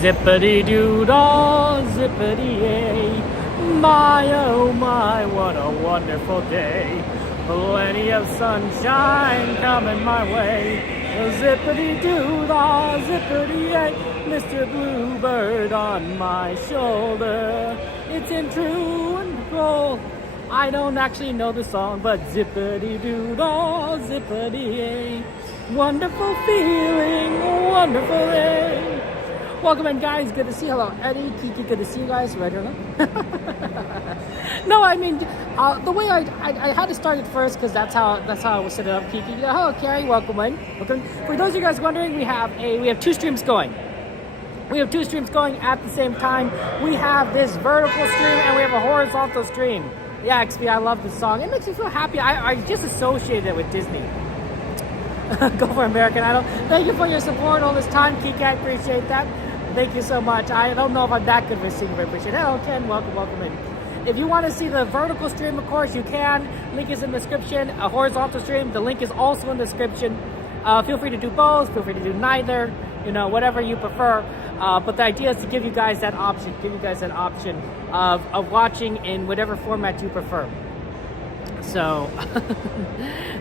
Zippity-doo-dah, zippity-yay. My, oh my, what a wonderful day. Plenty of sunshine coming my way. Zippity-doo-dah, zippity-yay. Mr. Bluebird on my shoulder. It's in true and full. I don't actually know the song, but zippity-doo-dah, zippity-yay. Wonderful feeling, wonderful day. Welcome in, guys. Good to see you. Hello, Eddie, Kiki. Good to see you guys. Right or no? No, I mean, the way I had to start it first because that's how I was set it up. Kiki. Hello, Carrie. Welcome in. Welcome. For those of you guys wondering, we have two streams going. We have two streams going at the same time. We have this vertical stream and we have a horizontal stream. Yeah, XP, I love this song. It makes me feel happy. I just associate it with Disney. Go for American Idol. Thank you for your support all this time, Kiki. I appreciate that. Thank you so much. I don't know if I'm that good of a singer, but I appreciate it. Hello, Ken. Welcome in. If you want to see the vertical stream, of course, you can. Link is in the description. A horizontal stream, the link is also in the description. Feel free to do both. Feel free to do neither. Whatever you prefer. But the idea is to give you guys that option. Of watching in whatever format you prefer. So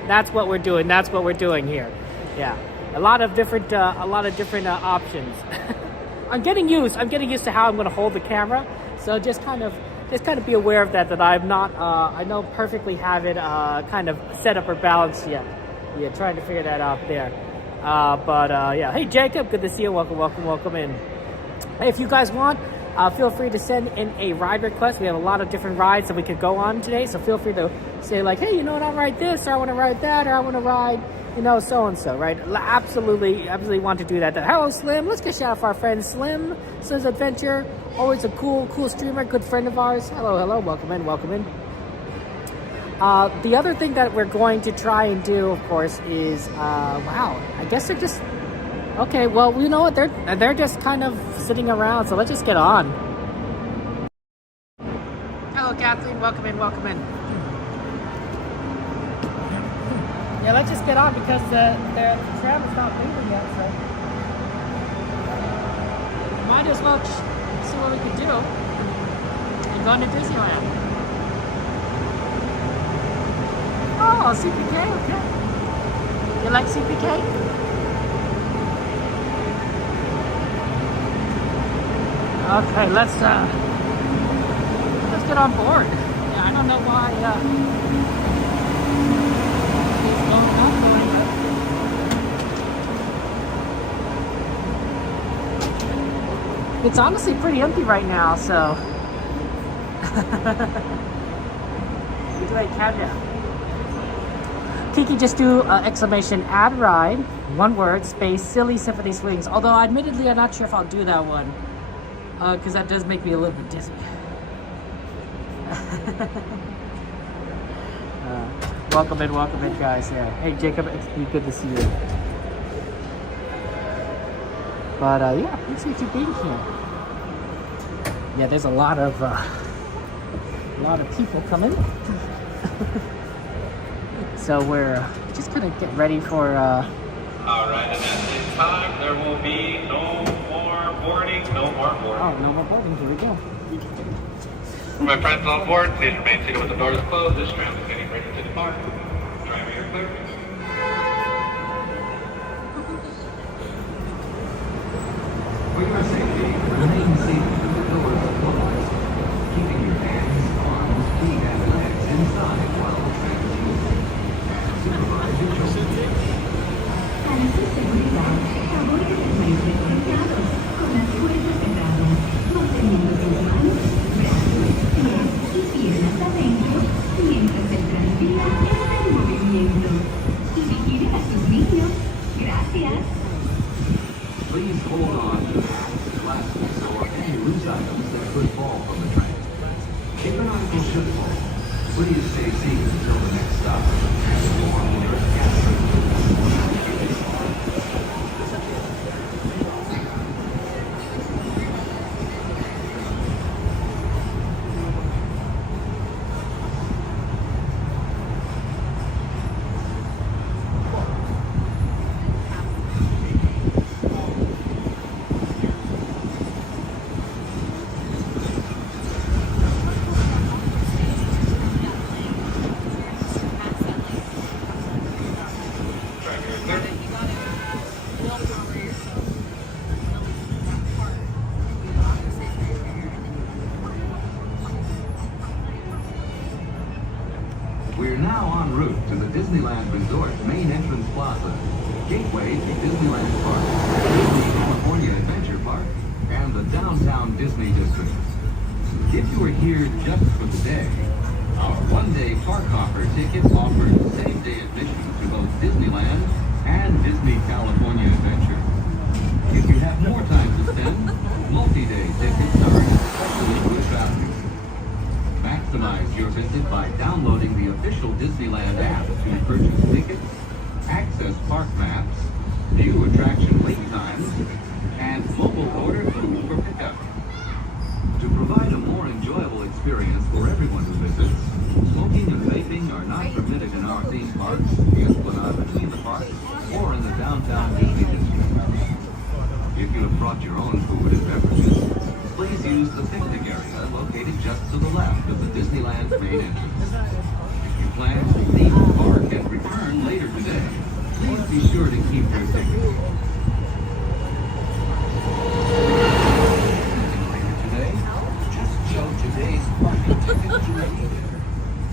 that's what we're doing. That's what we're doing here. Yeah, a lot of different options. I'm getting used to how I'm going to hold the camera. So just kind of be aware of that. That I'm not. I don't perfectly have it kind of set up or balanced yet. Yeah, trying to figure that out there. Yeah. Hey, Jacob. Good to see you. Welcome in. Hey, if you guys want. Feel free to send in a ride request. We have a lot of different rides that we could go on today. So feel free to say like, hey, I'll ride this, or I want to ride that, or I want to ride, so-and-so, right? Absolutely want to do that. Hello, Slim. Let's get a shout out for our friend Slim. Slim's Adventure. Always a cool streamer, good friend of ours. Hello. Welcome in. The other thing that we're going to try and do, of course, is, wow, I guess they're just... Okay, well, you know what? They're just kind of sitting around, so let's just get on. Hello, Kathleen. Welcome in. Yeah, let's just get on because the tram is not moving yet, so might as well see what we can do. I'm going to Disneyland. Oh, CPK. Okay. You like CPK? Okay, let's get on board. Yeah, I don't know why it's going on. It's honestly pretty empty right now, so we do a countdown. Kiki, just do exclamation add ride, one word, space, silly Symphony swings. Although admittedly I'm not sure if I'll do that one. Because that does make me a little bit dizzy. Welcome in, guys. Yeah. Hey, Jacob, it's good to see you. But yeah, appreciate you being here. Yeah, there's a lot of people coming. So we're just gonna get ready for. All right, and at this time there will be no more boarding. Oh, no more boarding. Here we go. For my friends on board, please remain seated with the doors closed. This tram is getting ready to depart. Driver, you're clear. For your safety, remain seated with the doors closed, keeping your hands, arms, feet, and legs inside while the tram is moving. Supervise your children. Para su seguridad, favor de permanecer sentados con las puertas cerradas, manteniendo sus manos, brazos, pies y piernas adentro mientras el tranvía está en movimiento. Y vigilen a sus niños. Gracias. Please hold on to the glasses or any loose items that could fall from the train. If an item should fall, please stay seated until the next stop. to the Disneyland Resort main entrance plaza, gateway to Disneyland Park, Disney California Adventure Park, and the downtown Disney district. If you are here just for the day, our one-day park hopper ticket offers same-day admission to both Disneyland and Disney California Adventure. If you have more time to spend, multi-day tickets are especially good value. Maximize your visit by downloading the official Disneyland app to purchase tickets, access park maps, view attraction wait times, and mobile order food for pickup. To provide a more enjoyable experience for everyone who visits, smoking and vaping are not permitted in our theme parks, the Esplanade between the parks, or in the downtown Disney district. If you have brought your own food and beverages, please use the picnic area located just to the left of the Disneyland main entrance. If you plan to leave the park and return later today, please be sure to keep your tickets.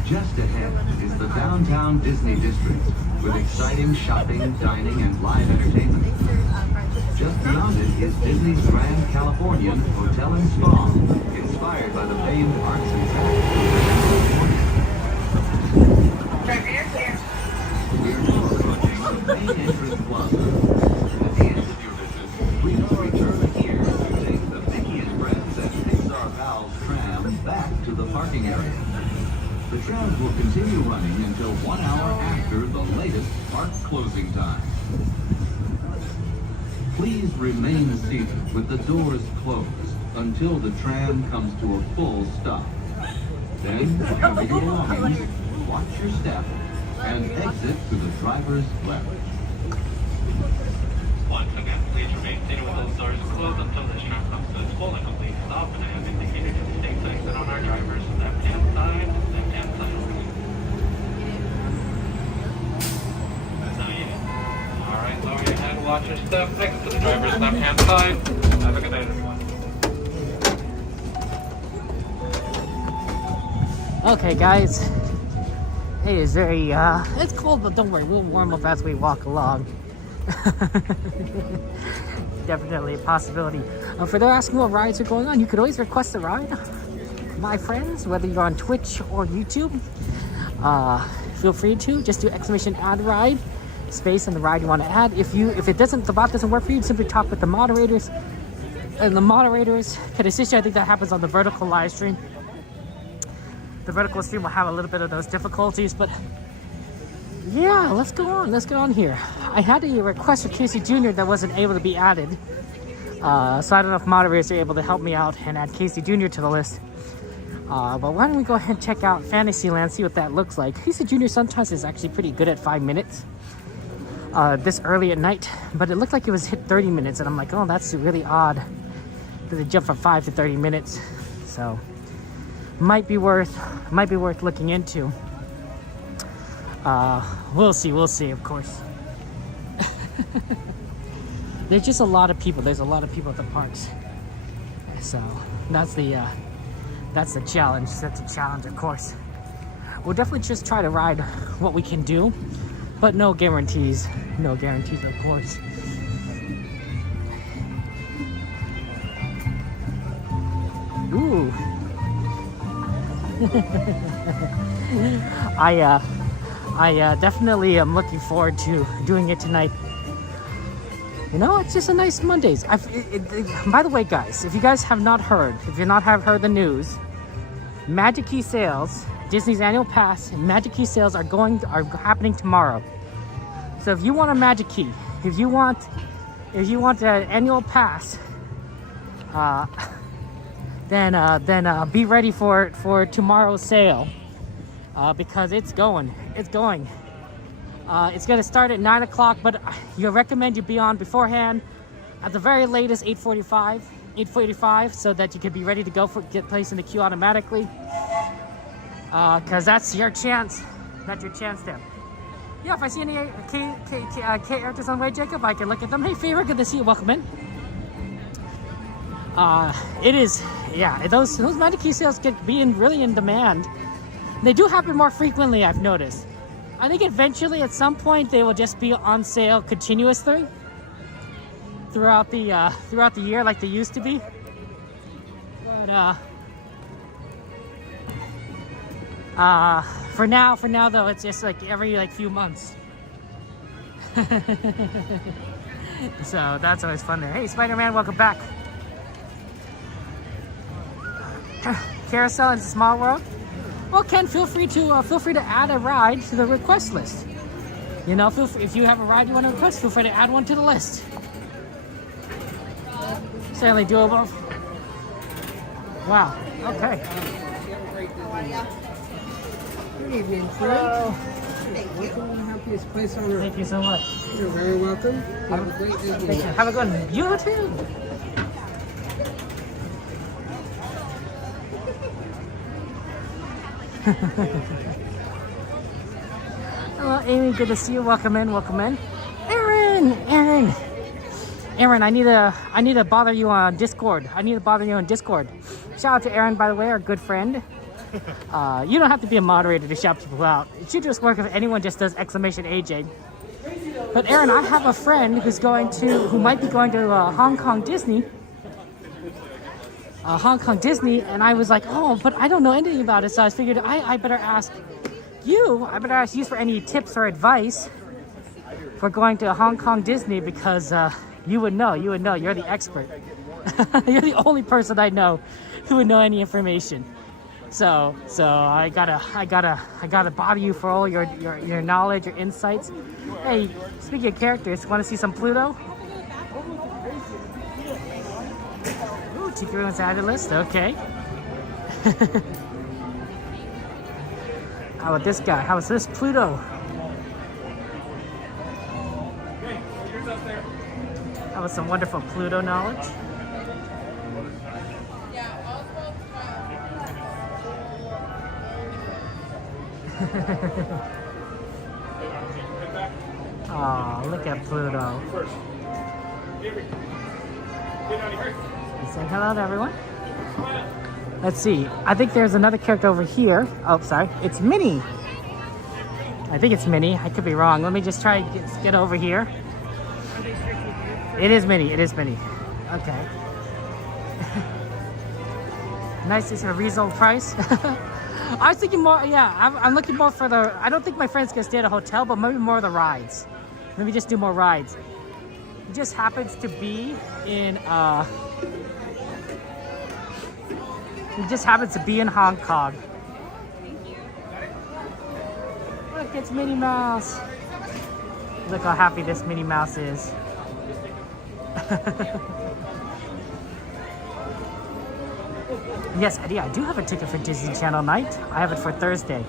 Just ahead is the downtown Disney district with exciting shopping, dining, and live entertainment. Just beyond it is Disney's Grand Californian Hotel and Spa, inspired by the famed arts and crafts. We're now approaching the main entrance plaza. At the end of your visit, please return here to take the Mickey and Friends and Pixar Pals Tram back to the parking area. The trams will continue running until 1 hour after the latest park closing time. Please remain seated with the doors closed until the tram comes to a full stop. Then, cover your belongings, watch your step, and exit to the driver's left. Once again, please remain seated with those doors closed until this tram comes to its full and complete stop, and as indicated in the state exit on our driver's left-hand side, left-hand side only. Not yet. All right, lower your head, watch your step, next to the driver's left-hand side. Have a good day, everyone. Okay, guys. It is very, it's cold, but don't worry, we'll warm up as we walk along. Definitely a possibility. For those asking what rides are going on, you could always request a ride. My friends, whether you're on Twitch or YouTube, feel free to just do !add ride space and the ride you want to add. If the bot doesn't work for you, simply talk with the moderators, and the moderators can assist you. I think that happens on the vertical live stream. The vertical stream will have a little bit of those difficulties, but yeah, let's go on here. I had a request for Casey Jr. that wasn't able to be added, so I don't know if moderators are able to help me out and add Casey Jr. to the list. But why don't we go ahead and check out Fantasyland, see what that looks like. Casey Jr. sometimes is actually pretty good at 5 minutes this early at night, but it looked like it was hit 30 minutes, and I'm like, oh, that's really odd that they jump from 5 to 30 minutes. So might be worth looking into. We'll see, of course. There's just a lot of people. There's a lot of people at the parks. So that's the challenge. That's a challenge, of course. We'll definitely just try to ride what we can do, but no guarantees. No guarantees, of course. Ooh. I definitely am looking forward to doing it tonight. You know, it's just a nice Mondays. By the way, guys, if you guys have not heard, heard the news, Magic Key sales, Disney's annual pass and Magic Key sales are happening tomorrow. So if you want a Magic Key, if you want an annual pass, then be ready for tomorrow's sale, because it's going. It's going to start at 9 o'clock, but you recommend you be on beforehand, at the very latest 8:45, so that you can be ready to go get placed in the queue automatically. Because that's your chance. That's your chance there. Yeah, if I see any K characters on the way, Jacob, I can look at them. Hey, Favor, good to see you. Welcome in. It is, yeah, those Magic Key sales get being really in demand. They do happen more frequently, I've noticed. I think eventually at some point they will just be on sale continuously throughout the year like they used to be. But for now though, it's just like every like few months. So that's always fun there. Hey, Spider-Man, welcome back. Carousel in Small World. Well, Ken, feel free to add a ride to the request list. You know, if you have a ride you want to request, feel free to add one to the list. Certainly doable. Wow. Okay. Good evening, Hello. Welcome to the happiest place on earth. Thank you so much. You're very welcome. Have a great evening. Thank you. Have a good one. You too. Hello, Amy. Good to see you. Welcome in. Welcome in. Aaron. I need to bother you on Discord. Shout out to Aaron, by the way, our good friend. You don't have to be a moderator to shout people out. It should just work if anyone just does exclamation AJ. But Aaron, I have a friend who might be going to Hong Kong Disney, and I was like, oh, but I don't know anything about it, so I figured I better ask you. I better ask you for any tips or advice for going to Hong Kong Disney, because you would know. You're the expert. You're the only person I know who would know any information. So I gotta bother you for all your knowledge, your insights. Hey, speaking of characters, want to see some Pluto? Ooh, TP wants to add a list. Okay. How about this guy? How is this Pluto? How about some wonderful Pluto knowledge? Oh, look at Pluto. Saying hello to everyone. Let's see. I think there's another character over here. Oh, sorry. It's Minnie. I think it's Minnie. I could be wrong. Let me just try and get over here. It is Minnie. Okay. Nice to see a reasonable price. I was thinking more, yeah, I'm looking more for the, I don't think my friends can stay at a hotel, but maybe more of the rides. Maybe just do more rides. It just happens to be in, Hong Kong. Look, it's Minnie Mouse. Look how happy this Minnie Mouse is. Yes, Eddie, I do have a ticket for Disney Channel night. I have it for Thursday.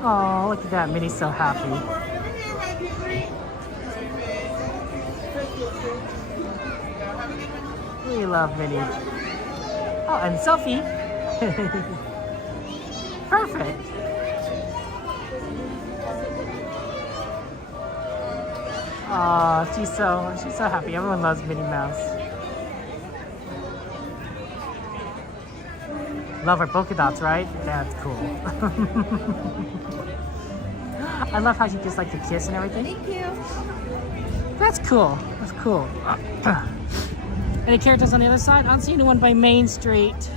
Oh, look at that. Minnie's so happy. We love Minnie. Oh, and Sophie. Perfect. Oh, she's so happy. Everyone loves Minnie Mouse. Love her polka dots, right? That's cool. I love how she just like to kiss and everything. Thank you. That's cool. Any characters on the other side? I don't see anyone by Main Street.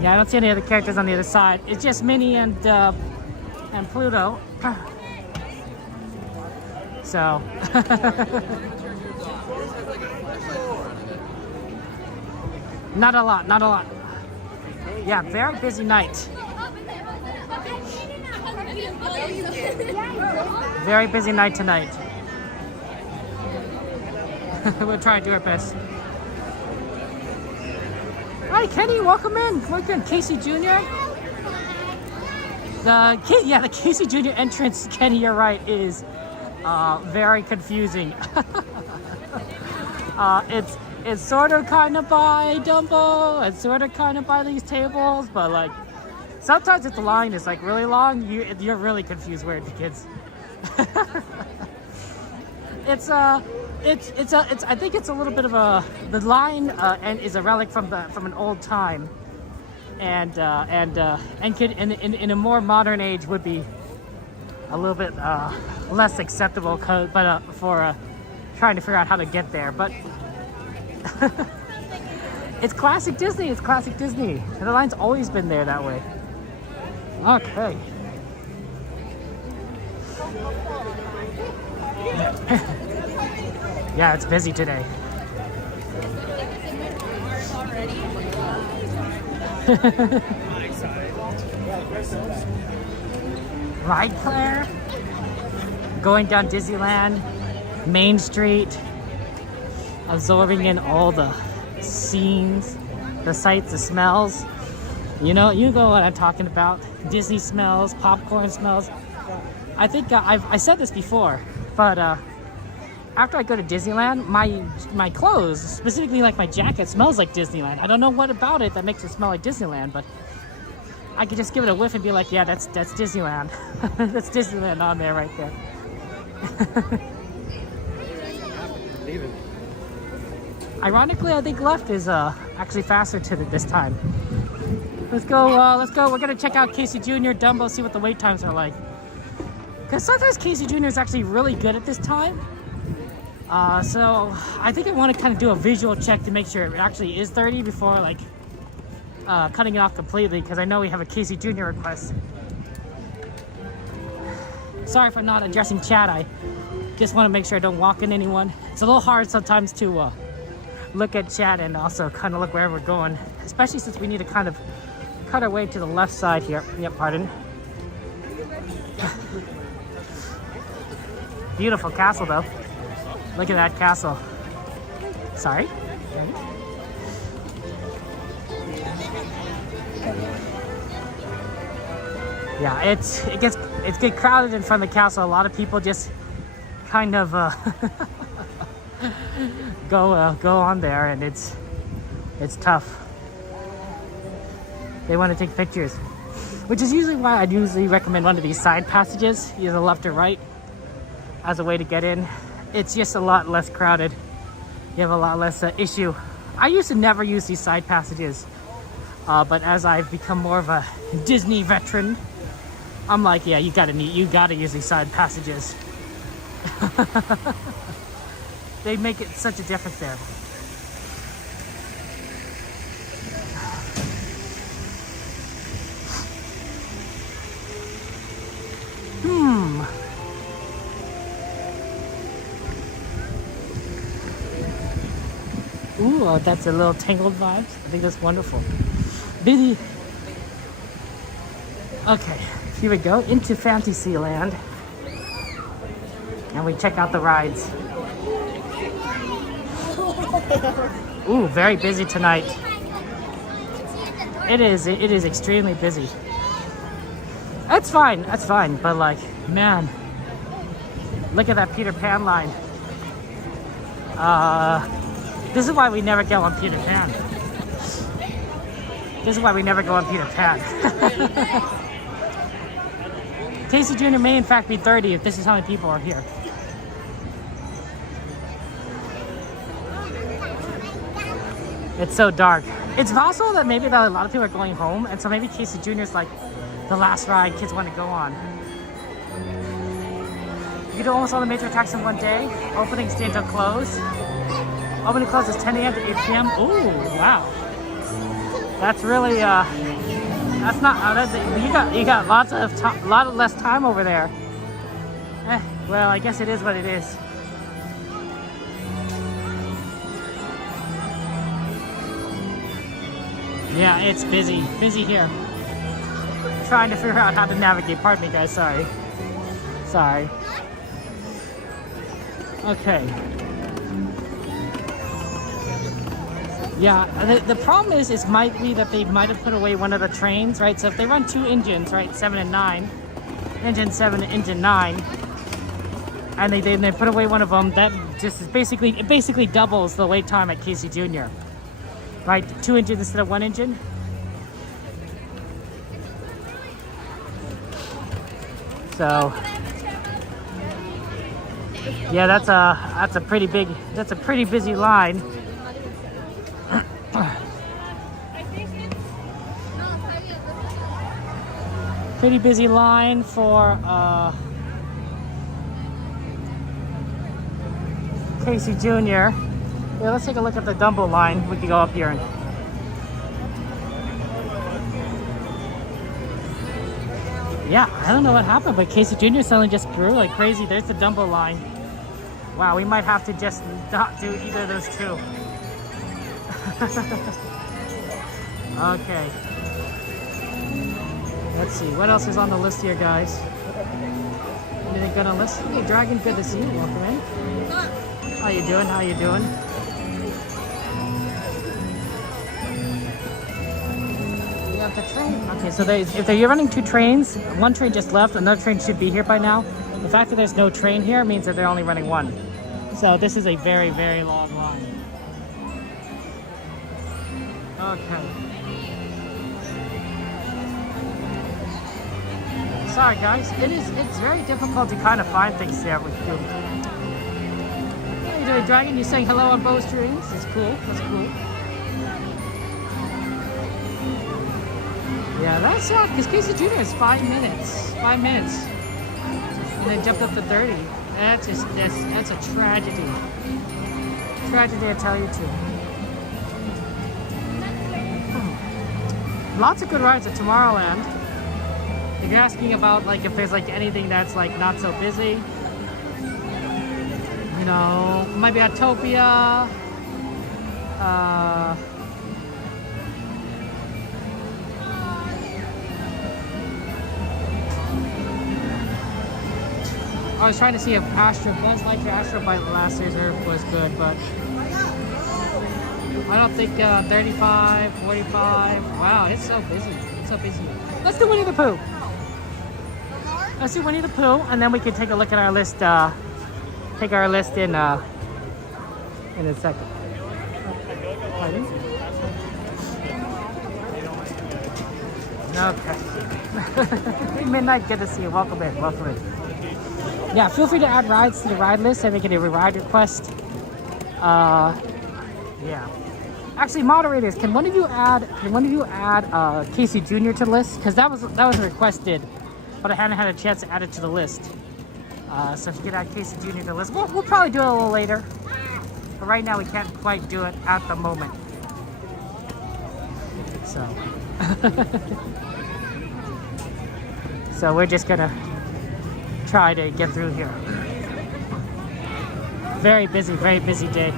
Yeah, I don't see any other characters on the other side. It's just Minnie and Pluto. So. Not a lot. Yeah, very busy night. Very busy night tonight. We'll try to do our best. Hi, Kenny, welcome in. Casey Jr. The Casey Jr. entrance, Kenny, you're right, is very confusing. It's sort of kind of by Dumbo, it's sort of kind of by these tables, but like sometimes if the line is like really long, you're really confused where the kids. I think it's a little bit of the line and is a relic from an old time, and could in a more modern age would be a little bit less acceptable, for trying to figure out how to get there. But it's classic Disney. It's classic Disney. And the line's always been there that way. Okay. Yeah, it's busy today. Right, Claire? Going down Disneyland, Main Street, absorbing in all the scenes, the sights, the smells. You know what I'm talking about. Disney smells, popcorn smells. I think I said this before, but after I go to Disneyland, my clothes, specifically like my jacket, smells like Disneyland. I don't know what about it that makes it smell like Disneyland, but I could just give it a whiff and be like, yeah, that's Disneyland. That's Disneyland on there right there. Ironically, I think left is actually faster to this time. Let's go. We're gonna check out Casey Jr., Dumbo, see what the wait times are like. Because sometimes Casey Jr. is actually really good at this time. So I think I want to kind of do a visual check to make sure it actually is 30 before like cutting it off completely, because I know we have a Casey Jr. request. Sorry for not addressing chat. I just want to make sure I don't walk in anyone. It's a little hard sometimes to look at chat and also kind of look where we're going, especially since we need to kind of cut our way to the left side here. Yep, pardon. Beautiful castle though. Look at that castle. Sorry? Yeah, it gets crowded in front of the castle. A lot of people just kind of go on there, and it's tough. They want to take pictures, which is usually why I'd usually recommend one of these side passages, either left or right, as a way to get in. It's just a lot less crowded. You have a lot less issue. I used to never use these side passages, but as I've become more of a Disney veteran, I'm like, yeah, you gotta use these side passages. They make it such a difference there. Ooh, that's a little Tangled vibes. I think that's wonderful. Busy. Okay, here we go into Fantasyland, and we check out the rides. Ooh, very busy tonight. It is extremely busy. That's fine, but like, man, look at that Peter Pan line. This is why we never go on Peter Pan. Casey Jr. may in fact be 30 if this is how many people are here. It's so dark. It's possible that maybe a lot of people are going home, and so maybe Casey Jr. is like the last ride kids want to go on. You can do almost all the major attractions in one day. Opening stay until close. Opening closes 10 a.m. to 8 p.m. Ooh, wow. That's really, that's not, you got lots of a lot less time over there. Well, I guess it is what it is. Yeah, it's busy here. Trying to figure out how to navigate. Pardon me, guys. Sorry. Okay. Yeah, the problem is might be that they might have put away one of the trains, right? So if they run two engines, right, 7 and 9, engine 7 and engine 9, and they put away one of them, that just is basically doubles the wait time at Casey Jr. Right, 2 engines instead of 1 engine. So yeah, that's a pretty busy Pretty busy line for Casey Jr. Yeah, let's take a look at the Dumbo line. We can go up here and yeah, I don't know what happened, but Casey Jr. suddenly just grew like crazy. There's the Dumbo line. Wow, we might have to just not do either of those two. Okay. Let's see, what else is on the list here, guys? Anything good on the list? Hey, Dragon, good to see you. Welcome in. How you doing? How you doing? We have the train. Okay, so if you're running two trains, one train just left, another train should be here by now. The fact that there's no train here means that they're only running one. So this is a very, very long line. Okay. Sorry guys, it's very difficult to kind of find things there with you. How you doing, Dragon? You're saying hello on both streams? It's cool. That's cool. Yeah, that's sad because Casey Jr. is 5 minutes. 5 minutes. And then jumped up to 30. That's a tragedy. Tragedy, I tell you too. Lots of good rides at Tomorrowland. If you're asking about like if there's like anything that's like not so busy, you know, might be Autopia. I was trying to see if Buzz Lightyear Astro by last year's Earth was good, but I don't think 35, 45. Wow, it's so busy. It's so busy. Let's do Winnie the Pooh. Let's do Winnie the Pooh, and then we can take a look at our list. Take our list in a second. Pardon? Okay. Midnight, good to see you. Welcome in. Welcome in. Yeah, feel free to add rides to the ride list and make it a ride request. Yeah. Actually, moderators, can one of you add Casey Jr. to the list? Because that was requested, but I hadn't had a chance to add it to the list. So if you could add Casey Jr. to the list, we'll probably do it a little later. But right now we can't quite do it at the moment. So, so we're just gonna try to get through here. Very busy day.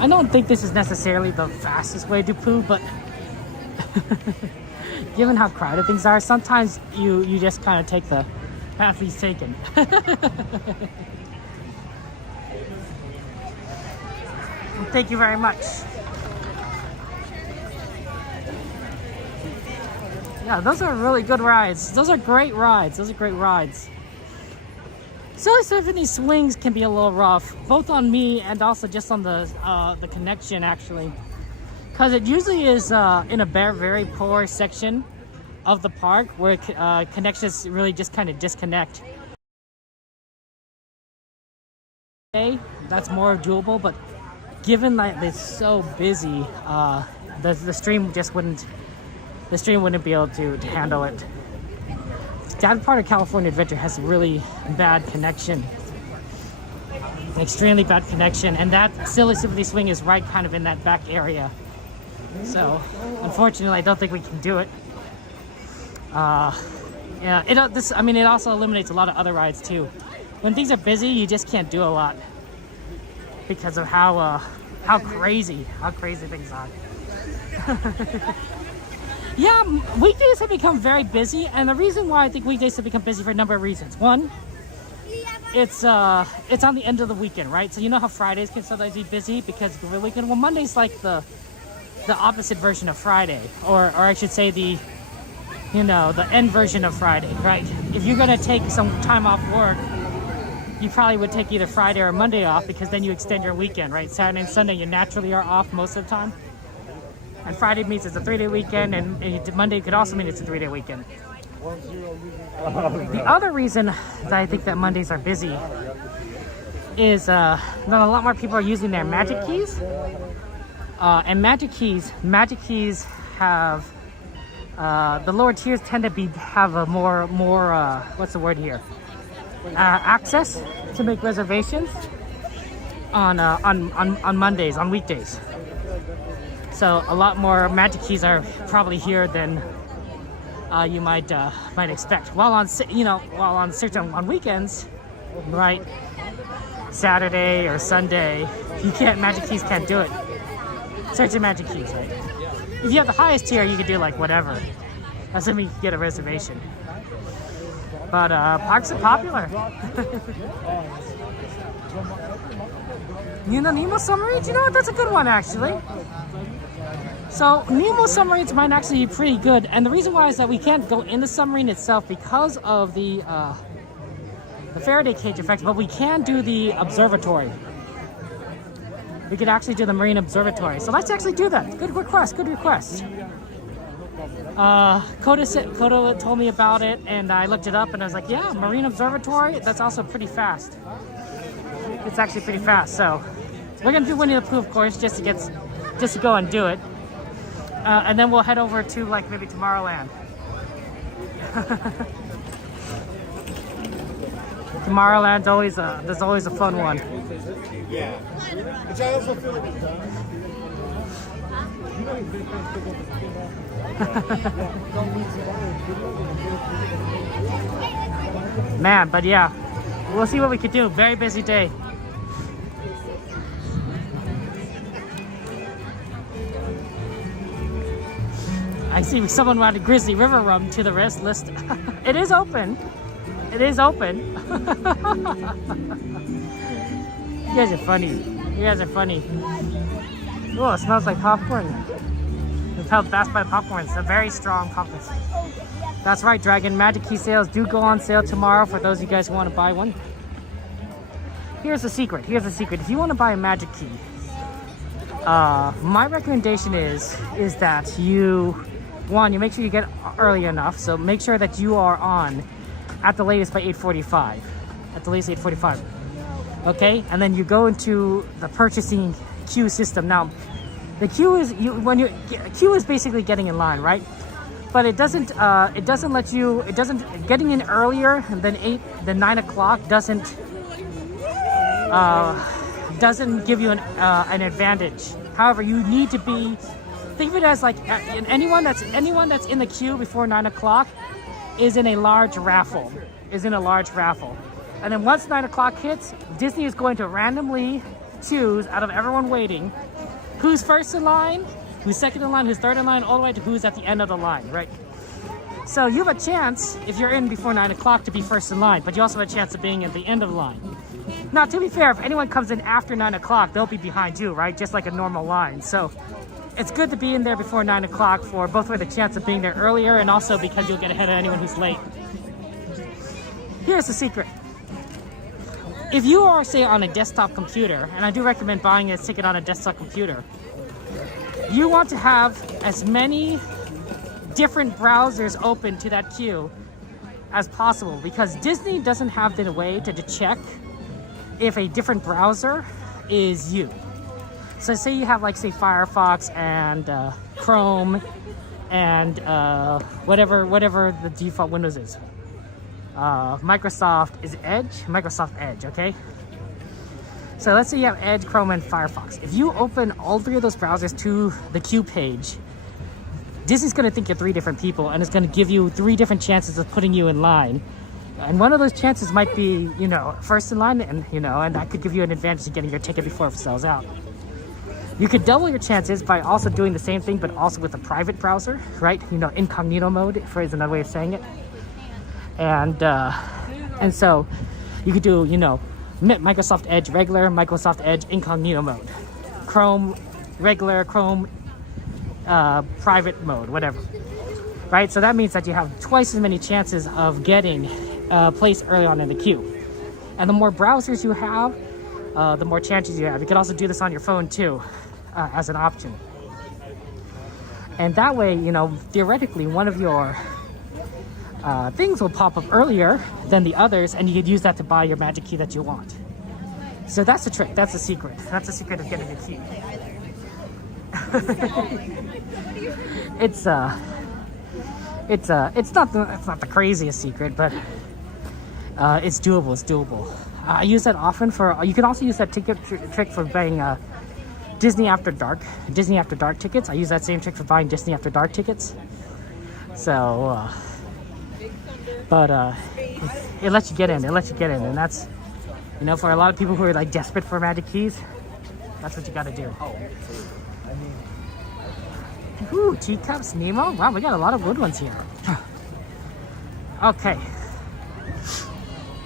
I don't think this is necessarily the fastest way to Pooh, but given how crowded things are, sometimes you just kind of take the path he's taken. Thank you very much. Yeah, those are really good rides. Those are great rides. Silly Symphony swings can be a little rough, both on me and also just on the connection actually, because it usually is in a very poor section of the park where connections really just kind of disconnect. Okay, that's more doable, but given that it's so busy, the stream just wouldn't be able to handle it. That part of California Adventure has really bad connection, extremely bad connection, and that Silly Symphony swing is right kind of in that back area. So, unfortunately, I don't think we can do it. Yeah, it also eliminates a lot of other rides too. When things are busy, you just can't do a lot because of how crazy things are. Yeah, weekdays have become very busy, and the reason why I think weekdays have become busy for a number of reasons. One, it's on the end of the weekend, right? So you know how Fridays can sometimes be busy because of the weekend. Well, Monday's like the opposite version of Friday, or I should say the end version of Friday, right? If you're gonna take some time off work, you probably would take either Friday or Monday off because then you extend your weekend, right? Saturday and Sunday you naturally are off most of the time. And Friday means it's a 3-day weekend, and Monday could also mean it's a 3-day weekend. The other reason that I think that Mondays are busy is that a lot more people are using their magic keys. And magic keys have the lower tiers tend to have a more what's the word here? Access to make reservations on Mondays, on weekdays. So a lot more magic keys are probably here than you might expect. While on on weekends, right? Saturday or Sunday, magic keys can't do it. Certain magic keys, right? If you have the highest tier, you can do like whatever. Assuming you can get a reservation. But parks are popular. Nemo Submarines? You know what? That's a good one, actually. So Nemo Submarines might actually be pretty good. And the reason why is that we can't go in the submarine itself because of the Faraday cage effect, but we can do the observatory. We could actually do the marine observatory. So let's actually do that. Good request. Koda told me about it, and I looked it up, and I was like, yeah, marine observatory. That's also pretty fast. It's actually pretty fast. So we're gonna do Winnie the Pooh, of course, just to go and do it, and then we'll head over to like maybe Tomorrowland. Tomorrowland's there's always a fun one. Yeah. Which I also feel like it's done. Man, but yeah, we'll see what we can do. Very busy day. I see someone added Grizzly River Rum to the rest list. It is open. It is open. You guys are funny. Oh, it smells like popcorn. That's by popcorn. It's a very strong popcorn. That's right, Dragon. Magic key sales do go on sale tomorrow for those of you guys who want to buy one. Here's the secret. If you want to buy a magic key, my recommendation is that you make sure you get early enough. So make sure that you are on at the latest by 8:45. At the latest 8:45. Okay, and then you go into the purchasing queue system. Now, the queue is queue is basically getting in line, right? But it doesn't getting in earlier than 9 o'clock doesn't give you an advantage. However, you need to think of it as like anyone that's in the queue before 9 o'clock is in a large raffle. And then once 9 o'clock hits, Disney is going to randomly choose out of everyone waiting who's first in line, who's second in line, who's third in line, all the way to who's at the end of the line, right? So you have a chance, if you're in before 9 o'clock, to be first in line, but you also have a chance of being at the end of the line. Now, to be fair, if anyone comes in after 9 o'clock, they'll be behind you, right? Just like a normal line. So it's good to be in there before 9 o'clock for both with a chance of being there earlier and also because you'll get ahead of anyone who's late. Here's the secret. If you are, say, on a desktop computer, and I do recommend buying a ticket on a desktop computer, you want to have as many different browsers open to that queue as possible because Disney doesn't have the way to check if a different browser is you. So say you have like, say, Firefox and Chrome and whatever the default Windows is. Microsoft Edge, okay? So let's say you have Edge, Chrome, and Firefox. If you open all three of those browsers to the queue page, Disney's going to think you're three different people, and it's going to give you three different chances of putting you in line. And one of those chances might be, first in line, and that could give you an advantage of getting your ticket before it sells out. You could double your chances by also doing the same thing, but also with a private browser, right? Incognito mode is another way of saying it. And so you could do, Microsoft Edge regular, Microsoft Edge incognito mode, Chrome regular, Chrome private mode, whatever. Right? So that means that you have twice as many chances of getting placed early on in the queue. And the more browsers you have, the more chances you have. You can also do this on your phone too, as an option. And that way, theoretically, one of your things will pop up earlier than the others, and you could use that to buy your magic key that you want. So that's the trick. That's the secret. That's the secret of getting a key. It's not the craziest secret, but it's doable. It's doable. I use that often for. You can also use that trick for buying Disney After Dark tickets. I use that same trick for buying Disney After Dark tickets. So, it lets you get in. And that's, you know, for a lot of people who are like desperate for magic keys, that's what you got to do. Ooh, teacups, Nemo. Wow, we got a lot of good ones here. Okay,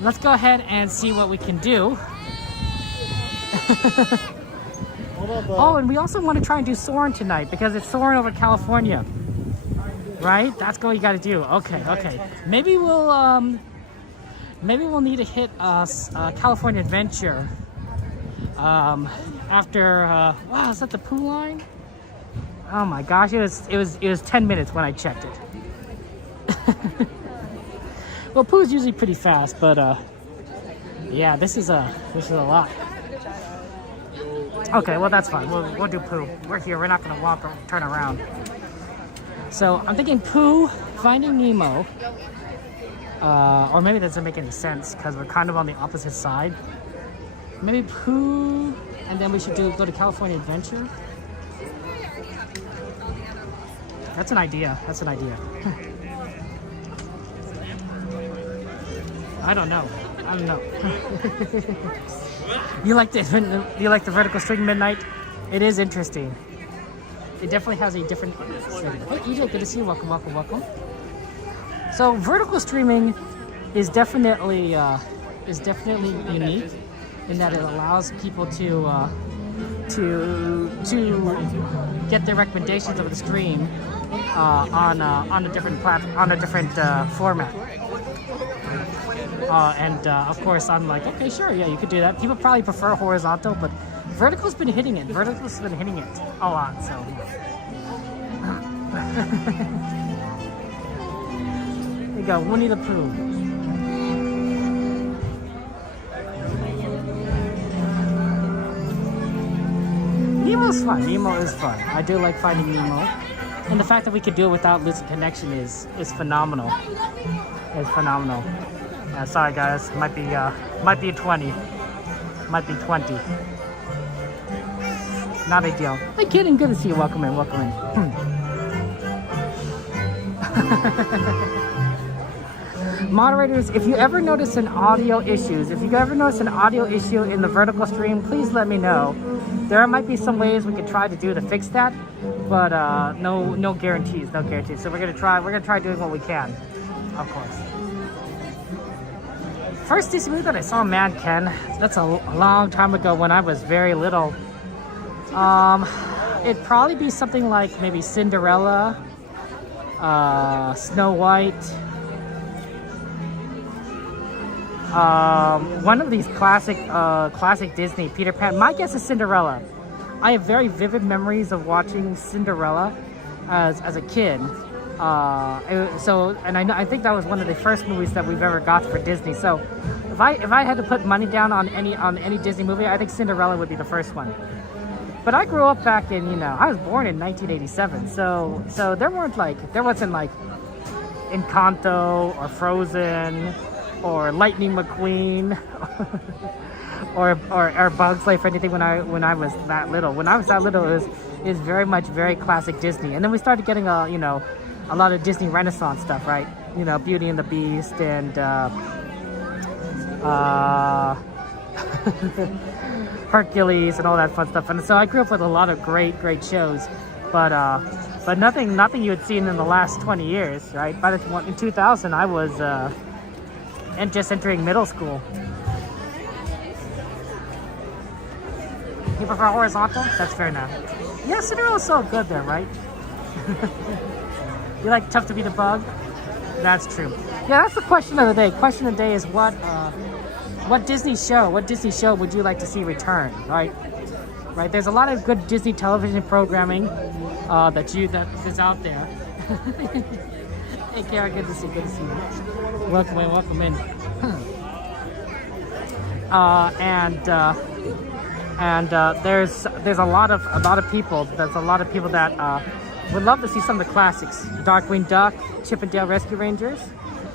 let's go ahead and see what we can do. Oh, and we also want to try and do Soarin tonight because it's Soarin over California, right? That's what you got to do. Okay. Maybe we'll need to hit California Adventure after. Wow, is that the Pooh line? Oh my gosh, it was 10 minutes when I checked it. Well, Pooh's usually pretty fast, but yeah, this is a lot. Okay, well that's fine. We'll do Pooh. We're here. We're not gonna walk or turn around. So I'm thinking Pooh, Finding Nemo, or maybe that doesn't make any sense because we're kind of on the opposite side. Maybe Pooh, and then we should go to California Adventure. That's an idea. I don't know. You like the vertical string midnight? It is interesting. It definitely has a different. Hey, EJ, good to see you. Welcome. So vertical streaming is definitely unique in that it allows people to get their recommendations of the stream on a different format. And of course, I'm like, okay, sure, yeah, you could do that. People probably prefer horizontal, but vertical's been hitting it. Vertical's been hitting it a lot. So, there you go, Winnie the Pooh. Nemo's fun. Nemo is fun. I do like Finding Nemo, and the fact that we could do it without losing connection is phenomenal. It's phenomenal. Sorry guys, might be 20. Might be 20. Not a big deal. Hey kidding, good to see you. Welcome in. Moderators, if you ever notice an audio issue in the vertical stream, please let me know. There might be some ways we could try to fix that, but no guarantees. So we're gonna try doing what we can, of course. First Disney movie that I saw, Man Ken, that's a long time ago when I was very little. It'd probably be something like maybe Cinderella, Snow White, one of these classic Disney, Peter Pan. My guess is Cinderella. I have very vivid memories of watching Cinderella as a kid. I think that was one of the first movies that we've ever got for Disney. So if I had to put money down on any Disney movie, I think Cinderella would be the first one. But I grew up back in, I was born in 1987. So there wasn't like Encanto or Frozen or Lightning McQueen or Bug's Life or anything when I was that little. When I was that little, it was very much very classic Disney. And then we started getting a lot of Disney Renaissance stuff, right? Beauty and the Beast and Hercules and all that fun stuff. And so I grew up with a lot of great shows, but nothing you had seen in the last 20 years, right? In 2000, I was just entering middle school. You prefer horizontal? That's fair enough. Yeah, Cinderella's so good there, right? You like Tough to Be the Bug? That's true. Yeah, that's the question of the day. Question of the day is what Disney show would you like to see return, right? Right. There's a lot of good Disney television programming that is out there. Hey, Kara, good to see you. Welcome in. and there's a lot of people. There's a lot of people that would love to see some of the classics: Darkwing Duck, Chip and Dale Rescue Rangers.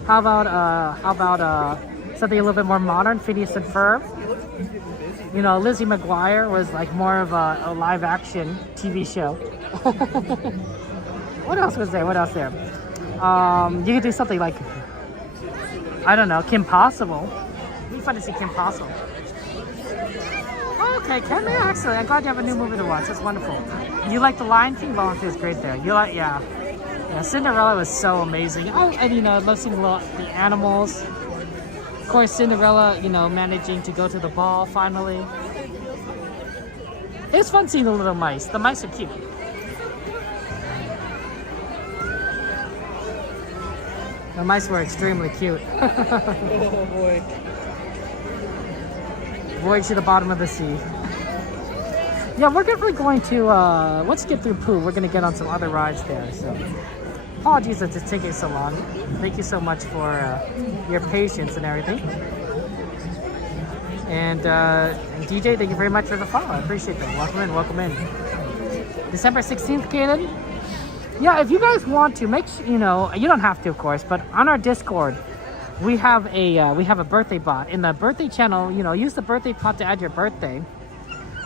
How about something a little bit more modern, Phineas and Ferb? You know, Lizzie McGuire was like more of a live action TV show. What else was there? You could do something like, I don't know, Kim Possible. It'd be fun to see Kim Possible. Okay, Ken, yeah, excellent. I'm glad you have a new movie to watch. That's wonderful. You like The Lion King? Lion King is great there. You like, yeah. Cinderella was so amazing. Oh, and you know, I love seeing the animals. Of course, Cinderella, you know, managing to go to the ball finally. It's fun seeing the little mice. The mice are cute. The mice were extremely cute. Oh boy. Voyage to the bottom of the sea. Yeah, we're definitely going to, once we get through Pooh, we're going to get on some other rides there. So, apologies that it's taking so long. Thank you so much for your patience and everything. And DJ, thank you very much for the follow. I appreciate that. Welcome in. December 16th, Kaden. Yeah, if you guys want to, make sure, you know, you don't have to, of course, but on our Discord, we have a birthday bot. In the birthday channel, you know, use the birthday bot to add your birthday.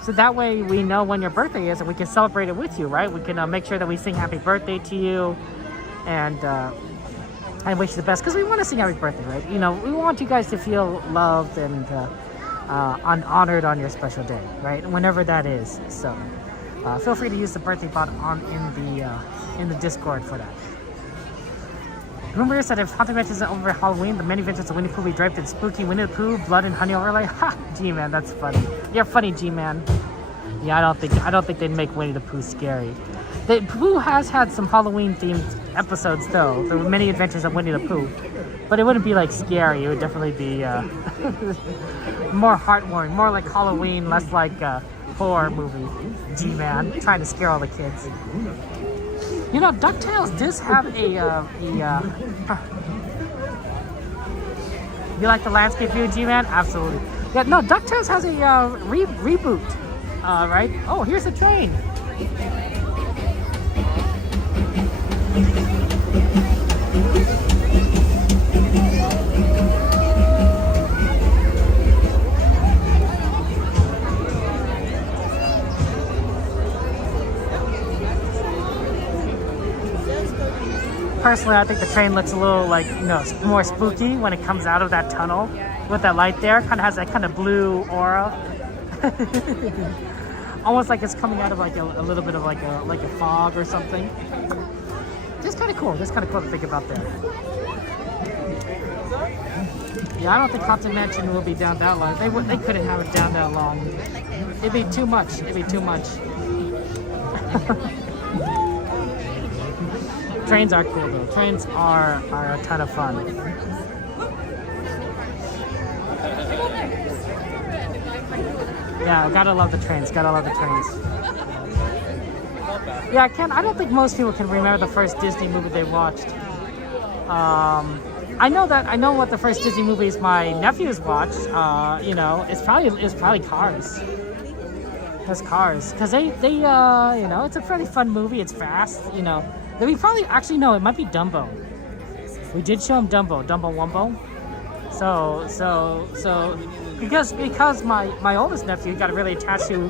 So that way we know when your birthday is and we can celebrate it with you, right? We can make sure that we sing happy birthday to you and wish you the best, because we want to sing happy birthday, right? You know, we want you guys to feel loved and honored on your special day, right? Whenever that is. So feel free to use the birthday bot in the Discord for that. Rumor said if Haunted Mansion isn't over Halloween, the many adventures of Winnie Pooh will be draped in spooky Winnie the Pooh, blood and honey overlay. Ha! G-Man, that's funny. You're funny, G-Man. Yeah, I don't think they'd make Winnie the Pooh scary. Pooh has had some Halloween-themed episodes, though. The many adventures of Winnie the Pooh. But it wouldn't be, like, scary. It would definitely be more heartwarming. More like Halloween, less like a horror movie. G-Man, trying to scare all the kids. You know, DuckTales does have You like the landscape view, G-Man? Absolutely. Yeah, no, DuckTales has a reboot, right? Oh, here's the train. Personally, I think the train looks a little like, you know, more spooky when it comes out of that tunnel with that light there. Kind of has that kind of blue aura. Almost like it's coming out of like a little bit of like a fog or something. Just kind of cool. Just kind of cool to think about there. Yeah, I don't think Haunted Mansion will be down that long. They couldn't have it down that long. It'd be too much. It'd be too much. Trains are cool though. Trains are a ton of fun. Yeah, gotta love the trains. Gotta love the trains. Yeah, I don't think most people can remember the first Disney movie they watched. I know what the first Disney movies my nephews watched. You know, it's probably Cars. It's Cars, because they you know, it's a pretty fun movie. It's fast, you know. We probably, actually, no, it might be Dumbo. We did show him Dumbo Wumbo. So, because my oldest nephew got really attached to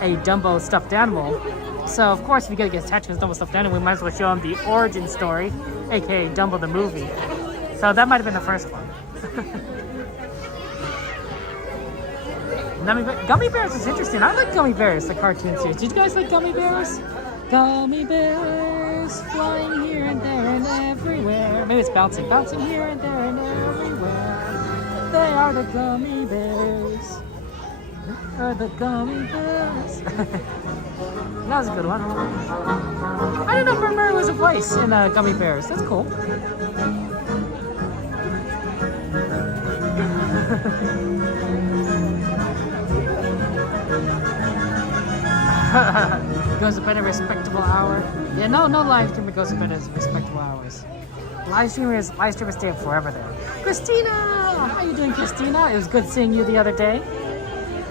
a Dumbo stuffed animal. So, of course, if you're going to get attached to a Dumbo stuffed animal, we might as well show him the origin story, aka Dumbo the movie. So, that might have been the first one. Gummy Bears is interesting. I like Gummy Bears, the cartoon series. Did you guys like Gummy Bears? Gummy Bears flying here and there and everywhere. Maybe it's bouncing here and there and everywhere. They are the Gummy Bears. Are the Gummy Bears. That was a good one. I don't know if Bert was a voice in Gummy Bears. That's cool. Goes to bed at a respectable hour. Yeah, no live streamer goes to bed at respectable hours. Live streamers stay up forever there. Christina! How you doing, Christina? It was good seeing you the other day.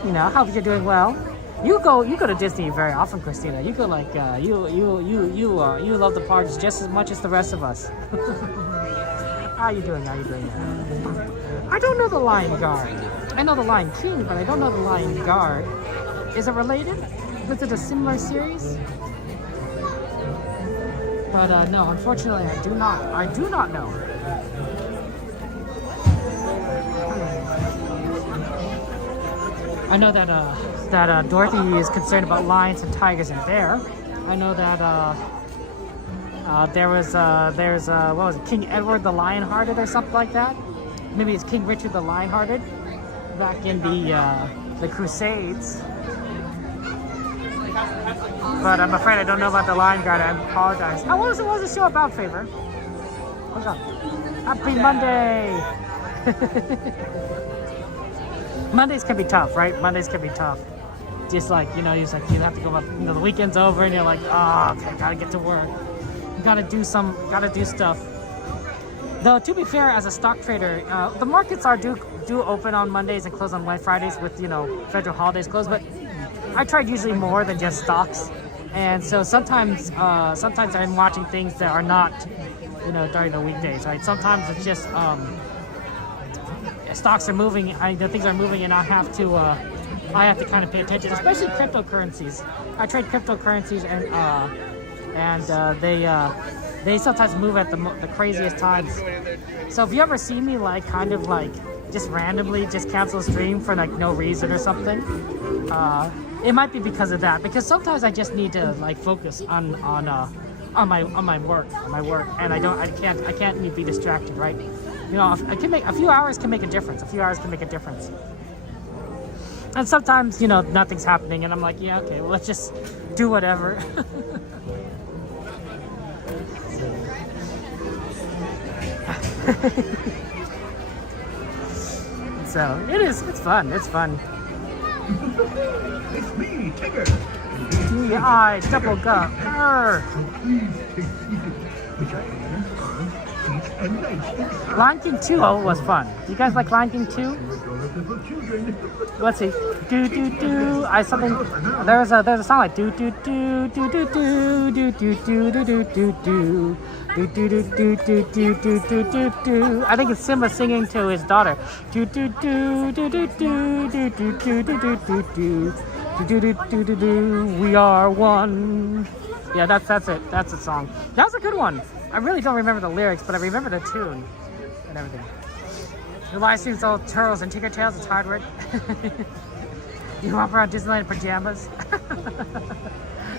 You know, hope you're doing well. You go to Disney very often, Christina. You go like you love the parks just as much as the rest of us. How you doing? I don't know the Lion Guard. I know the Lion King, but I don't know the Lion Guard. Is it related? Is it a similar series? But no, unfortunately, I do not know. I know that Dorothy is concerned about lions and tigers and bear. I know that there's what was it, King Edward the Lionhearted or something like that. Maybe it's King Richard the Lionhearted back in the Crusades. But I'm afraid I don't know about the Lion Guard. I apologize. Oh, what was the show about, Favor? What's up? Happy Monday! Mondays can be tough, right? Mondays can be tough. Just like, you have to go up, the weekend's over and you're like, oh, okay, gotta get to work. You gotta do stuff. Though, to be fair, as a stock trader, the markets do open on Mondays and close on Fridays with, federal holidays closed, but I trade usually more than just stocks. And so sometimes I'm watching things that are not, during the weekdays, right? Sometimes it's just, stocks are moving, things are moving, and I have to kind of pay attention, especially cryptocurrencies. I trade cryptocurrencies, and they sometimes move at the craziest times. So if you ever see me just randomly just cancel a stream for no reason or something, it might be because of that. Because sometimes I just need to focus on my work, and I can't be distracted, right? I can make a few hours can make a difference. And sometimes, nothing's happening, and I'm like, yeah, okay, well, let's just do whatever. So it's fun. It's me, Tigger. DI double gut. Which I am on Peach and Nite. Lion King 2 was fun. Do you guys like Lion King 2? Let's see. Do do do. There's a song like do do do do do do do do do do do do do. Do do do do do do do do do do. I think it's Simba singing to his daughter. Do do do do do do do do do do do do do do do do do. We are one. Yeah, that's it. That's the song. That was a good one. I really don't remember the lyrics, but I remember the tune and everything. The live streams all turtles and tinker tails. It's hard work. You walk around Disneyland in pajamas.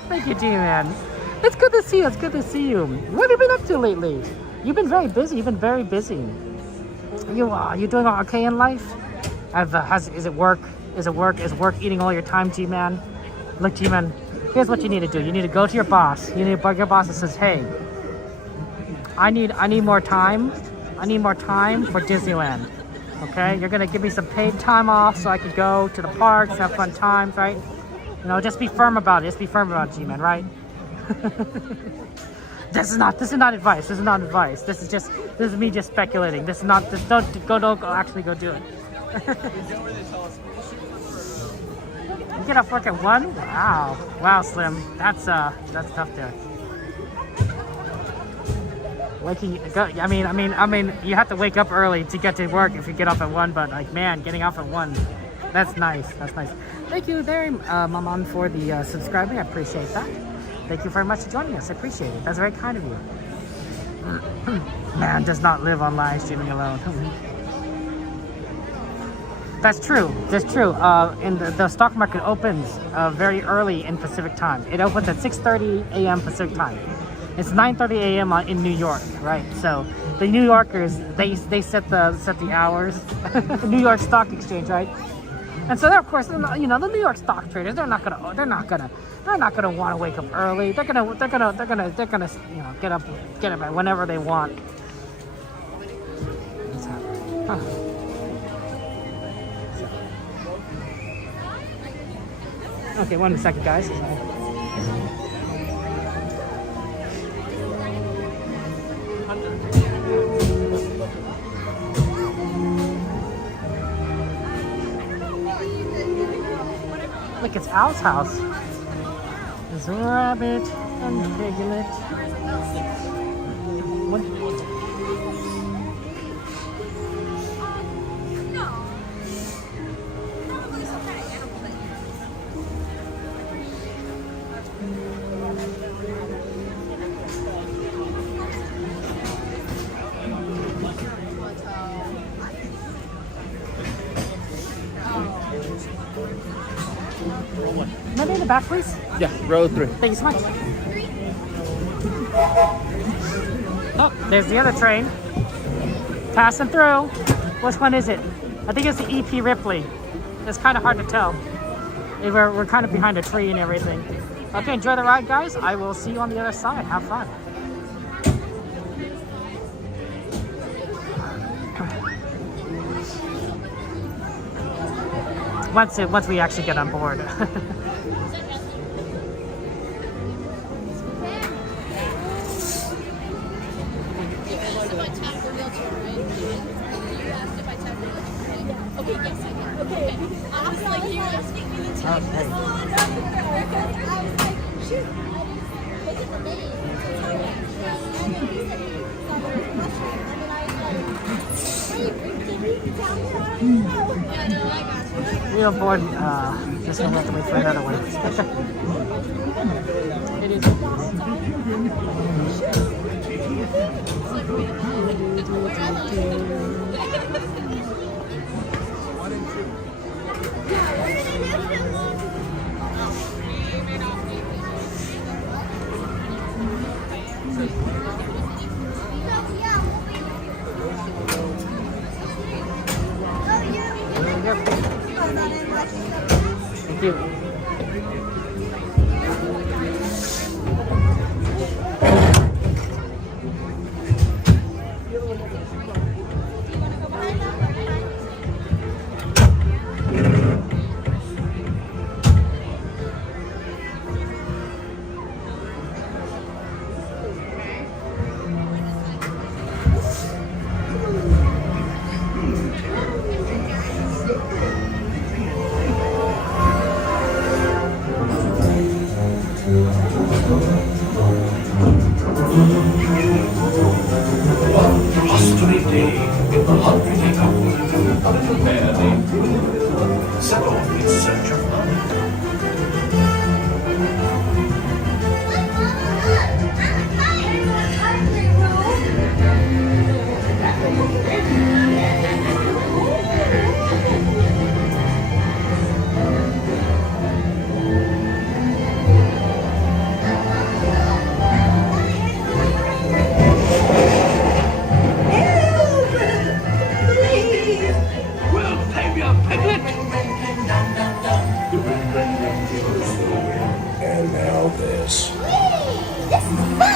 Thank you, G-Man. It's good to see you. What have you been up to lately? You've been very busy. You doing okay in life? Is it work? Is work eating all your time, G-Man? Look, G-Man, here's what you need to do. You need to go to your boss. You need to bug your boss and says, hey, I need more time. I need more time for Disneyland. Okay? You're gonna give me some paid time off so I can go to the parks, have fun times, right? Just be firm about it. G-Man, right? This is not advice. This is me just speculating. Don't actually go do it. You get off work at 1? Wow, Slim. That's tough there. I mean, you have to wake up early to get to work if you get off at 1. But getting off at 1, that's nice. Thank you there, Maman, for the subscribing. I appreciate that. Thank you very much for joining us. I appreciate it. That's very kind of you. Man does not live on live streaming alone. That's true. And the stock market opens very early in Pacific time. It opens at 6:30 a.m. Pacific time. It's 9:30 a.m. in New York, right? So the New Yorkers they set the hours. New York Stock Exchange, right? And so, of course, the New York stock traders, they're not gonna want to wake up early. They're gonna get up at whenever they want. Huh. Okay, 1 second, guys. like it's Al's house. There's a rabbit and Piglet. What? Maybe in the back, please. Yeah, row 3. Thank you so much. Oh, there's the other train. Passing through. Which one is it? I think it's the EP Ripley. It's kind of hard to tell. We're kind of behind a tree and everything. Okay, enjoy the ride, guys. I will see you on the other side. Have fun. Once we actually get on board. We don't board, just gonna have to wait for another one. It is. Thank you.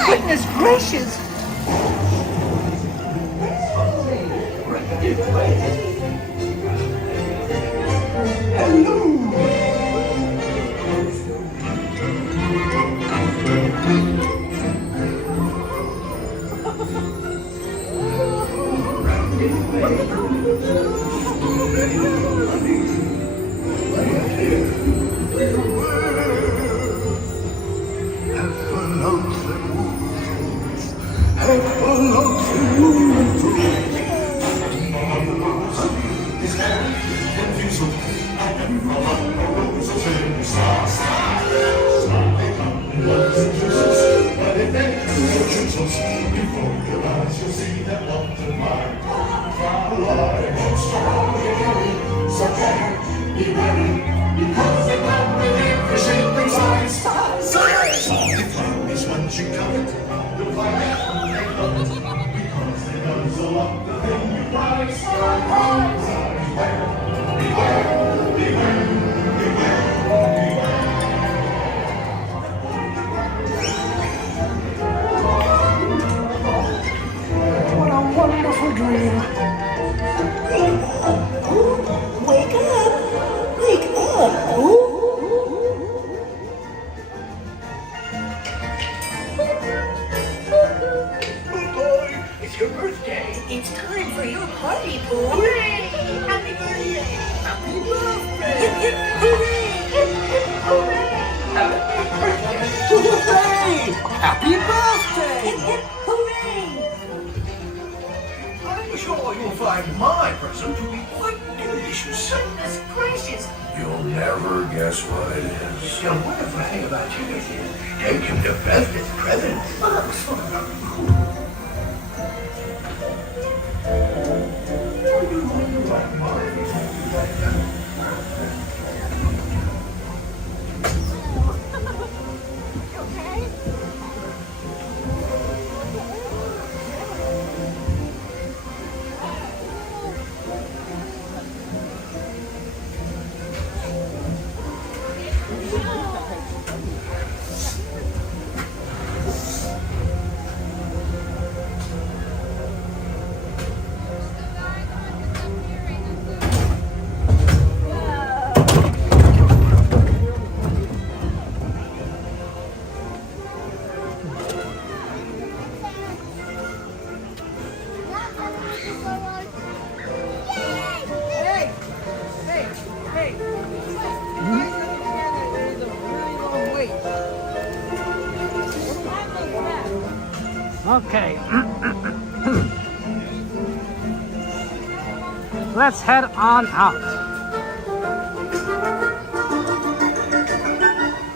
Goodness gracious! It's time for your party, Pooh. Hooray! Happy birthday! Happy birthday! Hooray! Hey! Happy birthday! Hip, hip, hooray! I'm sure you'll find my present to be quite delicious. Goodness gracious! You'll never guess what it is. So whatever thing about you is take him to President's present. Okay. Let's head on out.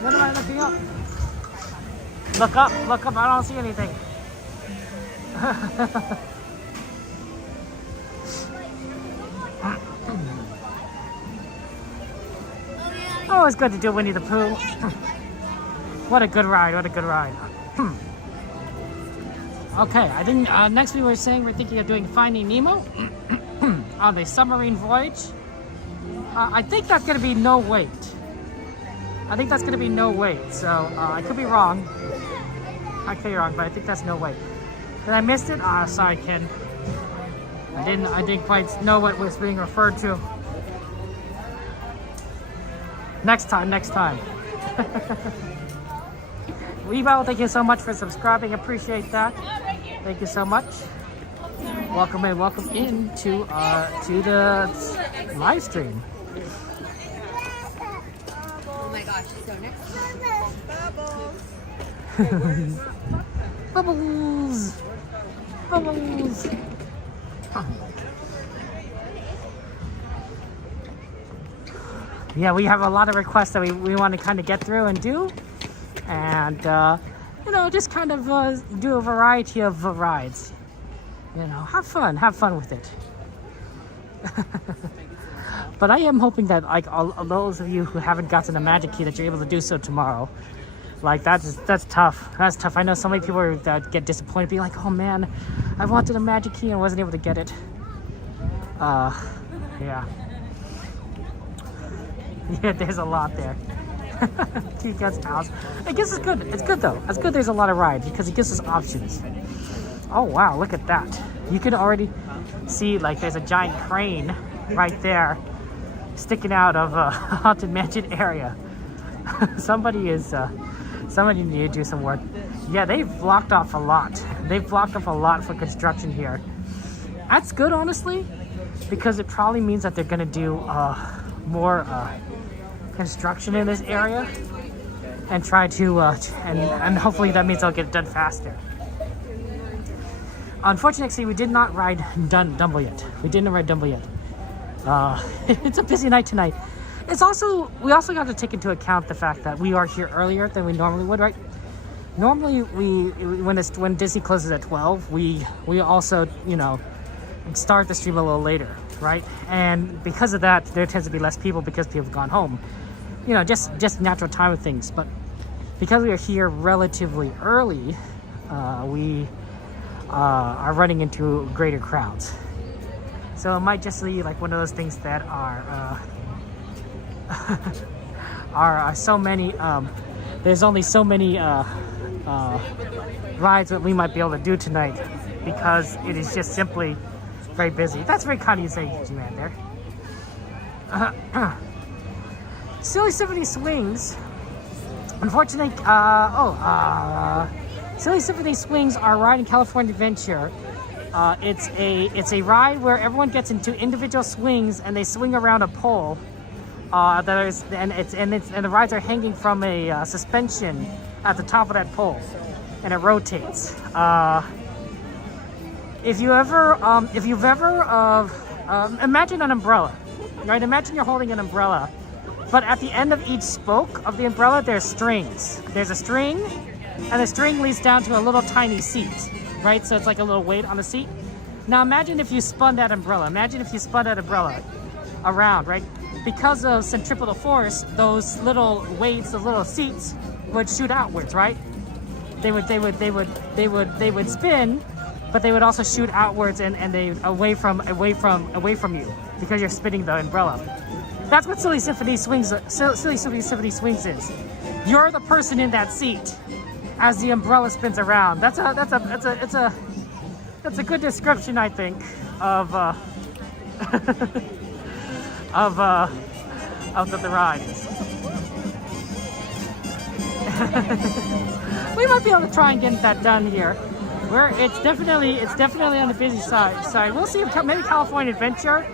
What am I looking up? Look up, I don't see anything. Oh, it's good to do Winnie the Pooh. What a good ride, what a good ride. Okay, I think next we were saying we're thinking of doing Finding Nemo on the Submarine Voyage. I think that's going to be no wait. I think that's going to be no wait, so I could be wrong. I could be wrong, but I think that's no wait. Did I miss it? Sorry, kid. I didn't quite know what was being referred to. Next time. Rebo, thank you so much for subscribing. Appreciate that. Thank you so much. Welcome in to the live stream. Oh my gosh, so next time. Bubbles. Bubbles. Yeah, we have a lot of requests that we want to kind of get through and do. And, you know, just kind of do a variety of rides. You know, have fun with it. But I am hoping that, like, all those of you who haven't gotten a magic key, that you're able to do so tomorrow. Like, that's tough. That's tough. I know so many people that get disappointed, be like, oh man, I wanted a magic key and wasn't able to get it. Yeah. Yeah, there's a lot there. Key gets house. I guess it's good. It's good though. It's good there's a lot of rides because it gives us options. Oh wow, look at that. You can already see like there's a giant crane right there sticking out of a Haunted Mansion area. Somebody need to do some work. Yeah, they've blocked off a lot. They've blocked off a lot for construction here. That's good, honestly, because it probably means that they're gonna do more construction in this area and try to and hopefully that means I'll get it done faster. Unfortunately, we did not ride Dumbo yet. We didn't ride Dumbo yet. It's a busy night tonight. We also got to take into account the fact that we are here earlier than we normally would, right? Normally when Disney closes at 12, we also, you know, start the stream a little later, right? And because of that, there tends to be less people because people have gone home. You know, just natural time of things. But because we are here relatively early, we are running into greater crowds. So it might just be like one of those things that are so many. There's only so many rides that we might be able to do tonight because it is just simply very busy. That's very kind of you saying, man. There. Silly Symphony Swings. Unfortunately, Silly Symphony Swings are a ride in California Adventure. It's a ride where everyone gets into individual swings and they swing around a pole. And the rides are hanging from a suspension at the top of that pole, and it rotates. If you've ever imagine an umbrella, right? Imagine you're holding an umbrella, but at the end of each spoke of the umbrella, there's strings. There's a string, and the string leads down to a little tiny seat, right? So it's like a little weight on the seat. Now imagine if you spun that umbrella. Imagine if you spun that umbrella around, right? Because of centripetal force, those little weights, those little seats would shoot outwards, right? They would spin, but they would also shoot outwards and they away from you because you're spinning the umbrella. That's what Silly Symphony Swings is. You're the person in that seat as the umbrella spins around. That's a good description, I think, of the ride. We might be able to try and get that done here. It's definitely on the busy side. We'll see if maybe California Adventure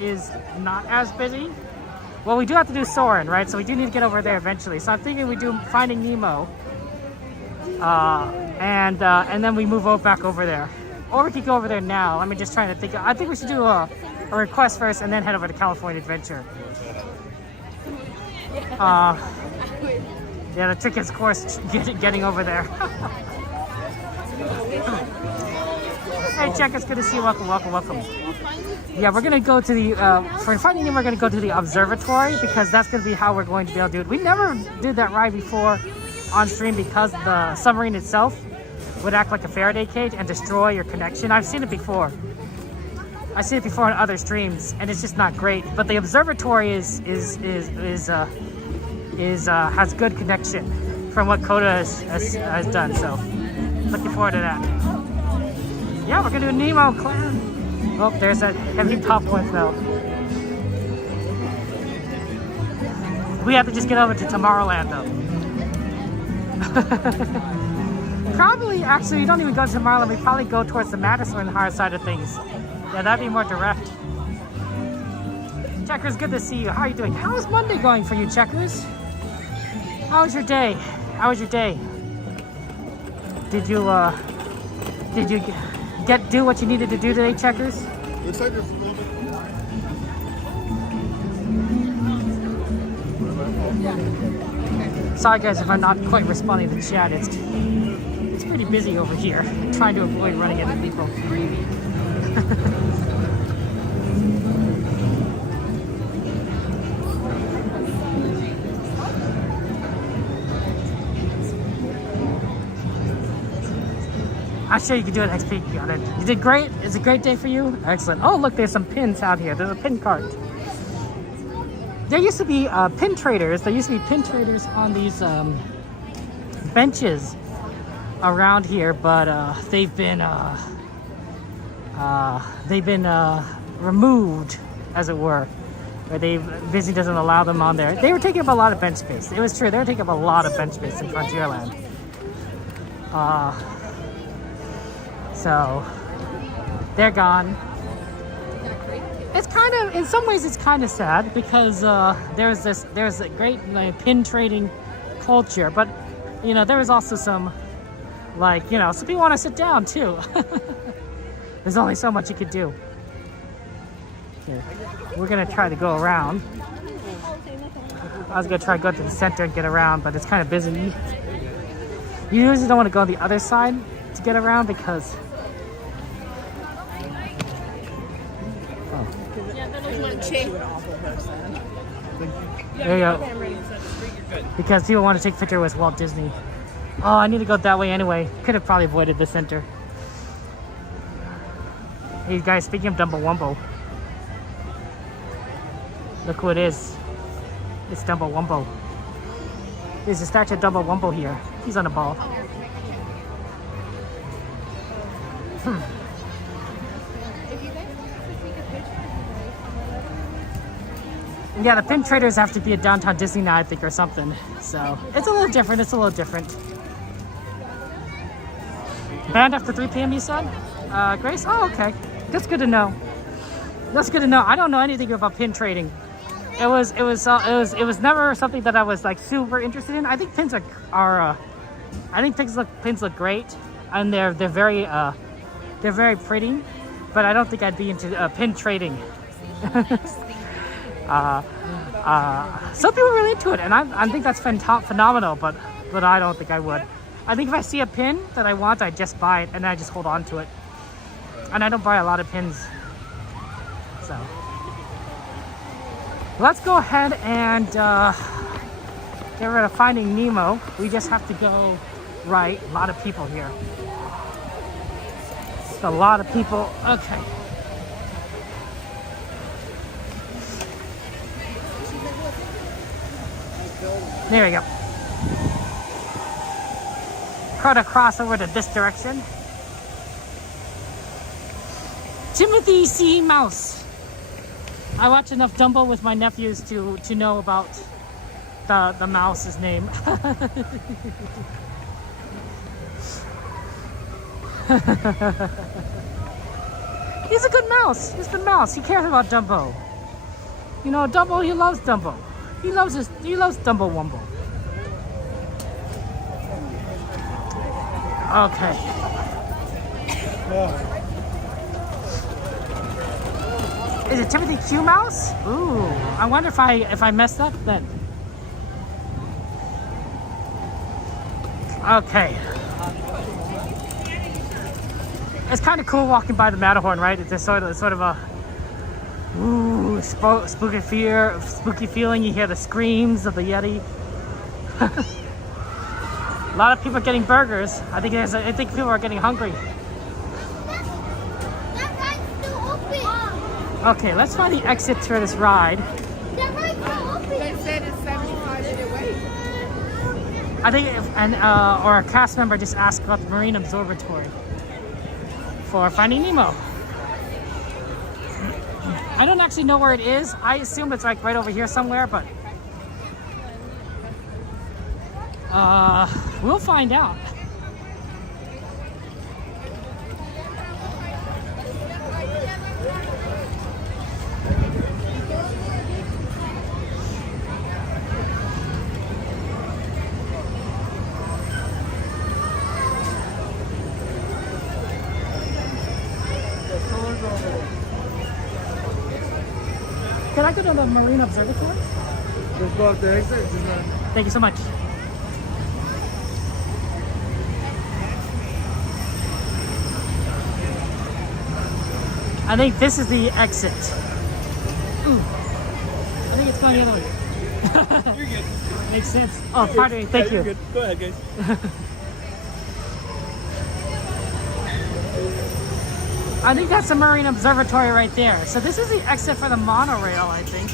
is not as busy. Well, we do have to do Soarin', right? So we do need to get over there eventually. So I'm thinking we do Finding Nemo, and then we move back over there, or we could go over there now. I'm just trying to think. I think we should do a request first, and then head over to California Adventure. Yeah, the trick is, of course, getting over there. Hey, Jack, it's good to see you. Welcome. Yeah, we're gonna go to the for Finding Nemo. We're gonna go to the observatory because that's gonna be how we're going to be able to do it. We never did that ride before on stream because the submarine itself would act like a Faraday cage and destroy your connection. I've seen it before. I've seen it before on other streams, and it's just not great. But the observatory has good connection from what Coda has done. So looking forward to that. Yeah, we're gonna do Nemo Clan. Oh, there's that heavy top one though. We have to just get over to Tomorrowland though. Probably, actually, you don't even go to Tomorrowland. We probably go towards the Madison hard side of things. Yeah, that'd be more direct. Checkers, good to see you. How are you doing? How is Monday going for you, Checkers? How was your day? Did you do what you needed to do today, Checkers? Looks like it's Sorry guys if I'm not quite responding to the chat. It's pretty busy over here. I'm trying to avoid running into people. I'm sure you can do it next week. You got it. You did great. It's a great day for you. Excellent. Oh, look, there's some pins out here. There's a pin cart. There used to be pin traders. There used to be pin traders on these benches around here, but they've been removed, as it were. Or Disney doesn't allow them on there. They were taking up a lot of bench space. It was true. They were taking up a lot of bench space in Frontierland. So they're gone. It's kind of, in some ways, it's kind of sad because there's a great pin trading culture, but there is also some some people want to sit down too. There's only so much you could do. Okay. We're gonna try to go around. I was gonna try to go to the center and get around, but it's kind of busy. You usually don't want to go on the other side to get around because. There you go. Because people want to take a picture with Walt Disney. Oh, I need to go that way anyway. Could have probably avoided the center. Hey guys, speaking of Dumbo Wumbo. Look who it is. It's Dumbo Wumbo. There's a statue of Dumbo Wumbo here. He's on a ball. Yeah, the pin traders have to be at downtown Disney now, I think, or something. So it's a little different. Banned after 3 p.m. you said? Grace? Oh, okay. That's good to know. I don't know anything about pin trading. it was never something that I was like super interested in. I think pins pins look great, and they're very pretty, but I don't think I'd be into pin trading. Some people are really into it, and I think that's phenomenal, but I don't think I would. I think if I see a pin that I want, I just buy it and I just hold on to it. And I don't buy a lot of pins. So let's go ahead and get rid of Finding Nemo. We just have to go right. A lot of people here. It's a lot of people. Okay. There we go. Try to cross over to this direction. Timothy C. Mouse. I watch enough Dumbo with my nephews to know about the mouse's name. He's a good mouse. He's the mouse. He cares about Dumbo. You know, Dumbo, he loves Dumbo. He loves Dumbo Wumbo. Okay. Is it Timothy Q Mouse? Ooh, I wonder if I messed up then. Okay. It's kind of cool walking by the Matterhorn, right? It's just sort of a spooky feeling. You hear the screams of the Yeti. A lot of people are getting burgers. I think people are getting hungry. That ride's still open. Okay, let's find the exit to this ride. That ride's still open. They said it's 75-minute wait. I think or a cast member just asked about the Marine Observatory for Finding Nemo. I don't actually know where it is. I assume it's like right over here somewhere, but we'll find out. Can I go to the Marine Observatory? Just go up the exit. Thank you so much. I think this is the exit. Ooh. I think it's going the other way. You're good. Makes sense. Oh, pardon me. Thank you. Good. Go ahead, guys. I think that's the Marine Observatory right there. So this is the exit for the monorail, I think.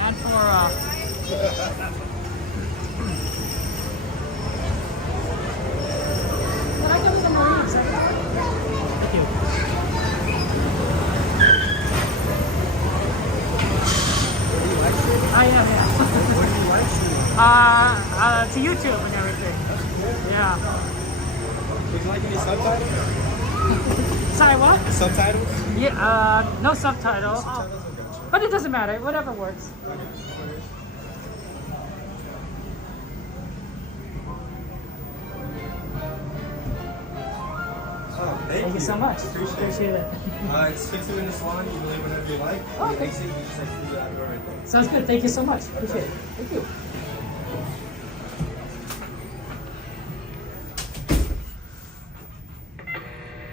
And for Can I go to the Marine Observatory? Thank you. I am, yeah. What do you like? To YouTube and everything. Yeah. Would you like any subtitles? Sorry, what? Subtitles? Yeah, no subtitle. Subtitles? I got you. But it doesn't matter, whatever works. Oh, Thank you so much. Appreciate it. It's 15 minutes long. You can leave whenever you like. Oh, okay. Exit, you just like through that door right there. Sounds good. Thank you so much. Appreciate it. Thank you.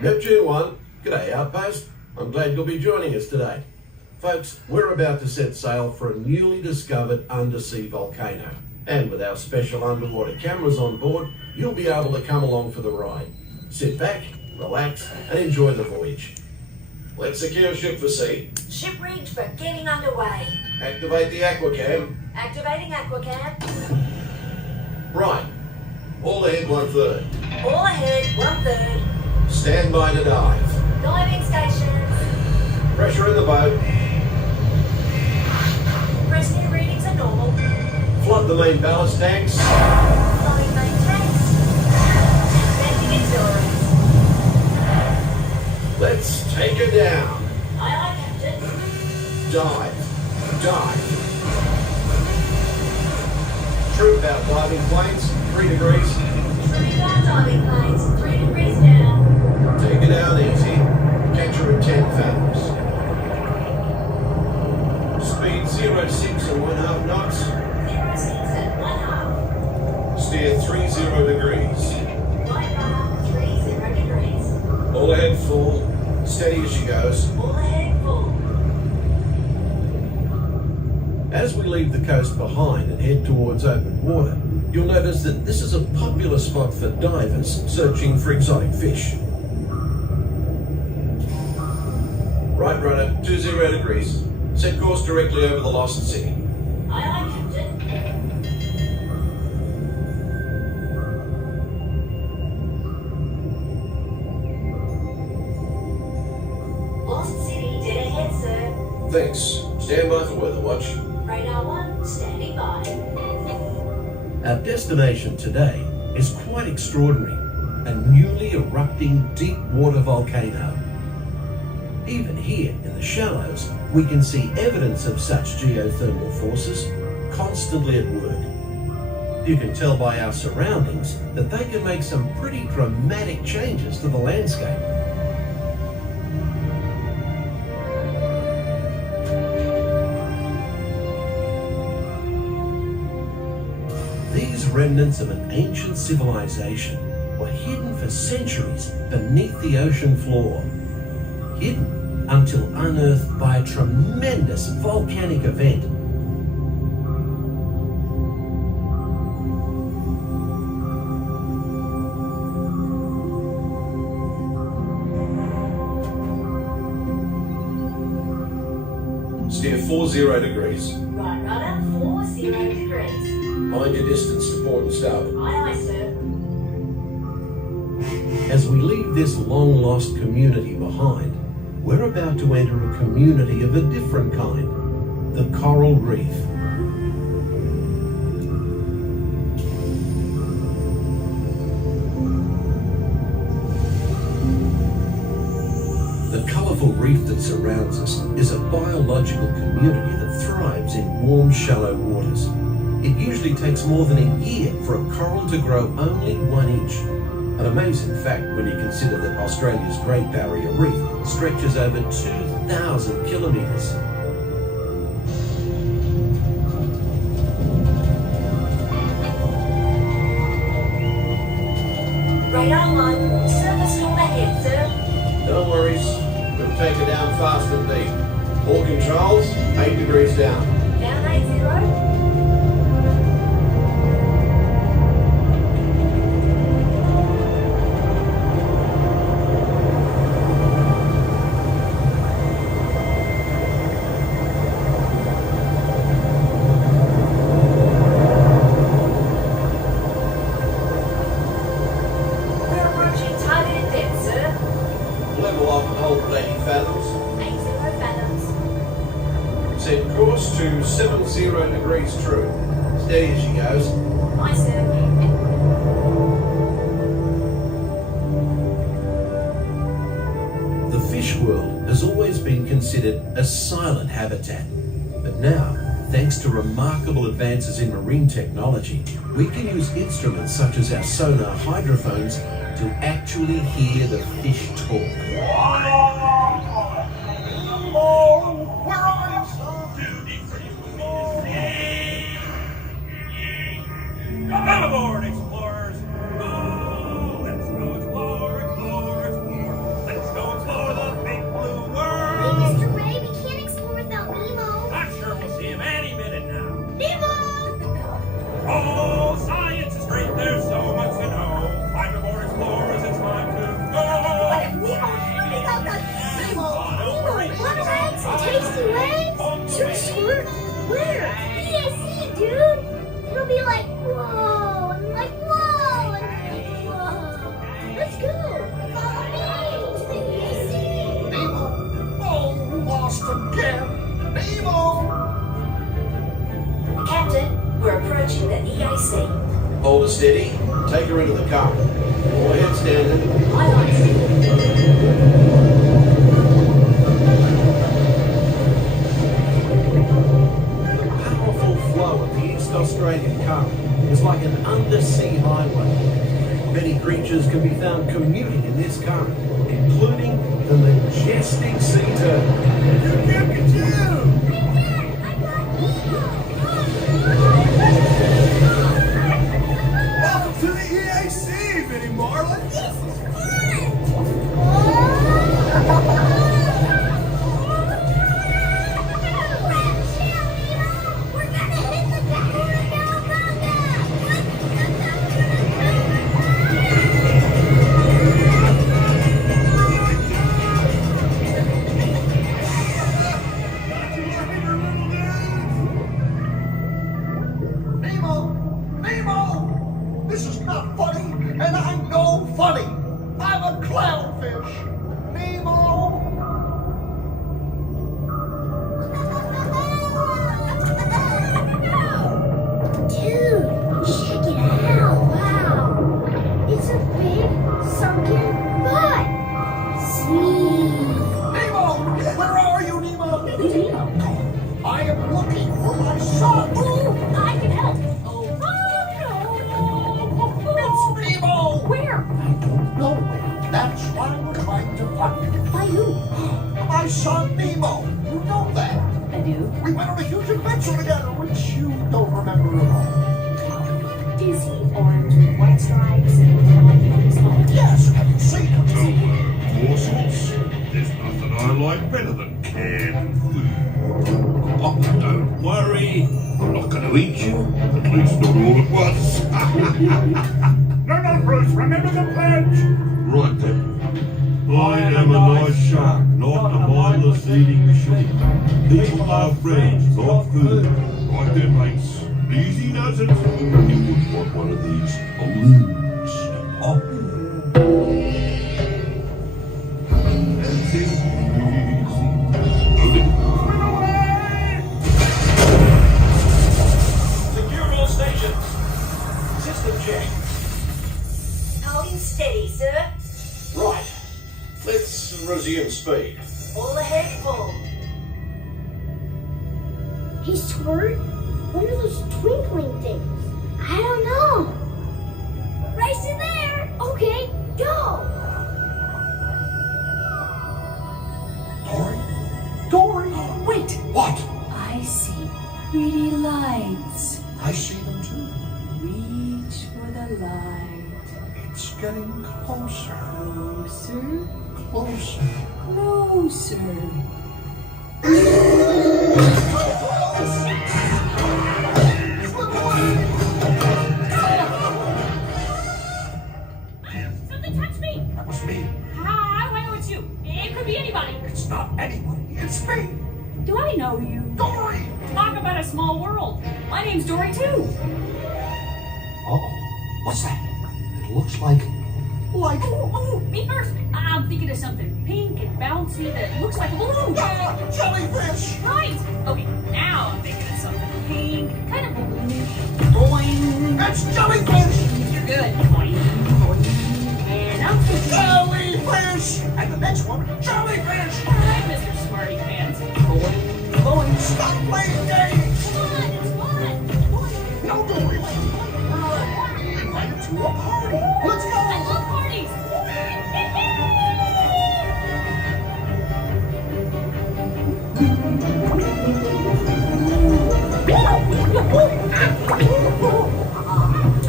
Neptune 1, g'day Outpost. I'm glad you'll be joining us today. Folks, we're about to set sail for a newly discovered undersea volcano. And with our special underwater cameras on board, you'll be able to come along for the ride. Sit back, relax, and enjoy the voyage. Let's secure ship for sea. Ship rigged for getting underway. Activate the aquacam. Activating aquacam. Right. All ahead 1/3. All ahead, 1/3. Stand by to dive. Diving stations. Pressure in the boat. Press new readings are normal. Flood the main ballast tanks. Flowing main tanks. Bending auxiliaries. Let's take her down. Aye, aye, Captain. Dive. Dive. true about diving planes? 3 degrees. True about diving planes, 3 degrees down. Take it down easy. Catch her at 10 fathoms. Speed 06 and 1/2 knots. 06 and 1/2. Steer 30 degrees. Right rudder, 30 degrees. All ahead full. Steady as she goes. All ahead full. As we leave the coast behind and head towards open water, you'll notice that this is a popular spot for divers searching for exotic fish. Right rudder, 20 degrees. Set course directly over the lost city. Aye, aye, Captain. Lost City, dead ahead, sir. Thanks. Stand by for weather watch. Radar 1, standing by. Our destination today is quite extraordinary. A newly erupting deep water volcano. Even here in the shallows, we can see evidence of such geothermal forces constantly at work. You can tell by our surroundings that they can make some pretty dramatic changes to the landscape. These remnants of an ancient civilization were hidden for centuries beneath the ocean floor. Hidden until unearthed by a tremendous volcanic event. Steer 40 degrees. Right rudder, 40 degrees. Mind your distance to port and starboard. Aye, aye, sir. As we leave this long-lost community behind, we're about to enter a community of a different kind, the coral reef. The colourful reef that surrounds us is a biological community that thrives in warm, shallow waters. It usually takes more than a year for a coral to grow only 1 inch. An amazing fact when you consider that Australia's Great Barrier Reef stretches over 2,000 kilometres. Radar 1, surface storm ahead, sir. No worries, we'll take it down fast and deep. All controls, 8 degrees down. Down 80. Level off and hold 80 fathoms. 80 fathoms. Set course to 70 degrees true. Steady as she goes. Aye, sir. The fish world has always been considered a silent habitat. But now, thanks to remarkable advances in marine technology, we can use instruments such as our sonar hydrophones to actually hear the fish talk. Come aboard, explorers! Oh, let's go explore, explore, explore. Let's go explore the big blue world. Hey, Mr. Ray, we can't explore without Nemo. I'm sure we'll see him any minute now. Nemo! Oh, science is great, there's so much to know. Climb aboard, explorers, it's time to go. What legs? Tasty legs? Sure, sure. Where? PSC, dude. It'll be like, whoa, and like, whoa, and whoa. Let's go. Follow me to the PSC. Nemo! Oh, lost again! Nemo! Captain, we're approaching the EAC. Hold her steady. Take her into the car. All ahead standing. Aye, aye, sir. The powerful flow of the East Australian current is one, including the majestic sea turtle. Welcome to the EAC, Vinnie Marlin. Nemo! This is not funny, and I'm no funny. I'm a clownfish. Nemo! Dude, check it out. Wow. It's a big sunken butt. Sweet. Nemo! Where are you, Nemo? I am looking for my son. Ooh, I can help. It's Nemo! Where? I don't know where. That's why we're trying to find him. By who? My son, Nemo. You know that. I do. We went on a huge adventure together, which you don't remember at all. Is he on white stripes and with Yes, have you seen him? Morsels? There's nothing I like better than canned food. Oh, don't worry. I'm not going to eat you. At least not all at once. No, Bruce, remember the pledge. Right then. I am a nice shark, not a mindless eating machine. People are friends, not food. Right then, mates. Easy does it. You would want one of these balloons. Oh. That's it. Easy. Secure all stations. System check. Holding steady, sir. Right. Let's resume speed. All ahead full. Hey, Squirt, what are those twinkling things? I don't know. Race in there. Okay, go. Dory? Wait. What? I see pretty lights. I see them too. Reach for the light. It's getting closer. Closer. Closer. Closer. Something touched me. That was me. How do I know it's you? It could be anybody. It's not anybody. It's me. Do I know you? Dory! Talk about a small world. My name's Dory too. Uh-oh. What's that? It looks like... Ooh, me first. I'm thinking of something pink and bouncy that looks like a balloon. Ah, jellyfish! Right. Okay, now I'm thinking of something pink, kind of balloonish. Boing. That's jellyfish! You're good. Boing, boing. And I'm thinking... Jellyfish! And the next one, jellyfish! All right, Mr. Smarty Pants. Boing, boing. Stop playing games! Come on, it's fun. No, Dory, wait. We're invited to a party. Let's go! I love parties.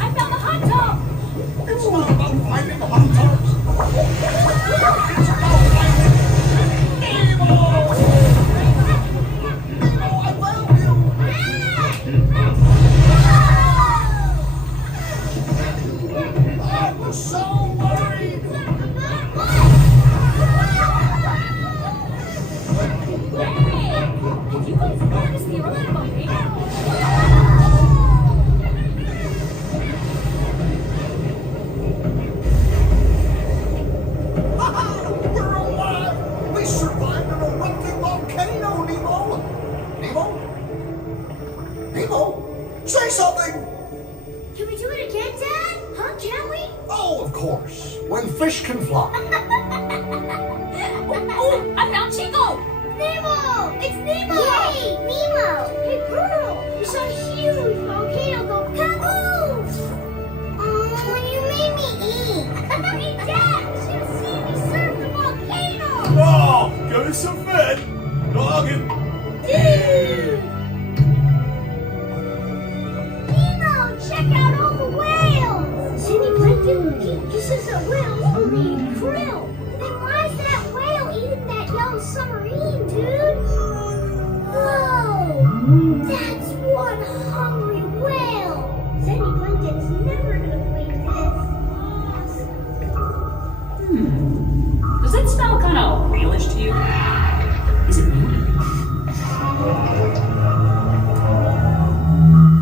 I found the hot tub. It's not about finding hot tubs. It's about finding Nemo! Nemo, I found you! I was so worried! Hey, did you guys notice the aroma of me? We're alive! We survived an erupting volcano, Nemo! Nemo? Nemo? Say something! Can we do it again, Dad? Huh? Can we? Oh, of course. When fish can fly. Oh, I found Chico. Nemo! It's Nemo! Yay! Nemo! Hey, girl! We saw a huge volcano go kaboom! Oh, you made me eat! Hey, Dad! We should have seen me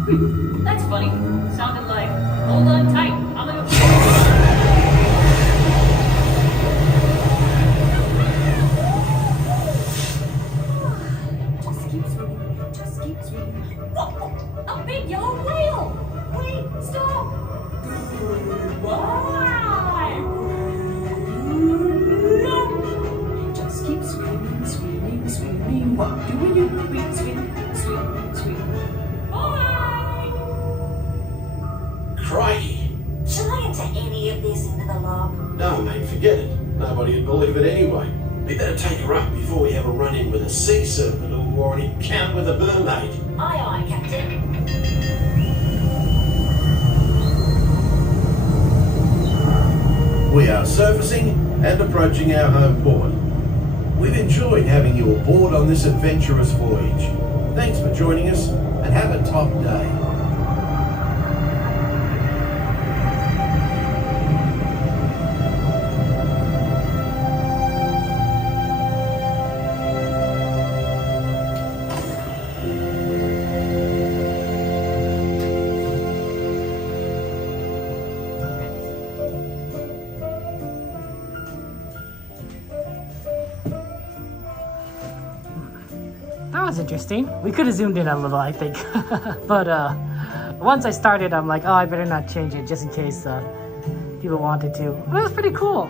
That's funny. Sounded like, hold on tight. I'm gonna go. Just keep swimming. Just keep swimming. Whoa! A big yellow whale! Wait, stop! Goodbye! No! Just keep swimming, swimming, swimming. What do we do? We swim, swim, swim. Bye! Crikey. Shall I enter any of this into the log? No, mate, forget it. Nobody'd believe it anyway. We better take her up before we have a run-in with a sea serpent or an encounter with a mermaid. Aye, aye, Captain. We are surfacing and approaching our home port. We've enjoyed having you aboard on this adventurous voyage. Thanks for joining us and have a top day. That was interesting. We could have zoomed in a little, I think. But once I started, I'm like, oh, I better not change it just in case people wanted to. But it was pretty cool.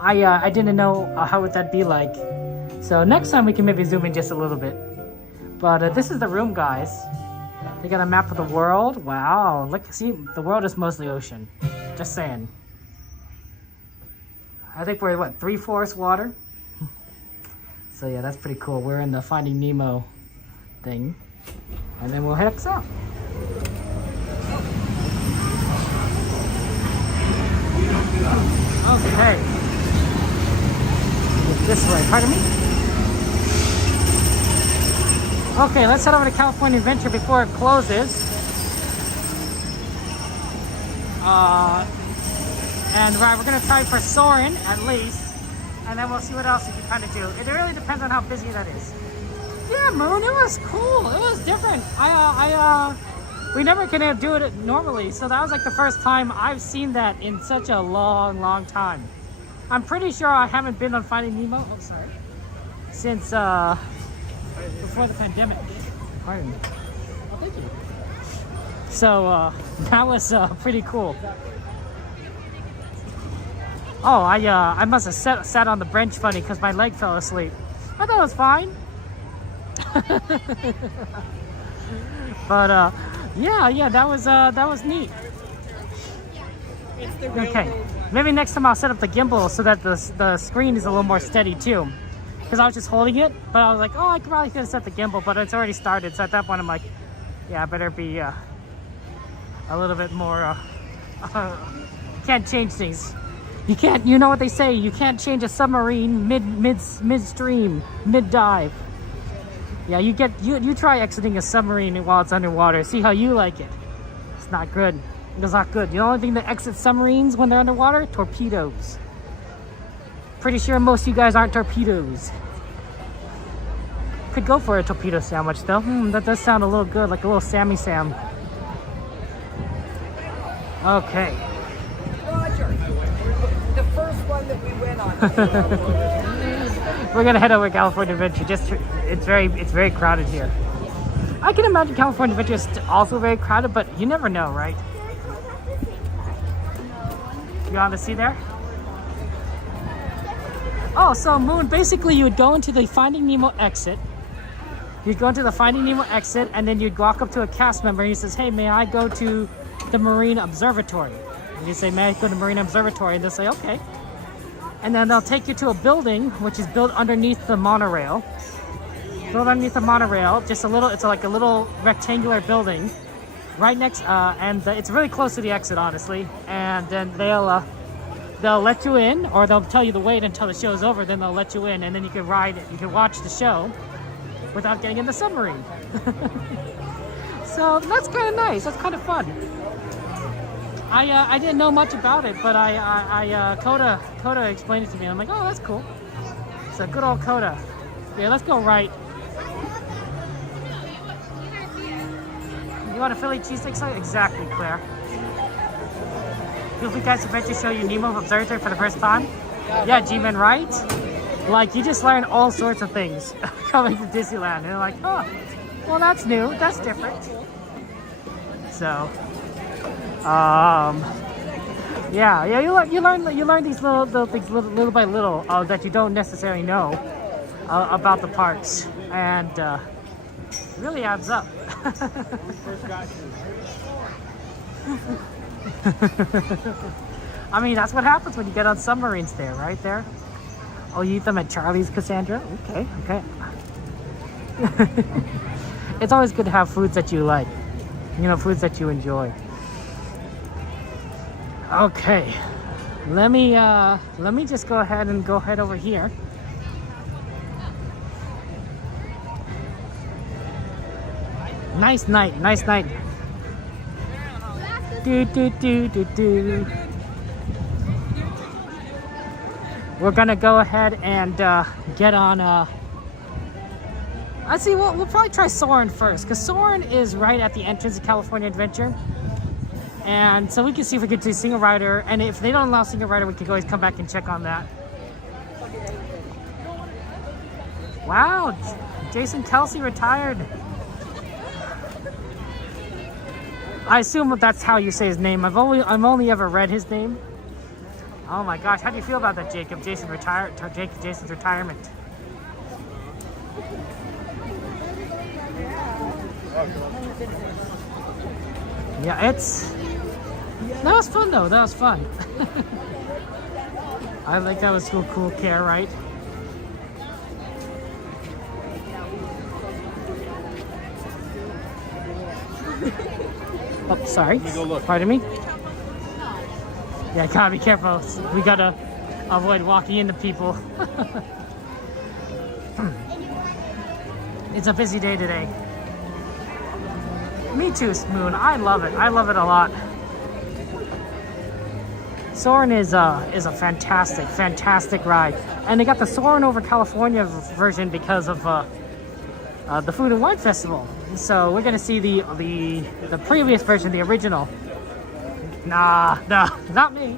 I didn't know how would that be like. So next time we can maybe zoom in just a little bit. But this is the room, guys. They got a map of the world. Wow, look, see, the world is mostly ocean. Just saying. I think we're, what, 3/4 water? So yeah, that's pretty cool. We're in the Finding Nemo thing. And then we'll head out. Okay. This way, pardon me? Okay, let's head over to California Adventure before it closes. And we're gonna try for Soarin at least. And then we'll see what else we can kind of do. It really depends on how busy that is. Yeah, Moon, it was cool. It was different. We never can do it normally. So that was like the first time I've seen that in such a long, long time. I'm pretty sure I haven't been on Finding Nemo. Oh, sorry. Since before the pandemic. Pardon me. Oh, thank you. So that was pretty cool. Oh, I must have sat on the bench funny because my leg fell asleep. I thought it was fine. But yeah, that was neat. Okay, maybe next time I'll set up the gimbal so that the screen is a little more steady too. Because I was just holding it, but I was like, oh, I probably could have set the gimbal, but it's already started. So at that point, I'm like, yeah, I better be a little bit more. Can't change things. You can't, you know what they say, you can't change a submarine midstream, mid-dive. Yeah, you try exiting a submarine while it's underwater. See how you like it. It's not good. It's not good. The only thing that exits submarines when they're underwater, torpedoes. Pretty sure most of you guys aren't torpedoes. Could go for a torpedo sandwich though. That does sound a little good, like a little Sammy Sam. Okay. The first one that we went on. We're gonna head over to California Adventure. It's very crowded here. I can imagine California Adventure is also very crowded, but you never know, right? You want to see there? Oh, so Moon, basically you would go into the Finding Nemo exit. You'd go into the Finding Nemo exit, and then you'd walk up to a cast member and he says, hey, may I go to the Marine Observatory? And you say, may I go to the Marine Observatory? And they'll say, okay. And then they'll take you to a building, which is built underneath the monorail. Built underneath the monorail, just a little, it's like a little rectangular building. Right next, it's really close to the exit, honestly. And then they'll let you in, or they'll tell you to wait until the show's over, then they'll let you in, and then you can watch the show without getting in the submarine. So that's kind of nice, that's kind of fun. I didn't know much about it, but Coda explained it to me, and I'm like, oh, that's cool. So good old Coda. Yeah, let's go right. You want a Philly cheesesteak sandwich? Exactly, Claire. Feel free guys to to show you Nemo Observatory for the first time. Yeah, G-Man, right? Like, you just learn all sorts of things coming to Disneyland. And you're like, oh, well, that's new. That's different. So, yeah, you learn these little things little by little that you don't necessarily know about the parks, and it really adds up. I mean, that's what happens when you get on submarines there, right there. Oh, you eat them at Charlie's, Cassandra? Okay, okay. It's always good to have foods that you like. You know, foods that you enjoy. Okay. Let me just go ahead over here. Nice night, nice night. Do. We're gonna go ahead and get on. I see. We'll probably try Soarin first, because Soarin is right at the entrance of California Adventure, and so we can see if we can do Single Rider. And if they don't allow Single Rider, we can always come back and check on that. Wow, Jason Kelsey retired. I assume that's how you say his name. I've only ever read his name. Oh my gosh, how do you feel about that, Jacob? Jason's retirement. Yeah, that was fun though. That was fun. I like that was cool care, right? Oh, sorry. Pardon me. Yeah, gotta be careful. We gotta avoid walking into people. It's a busy day today. Me too, Moon. I love it. I love it a lot. Soarin is a fantastic ride, and they got the Soarin over California version because of the Food and Wine Festival. So we're gonna see the previous version, the original. Nah, not me.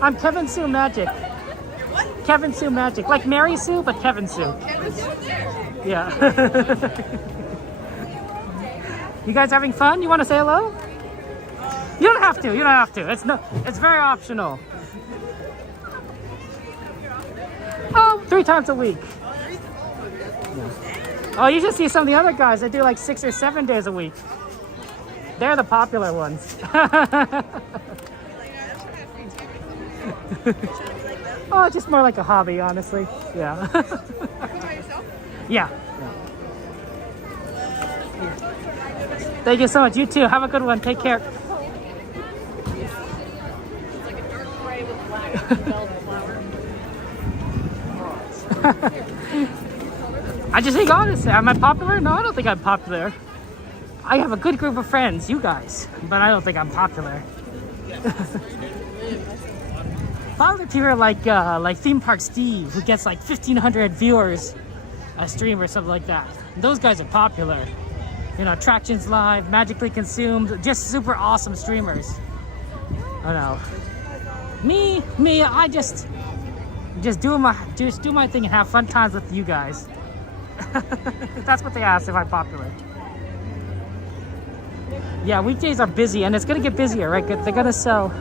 I'm Kevin Sue Magic. What? Kevin Sue Magic, like Mary Sue, but Kevin Sue. Oh, Kevin Sue. Yeah. You guys having fun? You want to say hello? You don't have to. You don't have to. It's very optional. Oh, 3 times a week. Oh, you should see some of the other guys that do like 6 or 7 days a week. They're the popular ones. Oh, just more like a hobby, honestly. Yeah. Yeah. Thank you so much. You too. Have a good one. Take care. I just think honestly, am I popular? No, I don't think I'm popular. I have a good group of friends, you guys, but I don't think I'm popular. Probably people like Theme Park Steve, who gets like 1,500 viewers a stream or something like that. Those guys are popular. You know, Attractions Live, Magically Consumed, just super awesome streamers. I know. Me, I just do my thing and have fun times with you guys. That's what they asked, if I'm popular. Yeah, weekdays are busy, and it's gonna get busier, right? They're gonna sell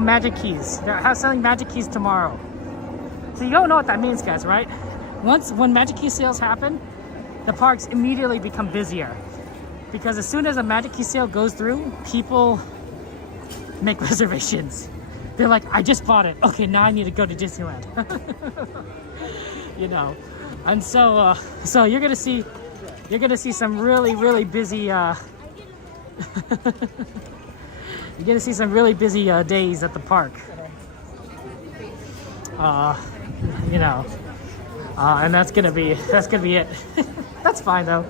magic keys. They're selling magic keys tomorrow. So you don't know what that means, guys, right? When magic key sales happen, the parks immediately become busier, because as soon as a magic key sale goes through, people make reservations. They're like, I just bought it. Okay, now I need to go to Disneyland. You know, and so you're gonna see some really busy. You're gonna see some really busy days at the park. You know, and that's gonna be it. That's fine though.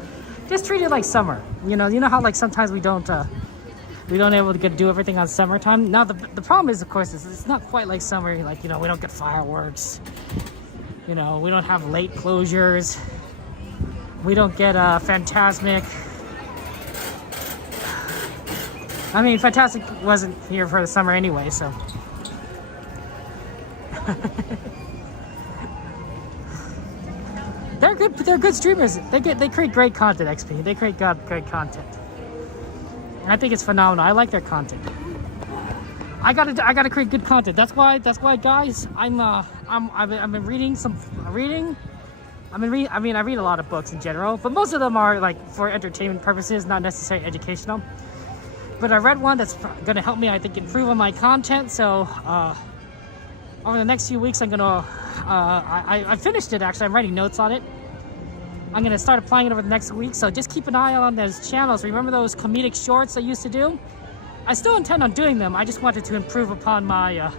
Just treat it like summer. You know how like sometimes we don't we don't able to do everything on summertime. Now the problem is, of course, is it's not quite like summer. Like, you know, we don't get fireworks. You know, we don't have late closures. We don't get Fantasmic. I mean, Fantastic wasn't here for the summer anyway, so. They're good. They're good streamers. They create great content. XP. They create great content. I think it's phenomenal. I like their content. I gotta create good content. That's why, guys. I've been reading I read a lot of books in general, but most of them are like for entertainment purposes, not necessarily educational. But I read one that's gonna help me, I think, improve on my content. So over the next few weeks, I'm gonna. I finished it actually. I'm writing notes on it. I'm gonna start applying it over the next week. So just keep an eye on those channels. Remember those comedic shorts I used to do? I still intend on doing them. I just wanted to improve upon my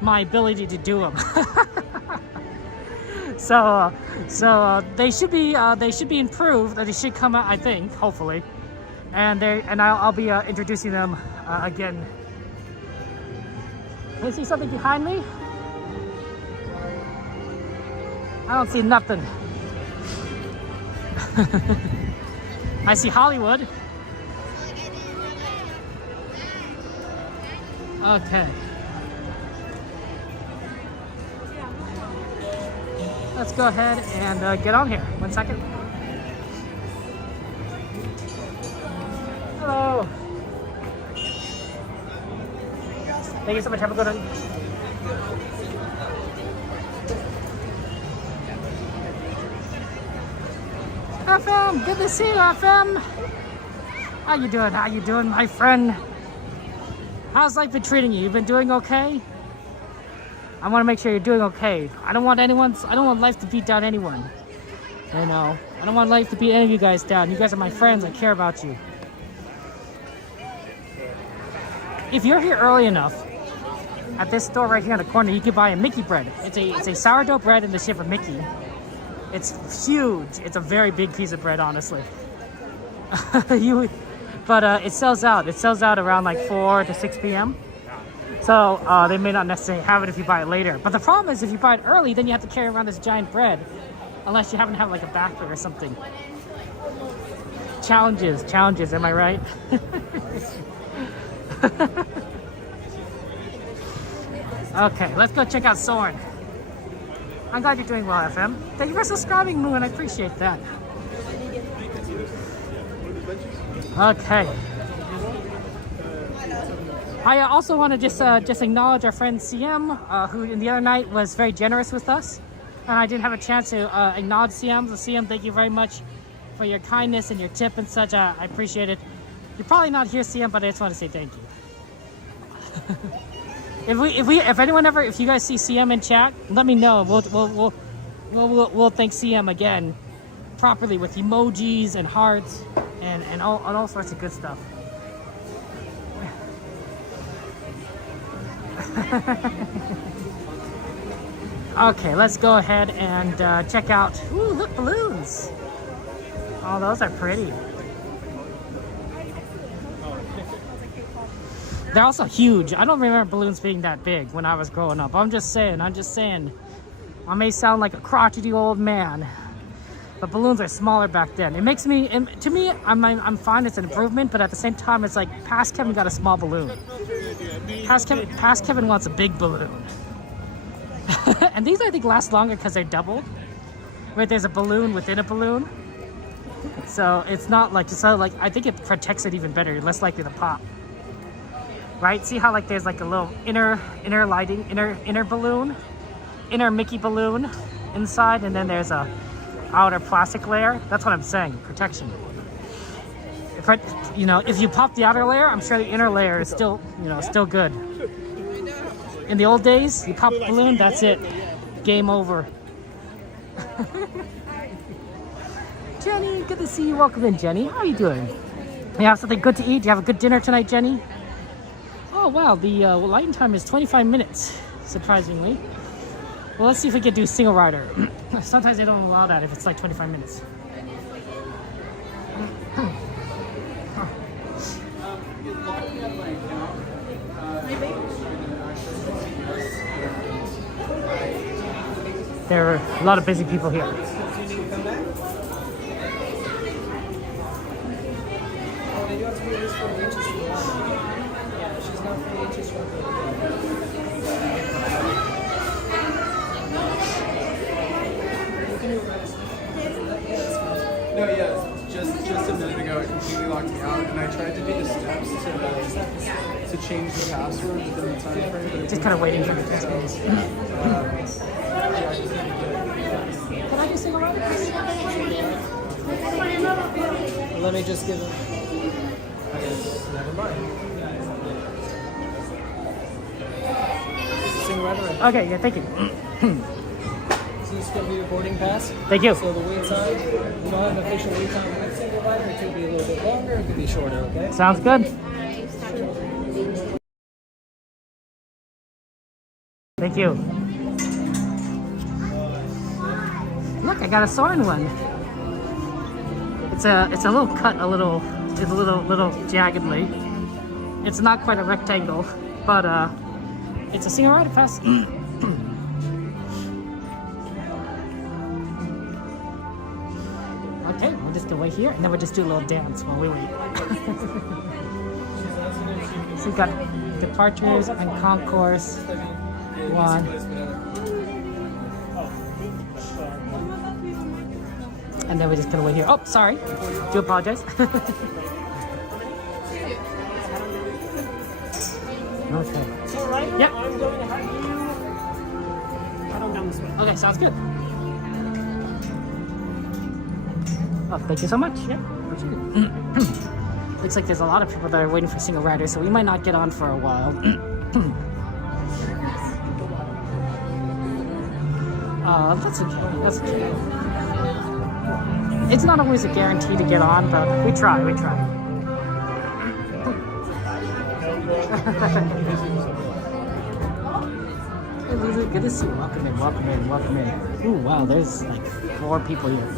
my ability to do them. So they should be improved. They should come out, I think, hopefully. And I'll be introducing them again. Can you see something behind me? I don't see nothing. I see Hollywood. Okay. Let's go ahead and get on here. 1 second. Hello. Thank you so much. Have a good one. FM, good to see you, FM. How you doing? How you doing, my friend? How's life been treating you? You been doing okay? I want to make sure you're doing okay. I don't want life to beat down anyone. You know, I don't want life to beat any of you guys down. You guys are my friends. I care about you. If you're here early enough, at this store right here in the corner, you can buy a Mickey bread. It's a sourdough bread in the shape of Mickey. It's huge. It's a very big piece of bread, honestly. But it sells out. It sells out around like 4 to 6 p.m. So they may not necessarily have it if you buy it later. But the problem is if you buy it early, then you have to carry around this giant bread. Unless you happen to have like a backpack or something. Challenges, am I right? Okay, let's go check out Soarin. I'm glad you're doing well, FM. Thank you for subscribing, Moon. I appreciate that. Okay. I also want to just acknowledge our friend CM, who in the other night was very generous with us, and I didn't have a chance to acknowledge CM. So CM, thank you very much for your kindness and your tip and such. I appreciate it. You're probably not here, CM, but I just want to say thank you. If you guys see CM in chat, let me know. We'll thank CM again properly with emojis and hearts and all sorts of good stuff. Okay, let's go ahead and check out. Ooh, look, balloons. Oh, those are pretty. They're also huge. I don't remember balloons being that big when I was growing up. I'm just saying. I may sound like a crotchety old man, but balloons are smaller back then. It makes me, to me, I'm fine. It's an improvement, but at the same time, it's like past Kevin got a small balloon. Past Kevin wants a big balloon. And these I think last longer because they're double. Right, there's a balloon within a balloon, so it's not like I think it protects it even better. You're less likely to pop. Right? See how like there's like a little inner lighting, inner balloon, inner Mickey balloon inside, and then there's a outer plastic layer. That's what I'm saying. Protection. If you pop the outer layer, I'm sure the inner layer is still good. In the old days, you pop the balloon, that's it. Game over. Jenny, good to see you. Welcome in, Jenny. How are you doing? You have something good to eat? Do you have a good dinner tonight, Jenny? Oh, wow. The lighting time is 25 minutes, surprisingly. Well, let's see if we can do single rider. Sometimes they don't allow that if it's like 25 minutes. there are a lot of busy people here. Do you need to come back? Oh, they do have to be at least 40 inches from the line. Yeah, she's not 40 inches from the line. No, yeah, just a minute ago it completely locked me out, and I tried to do the steps to change the password within the time frame. But Just kind of waiting for the test. Can I just sing around? Let me just give them. I guess, never mind. Sing right away. Okay, yeah, thank you. So this is going to be your boarding pass. Thank you. So the wait time, we don't have an official wait time with single rider. It could be a little bit longer, it could be shorter, okay? Sounds good. Thank you. Look, I got a Soarin one. It's a little cut, a little jaggedly. It's not quite a rectangle, but it's a single rider pass. Okay, we'll just go wait here, and then we'll just do a little dance while we wait. So we've got departures and concourse. One. And then we're just gonna wait here. Oh, sorry. Do apologize. Okay. It's all right. Yep. I'm going to have you head on down this way. Okay, sounds good. Oh, thank you so much. Yeah, appreciate it. Looks like there's a lot of people that are waiting for single riders, so we might not get on for a while. That's okay. That's okay. It's not always a guarantee to get on, but we try. Hey, Lulu, good to see you. Welcome in. Ooh, wow, there's like 4 people here.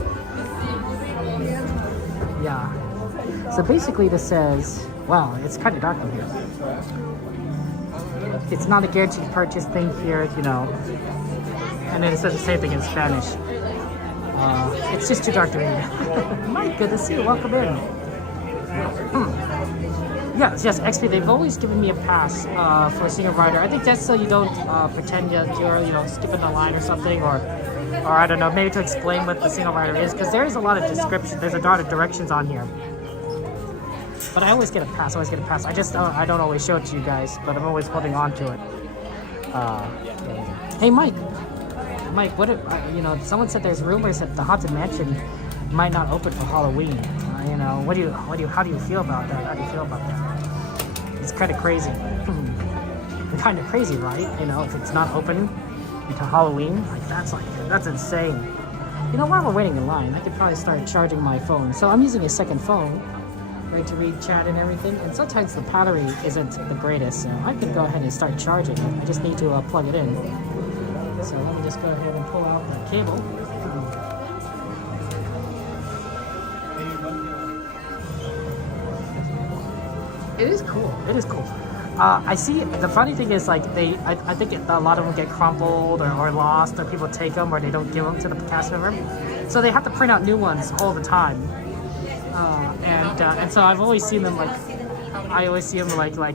Yeah. So basically this says, wow, it's kind of dark in here. It's not a guaranteed purchase thing here, you know. And then it says the same thing in Spanish. It's just too dark to read. Mike, good to see you. Welcome in. Yes, XP. They've always given me a pass for a single rider. I think that's so you don't pretend you're, skipping the line or something, or I don't know, maybe to explain what the single rider is, because there is a lot of description. There's a lot of directions on here. But I always get a pass. I just I don't always show it to you guys, but I'm always holding on to it. Hey, Mike, what if, someone said there's rumors that the Haunted Mansion might not open for Halloween. How do you feel about that? It's kind of crazy. Kind of crazy, right? If it's not open until Halloween, that's insane. While we're waiting in line, I could probably start charging my phone. So I'm using a second phone, right, to read chat and everything. And sometimes the battery isn't the greatest, so I could go ahead and start charging it. I just need to plug it in. So let me just go ahead and pull out the cable. It is cool. I see. The funny thing is, I think a lot of them get crumpled or lost, or people take them, or they don't give them to the cast member. So they have to print out new ones all the time. And so I've always seen them like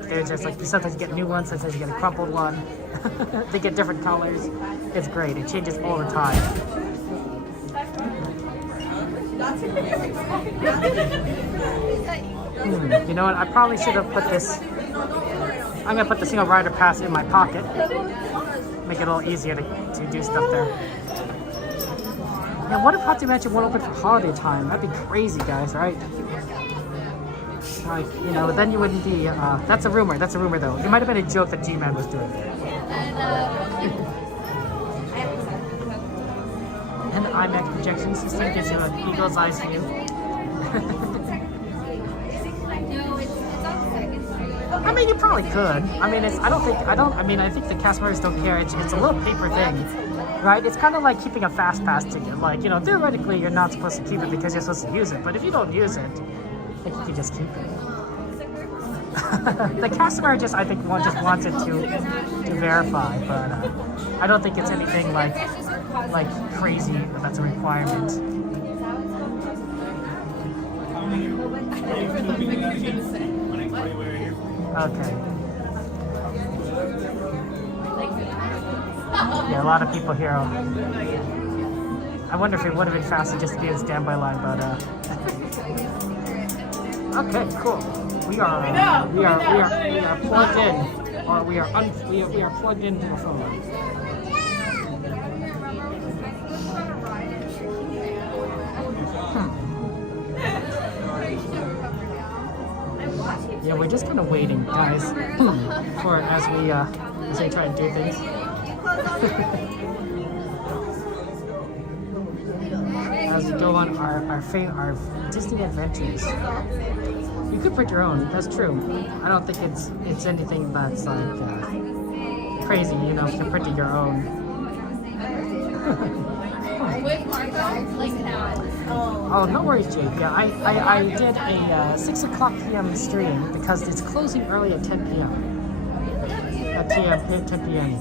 they're just like, sometimes you get new ones, sometimes you get a crumpled one. They get different colors. It's great. It changes all the time. You know what? I probably should have put this. I'm gonna put the single rider pass in my pocket. Make it a little easier to do stuff there. Now, what if Haunted Mansion won't open for holiday time? That'd be crazy, guys, right? Then you wouldn't be. That's a rumor though. It might have been a joke that G-Man was doing. And the IMAX projection system gives you an eagle's eyes view. I mean, you probably could. I think the cast members don't care. It's a little paper thing, right? It's kind of like keeping a fast pass ticket. Theoretically, you're not supposed to keep it because you're supposed to use it. But if you don't use it, I think you can just keep it. The cast member just wanted to verify, but I don't think it's anything like like crazy that that's a requirement. Okay. Yeah, a lot of people here. I wonder if it would have been faster just to be in standby line, but okay, cool. We are plugged in, or we are plugged into the phone. Yeah, we're just kind of waiting, guys, for as we try and do things. As we go on our Disney adventures. You could print your own. That's true. I don't think it's anything that's like crazy, you know, to print your own. Oh, no worries, Jake. Yeah, I did a 6 o'clock p.m. stream because it's closing early at 10 p.m. At 10 p.m.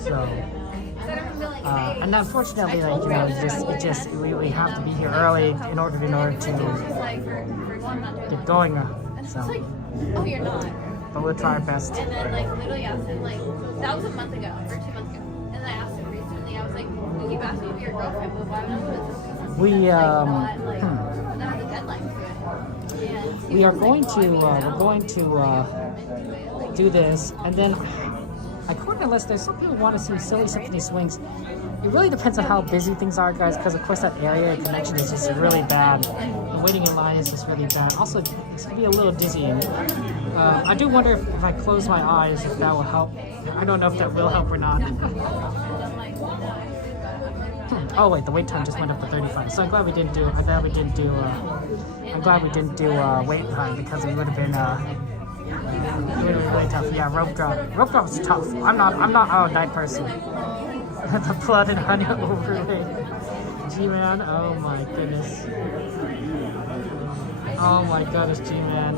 So, and unfortunately, like, you know, we have to be here early in order to get going. So, Oh, you're not. but we'll try our best. And then, like, literally asked him, like, that was a month ago, or 2 months ago. And then I asked him recently, I was like, you keep asking me if you're a girlfriend, but why not? We that has a deadline to it. And we are going to do this, and then according to the list, there's some people who want to see Silly Symphony swings. It really depends on how busy things are, guys, because of course that area connection is just really bad. The waiting in line is just really bad. Also, it's going to be a little dizzying. I do wonder if I close my eyes, if that will help. I don't know if that will help or not. Oh wait, the wait time just went up to 35. So I'm glad we didn't do wait time because it would have been really tough. Yeah, rope drop. Rope drop is tough. I'm not a Nite person. The blood and honey overlay. G-Man, oh my goodness. Oh my goodness, G-Man.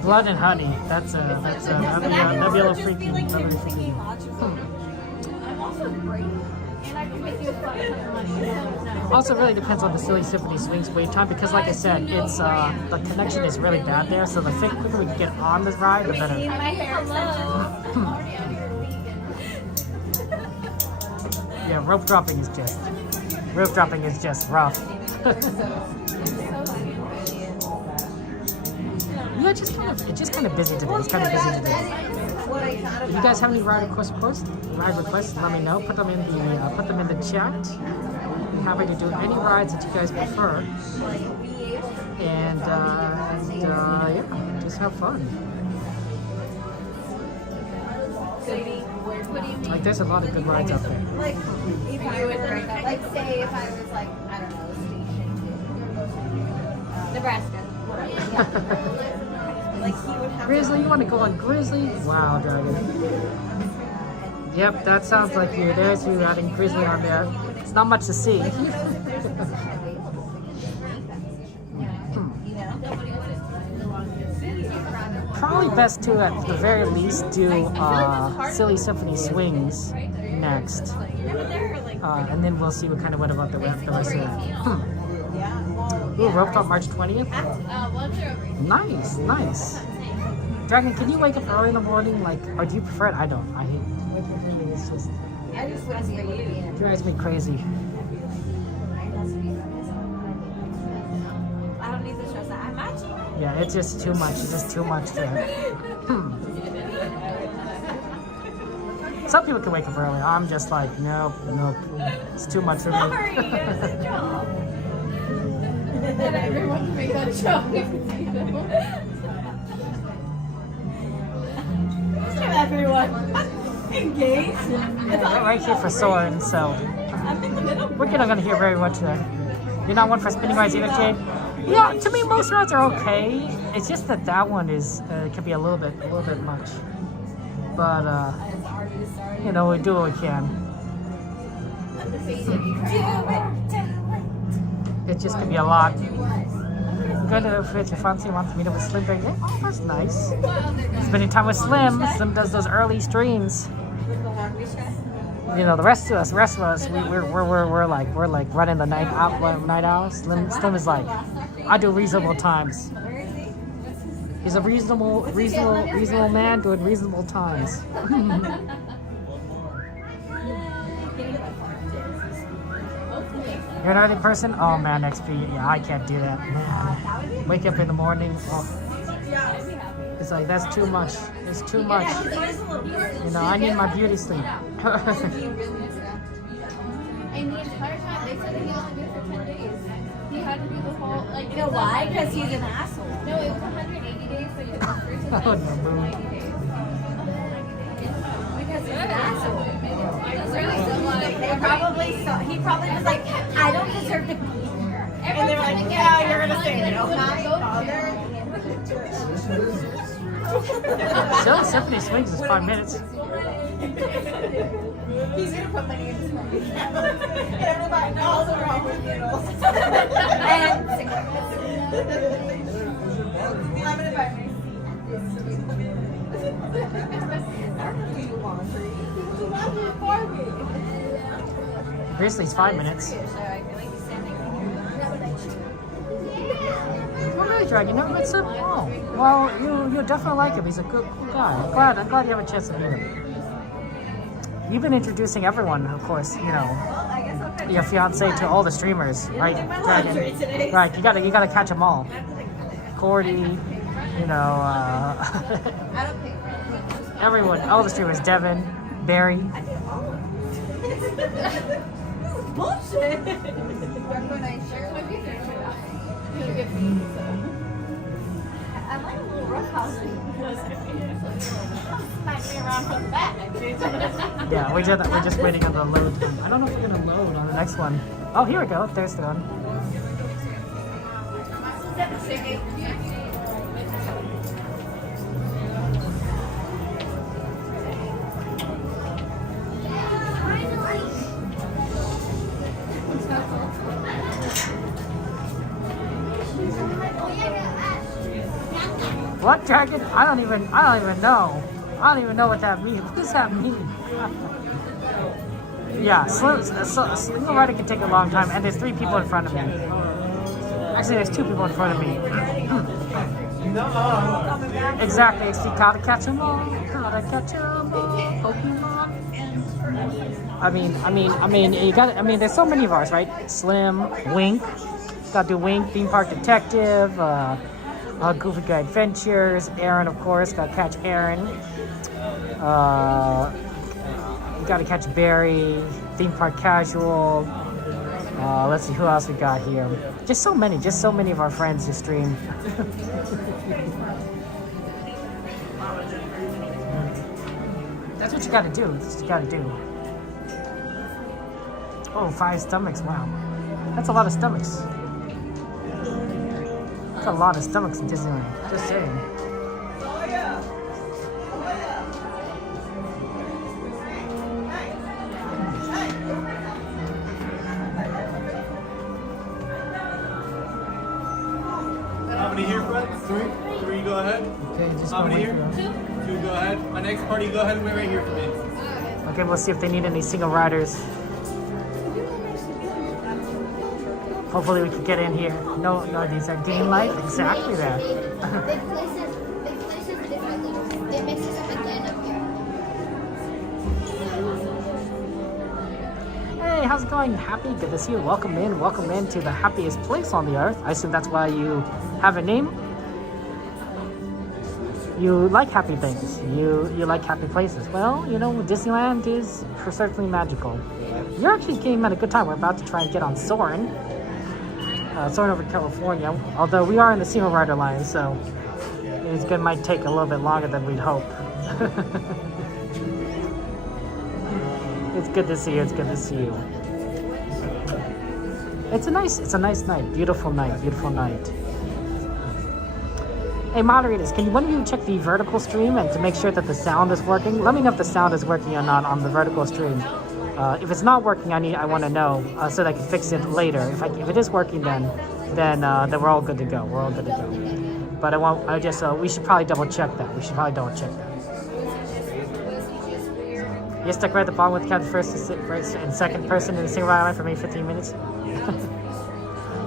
Blood and honey. That's a Nebula freaking. Also, really depends on the Silly Symphony swings wait time because, like I said, it's the connection is really bad there. So the quicker we can get on this ride, the better. Yeah, rope dropping is just rough. Yeah, it's just kind of busy today. It's kind of busy today. If you guys have any ride requests, let me know. Put them in the chat. I'm happy to do any rides that you guys prefer. And yeah, just have fun. Like, there's a lot of good rides out there. Like, if I would, like, say if I was, like, I don't know, Nebraska. Like, he would have Grizzly, you want to go on Grizzly? Wow, Dragon. Yep, that sounds like you. There's you adding Grizzly on there. It's not much to see. Probably best to, at the very least, do Silly Symphony swings next. And then we'll see what about the rest of it. Ooh, rope top March 20th. Nice. Dragon, can you wake up early in the morning? Like, or do you prefer it? I don't. I hate it. It's just. It drives me crazy. I don't need to stress that. I'm matching. Yeah, it's just too much. It's just too much to. Some people can wake up early. I'm just like, nope. It's too much for me. Sorry, there's a job. And everyone can make that joke. Everyone. Engaged. We're right here for Soarin, so I'm in the middle. we're not going to hear very much there. You're not one for spinning rides either, Jade? Yeah, to me most rides are okay. It's just that one is can be a little bit much. But we do what we can. It just can be a lot. Good if your fancy wants to meet up with Slim. Yeah, oh, that's nice. Spending time with Slim. Slim does those early streams. You know, the rest of us, we're like running the night out. Slim is like, I do reasonable times. He's a reasonable man doing reasonable times. You're an early person? Oh man, XP. Yeah, I can't do that. Man. Wake up in the morning. Oh. It's like, that's too much. It's too much. You know, I need my beauty sleep. And the entire time, they said that he only did for 10 days. He had to do the whole, like... You know why? Because he's an asshole. No, it was 180 days, so you took the first and Oh, then no, 90 days. Because he's an asshole. He probably was like, I don't deserve to be here. And they're like, yeah, you're going to stay there. So Symphony swings is 5 minutes. He's going to put money in his money. And everybody knows what's wrong with needles. And I'm going to buy my Basically, it's 5 minutes. Oh, really, Dragon? Never met Sim? Oh, well, you'll definitely like him. He's a good guy. I'm glad you have a chance to meet him. You've been introducing everyone, of course. You know, your fiance to all the streamers, right, Dragon? Right, you gotta catch them all. Cordy, you know, everyone, all the streamers. Devin, Barry. bullshit. I like a little roughhouse. Smack me around from the back. Yeah, we're just waiting on the load. I don't know if we're gonna load on the next one. Oh, here we go. There's the one. What, Dragon? I don't even know. I don't even know what that means. What does that mean? Yeah, Slim Rider can take a long time, and there's 3 people in front of me. Actually, there's 2 people in front of me. Exactly. You gotta catch them all. Gotta catch them all. Pokemon. I mean, you got. I mean, there's so many of ours, right? Slim, Wink. Gotta do Wink, Theme Park Detective. Goofy Guy Adventures, Aaron, of course, gotta catch Aaron. You gotta catch Barry, Theme Park Casual. Let's see who else we got here. Just so many of our friends who stream. That's what you gotta do. That's what you gotta do. Oh, 5 stomachs, wow. That's a lot of stomachs. That's a lot of stomachs in Disneyland. Just saying. How many here, Fred? 3? 3, go ahead. Okay, just How many here? for 2, go ahead. My next party, go ahead and wait right here for me. Okay, we'll see if they need any single riders. Hopefully we can get in here. No, these are game life. Exactly that. They place it differently. They mix it up again up here. Hey, how's it going? Happy? Good to see you. Welcome in to the happiest place on the earth. I assume that's why you have a name. You like happy things. You like happy places. Well, you know, Disneyland is certainly magical. You actually came at a good time. We're about to try and get on Soarin. Soarin over California. Although we are in the Single Rider line, so might take a little bit longer than we'd hope. It's good to see you. It's good to see you. It's a nice night. Beautiful night. Hey, moderators, can one of you check the vertical stream and to make sure that the sound is working? Let me know if the sound is working or not on the vertical stream. If it's not working, I want to know so that I can fix it later. If it is working, then we're all good to go. We're all good to go. But we should probably double check that. You stuck right at the bottom with count first and second person in the single island for maybe 15 minutes.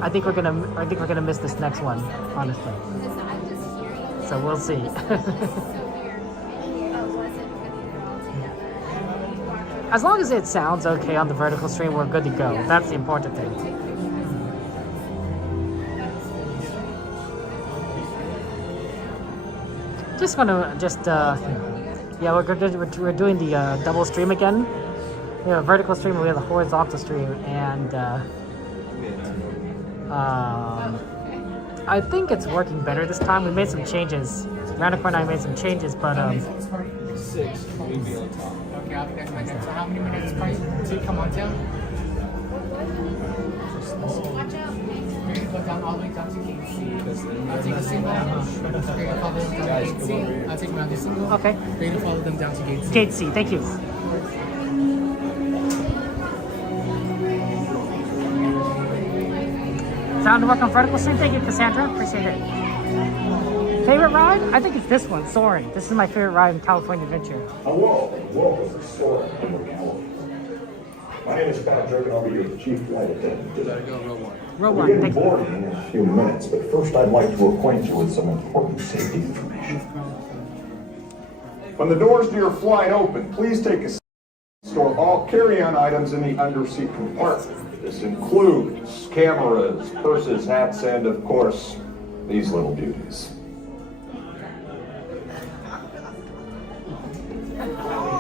I think we're gonna miss this next one, honestly. So we'll see. As long as it sounds okay on the vertical stream, we're good to go. That's the important thing. Just want to yeah, we're doing the double stream again. We have a vertical stream and we have a horizontal stream, and I think it's working better this time. We made some changes. Random and I made some changes, but 6, we'd be on top. Okay, I'll be next minute. So how many minutes to come on down? Watch out. We're gonna go down all the way down to gate C. I'll take a single. We're gonna follow them down to gate C. I'll take another single. Okay. We're gonna follow them down to gate C. Gate C, thank you. Sound to work on vertical stream? Thank you, Cassandra. Appreciate it. Favorite ride? I think it's this one, Soarin. This is my favorite ride in California Adventure. Hello, and welcome to Soarin, California. My name is Patrick, and I'll be your chief flight attendant today. Row We'll one, begin thank you. boarding in a few minutes, but first I'd like to acquaint you with some important safety information. When the doors to your flight open, please take a seat and store all carry-on items in the underseat compartment. This includes cameras, purses, hats, and, of course, these little beauties.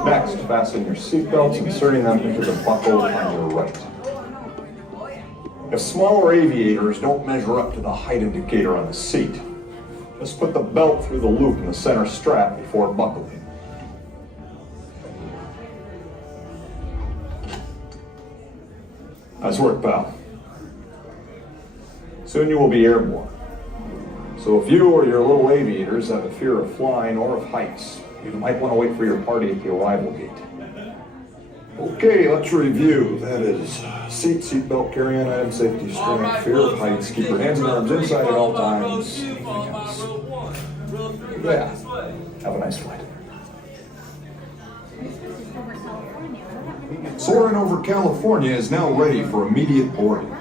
Next, fasten your seatbelts, inserting them into the buckle on your right. If smaller aviators don't measure up to the height indicator on the seat, just put the belt through the loop in the center strap before buckling. Nice work, pal. Soon you will be airborne. So if you or your little aviators have a fear of flying or of heights, you might want to wait for your party at the arrival gate. Okay, let's review. That is seatbelt, carry-on item, safety string, fear of heights, keep your hands and arms inside at all times. Anything else? Yeah. Have a nice flight. Soarin' over California is now ready for immediate boarding.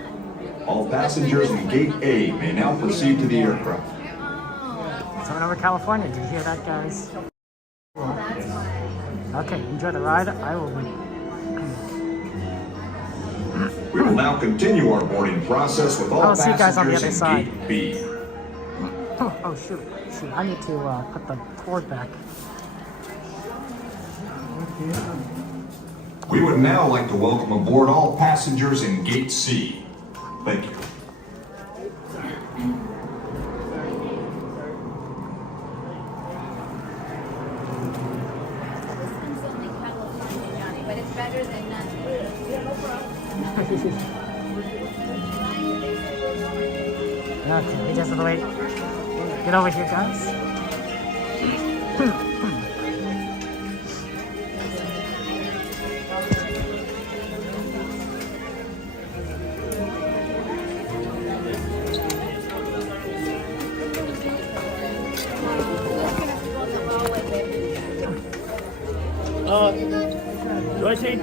All passengers in Gate A may now proceed to the aircraft. Soarin' over California. Did you hear that, guys? Okay, enjoy the ride. I will be. We will now continue our boarding process with all I'll see you guys on the passengers other in side. Gate B. Oh shoot! I need to put the cord back. We would now like to welcome aboard all passengers in Gate C. Thank you. But it's better than none. Okay, we just have to wait. Get over here, guys. Do I say?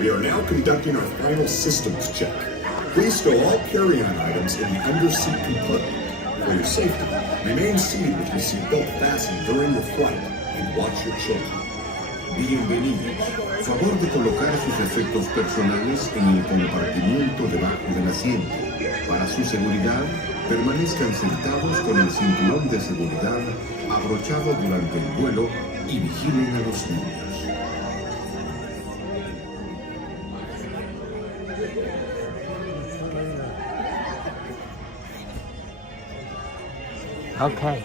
We are now conducting our final systems check. Please stow all carry-on items in the underseat compartment. For your safety, remain seated with your seatbelt fastened during your flight and watch your children. Bienvenidos. Favor de colocar sus efectos personales en el compartimiento debajo del asiento. Para su seguridad, permanezcan sentados con el cinturón de seguridad abrochado durante el vuelo y vigilen a los niños. Okay.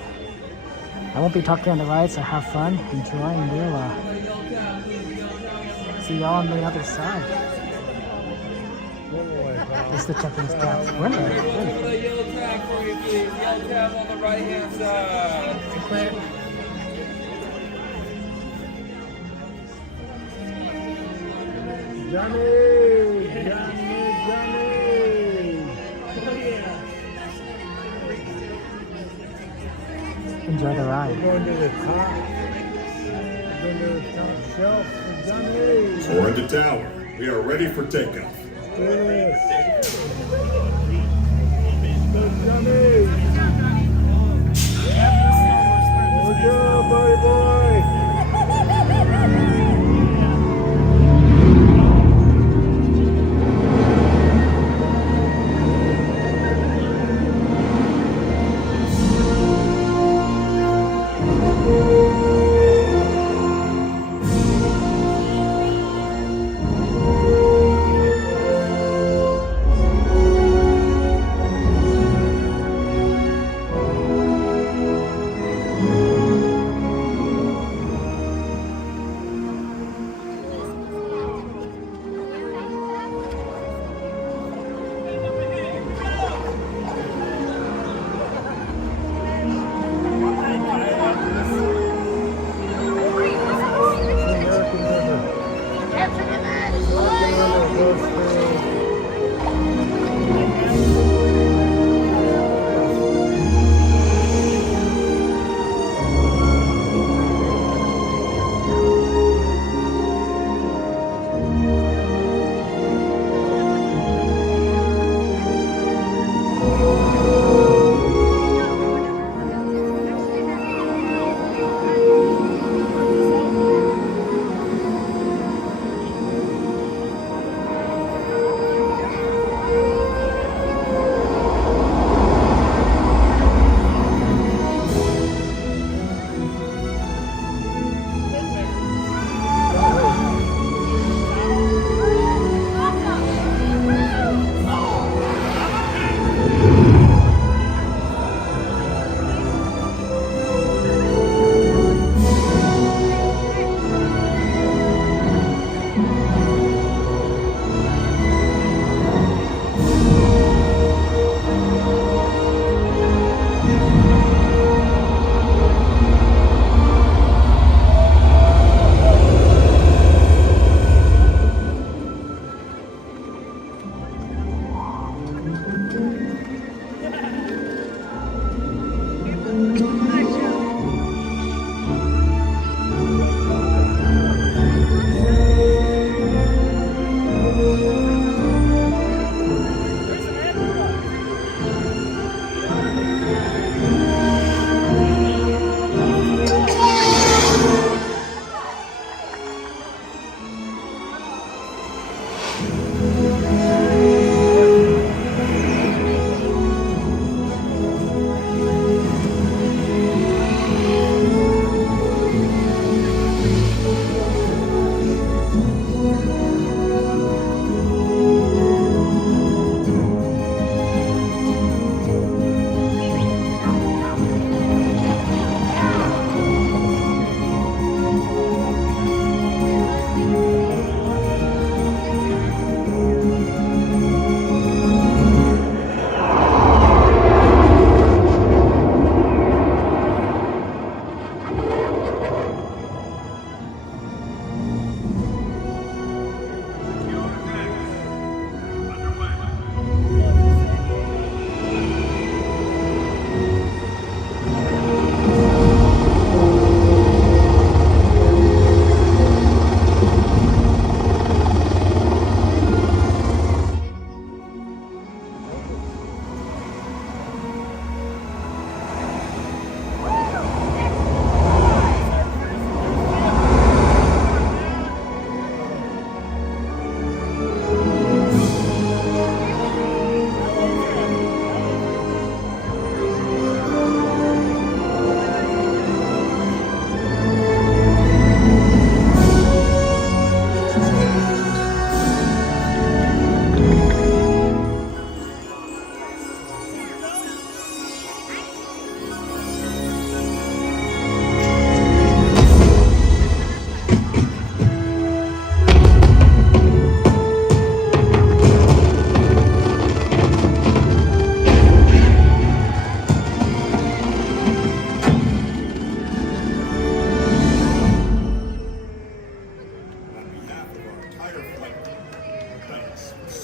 I won't be talking on the ride, so have fun, enjoy, and we'll see y'all on the other side. Just to check in steps. Run it. The yellow tag for you, please. Yellow tab on the right hand side. Clear. Johnny! Enjoy the ride. Going to the top. Going to the top shelf for Johnny. Soarin to tower. We are ready for takeoff. Yes. Go Johnny. Good job, buddy boy.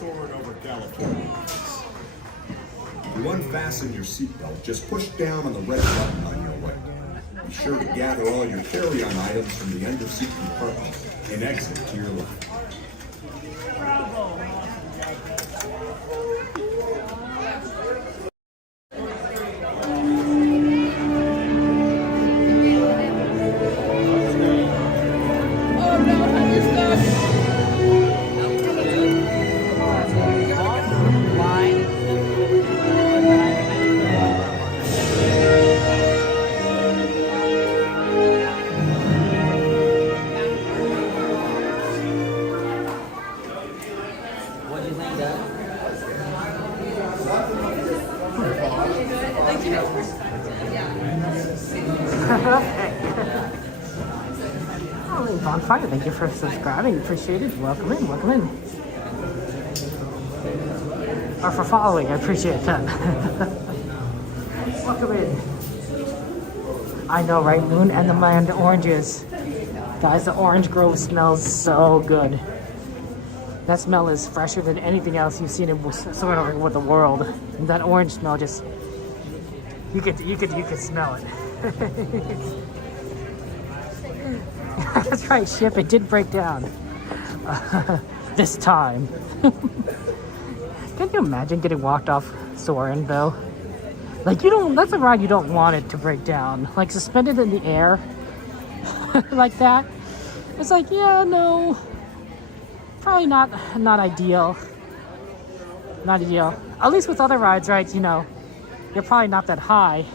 Soarin' over California. To unfasten your seatbelt, just push down on the red button on your right. Be sure to gather all your carry-on items from the underseat compartment and exit to your left. Bonfire, thank you for subscribing. Appreciate it. Welcome in, welcome in. Or for following, I appreciate that. Welcome in. I know, right? Moon and the land oranges. Guys, the orange grove smells so good. That smell is fresher than anything else you've seen in somewhere over the world. And that orange smell just, you could smell it. That's right, ship, it did break down. This time. Can you imagine getting walked off Soarin' though? Like, that's a ride you don't want it to break down. Like, suspended in the air. Like that. It's like, yeah, no. Probably not ideal. Not ideal. At least with other rides, right, you're probably not that high.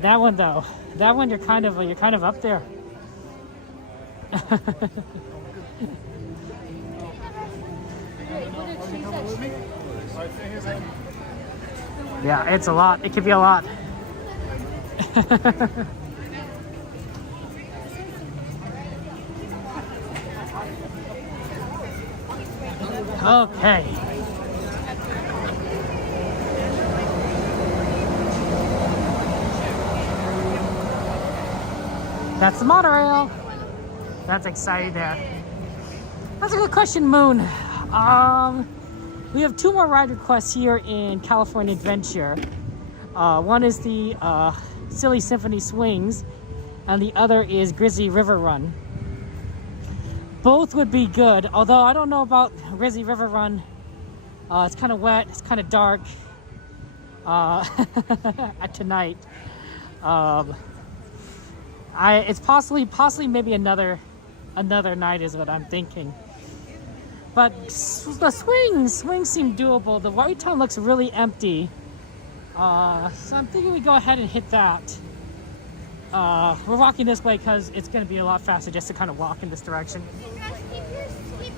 That one though. That one you're kind of up there. Yeah, it's a lot. It could be a lot. Okay. That's the monorail. That's exciting there. That's a good question, Moon. We have 2 more ride requests here in California Adventure. One is the Silly Symphony Swings, and the other is Grizzly River Run. Both would be good, although I don't know about Grizzly River Run. It's kind of wet, it's kind of dark at tonight. It's possibly maybe another night is what I'm thinking. But the swings seem doable. The White Town looks really empty. So I'm thinking we go ahead and hit that. We're walking this way because it's going to be a lot faster just to kind of walk in this direction. Keep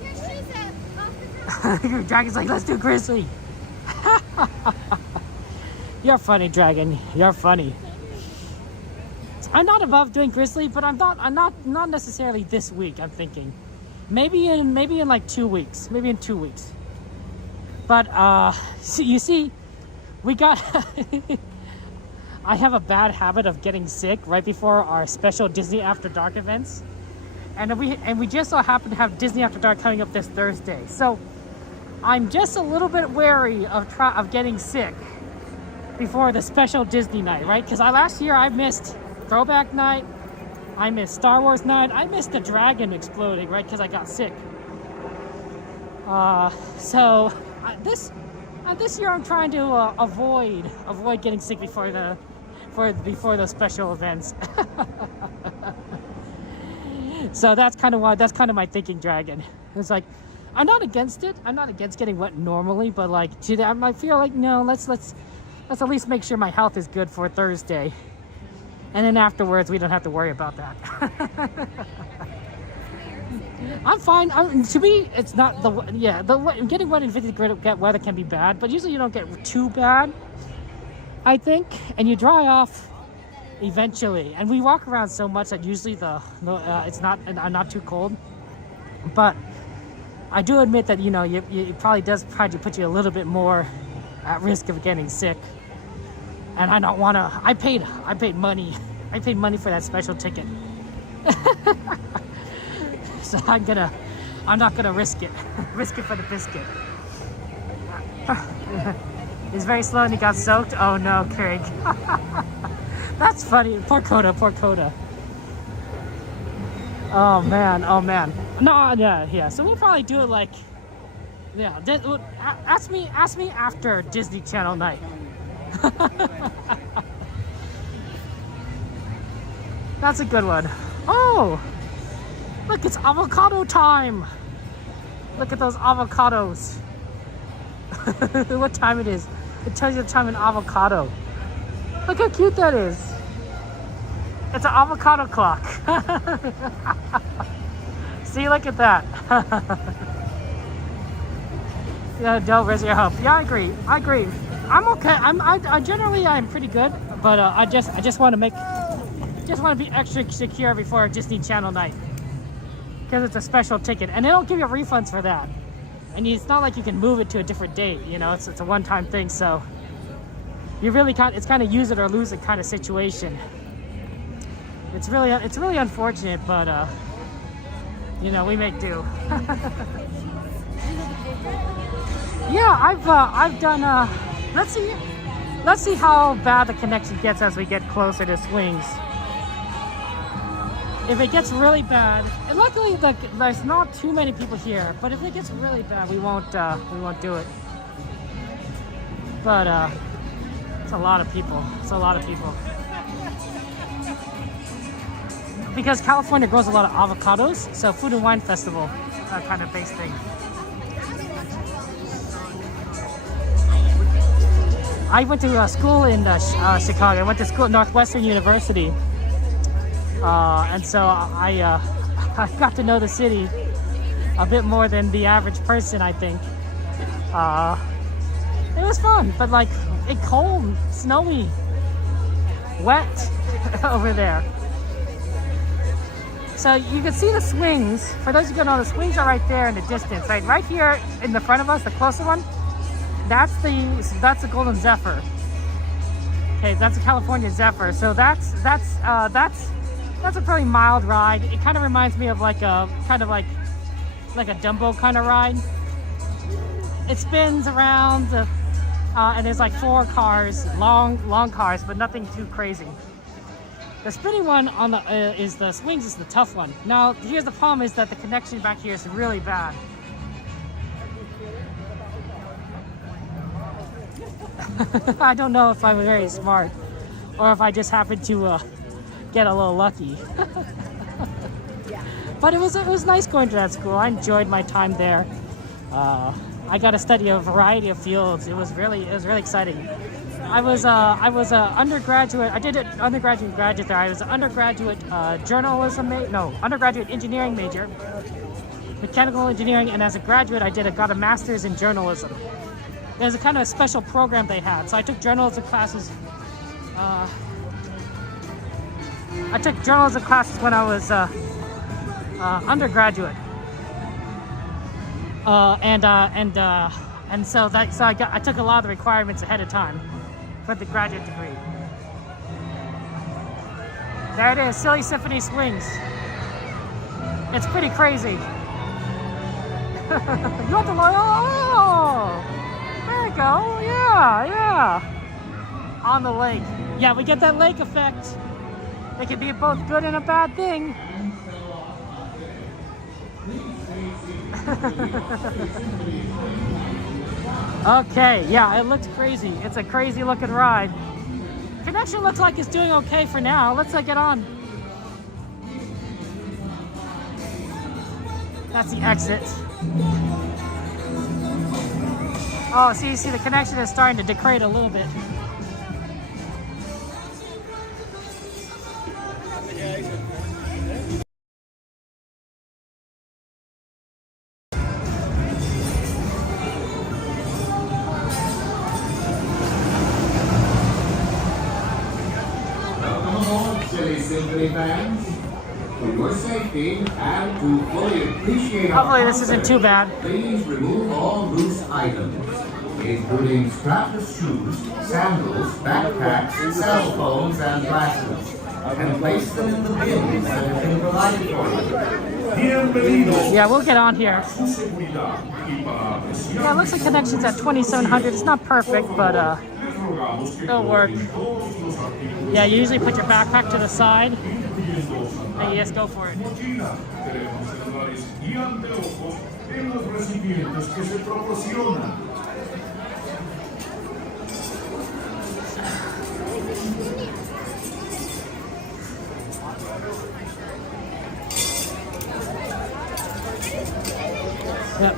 your shoes off the ground. Dragon's like, let's do Grizzly. You're funny, Dragon. You're funny. I'm not above doing Grizzly, but I'm not necessarily this week. I'm thinking, maybe in like 2 weeks, maybe in 2 weeks. But so you see, we got. I have a bad habit of getting sick right before our special Disney After Dark events, and we just so happen to have Disney After Dark coming up this Thursday. So I'm just a little bit wary of getting sick before the special Disney night, right? Because last year I missed Throwback Night, I missed Star Wars Night, I missed the dragon exploding, right? Because I got sick. So this year I'm trying to avoid getting sick before the special events. So that's kind of my thinking, Dragon. It's like, I'm not against it. I'm not against getting wet normally, but like today I feel like, no, let's at least make sure my health is good for Thursday. And then afterwards, we don't have to worry about that. I'm fine. To me, it's not getting wet in 50 degree weather can be bad, but usually you don't get too bad, I think, and you dry off eventually. And we walk around so much that usually it's not too cold. But I do admit that it probably does put you a little bit more at risk of getting sick. And I don't want to. I paid money. I paid money for that special ticket. So I'm not gonna risk it. Risk it for the biscuit. He's very slow and he got soaked. Oh no, Craig. That's funny. Poor Coda, poor Coda. Oh man, oh man. No, yeah. So we'll probably do it like, yeah. Ask me after Disney Channel night. That's a good one. Oh, look, it's avocado time. Look at those avocados. What time it is? It tells you the time in avocado. Look how cute that is. It's an avocado clock. See, look at that. Yeah, don't raise your hope. Yeah, I agree. I'm okay. I generally I'm pretty good, but I just want to be extra secure before Disney Channel night because it's a special ticket, and they don't give you refunds for that. And it's not like you can move it to a different date. You know, it's a one-time thing, so you really it's kind of use it or lose it kind of situation. It's really unfortunate, but you know, we make do. Yeah, I've done. Let's see how bad the connection gets as we get closer to swings. If it gets really bad, and luckily there's not too many people here, but if it gets really bad, we won't do it. But it's a lot of people. Because California grows a lot of avocados, so Food and Wine Festival, that kind of base thing. I went to school in Chicago. I went to school at Northwestern University. And so I got to know the city a bit more than the average person, I think. It was fun, but like it cold, snowy, wet over there. So you can see the swings. For those of you who don't know, the swings are right there in the distance, right here in the front of us, the closer one. That's the Golden Zephyr. Okay, that's a California Zephyr. So that's a pretty mild ride. It kind of reminds me of like a Dumbo kind of ride. It spins around, and there's like 4 cars, long cars, but nothing too crazy. The spinning one on the is the swings is the tough one. Now here's the problem: is that the connection back here is really bad. I don't know if I'm very smart, or if I just happened to get a little lucky. But it was nice going to that school. I enjoyed my time there. I got to study a variety of fields. It was really exciting. I was undergraduate. I did an undergraduate and graduate there. I was an undergraduate undergraduate engineering major, mechanical engineering, and as a graduate, I got a master's in journalism. There's a kind of a special program they had. So I took journalism classes. When I was undergraduate, and so I took a lot of the requirements ahead of time for the graduate degree. There it is, Silly Symphony swings. It's pretty crazy. You want the oh, there you go. Yeah. On the lake. Yeah, we get that lake effect. It can be both good and a bad thing. Okay, yeah, it looks crazy. It's a crazy looking ride. Connection looks like it's doing okay for now. Let's get on. That's the exit. Oh, see, the connection is starting to degrade a little bit. Symphony fans, for your safety and to fully appreciate hopefully this isn't too bad. Please remove all loose items, including strapless shoes, sandals, backpacks, cell phones, and glasses, and place them in the bins that have been provided for you. Yeah, we'll get on here. Yeah, it looks like connection's at 2700. It's not perfect, but it'll work. Yeah, you usually put your backpack to the side and you just go for it. Yep.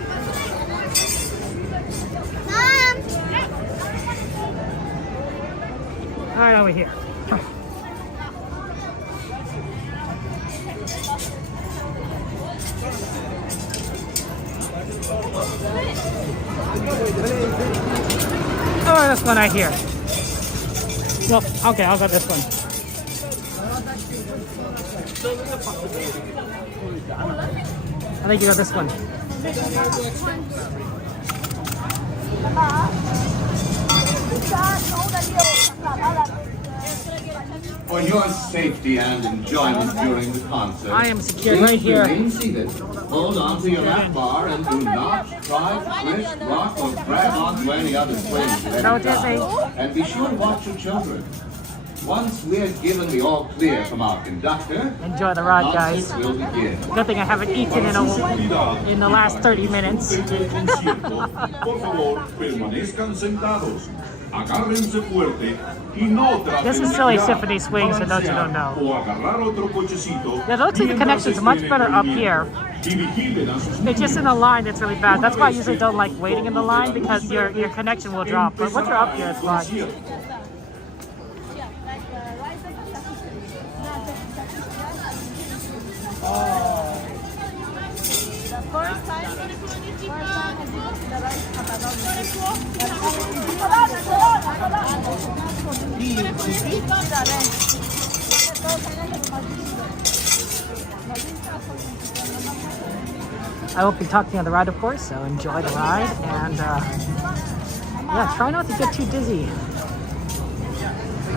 Right over here. Oh, this one right here. Nope. Okay, I'll go this one. I think you got this one. For your safety and enjoyment during the concert, I am secured right here. Remain seated. Hold on to your lap bar and do not try to twist, rock, or grab onto any other swings at any time. And be sure to watch your children. Once we're given the all clear from our conductor, enjoy the ride, guys. Will begin. Good thing I haven't eaten in the last 30 minutes. Por favor, permanezcan sentados. Agárrense fuerte y no traten This is silly Symphony swings, for those who don't know. Yeah, it looks like the connection's much better up here. It's just in a line that's really bad. That's why I usually don't like waiting in the line, because your connection will drop. But once you're up here, it's fine. I will be talking on the ride, of course, so enjoy the ride, and yeah, try not to get too dizzy.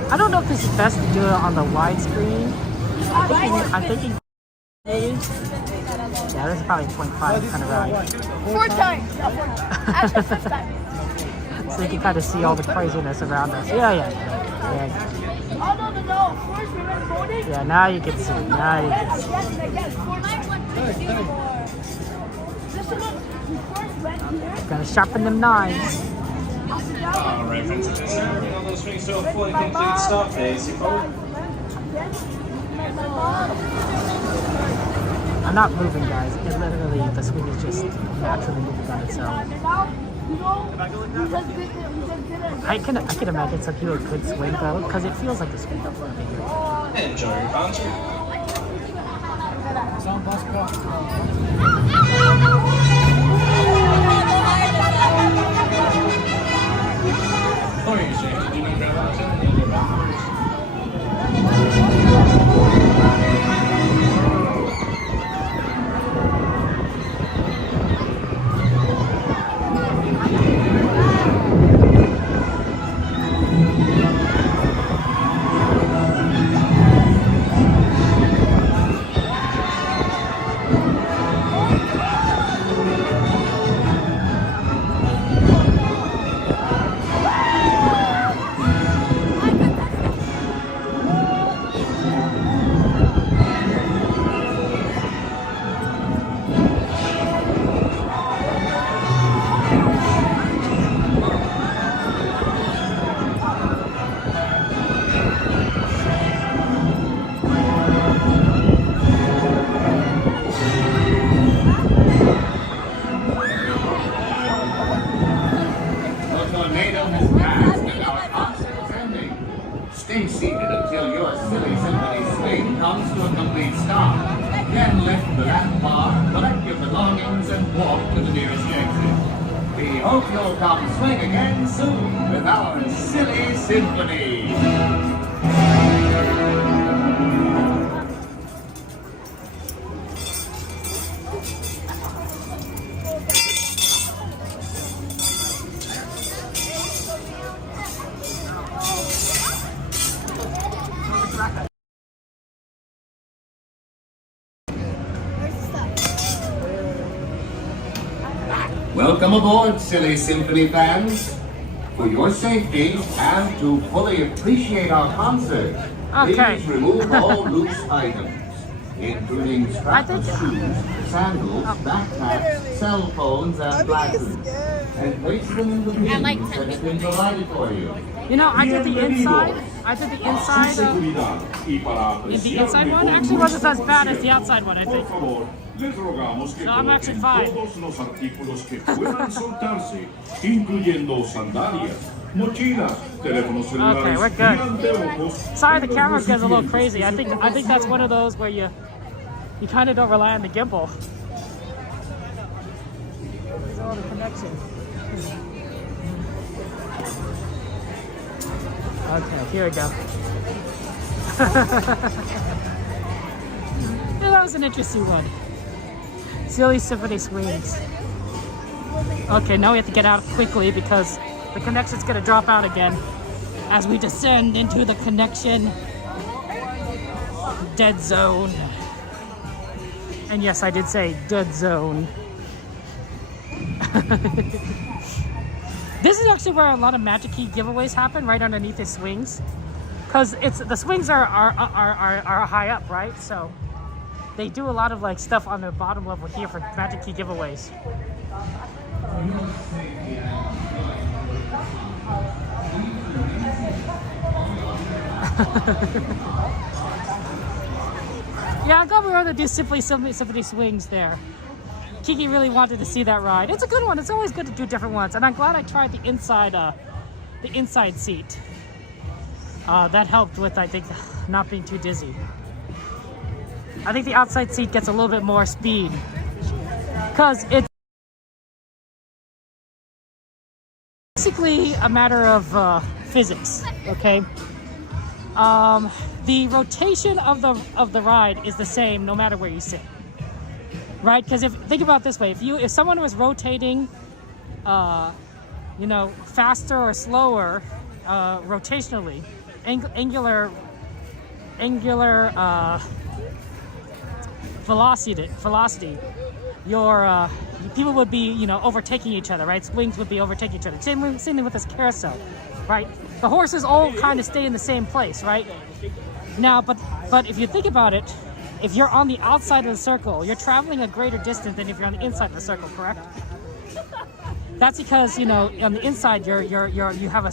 I don't know if this is best to do it on the widescreen. I'm thinking maybe. Yeah, this is probably 0.5 kind of ride. 4 times. So you can kind of see all the craziness around us. Yeah. Yeah, now you can see. Gotta sharpen them knives. Alright, friends, it is serving on those swings to a fully complete stop phase. I'm not moving, guys. It literally, the swing is just naturally moving on itself. I can imagine some people could swing though, because it feels like the swing up over here. Enjoy your concert. Stay seated until your silly Symphony swing comes to a complete stop. Then lift the lap bar, collect your belongings, and walk to the nearest exit. We hope you'll come swing again soon with our silly Symphony. Welcome aboard, silly Symphony fans. For your safety and to fully appreciate our concert, please remove all loose items, including strapless shoes, sandals, backpacks, cell phones, and glasses, and place them in the bins that have been provided for you. You know, I did the inside. I did the inside. The inside one actually wasn't as bad as the outside one, I think. So I'm actually fine. Okay, we're good. Sorry, the camera gets a little crazy. I think that's one of those where you kind of don't rely on the gimbal. There's all the connection. Okay, here we go. Yeah, that was an interesting one. Silly Symphony swings. Okay, now we have to get out quickly because the connection's gonna drop out again as we descend into the connection dead zone. And yes, I did say dead zone. This is actually where a lot of Magic Key giveaways happen, right underneath the swings, because the swings are high up, right? So they do a lot of like stuff on the bottom level here for Magic Key giveaways. Yeah, I'm glad we were able to do Symphony swings there. Kiki really wanted to see that ride. It's a good one. It's always good to do different ones, and I'm glad I tried the inside seat. That helped with, I think, not being too dizzy. I think the outside seat gets a little bit more speed because it's basically a matter of physics. Okay. The rotation of the ride is the same no matter where you sit. Right, because think about it this way: if someone was rotating, you know, faster or slower, rotationally, angular velocity, your people would be, you know, overtaking each other, right? Swings would be overtaking each other. Same thing with this carousel, right? The horses all kind of stay in the same place, right? Now, but if you think about it. If you're on the outside of the circle, you're traveling a greater distance than if you're on the inside of the circle, correct? That's because, you know, on the inside you have a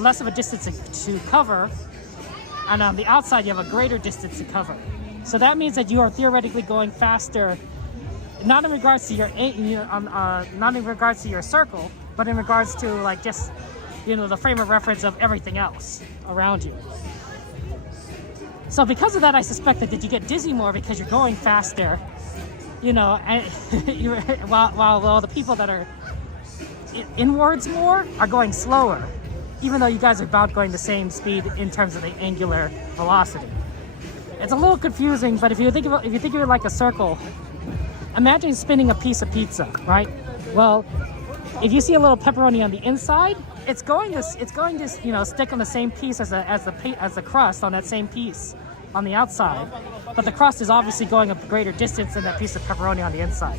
less of a distance to cover, and on the outside you have a greater distance to cover. So that means that you are theoretically going faster, not in regards to not in regards to your circle, but in regards to like just, you know, the frame of reference of everything else around you. So because of that, I suspect that you get dizzy more because you're going faster, you know, and while the people that are inwards more are going slower, even though you guys are about going the same speed in terms of the angular velocity. It's a little confusing, but if you think of it like a circle, imagine spinning a piece of pizza, right? Well, if you see a little pepperoni on the inside, it's going to you know, stick on the same piece as the crust on that same piece on the outside, but the crust is obviously going a greater distance than that piece of pepperoni on the inside.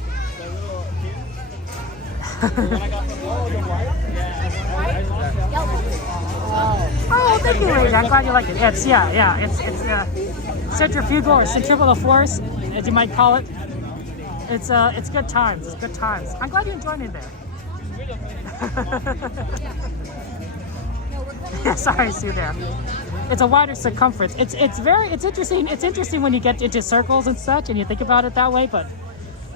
Oh, thank you, Ray. I'm glad you like it. It's it's centrifugal or centripetal force, as you might call it. It's good times. It's good times. I'm glad you enjoyed it there. Sorry, Sue there. It's a wider circumference. It's interesting. It's interesting when you get into circles and such, and you think about it that way. But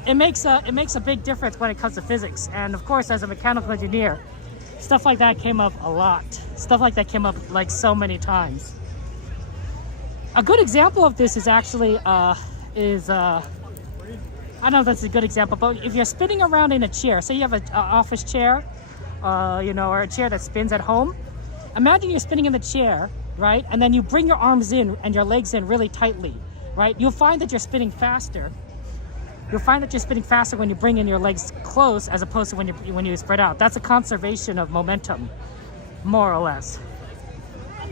it makes a big difference when it comes to physics. And of course, as a mechanical engineer, stuff like that came up a lot. Stuff like that came up like so many times. A good example of this is actually I don't know if that's a good example, but if you're spinning around in a chair, say you have an office chair, you know, or a chair that spins at home. Imagine you're spinning in the chair, right? And then you bring your arms in and your legs in really tightly, right? You'll find that you're spinning faster. You'll find that you're spinning faster when you bring in your legs close as opposed to when you spread out. That's a conservation of momentum, more or less.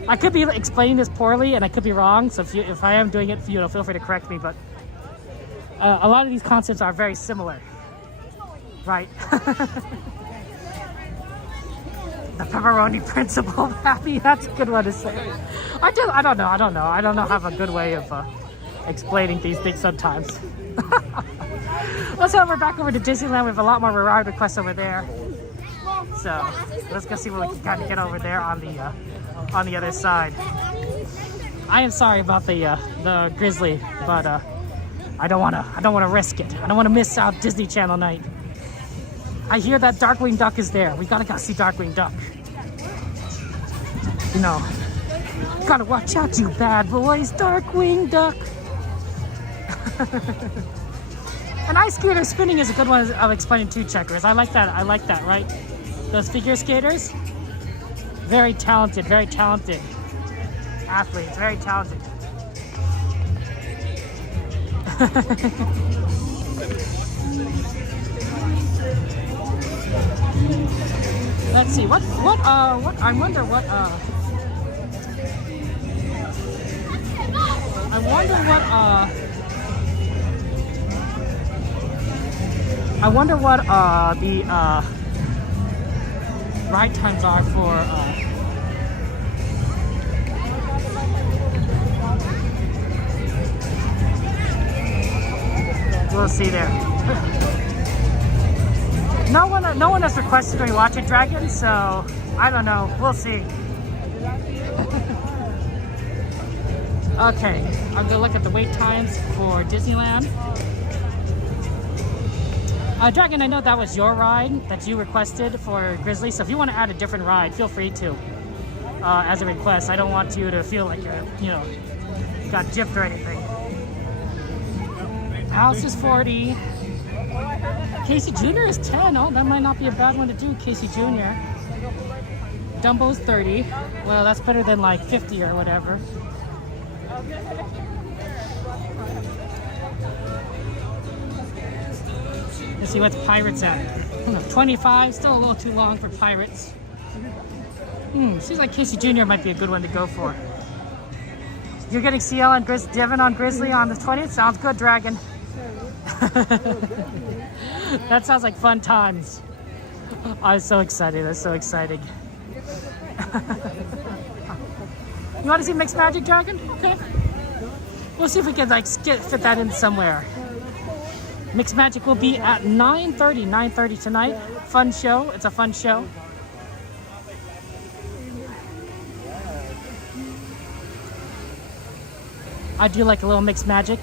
I could be explaining this poorly and I could be wrong, so if I am doing it, you know, feel free to correct me, but a lot of these concepts are very similar. Right. The pepperoni principle, happy. That's a good one to say. I don't know. I don't have a good way of explaining these things sometimes. Let's head back over to Disneyland. We have a lot more ride requests over there. So let's go see what we can kind of get over there on the other side. I am sorry about the grizzly, but I don't wanna risk it. I don't wanna miss out Disney Channel night. I hear that Darkwing Duck is there. We gotta go see Darkwing Duck. You know, gotta watch out, you bad boys. Darkwing Duck. An ice skater spinning is a good one of explaining two checkers. I like that, right? Those figure skaters, very talented athletes, very talented. Let's see, what, I wonder what the ride times are for we'll see there. No one has requested me watch it, Dragon, so I don't know. We'll see. Okay, I'm gonna look at the wait times for Disneyland. Dragon, I know that was your ride that you requested for Grizzly, so if you want to add a different ride, feel free to, as a request. I don't want you to feel like you're, got gypped or anything. House is 40. Casey Jr. is 10. Oh, that might not be a bad one to do, Casey Jr. Dumbo's 30. Well, that's better than like 50 or whatever. Let's see what's Pirates at. 25, still a little too long for Pirates. Seems like Casey Jr. might be a good one to go for. You're getting CL and Devin on Grizzly on the 20th? Sounds good, Dragon. That sounds like fun times. I'm so excited. That's so exciting. You want to see Mixed Magic, Dragon? Okay. We'll see if we can fit that in somewhere. Mixed Magic will be at 9:30 tonight. Fun show. It's a fun show. I do like a little Mixed Magic.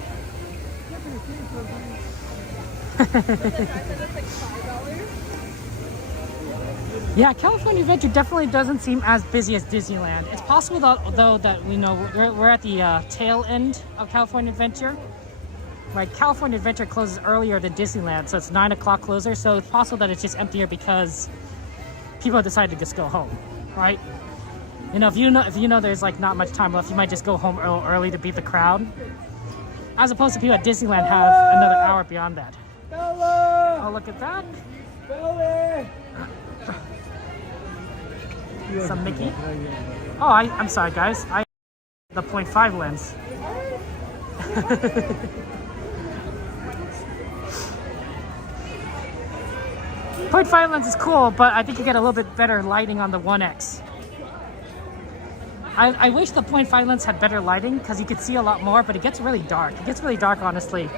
Yeah, California Adventure definitely doesn't seem as busy as Disneyland. It's possible though that we're at the tail end of California Adventure. Right, California Adventure closes earlier than Disneyland, so it's 9 o'clock closer. So it's possible that it's just emptier because people decided to just go home, right? If you know there's like not much time left, you might just go home early to beat the crowd. As opposed to people at Disneyland have another hour beyond that. Oh, look at that. Some Mickey. Oh, I'm sorry, guys. I the 0.5 lens. 0.5 lens is cool, but I think you get a little bit better lighting on the 1X. I wish the 0.5 lens had better lighting because you could see a lot more, but it gets really dark. It gets really dark, honestly,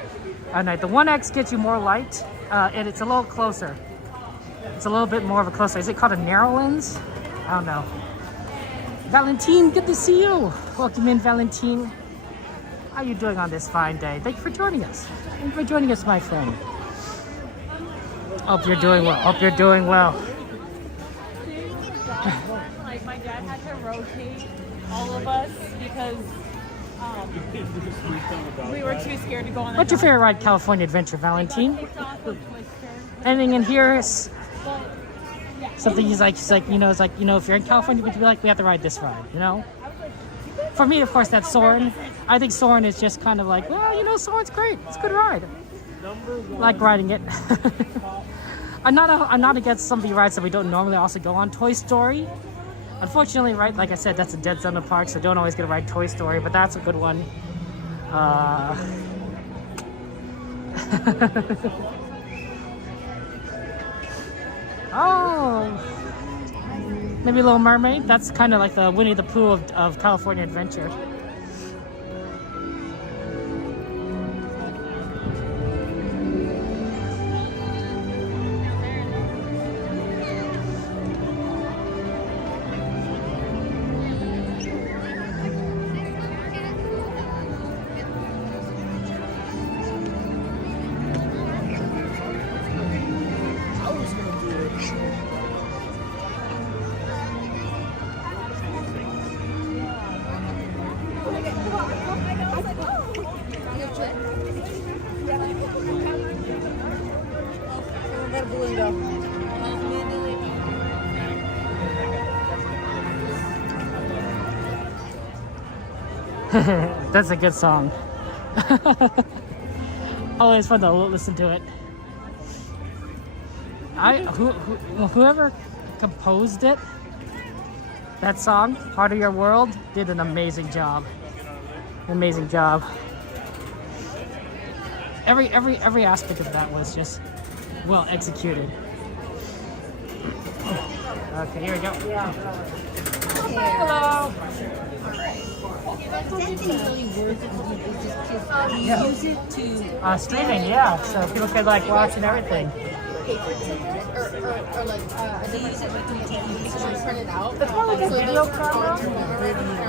at night. The 1X gets you more light, and it's a little closer. It's a little bit more of a closer. Is it called a narrow lens? I don't know. Valentine, good to see you. Welcome in, Valentine. How are you doing on this fine day? Thank you for joining us. Thank you for joining us, my friend. Hope you're doing well. Hope you're doing well. Like my dad had to rotate all of us because we were too scared to go on the What's your favorite ride, California Adventure, Valentine? Anything in here is something he's like, if you're in California, you'd be like, we have to ride this ride, For me, of course, that's Soarin. I think Soarin is just kind of like, well, Soarin's great. It's a good ride. I like riding it. I'm not against some of the rides that we don't normally also go on. Toy Story. Unfortunately, right, like I said, that's a dead zone of park, so don't always get to ride Toy Story, but that's a good one. Maybe Little Mermaid. That's kind of like the Winnie the Pooh of California Adventure. That's a good song. Always fun to listen to it. Whoever composed it, that song, Part of Your World, did an amazing job. Amazing job. Every aspect of that was just well executed. Okay, here we go. Hello. You use it to streaming, yeah. So people could like watch and everything. or like do you use it like when you take pictures or print it out? It's more like a video camera.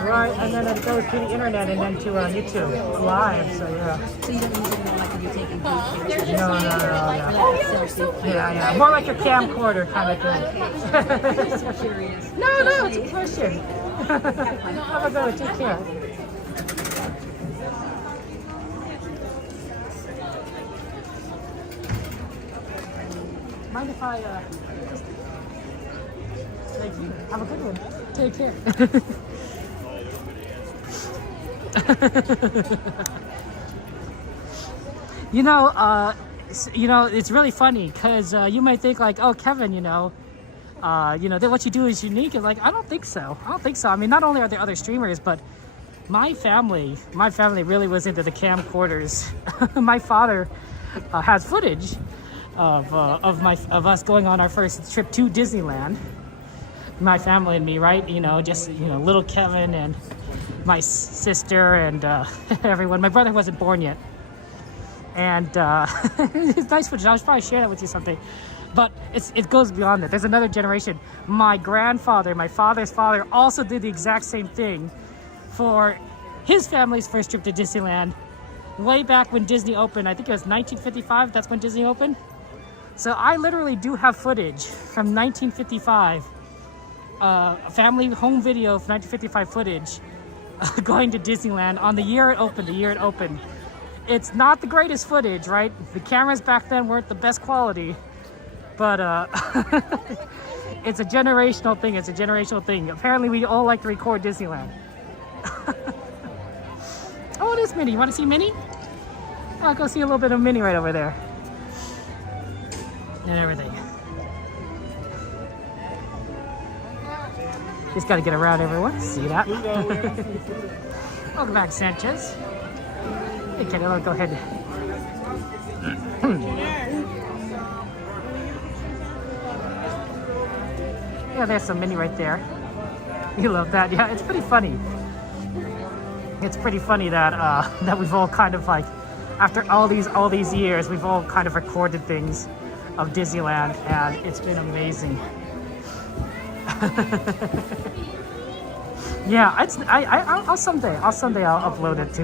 Right, and then it goes to the internet and then to YouTube live. So yeah. So you don't use it like when you're taking pictures? No. Yeah. More like a camcorder kind of thing. I'm just curious. No, it's a question. Have a go. Take care. Mind if I just... Thank you. Have a good one. Take care. It's really funny because you might think like, oh, Kevin, that what you do is unique. And like, I don't think so. I mean, not only are there other streamers, but my family really was into the camcorders. My father has footage of us going on our first trip to Disneyland. My family and me, right? Little Kevin and my sister and everyone. My brother wasn't born yet. And it's nice footage. I was probably sharing that with you someday. But it goes beyond that. There's another generation. My grandfather, my father's father, also did the exact same thing for his family's first trip to Disneyland way back when Disney opened. I think it was 1955. That's when Disney opened. So I literally do have footage from 1955, family home video of 1955 footage going to Disneyland on the year it opened. It's not the greatest footage, right? The cameras back then weren't the best quality, but it's a generational thing. Apparently we all like to record Disneyland. Oh, it is Minnie. You want to see Minnie? I'll go see a little bit of Minnie right over there. And everything. Just got to get around everyone. See that? Welcome back, Sanchez. Hey, Kenny, let's go ahead. Yeah, there's some Minnie right there. You love that. Yeah, it's pretty funny. It's pretty funny that that we've all kind of like, after all these years, we've all kind of recorded things of Disneyland, and it's been amazing. Yeah, I'll someday I'll upload it to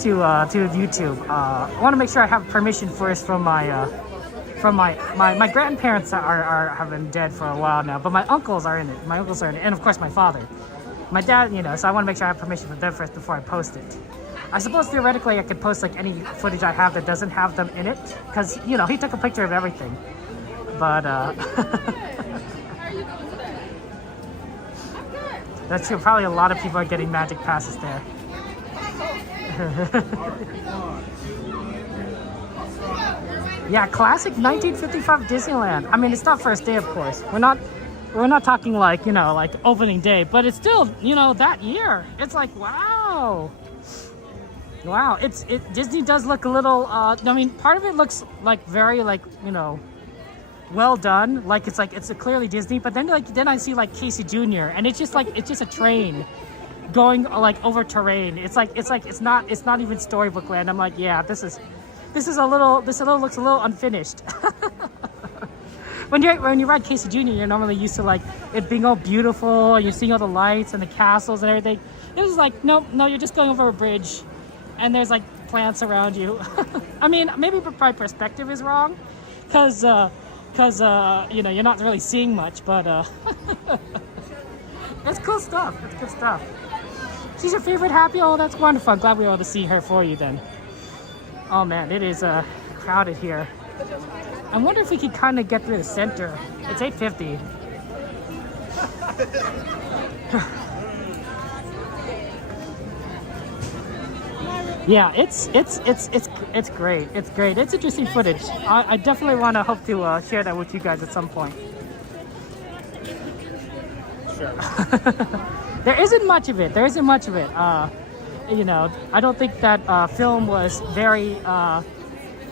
YouTube. I want to make sure I have permission first from my grandparents have been dead for a while now, but my uncles are in it. And of course my father. My dad, so I want to make sure I have permission from them first before I post it. I suppose theoretically I could post like any footage I have that doesn't have them in it, because he took a picture of everything. But that's true. Probably a lot of people are getting magic passes there. Yeah, classic 1955 Disneyland. I mean, it's not first day, of course. We're not talking like like opening day, but it's still that year. It's like wow. Disney does look a little. I mean, part of it looks like very like well done. Like it's clearly Disney, but then then I see like Casey Jr. and it's just a train going like over terrain. It's not even storybook land. I'm like, yeah, this looks a little unfinished. When you ride Casey Jr., you're normally used to like it being all beautiful, and you're seeing all the lights and the castles and everything. It was like, no, you're just going over a bridge, and there's like plants around you. I mean, maybe my perspective is wrong, because you know, you're not really seeing much, but it's cool stuff. It's good stuff. She's your favorite Happy? Oh, that's wonderful. I'm glad we were able to see her for you then. Oh man, it is crowded here. I wonder if we could kind of get through the center. It's 8:50. Yeah, it's great. It's great. It's interesting footage. I definitely want to hope to share that with you guys at some point. Sure. There isn't much of it. You know, I don't think that film was very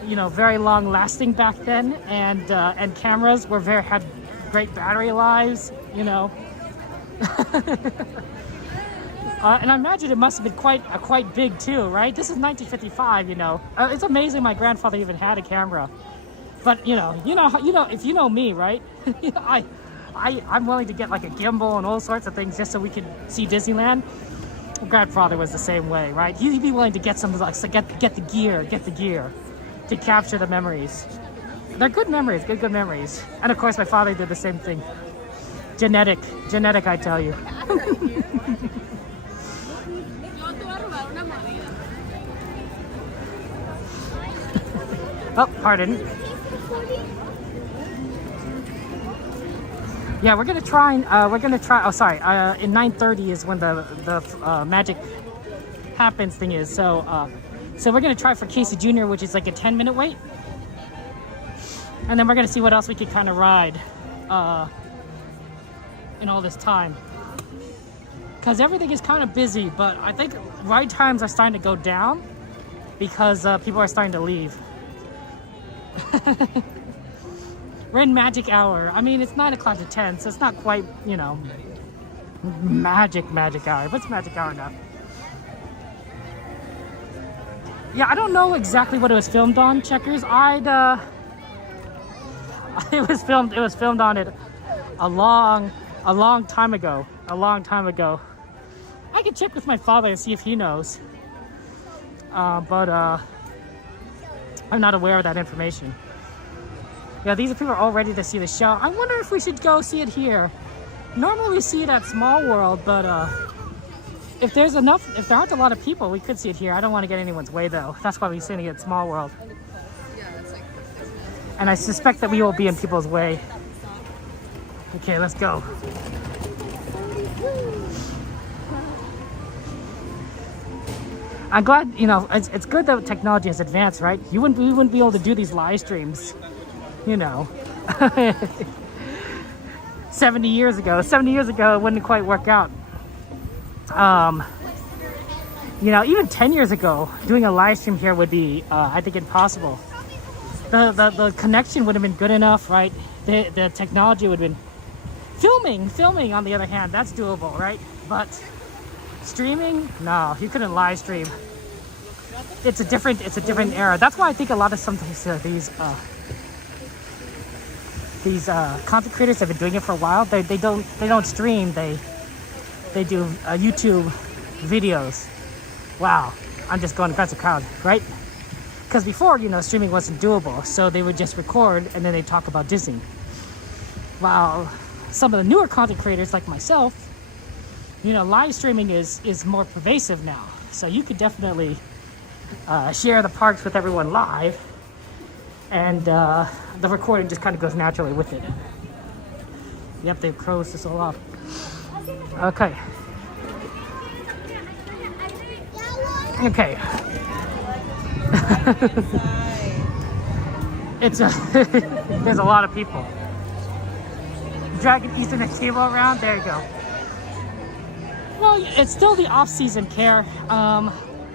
you know, very long lasting back then, and cameras had great battery lives, you know. And I imagine it must have been quite big too, right? This is 1955, you know. It's amazing my grandfather even had a camera. But you know, if you know me, right? I'm willing to get like a gimbal and all sorts of things just so we could see Disneyland. My grandfather was the same way, right? He'd be willing to get some like get the gear to capture the memories. They're good memories, good memories. And of course, my father did the same thing. Genetic, I tell you. Oh, pardon. Yeah, we're gonna try. Oh, sorry. In 9:30 is when the magic happens thing is. So we're gonna try for Casey Jr., which is like a 10-minute wait, and then we're gonna see what else we could kind of ride in all this time. Because everything is kind of busy, but I think ride times are starting to go down because people are starting to leave. We're in magic hour. I mean, it's 9 o'clock to 10, so it's not quite, you know, magic hour, but it's magic hour enough. Yeah, I don't know exactly what it was filmed on, Checkers. It was filmed on it a long time ago. I can check with my father and see if he knows. But I'm not aware of that information. Yeah, these people are all ready to see the show. I wonder if we should go see it here. Normally we see it at Small World, but if there aren't a lot of people, we could see it here. I don't want to get anyone's way though. That's why we're sitting at Small World. And I suspect that we will be in people's way. Okay, let's go. I'm glad, you know, it's good that technology has advanced, right? We wouldn't be able to do these live streams, you know. 70 years ago, it wouldn't quite work out. You know, even 10 years ago, doing a live stream here would be, I think, impossible. The connection would have been good enough, right? The technology would have been... Filming, on the other hand, that's doable, right? But streaming, no, you couldn't live stream. It's a different era. That's why I think a lot of sometimes these content creators have been doing it for a while. They don't stream. They do YouTube videos. Wow, I'm just going against the crowd, right? Because before, you know, streaming wasn't doable, so they would just record and then they talk about Disney. While some of the newer content creators like myself, you know, live streaming is more pervasive now. So you could definitely share the parks with everyone live, and the recording just kind of goes naturally with it. Yep, they've closed this all off. Okay. Okay. It's there's a lot of people. Dragging Ethan and table around. There you go. Well, it's still the off-season, Care.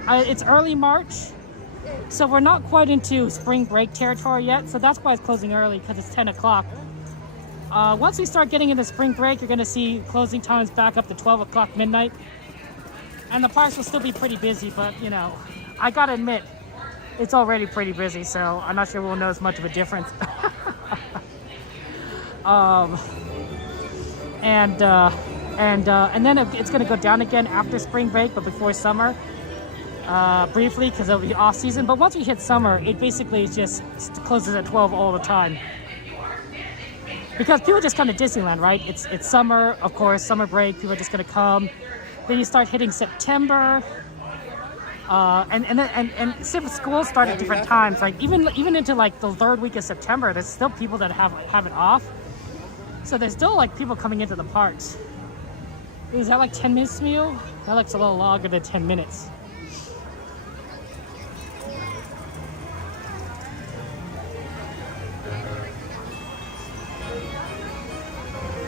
It's early March. So we're not quite into spring break territory yet, so that's why it's closing early, because it's 10 o'clock. Once we start getting into spring break, you're going to see closing times back up to 12 o'clock midnight. And the parks will still be pretty busy, but, you know, I got to admit, it's already pretty busy, so I'm not sure we'll notice much of a difference. And then it's going to go down again after spring break, but before summer. Briefly, because it'll be off season. But once we hit summer, it basically just closes at 12 all the time. Because people just come to Disneyland, right? It's summer, of course, summer break. People are just gonna come. Then you start hitting September, and schools start at different times. Like even into like the third week of September, there's still people that have it off. So there's still like people coming into the parks. Is that like 10 minutes to you? That looks a little longer than 10 minutes.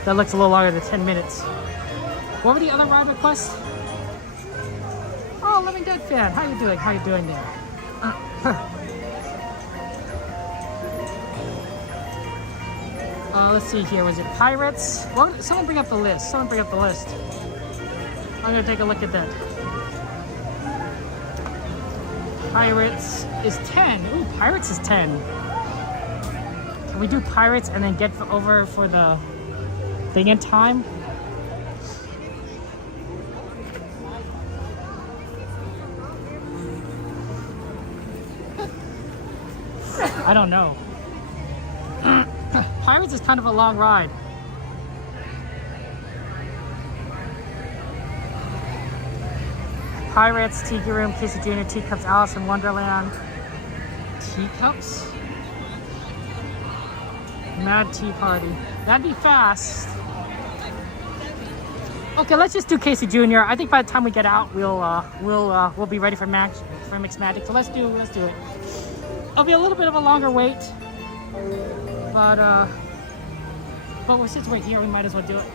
That looks a little longer than 10 minutes. What were the other ride requests? Oh, Living Dead fan. How you doing? How you doing there? Let's see here. Was it Pirates? Well, someone bring up the list. Someone bring up the list. I'm going to take a look at that. Pirates is 10. Ooh, Pirates is 10. Can we do Pirates and then get over for the thing in time? I don't know. Pirates is kind of a long ride. Pirates, Tiki Room, Casey Jr., Teacups, Alice in Wonderland. Teacups? Mad Tea Party. That'd be fast. Okay, let's just do Casey Jr. I think by the time we get out, we'll be ready for Mixed Magic. So let's do it. It'll be a little bit of a longer wait, but since we're here, we might as well do it.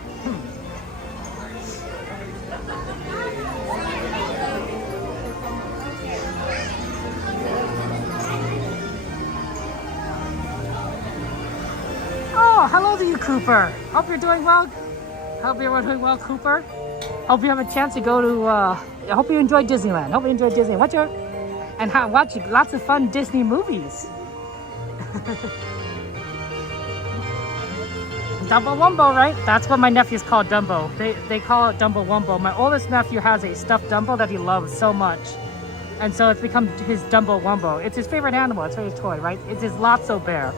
Oh, hello to you, Cooper. Hope you're doing well. Hope you're doing well, Cooper. Hope you have a chance to go to. I hope you enjoy Disneyland. Hope you enjoy Disney. Watch lots of fun Disney movies. Dumbo Wumbo, right? That's what my nephews call Dumbo. They call it Dumbo Wumbo. My oldest nephew has a stuffed Dumbo that he loves so much, and so it's become his Dumbo Wumbo. It's his favorite animal. It's his toy, right? It's his Lotso bear.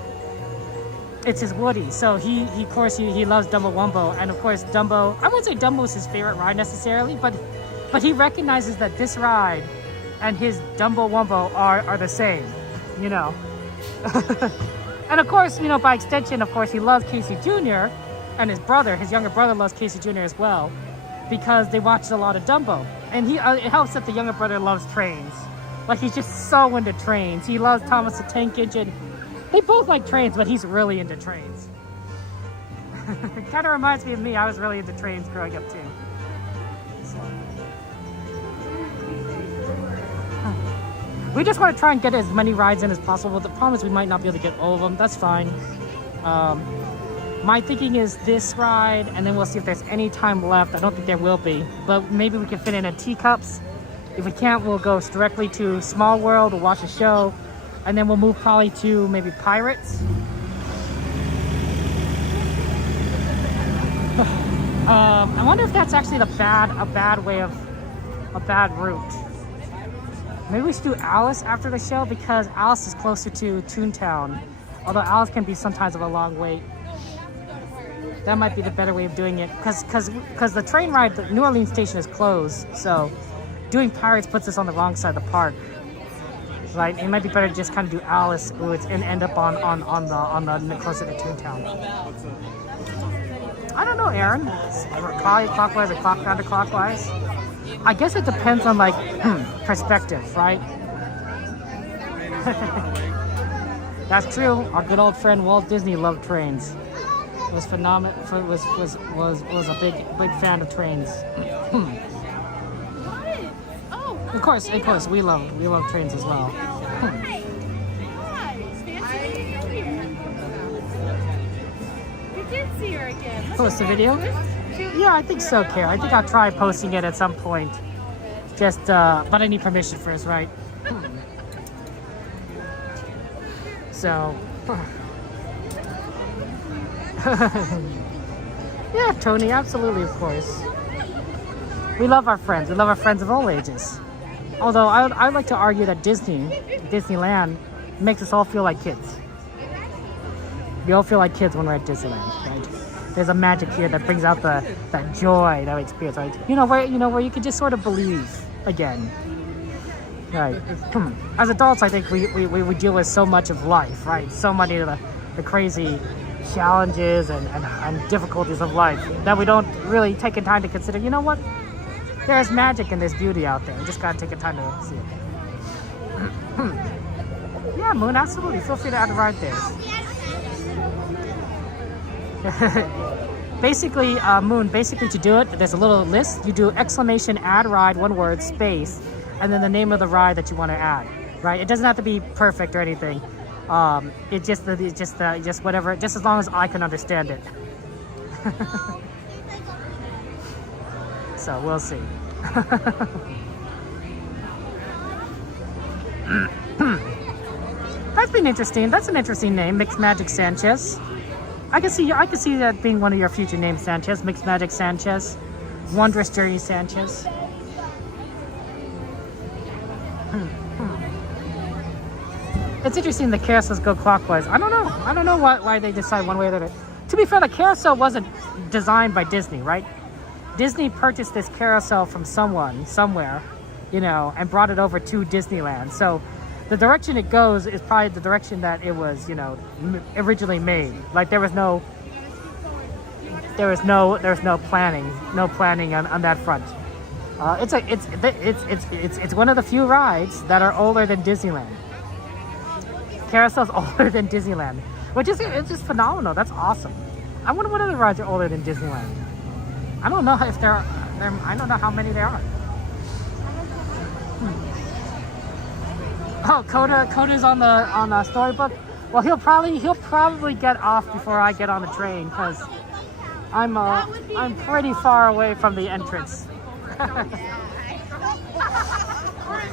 It's his Woody. So he loves Dumbo Wumbo, and of course Dumbo. I wouldn't say Dumbo is his favorite ride necessarily, but he recognizes that this ride and his Dumbo Wumbo are the same, you know. And of course, you know, by extension, of course, he loves Casey Jr. and his younger brother loves Casey Jr. as well, because they watched a lot of Dumbo. And it helps that the younger brother loves trains. Like, he's just so into trains. He loves Thomas the Tank Engine. They both like trains, but he's really into trains. It kind of reminds me of me. I was really into trains growing up too. We just want to try and get as many rides in as possible. The problem is we might not be able to get all of them. That's fine. My thinking is this ride, and then we'll see if there's any time left. I don't think there will be, but maybe we can fit in a Teacups. If we can't, we'll go directly to Small World, we'll watch a show, and then we'll move probably to maybe Pirates. I wonder if that's actually a bad route. Maybe we should do Alice after the show, because Alice is closer to Toontown. Although Alice can be sometimes of a long wait. That might be the better way of doing it, because the train ride, the New Orleans station is closed. So doing Pirates puts us on the wrong side of the park. Right? It might be better to just kind of do Alice and end up on the closer to Toontown. I don't know, Aaron. Clockwise or counterclockwise? I guess it depends on like perspective, right? That's true. Our good old friend Walt Disney loved trains. It was phenomenal. Was a big fan of trains. Of course, we love trains as well. see her again. Post a video? Yeah, I think so, Kara. I think I'll try posting it at some point. Just, but I need permission first, right? So, yeah, Tony, absolutely, of course. We love our friends. We love our friends of all ages. Although I'd like to argue that Disneyland makes us all feel like kids. We all feel like kids when we're at Disneyland, right? There's a magic here that brings out that joy that we experience, right? Where you can just sort of believe again. Right. As adults, I think we deal with so much of life, right? So many of the crazy challenges and difficulties of life that we don't really take the time to consider, you know what? There's magic and there's beauty out there. We just gotta take the time to see it. Yeah, Moon, absolutely. Feel free to add a ride there. Basically, Moon, to do it, there's a little list. You do exclamation add ride, one word, space, and then the name of the ride that you want to add, right? It doesn't have to be perfect or anything. It's just whatever, just as long as I can understand it. So we'll see. That's been interesting. That's an interesting name, Mixed Magic Sanchez. I can see that being one of your future names, Sanchez. Mixed Magic Sanchez, Wondrous Journey Sanchez. It's interesting the carousels go clockwise. I don't know why they decide one way or the other. To be fair, the carousel wasn't designed by Disney, right? Disney purchased this carousel from someone, somewhere, and brought it over to Disneyland. So the direction it goes is probably the direction that it was, originally made. Like there was no planning on that front. It's one of the few rides that are older than Disneyland. Carousel's older than Disneyland, which is it's just phenomenal. That's awesome. I wonder what other rides are older than Disneyland. I don't know if there are. I don't know how many there are. Oh, Coda's on the storybook. Well, he'll probably get off before I get on the train because I'm pretty far away from the entrance. We're in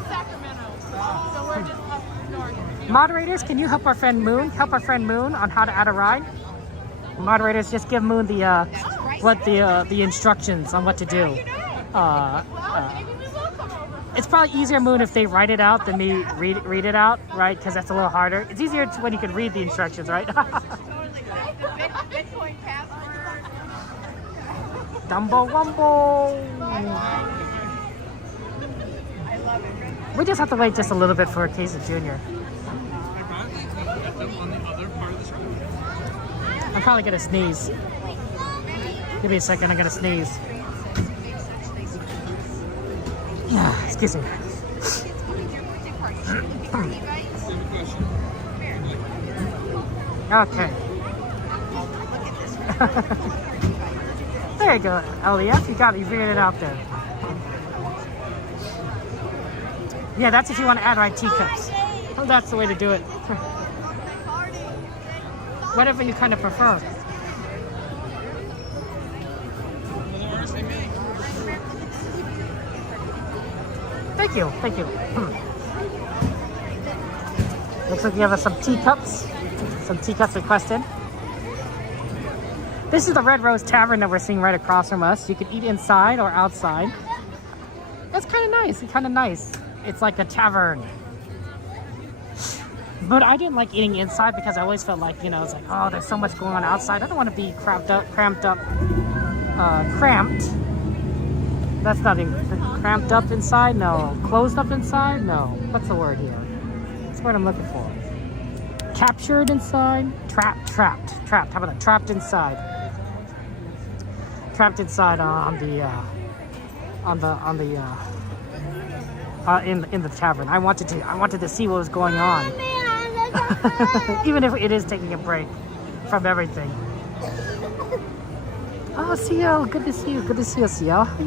Sacramento, so we're just up north. Moderators, can you help our friend Moon on how to add a ride? Moderators, just give Moon the instructions on what to do. It's probably easier, Moon, if they write it out than me read it out, right? Because that's a little harder. It's easier when you can read the instructions, right? Bitcoin password. Dumbo Wumbo. We just have to wait just a little bit for Casey Jr. I'm probably gonna sneeze. Give me a second, I'm gonna sneeze. Yeah, excuse me. Okay. There you go, LEF. You got it. You figured it out there. Yeah, that's if you want to add right teacups. Oh, that's the way to do it. Whatever you kind of prefer. Thank you. Thank you. Looks like we have some teacups. Some teacups requested. This is the Red Rose Tavern that we're seeing right across from us. You can eat inside or outside. That's kind of nice. It's kind of nice. It's like a tavern. But I didn't like eating inside because I always felt like, it's like, oh, there's so much going on outside. I don't want to be cramped. That's not even cramped up inside. No, closed up inside. No, what's the word here? That's what I'm looking for. Captured inside. Trapped. How about that? Trapped inside. Trapped inside in the tavern. I wanted to see what was going on. Even if it is taking a break from everything. Oh, CL, good to see you. Good to see you, CL. How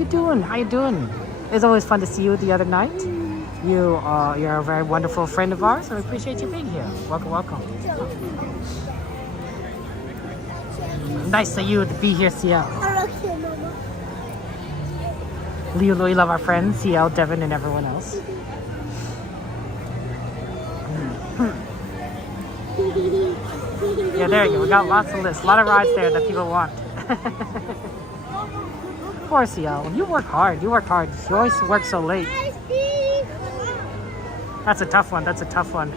you doing? It's always fun to see you the other night. You're a very wonderful friend of ours, and we appreciate you being here. Welcome. Nice of you to be here, CL. I love you, Mama. We love our friends, CL, Devin, and everyone else. Yeah, there you go. We got lots of lists, a lot of rides there that people want. Poor CL. You work hard. You work hard. You always work so late. That's a tough one. That's a tough one.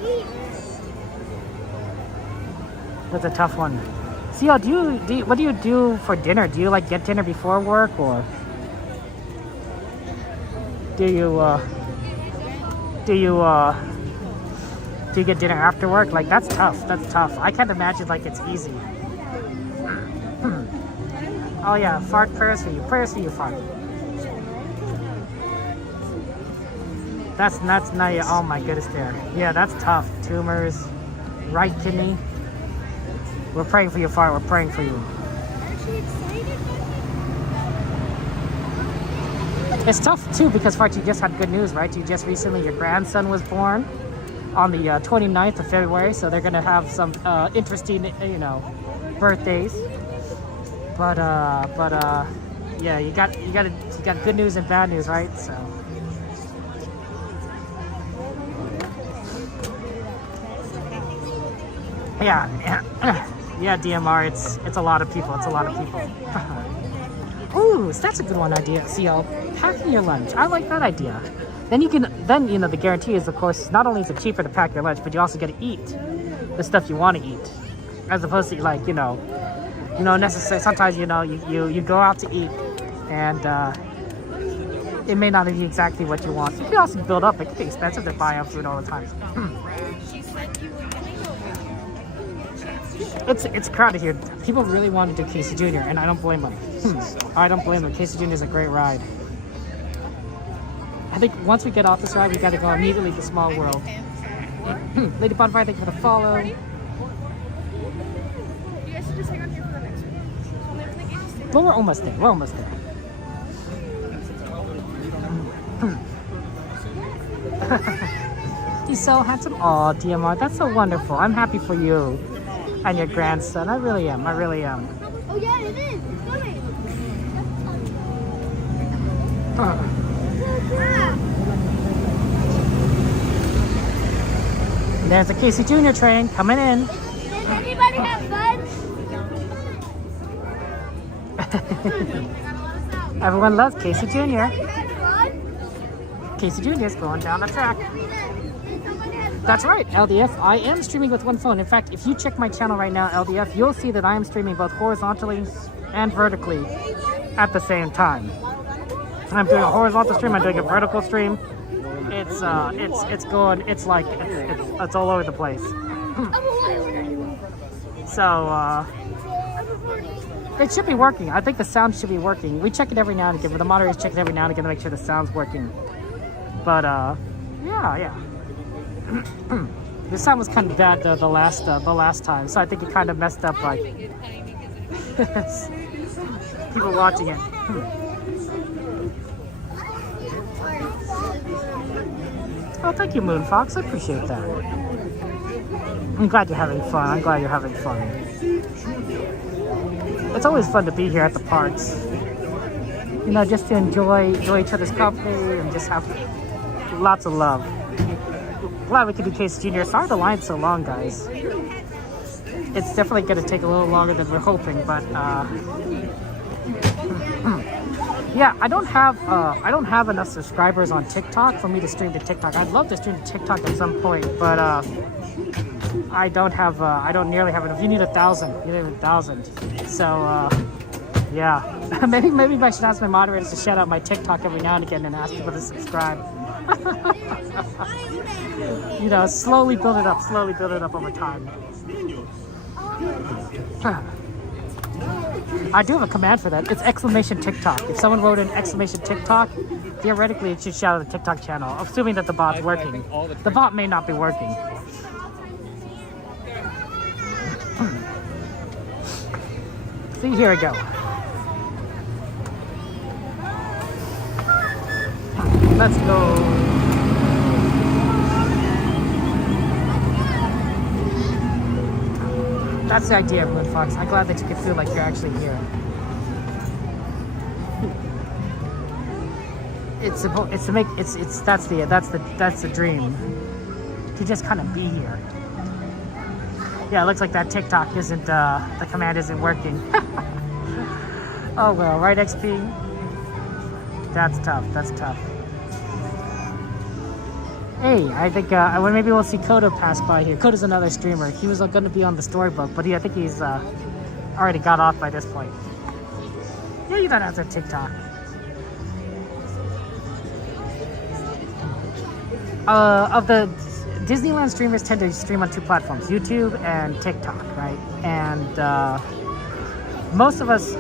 That's a tough one. CL, what do you do for dinner? Do you like get dinner before work, or do you get dinner after work? Like, that's tough. That's tough. I can't imagine like it's easy. Oh yeah, fart, prayers for you. Prayers for you, fart. That's not. Oh my goodness, there. Yeah, that's tough. Tumors, right kidney. We're praying for you, fart. We're praying for you. It's tough too because Fart, you just had good news, right? You just recently, your grandson was born on the 29th of February, so they're gonna have some interesting, birthdays. But yeah, you got good news and bad news, right? So. Yeah, DMR. It's a lot of people. It's a lot of people. Ooh, so that's a good one idea. CL, packing your lunch. I like that idea. Then the guarantee is, of course, not only is it cheaper to pack your lunch, but you also get to eat the stuff you want to eat, as opposed to necessarily. Sometimes you go out to eat, and it may not be exactly what you want. You can also build up. It can be expensive to buy food all the time. It's crowded here. People really want to do Casey Jr. and I don't blame them. I don't blame them. Casey Jr. is a great ride. I think once we get off this ride, we got to go immediately to Small World. Lady Bonfire, thank you for the follow. You guys should just hang on here for the next one. Well, we're almost there. We're almost there. He's so handsome. Aw, DMR, that's so wonderful. I'm happy for you and your grandson. I really am. I really am. Oh yeah, it is. It's coming. There's a Casey Jr. train coming in. Does anybody have fun? Everyone loves Casey Jr. Casey Jr. is going down the track. That's right, LDF. I am streaming with one phone. In fact, if you check my channel right now, LDF, you'll see that I am streaming both horizontally and vertically at the same time. I'm doing a horizontal stream. I'm doing a vertical stream. It's going. It's like it's all over the place. So it should be working. I think the sound should be working. We check it every now and again. But the moderators check it every now and again to make sure the sound's working. But yeah. The sound was kind of bad the last time, so I think it kind of messed up like people watching it. Oh, thank you, Moonfox. I appreciate that. I'm glad you're having fun. I'm glad you're having fun. It's always fun to be here at the parks. Just to enjoy each other's company and just have lots of love. Glad we could do Casey Jr. Sorry the line's so long, guys. It's definitely going to take a little longer than we're hoping, but yeah, I don't have enough subscribers on TikTok for me to stream to TikTok. I'd love to stream to TikTok at some point, but I don't nearly have enough. You need 1,000. You need 1,000. So yeah, maybe I should ask my moderators to shout out my TikTok every now and again and ask people to subscribe. Slowly build it up over time. I do have a command for that. It's exclamation TikTok. If someone wrote an exclamation TikTok, theoretically it should shout out the TikTok channel, assuming that the bot's working. The bot may not be working. See, here we go. Let's go. That's the idea, Moon Fox. I'm glad that you can feel like you're actually here. It's that's the dream. To just kind of be here. Yeah, it looks like that TikTok isn't the command isn't working. Oh well, right XP. That's tough. That's tough. Hey, I think maybe we'll see Kodo pass by here. Kodo's another streamer. He was going to be on the storybook, but I think he's already got off by this point. Yeah, you don't answer TikTok. Of the Disneyland streamers tend to stream on 2 platforms, YouTube and TikTok, right? And most of us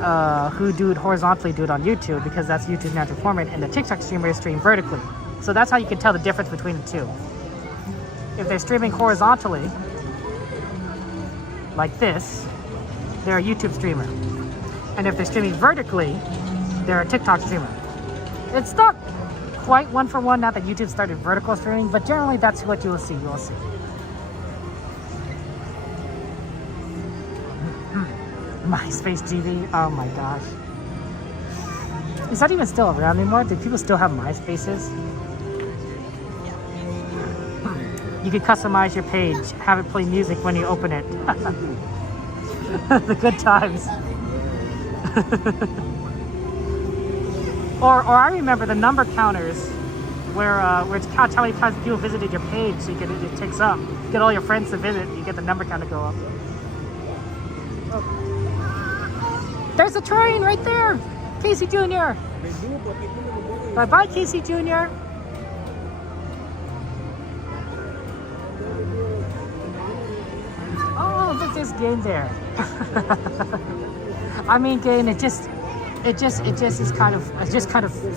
who do it horizontally do it on YouTube because that's YouTube's natural format, and the TikTok streamers stream vertically. So that's how you can tell the difference between the two. If they're streaming horizontally, like this, they're a YouTube streamer. And if they're streaming vertically, they're a TikTok streamer. It's not quite one for one, now that YouTube started vertical streaming, but generally that's what you will see. MySpace TV, oh my gosh. Is that even still around anymore? Do people still have MySpaces? You could customize your page, have it play music when you open it. The good times. Or I remember the number counters where it's counts how many times people visited your page, so it ticks up. You get all your friends to visit, you get the number count to go up. Oh. There's a train right there! Casey Jr. Bye-bye, Casey Jr. Oh, look, there's Gain there. I mean, Gain, it just is kind of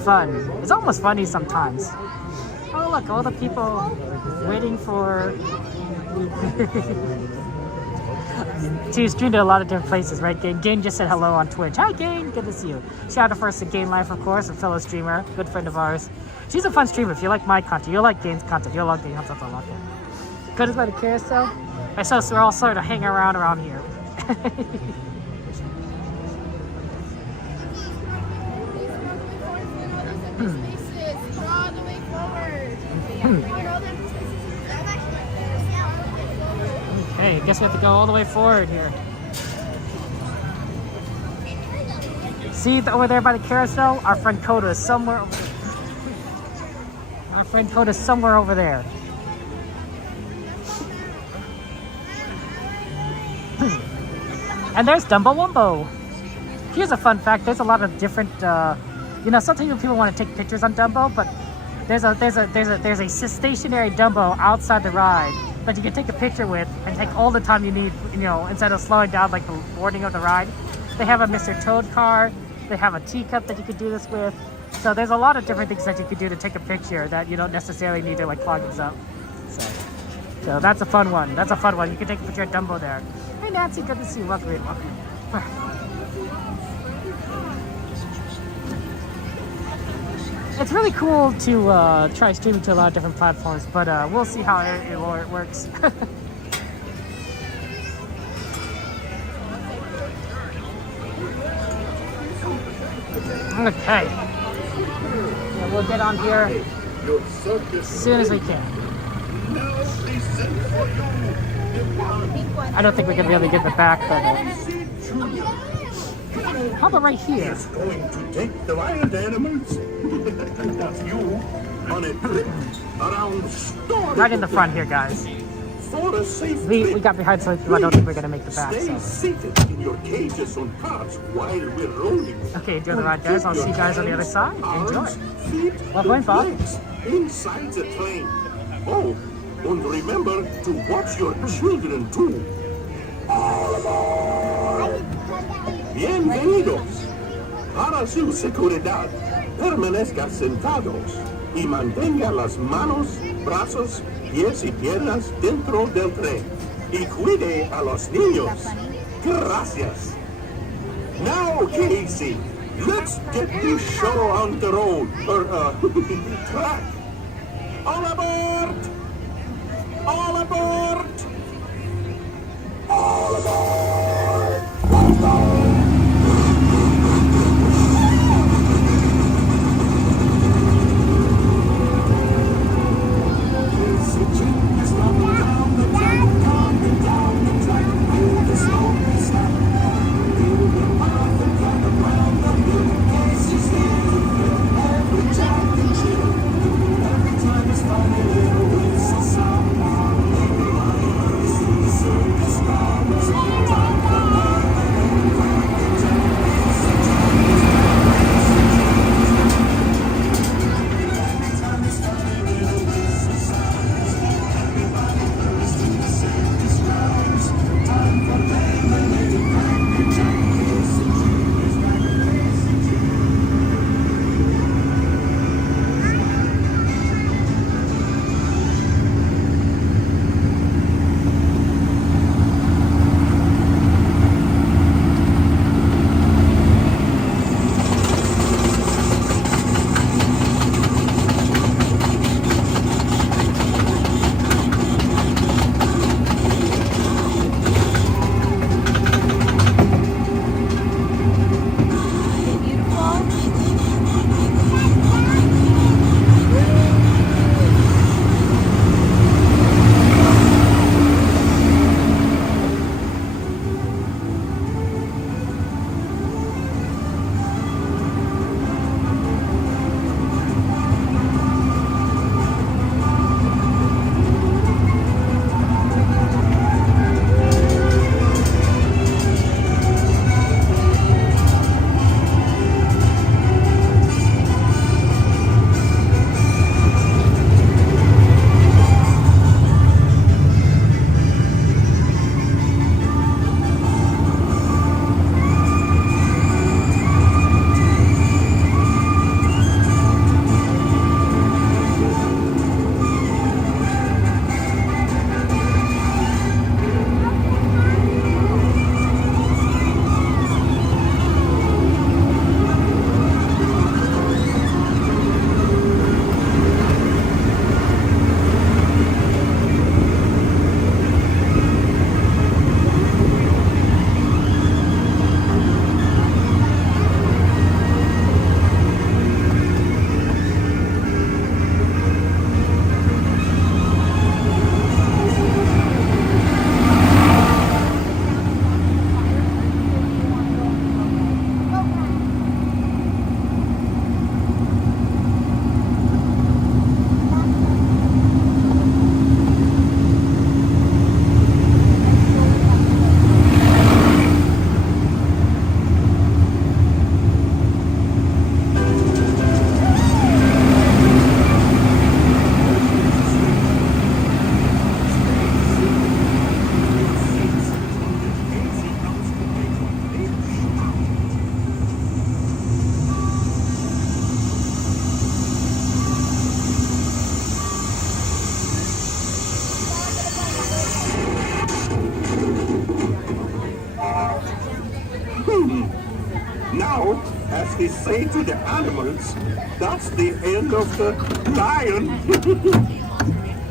fun. It's almost funny sometimes. Oh look, all the people waiting for to stream to a lot of different places, right? Gain just said hello on Twitch. Hi Gain, good to see you. Shout out first to Gain Life, of course, a fellow streamer, good friend of ours. She's a fun streamer. If you like my content, you'll like Gain's content. You'll love Gain's content a lot. Good as by the carousel. I saw so we're all sort of hanging around here. Okay, I guess we have to go all the way forward here. See over there by the carousel? Our friend Coda is somewhere over there. Our friend Coda is somewhere over there. And there's Dumbo Wumbo. Here's a fun fact. There's a lot of different, sometimes people want to take pictures on Dumbo, but there's a stationary Dumbo outside the ride that you can take a picture with and take all the time you need, instead of slowing down like the boarding of the ride. They have a Mr. Toad car. They have a teacup that you could do this with. So there's a lot of different things that you could do to take a picture that you don't necessarily need to clog this up. So that's a fun one. You can take a picture of Dumbo there. Hey Nancy, good to see you. Welcome in. It's really cool to try streaming to a lot of different platforms, but we'll see how it works. Okay. Yeah, we'll get on here as soon as we can. I don't think we can really give it back, but how about right here? He's going to take the wild animals and a few on a trip around storm. Right in the front here, guys. For a safe we got behind, so I don't think we're gonna make the back. Stay seated in your cages on carts while we're rolling. Okay, enjoy the ride, guys. I'll see you guys on the other side. Enjoy. Feet, well going, Bob. Inside the train. Oh, and remember to watch your children too. All aboard! Bienvenidos. Para su seguridad, permanezca sentados y mantenga las manos, brazos, pies y piernas dentro del tren. Y cuide a los niños. Gracias. Now, Casey, let's get this show on the road, or track. All aboard! All aboard! Now, as they say to the animals, that's the end of the lion.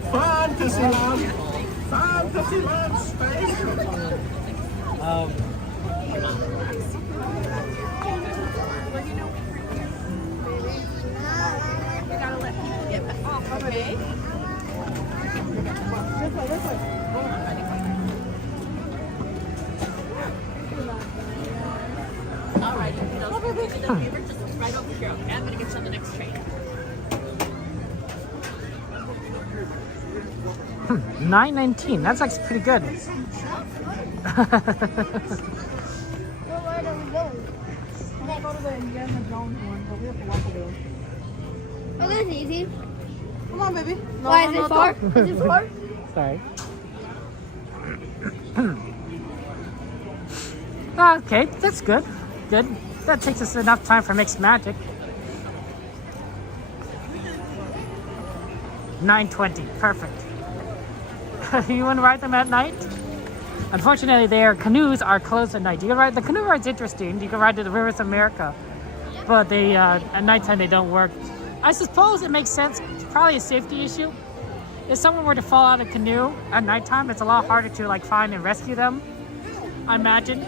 Fantasyland! Fantasyland Station! We gotta let people get off, okay? This way. All right, you know, do me the favor, just right over here, okay? I'm gonna get you on the next train. 9:19. That's actually pretty good. Where are we going? Oh, that's easy. Come on, baby. Why is it far? Is it far? Sorry. Okay, that's good. Good. That takes us enough time for mixed magic. 9:20. Perfect. You want to ride them at night? Unfortunately, their canoes are closed at night. You can ride the canoe ride's interesting. You can ride to the Rivers of America, but they at nighttime they don't work. I suppose it makes sense. It's probably a safety issue. If someone were to fall out of a canoe at nighttime, it's a lot harder to like find and rescue them I imagine.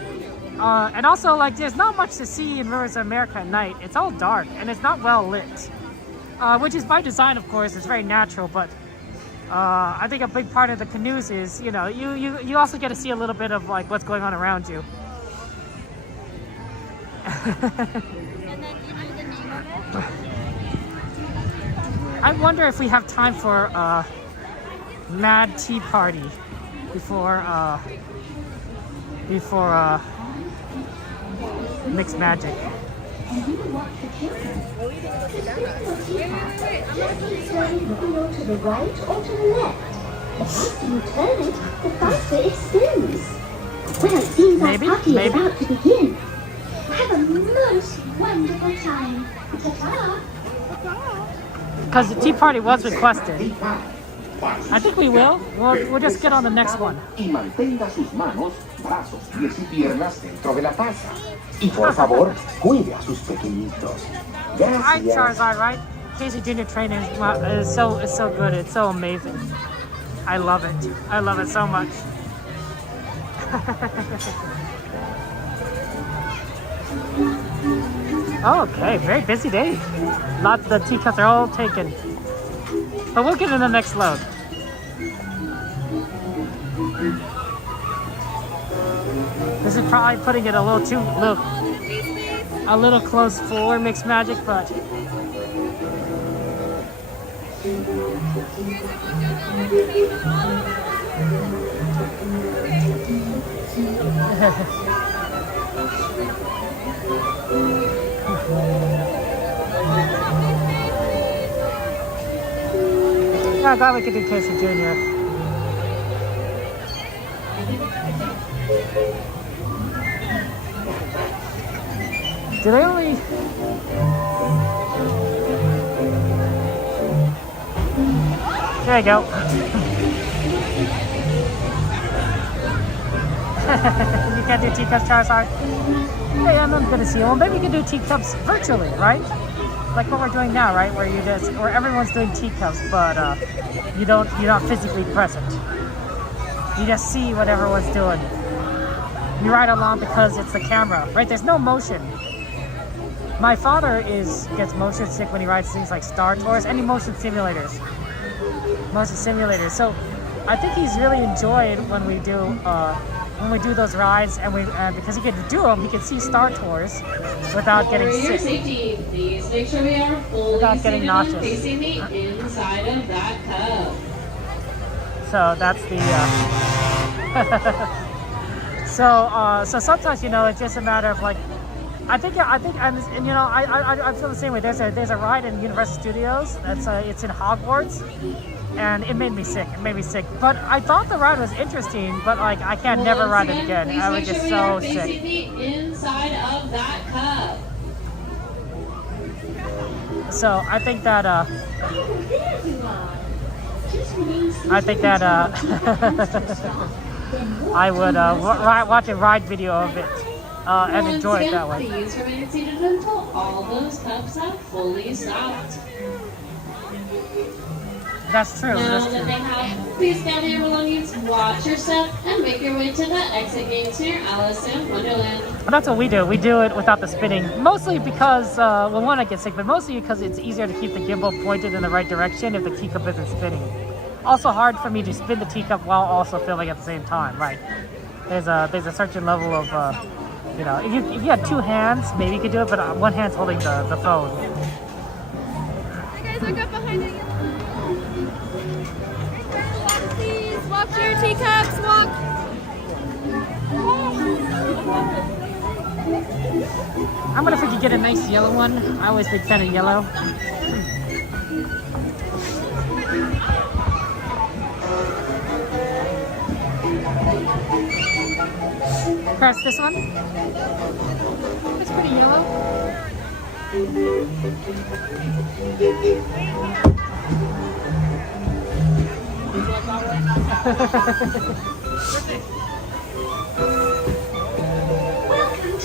And also, like, there's not much to see in Rivers of America at night. It's all dark and it's not well lit, which is by design, of course. It's very natural, but I think a big part of the canoes is, you know, you also get to see a little bit of like what's going on around you. I wonder if we have time for a mad tea party before Mixed Magic. To the right or to the left. The faster you turn it, the faster it spins. Well, it seems our party is about to begin. Have a most wonderful time. Ta-ta! Because the tea party was requested. I think we will. We'll just get on the next one. Y mantenga sus manos, brazos, pies y piernas dentro de la taza. Y por favor, cuide a sus pequeñitos. Alright, Gracias. Charizard, right? Casey Jr. training is so good. It's so amazing. I love it. I love it so much. Okay, very busy day. Lots of the teacups are all taken. But we'll get in the next load. This is probably putting it a little close for Mixed Magic, but yeah, I'm glad we could do Casey Jr. Do they only... There you go. You can't do teacups, Charizard? Hey, I'm gonna see. Well, maybe you can do teacups virtually, right? Like what we're doing now, right? Where everyone's doing teacups, but you're not physically present. You just see what everyone's doing. You ride along because it's the camera, right? There's no motion. My father gets motion sick when he rides things like Star Tours, any motion simulators. So I think he's really enjoyed when we do those rides, and because he can do them, he can see Star Tours without getting sick. Safety, please make sure we are fully Without getting seated nauseous. and facing the inside of that cup. So that's the. So sometimes, you know, it's just a matter of like, I think, and you know, I feel the same way. There's a ride in Universal Studios it's in Hogwarts, and it made me sick. But I thought the ride was interesting, but like I can't never ride it again. I was just so sick. Facing the inside of that cup. So I think that I would watch a ride video of it and enjoy it that way. Please remain seated until all those cups have fully stopped. That's true. Now That's that true. they have, please gather your belongings, watch your step, and make your way to the exit gates near Alice in Wonderland. Well, that's what we do. We do it without the spinning. Mostly because, well, one, I get sick, but mostly because it's easier to keep the gimbal pointed in the right direction if the teacup isn't spinning. Also hard for me to spin the teacup while also filming at the same time, right? There's a certain level of, you know, if you had two hands, maybe you could do it, but one hand's holding the phone. Hey guys, look up behind you. Please walk to your teacups, walk. I'm gonna freaking get a nice yellow one. I always big fan of yellow. Press this one. It's pretty yellow.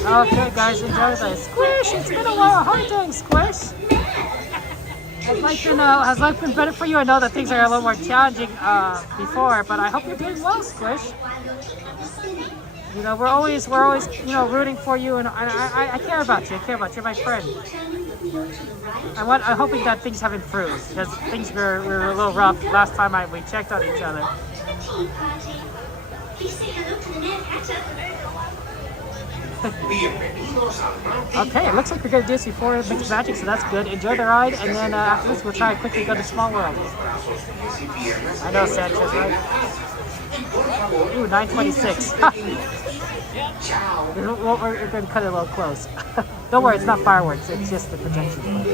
Okay, guys, enjoy the Squish. It's been a while. How are you doing, Squish? Has life been better for you? I know that things are a little more challenging before, but I hope you're doing well, Squish. You know, we're always, you know, rooting for you, and I care about you. I care about you. You're my friend. I'm hoping that things have improved because things were a little rough last time we checked on each other. Okay, it looks like we're gonna do this before Mixed Magic, so that's good. Enjoy the ride, and then after this, we'll try and quickly go to Small World. I know, Sanchez, right? Ooh, 9:26. We're gonna cut it a little close. Don't worry, it's not fireworks. It's just the projections.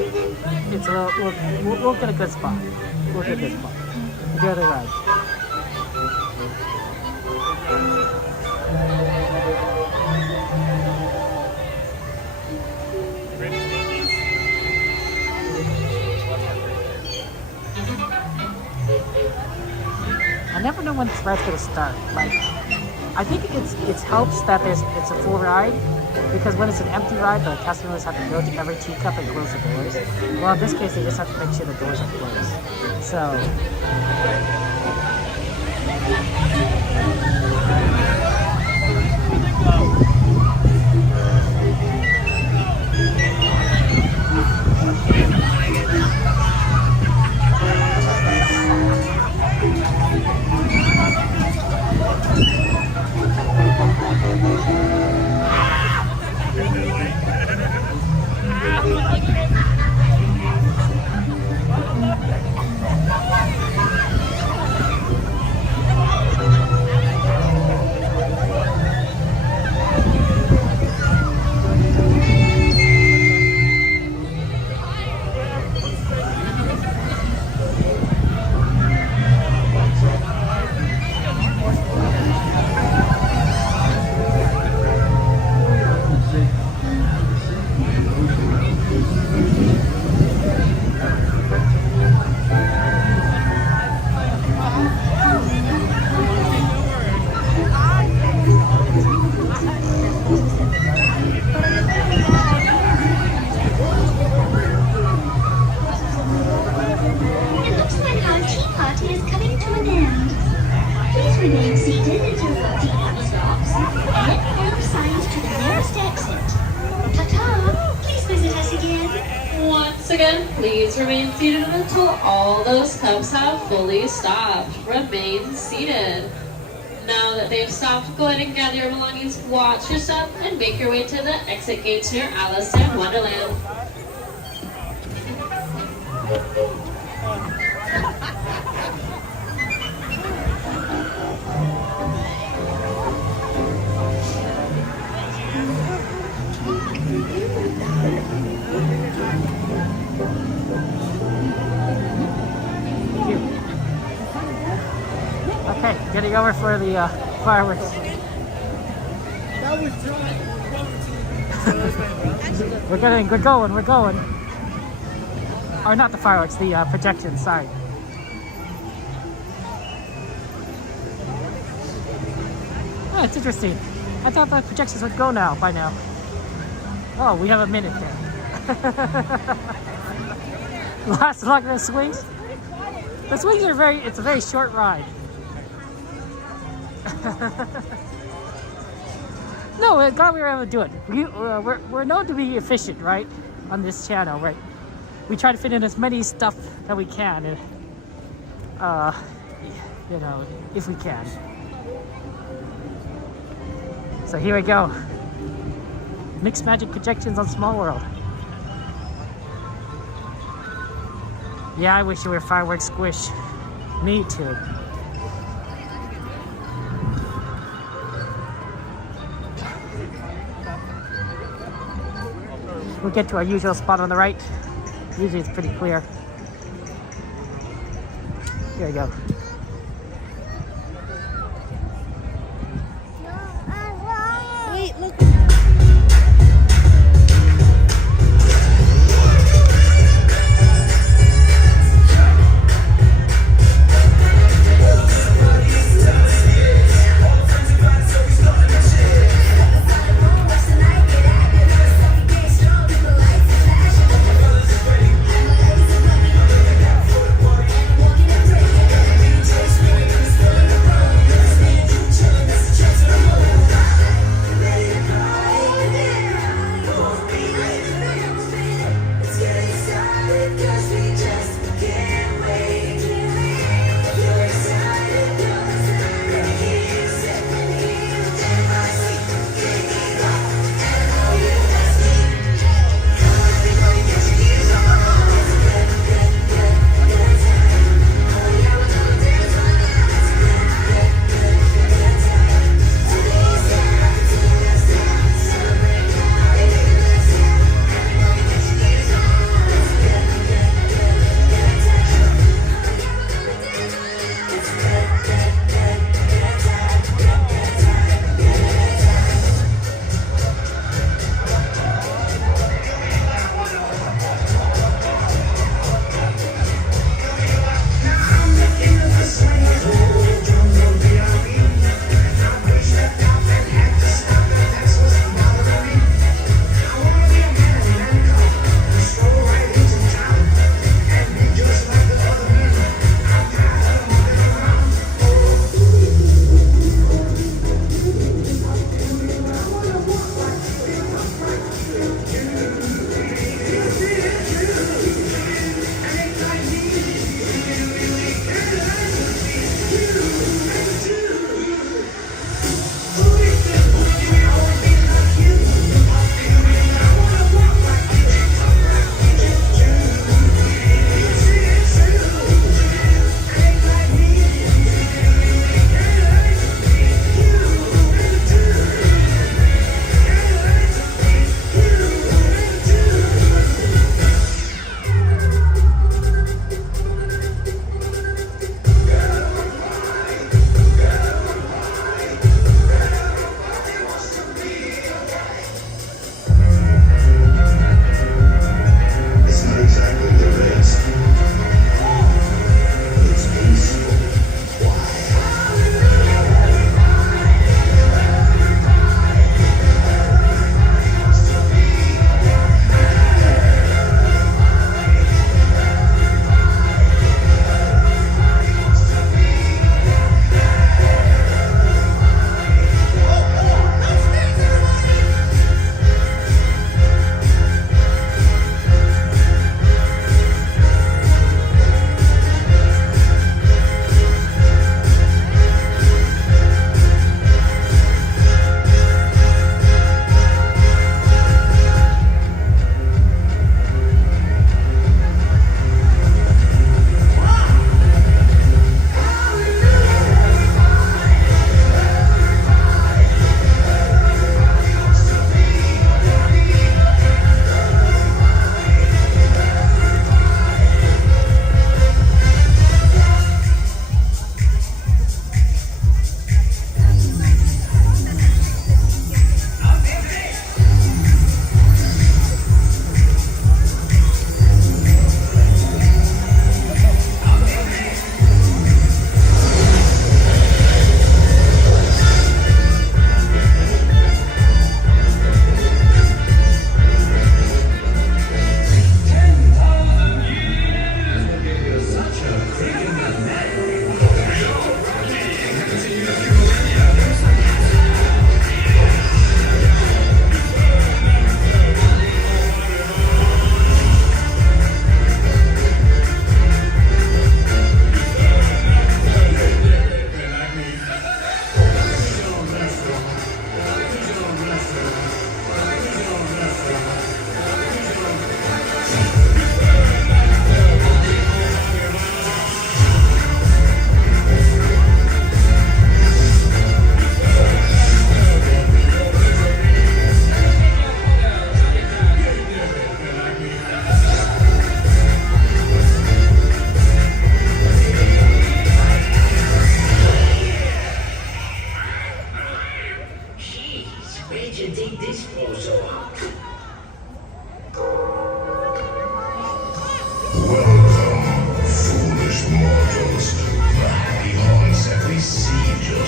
It's a little. We'll get a good spot. We'll get a good spot. Enjoy the ride. I never know when this ride's gonna start. Like, I think it helps that it's a full ride, because when it's an empty ride, the cast members have to go to every teacup and close the doors. Well, in this case, they just have to make sure the doors are closed. So. Please remain seated until all those cups have fully stopped. Remain seated. Now that they've stopped, go ahead and gather your belongings, watch your step, and make your way to the exit gates near Alice in Wonderland. Okay, getting over for the fireworks. We're going. Or not the fireworks, the projections, sorry. Oh, it's interesting. I thought the projections would go by now. Oh, we have a minute there. Last longer than swings. The swings are it's a very short ride. No, glad we were able to do it. We're known to be efficient, right? On this channel, right? We try to fit in as many stuff that we can, and you know, if we can. So here we go. Mixed Magic projections on Small World. Yeah, I wish it were fireworks squish. Me too. We'll get to our usual spot on the right. Usually it's pretty clear. Here we go. Wait, look. Thank you.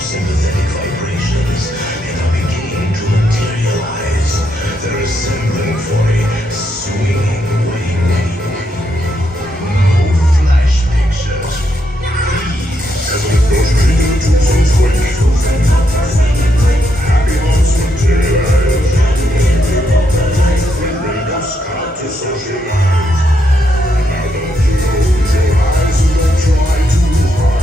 sympathetic vibrations and are beginning to materialize. They're assembling for a swinging wing. No flash pictures. Please. As it goes to some quick. Happy months materialize. When they go scout to socialize. Now don't close your eyes and don't try to hide.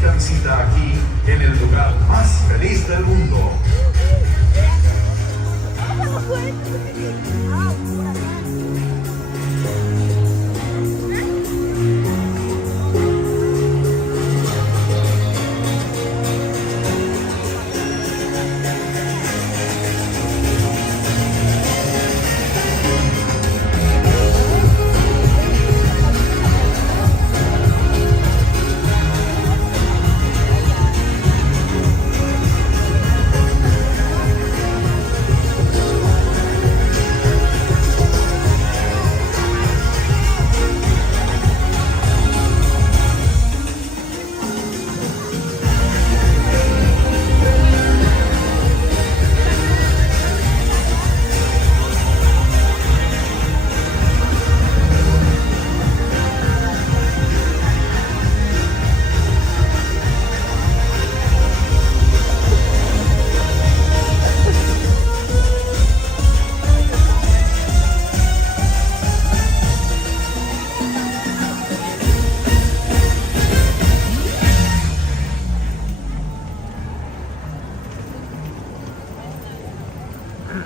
única visita aquí en el lugar más feliz del mundo.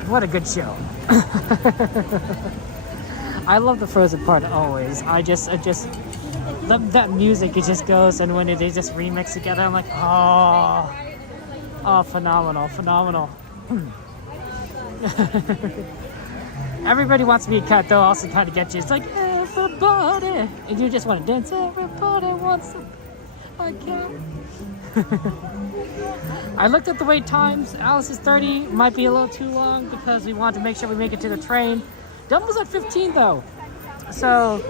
What a good show. I love the Frozen part always. I just love that music. It just goes, and when they just remix together, I'm like, oh, phenomenal. Everybody wants to be a cat, though. Also trying to get you. It's like everybody, and you just want to dance. Everybody wants a cat. I looked at the wait times. Alice is 30, might be a little too long because we want to make sure we make it to the train. Dumbo's at 15 though, so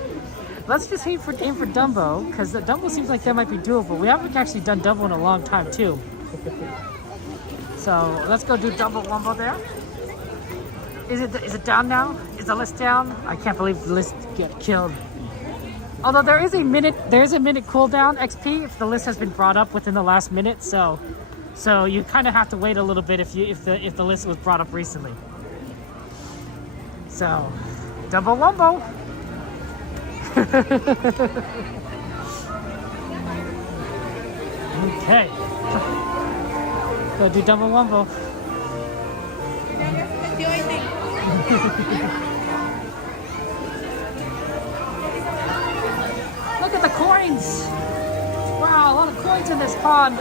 let's just aim for Dumbo, because Dumbo seems like that might be doable. We haven't actually done Dumbo in a long time too, so let's go do Dumbo Wumbo there. Is it down now? Is the list down? I can't believe the list get killed. Although there is a minute cooldown XP if the list has been brought up within the last minute, so you kind of have to wait a little bit if the list was brought up recently. So, Dumbo Wumbo. Okay. Go do Dumbo Wumbo. Look at the coins! Wow, a lot of coins in this pond.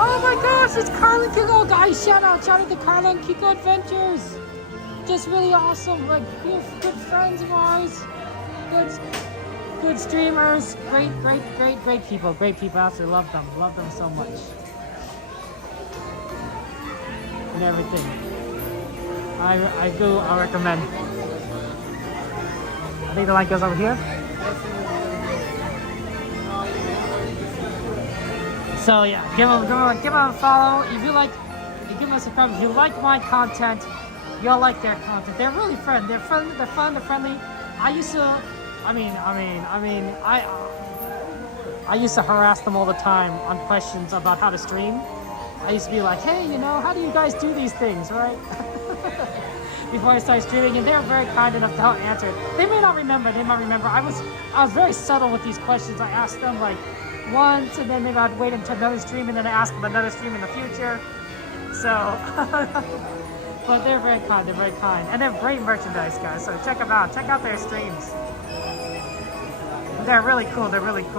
Oh my gosh, it's Carla and Kiko. Guys, shout out to Carla and Kiko Adventures. Just really awesome, like good friends of ours. Good streamers. Great people. Absolutely love them so much. And everything. I recommend. I think the line goes over here. So yeah, give them a follow. If you give them a subscribe. If you like my content, you'll like their content. They're really fun. They're fun. They're friendly. I used to harass them all the time on questions about how to stream. I used to be like, hey, how do you guys do these things, right? Before I started streaming, and they're very kind enough to help answer. They may not remember. I was very subtle with these questions. I asked them like once, and then maybe I'd wait until another stream, and then I ask them another stream in the future. So, but they're very kind. And they have great merchandise, guys. So check them out. Check out their streams. They're really cool.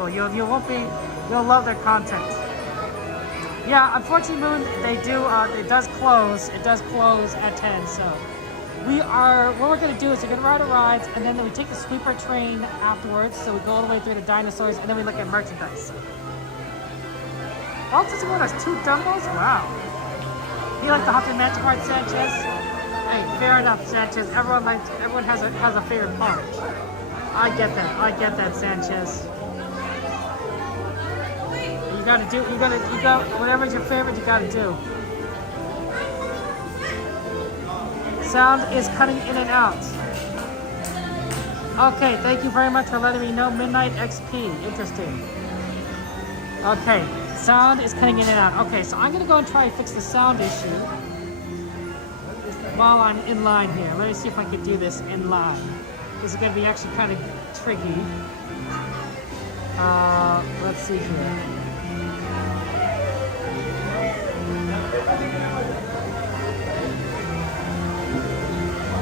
You'll love their content. Yeah, unfortunately, Moon, it does close. It does close at 10. So what we're gonna do is we're gonna ride our rides, and then we take the sweeper train afterwards. So we go all the way through the dinosaurs, and then we look at merchandise. Walt Disney World has 2 Dumbos? Wow. You like the Haunted Mansion part, Sanchez? Hey, fair enough, Sanchez. Everyone has a favorite part. I get that, Sanchez. You got whatever's your favorite, you gotta do. Sound is cutting in and out. Okay, thank you very much for letting me know. Midnight XP, interesting. Okay, sound is cutting in and out. Okay, so I'm gonna go and try and fix the sound issue while I'm in line here. Let me see if I can do this in line. This is going to be actually kind of tricky. Let's see here.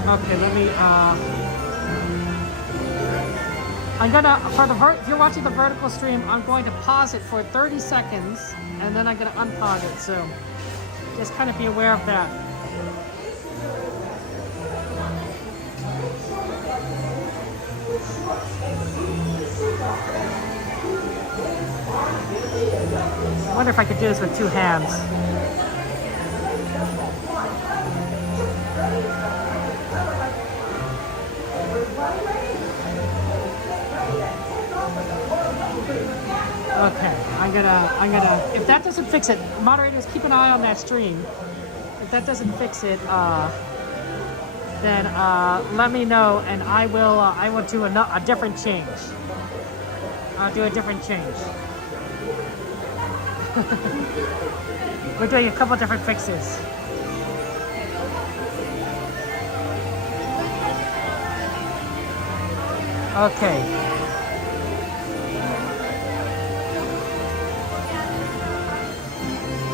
Okay, let me, I'm gonna, if you're watching the vertical stream, I'm going to pause it for 30 seconds, and then I'm gonna unpause it, so just kind of be aware of that. I wonder if I could do this with two hands. Okay, I'm gonna, if that doesn't fix it, moderators, keep an eye on that stream. If that doesn't fix it, then let me know, and I will do a different change. I'll do a different change. We're doing a couple different fixes. Okay.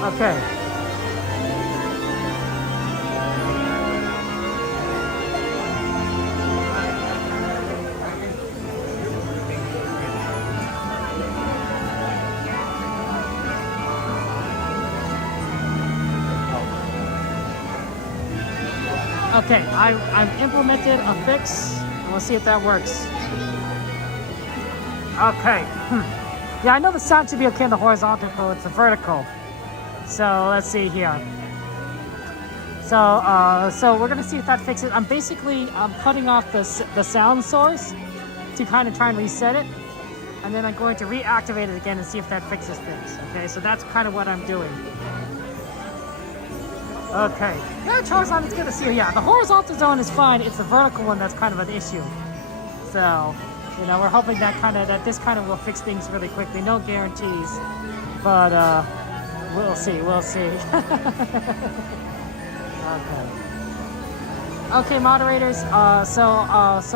Okay. Okay, I've implemented a fix, and we'll see if that works. Okay. Yeah, I know the sound should be okay on the horizontal, but it's the vertical. So let's see here. So we're gonna see if that fixes it. I'm cutting off the sound source to kind of try and reset it, and then I'm going to reactivate it again and see if that fixes things. Okay, so that's kind of what I'm doing. Okay. Yeah, Charizard, it's good to see you. Yeah, the horizontal zone is fine. It's the vertical one that's kind of an issue. So, you know, we're hoping that this kind of will fix things really quickly. No guarantees, but we'll see. We'll see. Okay. Okay, moderators. So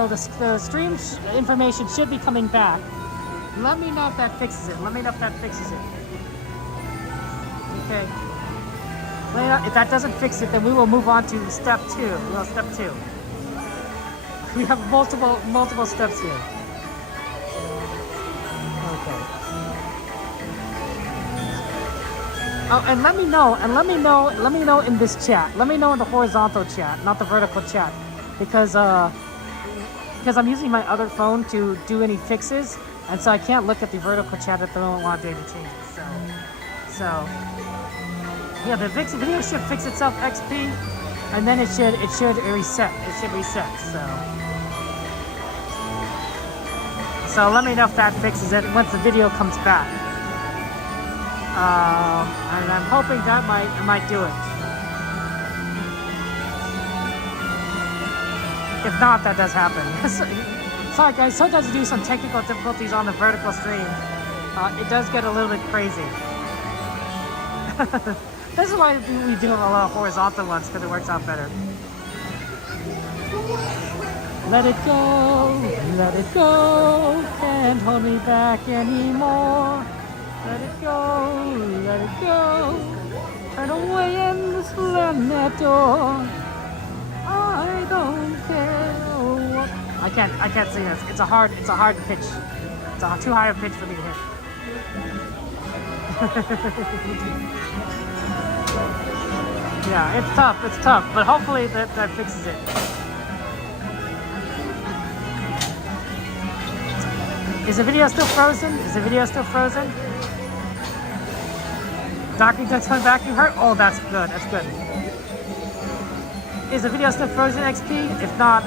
the stream information should be coming back. Let me know if that fixes it. Okay. If that doesn't fix it, then we will move on to step 2. Well, step 2. We have multiple steps here. Okay. Oh, and let me know in this chat. Let me know in the horizontal chat, not the vertical chat, because I'm using my other phone to do any fixes, and so I can't look at the vertical chat at the moment while I'm doing the changes. So. Yeah, the video should fix itself XP, and then it should reset. So let me know if that fixes it once the video comes back. And I'm hoping that might do it. If not, that does happen. Sorry guys, sometimes you do some technical difficulties on the vertical stream. It does get a little bit crazy. This is why we do a lot of horizontal ones, because it works out better. Let it go, can't hold me back anymore. Let it go, turn away and slam that door. I don't care. I can't sing this. It's a hard pitch. It's too high a pitch for me to hit. Yeah, it's tough, but hopefully that fixes it. Is the video still frozen? Darkwing just coming back, you hurt? Oh, that's good. Is the video still frozen, XP? If not,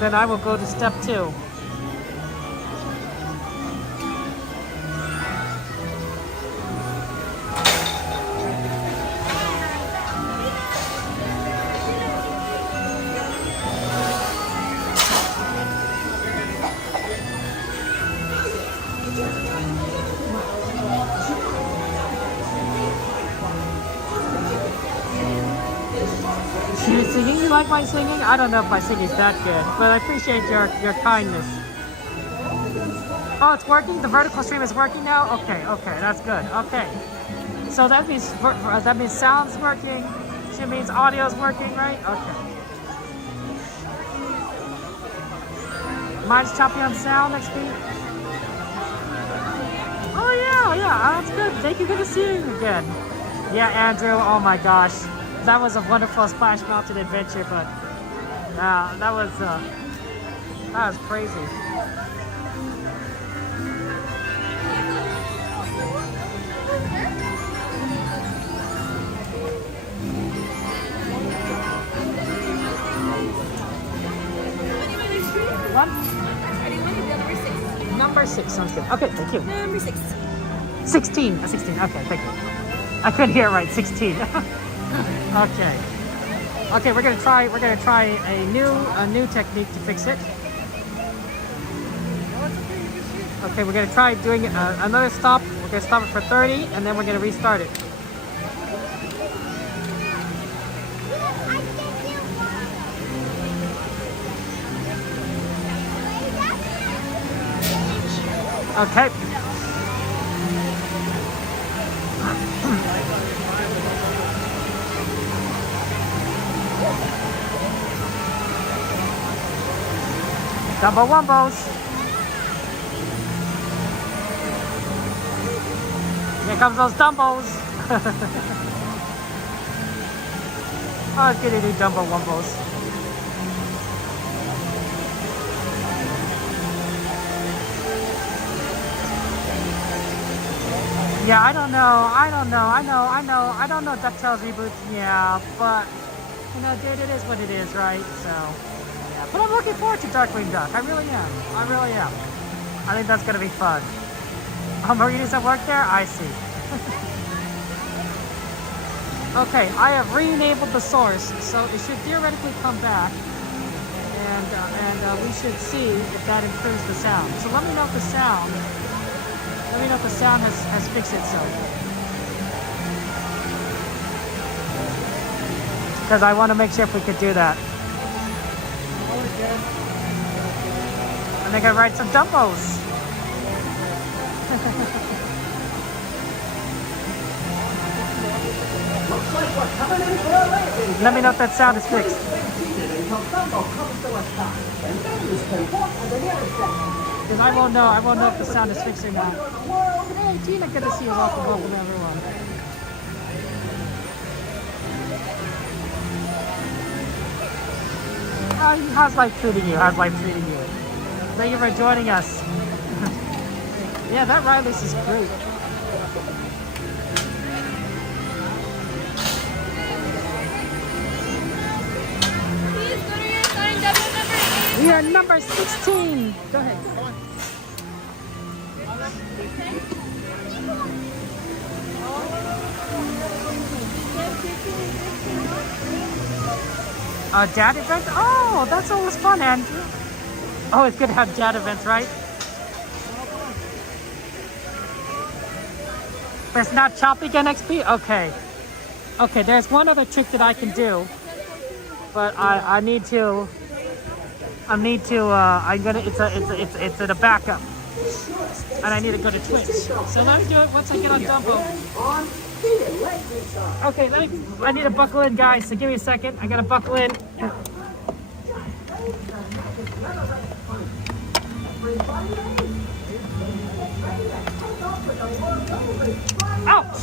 then I will go to step 2. Singing? You like my singing? I don't know if my singing's that good, but I appreciate your kindness. Oh, it's working? The vertical stream is working now? Okay, that's good. Okay. So that means sound's working. Which means audio's working, right? Okay. Mine's choppy on sound next week. Oh yeah, that's good. Thank you, good to see you again. Yeah, Andrew, oh my gosh. That was a wonderful Splash Mountain adventure, but that was crazy. What? Number 6 sounds good. Okay, thank you. Number 6. 16. 16. Okay, thank you. I couldn't hear it right. 16. Okay. Okay, we're gonna try a new technique to fix it. Okay, we're gonna try doing another stop. We're gonna stop it for 30, and then we're gonna restart it. Okay. Double wombos. Here comes those Dumbos. Oh, it's gonna do Dumbo wombos. Yeah, I don't know. I don't know DuckTales reboot. Yeah, but you know, dude, it is what it is, right? So yeah, but I'm looking forward to Darkwing Duck. I really am. I think that's gonna be fun. Marina's at work there? I see. Okay, I have re-enabled the source, so it should theoretically come back, and we should see if that improves the sound. So let me know if the sound. Let me know if the sound has fixed itself. Because I want to make sure if we could do that. I think I write some Dumbos. Let me know if that sound is fixed. Because I won't know if the sound is fixed or not. Hey Tina, good to see you. Welcome everyone. How's life treating you? Thank you for joining us. Yeah, that ride list is great. Please go to your assigned double number 8. We are number 16. Go ahead. Dad event? Oh, that's always fun, Andrew. Oh, it's good to have dad events, right? It's not choppy again, XP? Okay. Okay, there's one other trick that I can do. But it's in a backup. And I need to go to Twitch. So let me do it once I get on Dumbo. Okay, I need to buckle in, guys, so give me a second. I gotta buckle in. Ouch!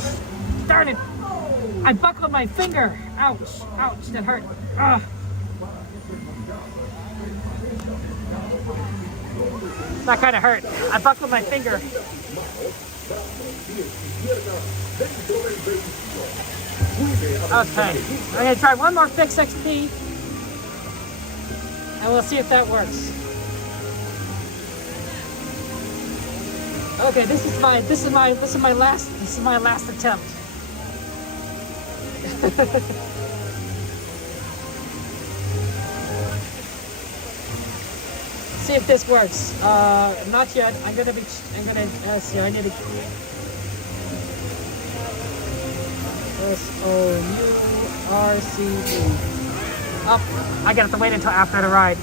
Darn it! I buckled my finger! Ouch! Ouch, that hurt. Ugh. That kind of hurt. I buckled my finger. Okay, I'm gonna try one more fix XP, and we'll see if that works. Okay, this is my last attempt. See if this works. Not yet. I'm gonna see. I need to. S-O-U-R-C-E. Oh, I gotta have to wait until after the ride.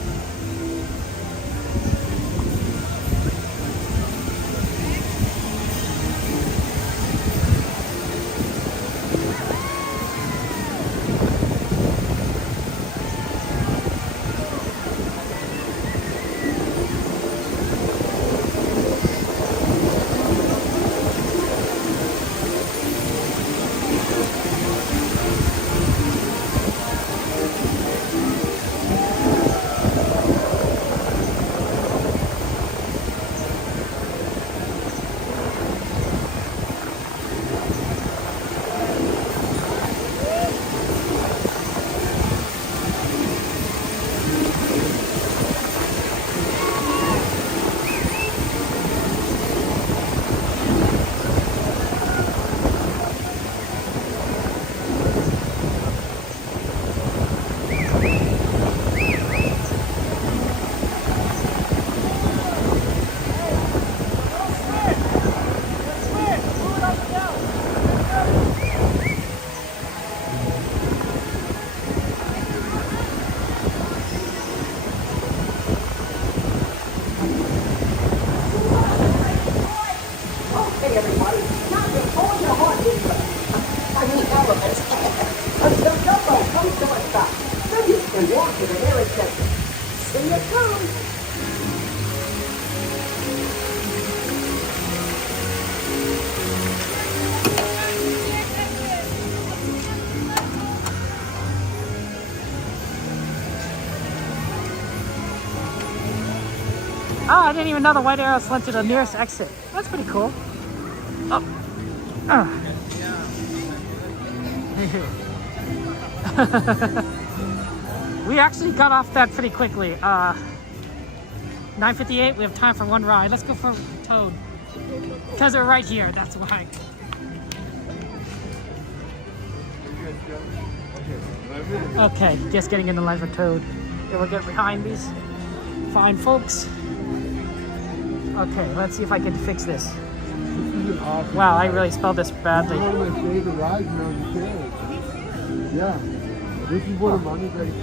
Oh, I didn't even know the white arrows led to the nearest exit. That's pretty cool. Oh. We actually got off that pretty quickly. 9:58, we have time for one ride. Let's go for Toad. Because we're right here, that's why. Okay, just getting in the line for Toad. Okay, we'll get behind these fine folks. Okay, let's see if I can fix this. Wow, I really spelled this badly. One of my favorite rides around the show. Yeah, this is one of my favorite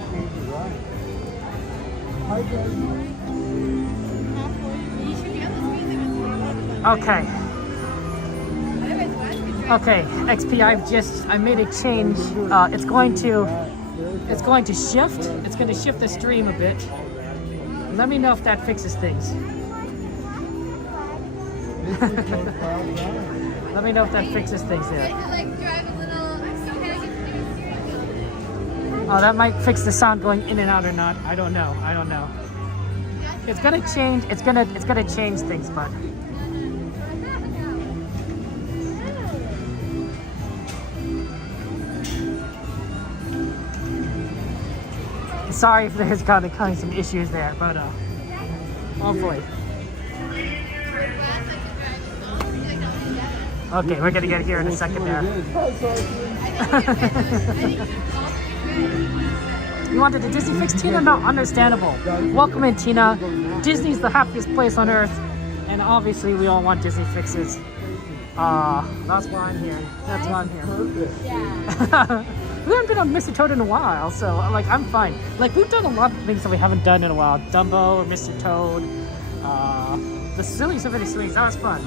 rides. Hi Okay. Okay, XP, I made a change. It's going to shift. It's going to shift the stream a bit. Let me know if that fixes things. Let me know if that fixes things there. Oh, that might fix the sound going in and out or not. I don't know. I don't know. It's gonna change. It's gonna change things, but. Sorry if there's kind of some issues there, but hopefully. Okay, we're gonna get here in a second there. You wanted a Disney fix, Tina? No, understandable. Welcome in, Tina. Disney's the happiest place on earth, and obviously we all want Disney fixes. That's why I'm here. That's why I'm here. Yeah. We haven't been on Mr. Toad in a while, so like I'm fine. Like we've done a lot of things that we haven't done in a while. Dumbo or Mr. Toad. The Silly Symphony swings, that was fun.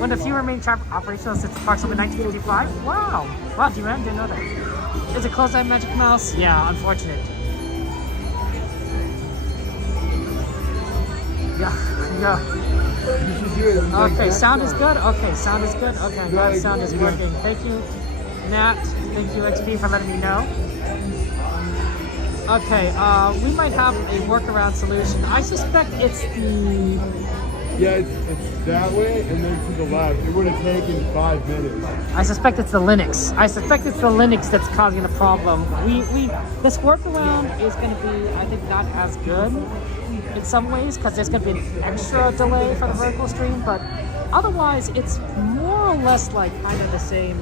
When the few remain operational since approximately 1955? Wow! Wow, D-Ram, didn't know that. Is it closed-eye Magic Mouse? Yeah, unfortunate. Yeah. Okay, sound is good? Okay, sound is good? Okay, I'm glad sound is working. Thank you, Nat. Thank you, XP, for letting me know. Okay, we might have a workaround solution. I suspect it's the... Yeah, it's that way and then to the left. It would have taken 5 minutes. I suspect it's the Linux. I suspect it's the Linux that's causing the problem. This workaround is going to be, I think, not as good in some ways because there's going to be an extra delay for the vertical stream, but otherwise it's more or less like kind of the same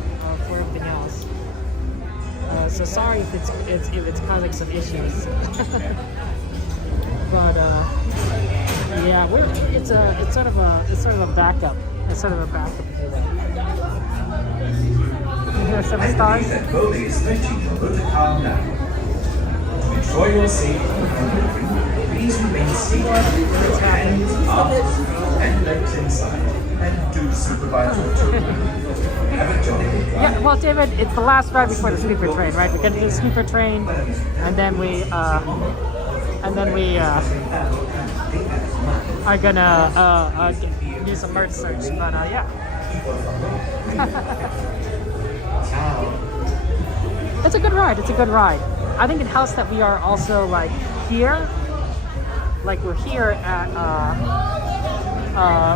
for everything else. So sorry if it's causing some issues. But yeah, it's sort of a backup. It's sort of a backup, if you will. with 7 stars. That Bodhi is fetching your motor car now. To ensure your safety and delivery, please remain seated with your hands, arms, and legs inside. And do supervise your children. Have a jolly good ride. Yeah, well, David, it's the last ride before the sleeper train, right? We're gonna do the sleeper train, and then we are gonna do some merch search. But yeah. It's a good ride. It's a good ride. I think it helps that we are also like here, like we're here at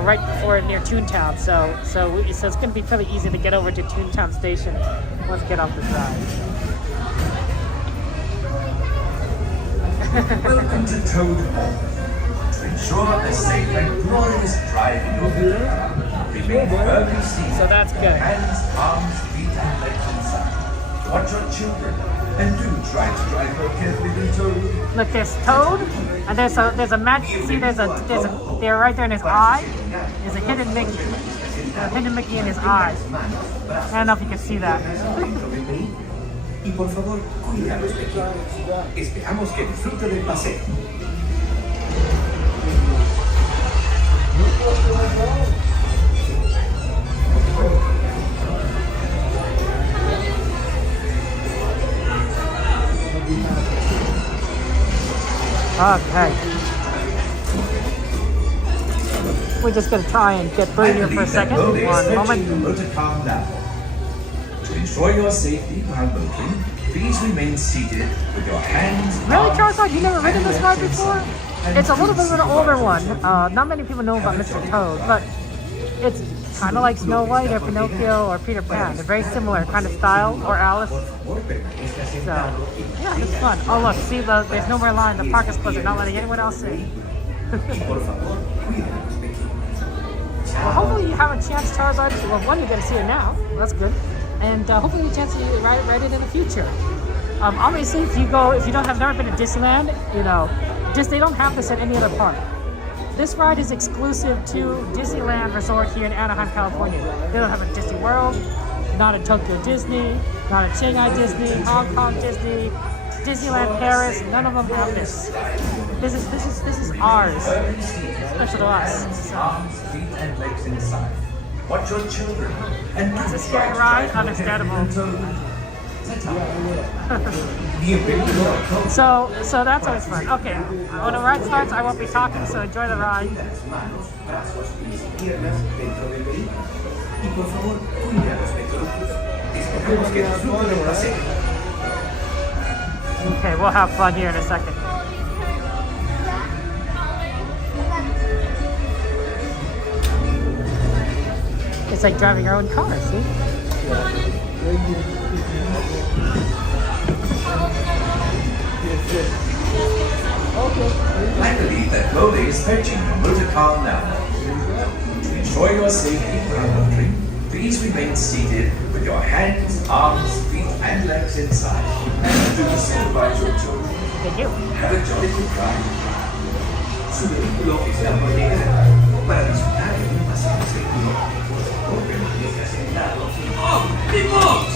right before near Toontown. So it's going to be fairly easy to get over to Toontown Station once we get off this ride. Welcome to Toad Hall. To ensure a safe and glorious drive in your motor car, remain firmly seated. So that's good. Hands, arms, feet, and legs inside. Watch your children, and do try to drive more carefully than Toad. Look, there's Toad, and there's a magic. See, there's a there right there in his eye. There's a hidden Mickey. A hidden Mickey in his eye. I don't know if you can see that. Y por favor, cuida a los pequeños. Esperamos que disfrute del paseo. Okay. We're just gonna try and get through here for a second. One moment. To ensure your safety while motoring, please remain seated with your hands. Really, Charizard? You never ridden this ride before? It's a little bit of an older one. Not many people know about Mr. Toad, but it's kind of like Snow White or Pinocchio or Peter Pan. They're very similar kind of style, or Alice. So, yeah, it's fun. Oh look, see, there's no more line. The park is closed. They're not letting anyone else in. Well, hopefully you have a chance, Charizard. Well, one, you're going to see it now. Well, that's good. And hopefully you have a chance to ride it in the future. Obviously, if you have never been to Disneyland, they don't have this at any other park. This ride is exclusive to Disneyland Resort here in Anaheim, California. They don't have a Disney World, not a Tokyo Disney, not a Shanghai Disney, Hong Kong Disney, Disneyland Paris. None of them have this. This is ours, special to us. Arms, feet, and legs inside. Watch your children. And it's a scary ride, understandable. So that's always fun. Okay, when the ride starts, I won't be talking, so enjoy the ride. Okay, we'll have fun here in a second. It's like driving your own car, see? I believe that Loli is fetching your motor car now. To ensure your safety while motoring, please remain seated with your hands, arms, feet, and legs inside. And do supervise your children. Thank you. Have a jolly good ride. Su vehículo está por llegar. Para disfrutar de un paseo seguro, por permanecer sentado. ¡Oh, ¡vamos!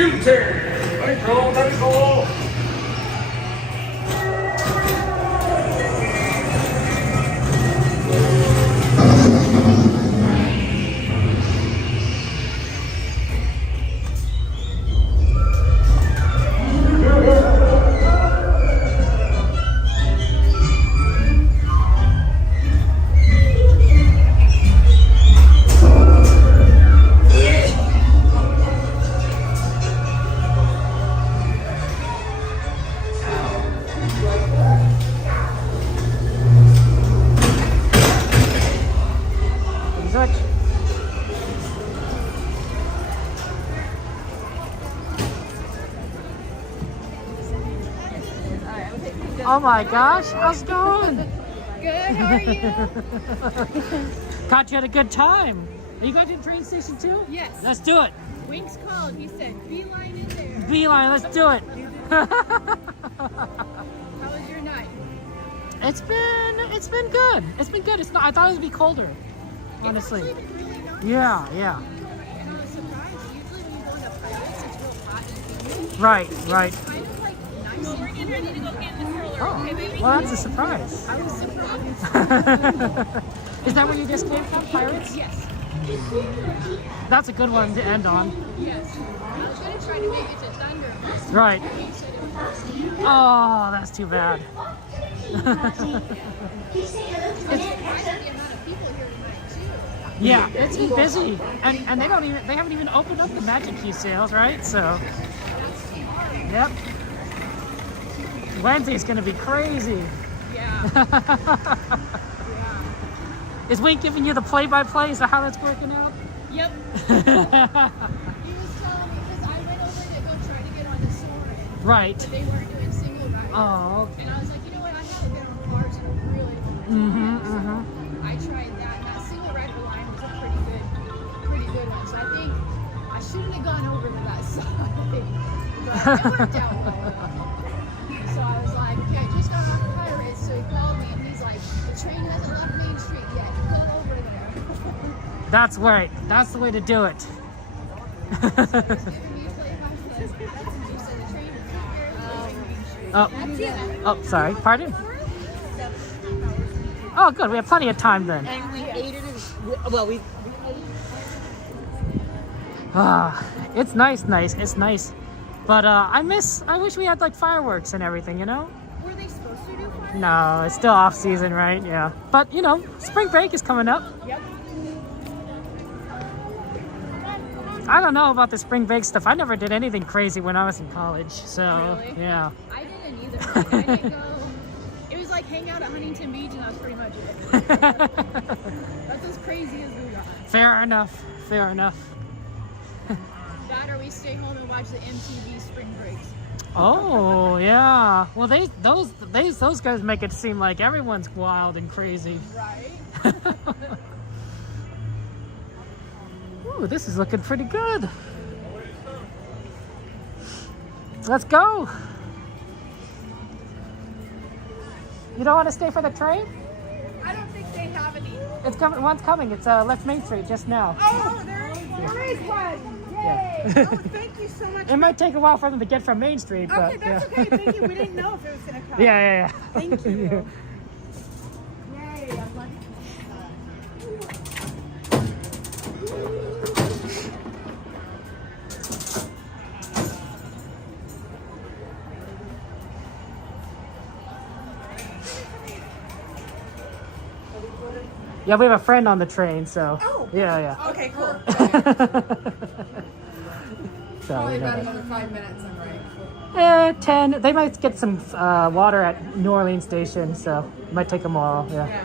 U-turn! Let it go, let it go. Oh my gosh, how's it going? Good, how are you? Caught you had a good time. Are you going to the train station too? Yes. Let's do it. Winks called. He said, beeline in there. Beeline, let's do it. How was your night? It's been good. It's been good. It's not. I thought it would be colder. Honestly. It's actually been really nice. Yeah. And I was surprised. Usually when you go into Pirates, it's real hot and humid. Right. It's kind of like nice. Well, we're getting ready to go get the stroller. Oh, Okay, baby? well, that's a surprise. I was surprised. Is that where you just came from, Pirates? Yes. That's a good one to end on. Yes. I was going to try to make it to Thunder. Right. He said it was Oh, that's too bad. Yeah, it's been busy, and they haven't even opened up the Magic Key sales, right? So, yep. Wednesday's gonna be crazy. Yeah. Is Wink giving you the play-by-play? Is that how that's working out? Yep. He was telling me, because I went over to go try to get on the Soarin. Right. But they weren't doing single ride. Oh. And I was like, you know what, I haven't been on cars in a really long time. So I tried that. And that single ride line was a pretty good one. So I think I shouldn't have gone over to that side. But it worked out well. So I was like, okay, I just got off Pirates. So he called me and he's like, the train hasn't left Main Street yet. Come over there. That's right. That's the way to do it. Oh, sorry. Pardon? Oh, good. We have plenty of time then. And we ate it. Well, we It's nice. It's nice. But I wish we had like fireworks and everything, you know? Were they supposed to do fireworks? No, it's still off season, right? Yeah. But, you know, spring break is coming up. Yep. I don't know about the spring break stuff. I never did anything crazy when I was in college. So, Really? yeah. I didn't either. I didn't go. It was like hang out at Huntington Beach and that's pretty much it. That's as crazy as we got. Fair enough. That or we stay home and watch the MTV spring breaks. Oh, yeah. Well, those guys make it seem like everyone's wild and crazy. Right? Ooh, this is looking pretty good. Let's go. You don't want to stay for the train? I don't think they have any. It's coming. One's coming. It's left Main Street just now. Oh, there is one. Yay! Oh, thank you so much. It might take a while for them to get from Main Street, but okay, that's okay. Thank you. We didn't know if it was gonna come. Yeah. Thank you. Yay! I'm lucky. Yeah, we have a friend on the train, so. Oh. Yeah. Okay, cool. So, Probably you know about that. another 5 minutes, I'm right. 10. They might get some water at New Orleans Station, so it might take them a while. Yeah.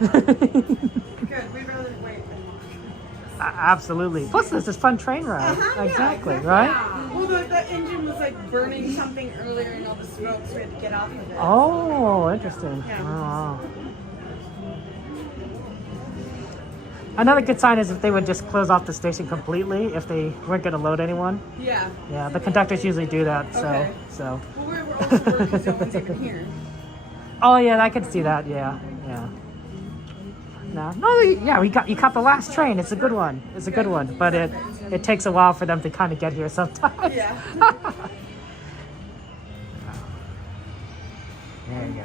Good. We'd rather wait. Absolutely. Plus, this is fun train ride. Exactly, right? Yeah. Well, the engine was like burning something earlier and all the smoke, so we had to get off of it. Oh, interesting. Yeah. Oh. Another good sign is if they would just close off the station completely if they weren't going to load anyone. Yeah. Yeah, the conductors usually do that. Okay. So. Well, we're also working because no one's even here. Oh yeah, I could see that. Yeah. No, yeah, you caught the last train. It's a good one. It's a good one, but it takes a while for them to kind of get here sometimes. Yeah. There you go.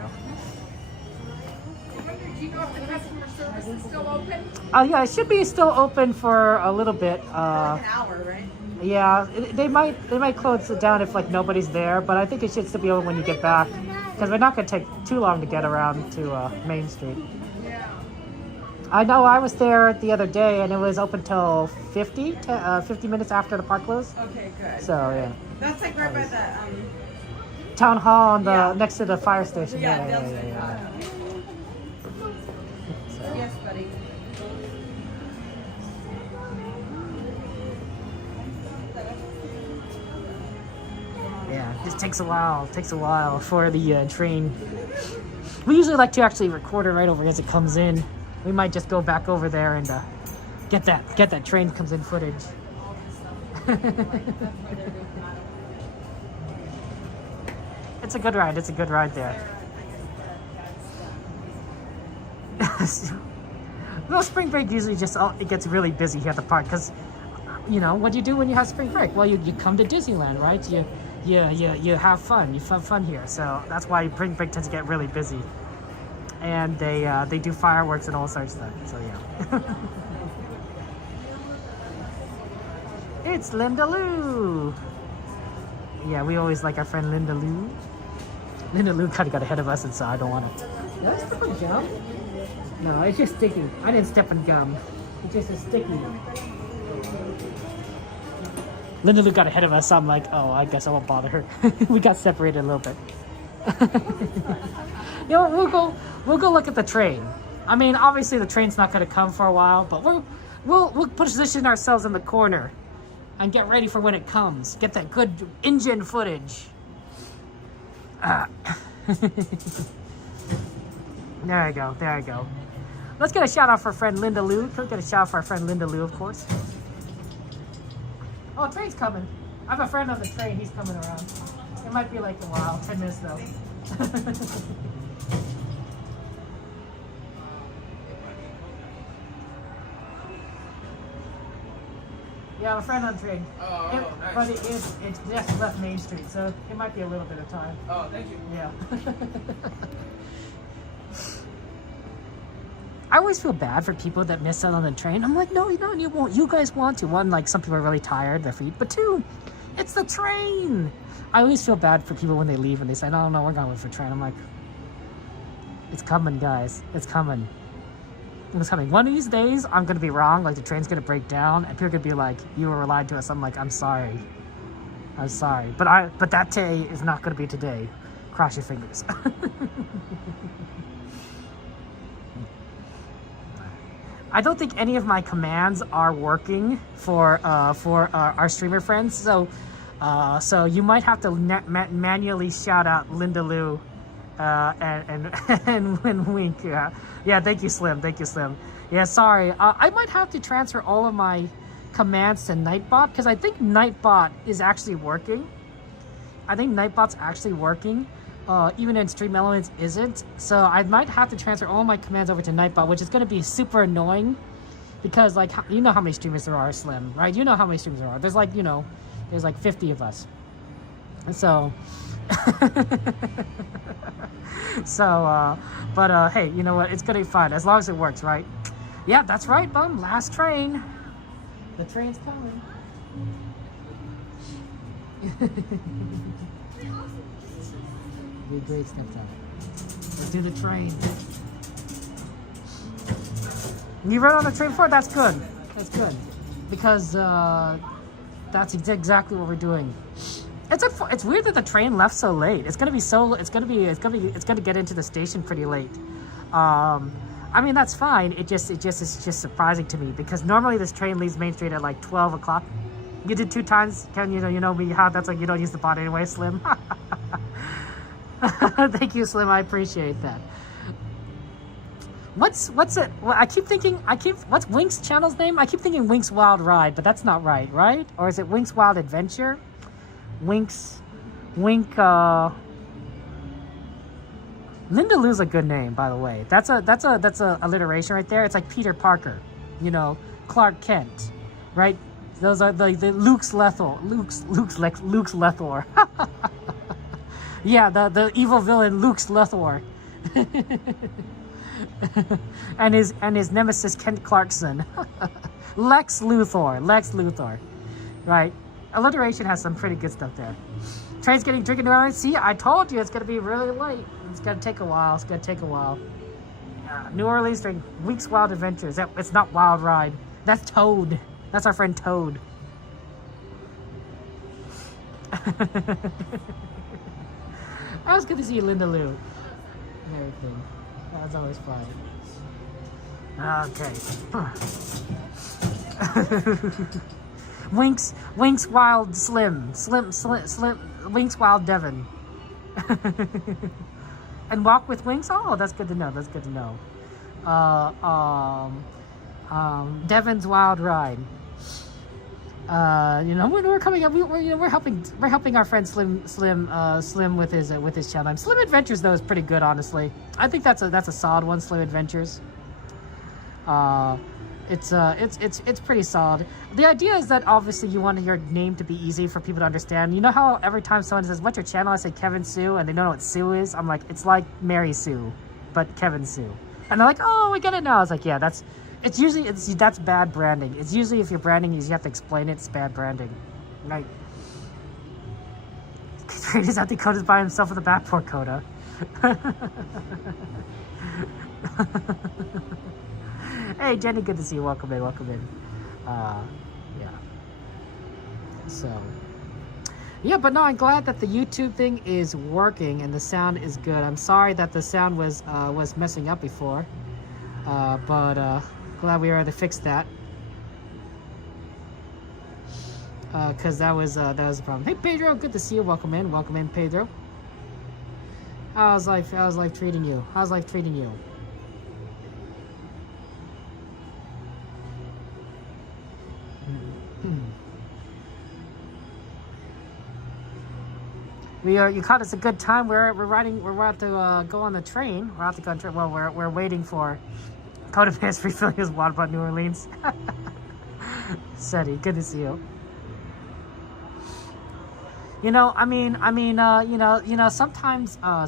Do you know if the customer service is still open? Oh yeah, it should be still open for a little bit. Like an hour, right? Yeah, they might close it down if like nobody's there, but I think it should still be open when you get back, because we're not gonna take too long to get around to Main Street. Yeah. I know I was there the other day and it was open till 50 minutes after the park closed. Okay, good. So yeah. That's like right by the Town hall on the next to the fire station. Yeah, yeah. Yes, buddy. Yeah, this takes a while. It takes a while for the train. We usually like to actually record it right over as it comes in. We might just go back over there and get that train comes in footage. It's a good ride. It's a good ride there. Well, spring break usually it gets really busy here at the park because, you know, what do you do when you have spring break? Well, you come to Disneyland, right? You have fun. You have fun here. So that's why spring break tends to get really busy. And they do fireworks and all sorts of stuff. So yeah. It's Linda Lou. Yeah, we always like our friend Linda Lou. Linda Lou kind of got ahead of us, and so I don't want to. Did I step on gum? No, it's just sticky. I didn't step on gum. It's just a sticky. Linda Lou got ahead of us, so I'm like, oh, I guess I won't bother her. We got separated a little bit. You know, we'll go look at the train. I mean, obviously the train's not going to come for a while, but we'll position ourselves in the corner and get ready for when it comes. Get that good engine footage. There I go. There I go. Let's get a shout out for our friend Linda Lou. Let's get a shout out for our friend Linda Lou, of course. Oh, train's coming. I have a friend on the train. He's coming around. It might be like a while. 10 minutes though. Yeah, I have a friend on the train. Oh, nice. But it just left Main Street, so it might be a little bit of time. Oh, thank you. Yeah. I always feel bad for people that miss out on the train. I'm like, no, you won't. You guys want to. One, like some people are really tired, their feet. But two, it's the train. I always feel bad for people when they leave and they say, no, we're going for the train. I'm like, it's coming, guys. It's coming. It's coming. One of these days, I'm going to be wrong. Like, the train's going to break down, and people are going to be like, you were lied to us. I'm like, I'm sorry. I'm sorry. But that day is not going to be today. Cross your fingers. I don't think any of my commands are working for our streamer friends. So you might have to manually shout out Linda Lou and Wink. Yeah, thank you, Slim. Thank you, Slim. Yeah, sorry. I might have to transfer all of my commands to Nightbot because I think Nightbot is actually working. I think Nightbot's actually working. Even in Stream Elements isn't. So I might have to transfer all my commands over to Nightbot, which is going to be super annoying because, like, you know how many streamers there are, Slim, right? You know how many streamers there are. There's like, you know, there's like 50 of us. And so, but hey, you know what? It's going to be fun as long as it works, right? Yeah, that's right, Bum. Last train. The train's coming. Be a great step down. Let's do the train. You rode on the train before? That's good. That's good. Because that's exactly what we're doing. It's weird that the train left so late. It's gonna get into the station pretty late. I mean, that's fine. It's just surprising to me because normally this train leaves Main Street at like 12 o'clock. You did 2 times. Can you know me how that's like you don't use the bot anyway, Slim. Thank you, Slim. I appreciate that. What's it? Well, what's Wink's channel's name? I keep thinking Wink's Wild Ride, but that's not right, right? Or is it Wink's Wild Adventure? Wink, Linda Lou's a good name, by the way. That's a alliteration right there. It's like Peter Parker, you know, Clark Kent, right? Those are the Luke's Luthor. Luke's Luthor. Yeah, the evil villain Luke's Luthor. and his nemesis Kent Clarkson. Lex Luthor. Right. Alliteration has some pretty good stuff there. Train's getting drinking New Orleans. See, I told you it's gonna be really late. It's gonna take a while. New Orleans during Week's Wild Adventures. It's not Wild Ride. That's Toad. That's our friend Toad. I was good to see Linda Lou and everything. That was always fun. Okay. Winks Wild Slim, Winks Wild Devon. And Walk with Winks? Oh, that's good to know. Devon's Wild Ride. You know, we're coming up. We're helping our friend Slim with his channel. Slim Adventures though is pretty good, honestly. I think that's a solid one. Slim Adventures. It's pretty solid. The idea is that obviously you want your name to be easy for people to understand. You know how every time someone says, "What's your channel?" I say Kevin Sue, and they don't know what Sue is. I'm like, it's like Mary Sue, but Kevin Sue. And they're like, "Oh, we get it now." I was like, "Yeah, that's bad branding. It's usually if you're branding, you have to explain it. It's bad branding." Like, Trader's at Dakota's by himself with a backport Coda. Hey Jenny, good to see you. Welcome in. Yeah. So, yeah, but no, I'm glad that the YouTube thing is working and the sound is good. I'm sorry that the sound was messing up before, but glad we were able to fix that. Cause that was a problem. Hey Pedro, good to see you. Welcome in, Pedro. How's life treating you? You caught us a good time. We're about to go on the train. We're about to go on the train. Well, we're waiting for Coda Pass refilling his water about New Orleans. Seti, good to see you. You know, sometimes I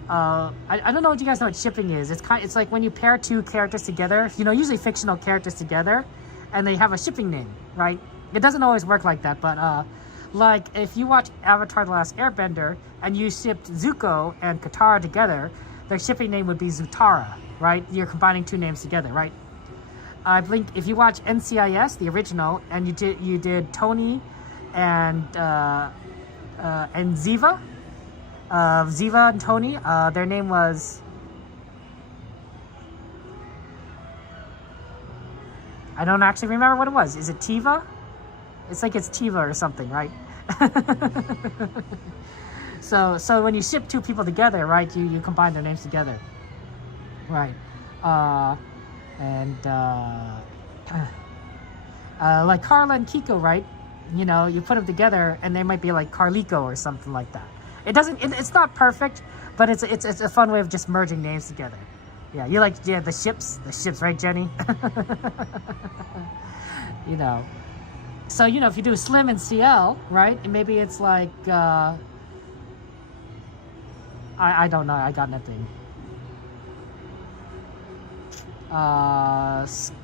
don't know what you guys know what shipping is. It's like when you pair two characters together, you know, usually fictional characters together, and they have a shipping name, right? It doesn't always work like that, but like if you watch Avatar: The Last Airbender and you shipped Zuko and Katara together, their shipping name would be Zutara, right? You're combining two names together, right? I think if you watch NCIS, the original, and you did Tony and Ziva, Ziva and Tony, their name was, I don't actually remember what it was. Is it Tiva? It's like it's Tiva or something, right? So when you ship two people together, right, you combine their names together, right? Like Carla and Kiko, right? You know, you put them together and they might be like Carlico or something like that. It's not perfect, but it's a fun way of just merging names together. Yeah, you like the ships, right, Jenny? You know, so you know if you do Slim and CL, right? And maybe it's like I don't know. I got nothing.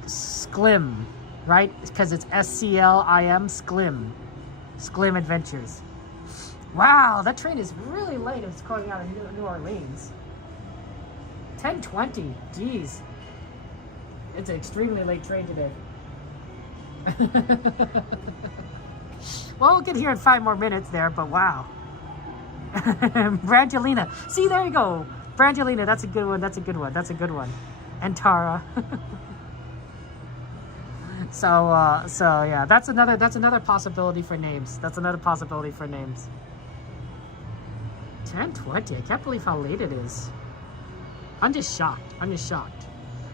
Sklim, right? Because it's SCLIM, Sklim Adventures. Wow, that train is really late. It's going out of New Orleans. 10:20. Jeez, it's an extremely late train today. Well, we'll get here in 5 more minutes there, but wow. Brangelina. See, there you go. Brangelina, that's a good one. And Tara. So yeah, that's another possibility for names. 10:20. I can't believe how late it is. I'm just shocked.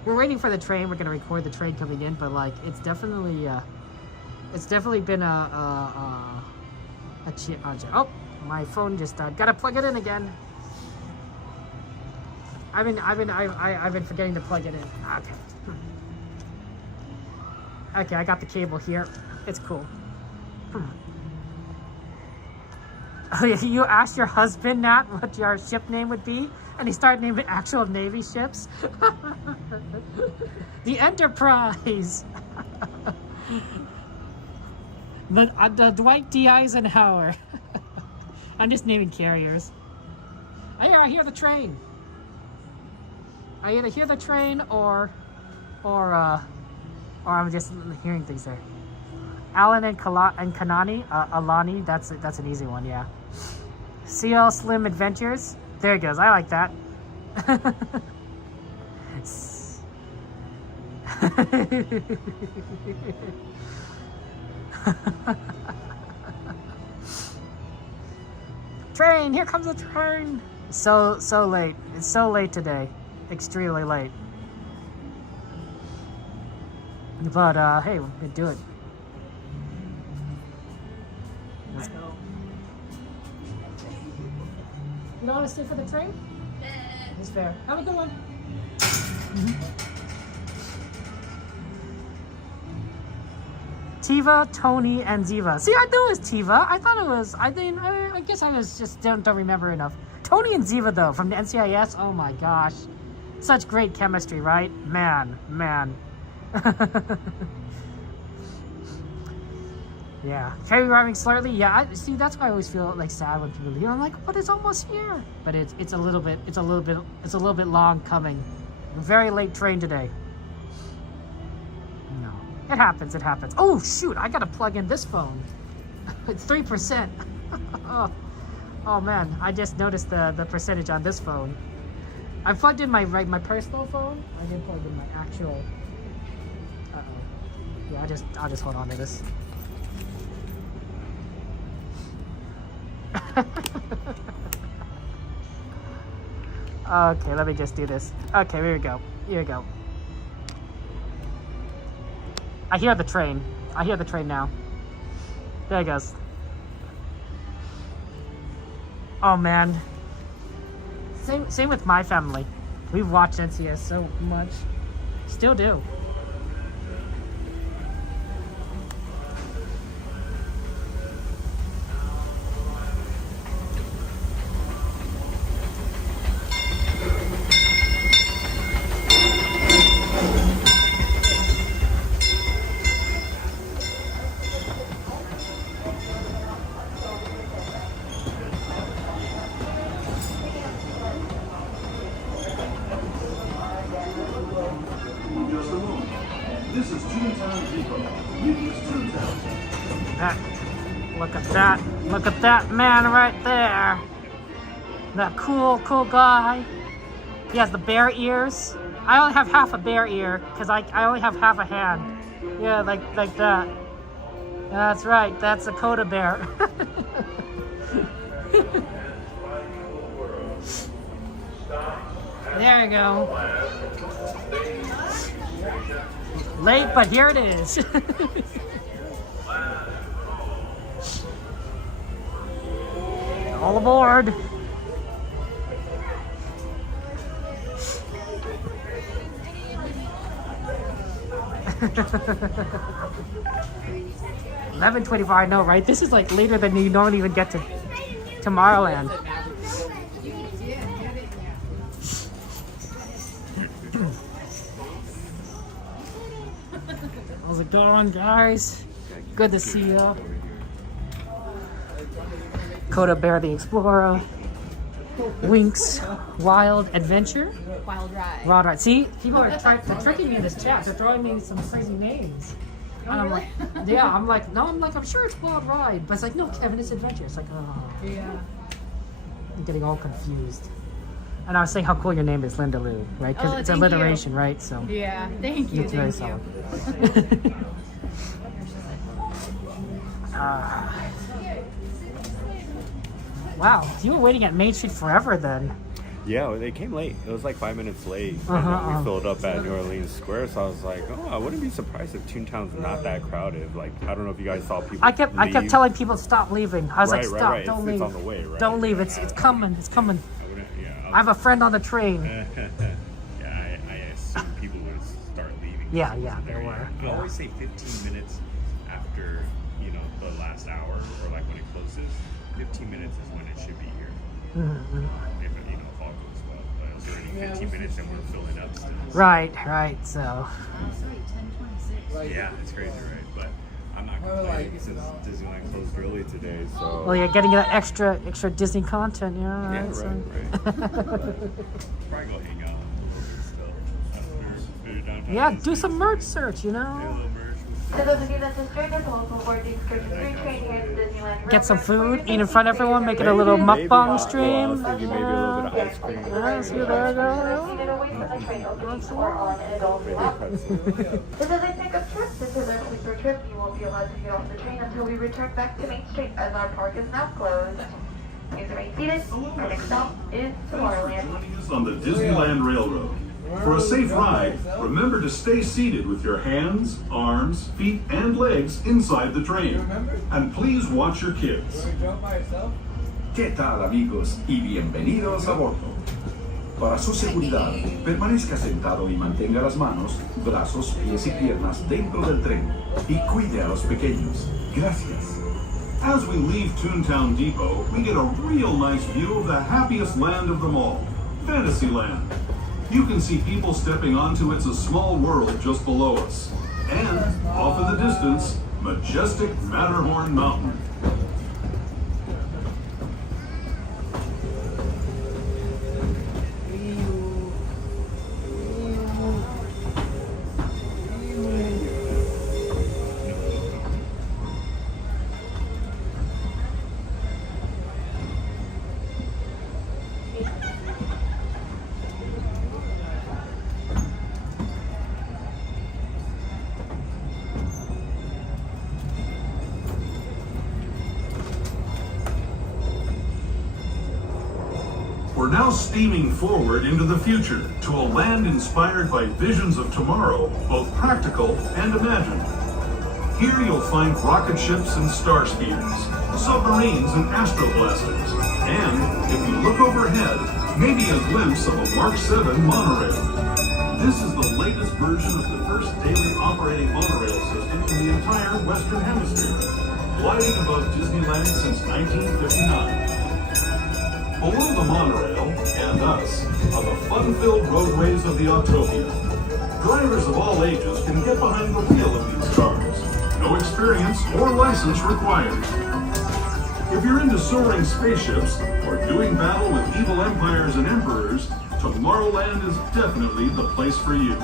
We're waiting for the train. We're gonna record the train coming in, but like it's definitely been a oh, My phone just died. Gotta plug it in again. I've been forgetting to plug it in. Okay. Okay, I got the cable here. It's cool. Oh, yeah, you asked your husband, Nat, what your ship name would be, and he started naming actual Navy ships. The Enterprise. the Dwight D. Eisenhower. I'm just naming carriers. I hear the train. I either hear the train or I'm just hearing things there. Alan and Kanani, Alani, that's an easy one, yeah. CL Slim Adventures, there it goes. I like that. Train, here comes the train. So late. It's so late today. Extremely late. But hey, we can do it. Let's go. You don't want to stay for the train? It's fair. Have a good one. Tiva, Tony, and Ziva. See, I knew it was Tiva. I thought it was. I guess I was just don't remember enough. Tony and Ziva though from the NCIS. Oh my gosh, such great chemistry, right? Man. Yeah, ferry arriving slightly. Yeah, see, that's why I always feel like sad when people leave. I'm like, but it's almost here. But it's a little bit long coming. Very late train today. No, it happens. Oh shoot, I gotta plug in this phone. It's 3%. Oh man, I just noticed the percentage on this phone. I plugged in my personal phone. I didn't plug in my actual. Yeah, I'll just hold on to this. Okay, let me just do this. Okay, here we go. I hear the train now. There it goes. Oh man. Same with my family. We've watched NCS so much. Still do. Look at that man right there. That cool guy. He has the bear ears. I only have half a bear ear because I only have half a hand. Yeah, like that. That's right. That's a Coda bear. There you go. Late, but here it is. All aboard. $11.25, I know, right? This is like later than you don't even get to Tomorrowland. How's it going, guys? Good to see you. Coda Bear the Explorer. Winx Wild Adventure. Wild Ride. Wild Ride. See, people are they're tricking me in this chat. They're throwing me some crazy names. And I'm like, yeah, I'm sure it's Wild Ride. But it's like, no, Kevin, it's Adventure. It's like, oh. Yeah. I'm getting all confused. And I was saying how cool your name is, Linda Lou, right? Because it's alliteration, right? So. Yeah, thank you. It's very solid. Wow, you were waiting at Main Street forever then. Yeah, they came late. It was like 5 minutes late. And then we filled up at New Orleans Square, so I was like, oh, I wouldn't be surprised if Toontown's not that crowded. Like, I don't know if you guys saw people I kept telling people to stop leaving. I was like, stop, right. don't It's leave. on the way, right? Don't leave. It's coming. It's coming. I have a friend on the train. Yeah, I assume people would start leaving. Yeah, there were. I always say 15 minutes after, you know, the last hour, or like when it closes. 15 minutes is when it should be here. Mm-hmm. If, you know, if all goes well. But it's already 15 minutes and we're filling up still. Right. So. Yeah, it's crazy, right? But I'm not complaining since Disneyland closed early today, so. Well, you're getting that extra Disney content, yeah. Yeah, Right. So. Probably go hang out after downtown. Yeah, do some merch search, you know. For those of you that just joined us, welcome aboard the Circus 3 train here at Disneyland Railroad. Get some food, eat in front of everyone, make it a little mukbang stream. I was thinking maybe a little bit of ice cream. Yeah, see, there you go. Seated away from the train opening or on an adult lap. This is a pickup trip. This is a sleeper trip. You won't be allowed to get off the train until we return back to Main Street, as our park is now closed. Please remain seated. Our next stop is Tomorrowland. On the Disneyland Railroad. For a safe ride, remember to stay seated with your hands, arms, feet, and legs inside the train. And please watch your kids. ¿Qué tal, amigos? Y bienvenidos a bordo. Para su seguridad, permanezca sentado y mantenga las manos, brazos, pies y piernas dentro del tren. Y cuide a los pequeños. Gracias. As we leave Toontown Depot, we get a real nice view of the happiest land of them all, Fantasyland. You can see people stepping onto It's a Small World just below us. And, off in the distance, majestic Matterhorn Mountain. We're now steaming forward into the future to a land inspired by visions of tomorrow, both practical and imagined. Here you'll find rocket ships and star speeders, submarines and astroblasters, and, if you look overhead, maybe a glimpse of a Mark 7 monorail. This is the latest version of the first daily operating monorail system in the entire Western Hemisphere, gliding above Disneyland since 1959. Below the monorail, and us, are the fun-filled roadways of the Autopia. Drivers of all ages can get behind the wheel of these cars. No experience or license required. If you're into soaring spaceships or doing battle with evil empires and emperors, Tomorrowland is definitely the place for you.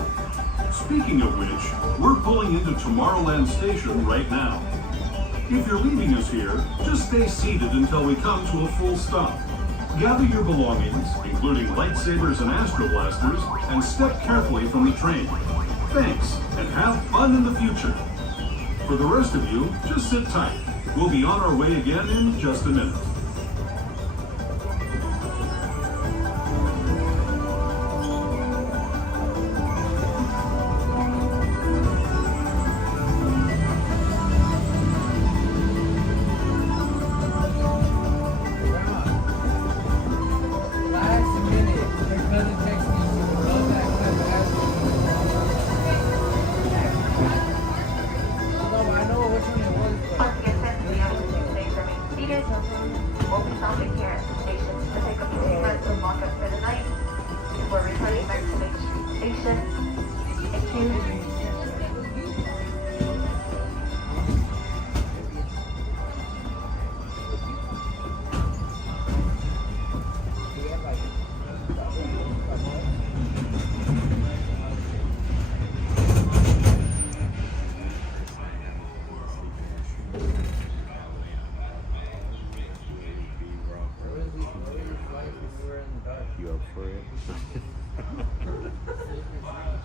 Speaking of which, we're pulling into Tomorrowland Station right now. If you're leaving us here, just stay seated until we come to a full stop. Gather your belongings, including lightsabers and astroblasters, and step carefully from the train. Thanks, and have fun in the future. For the rest of you, just sit tight. We'll be on our way again in just a minute.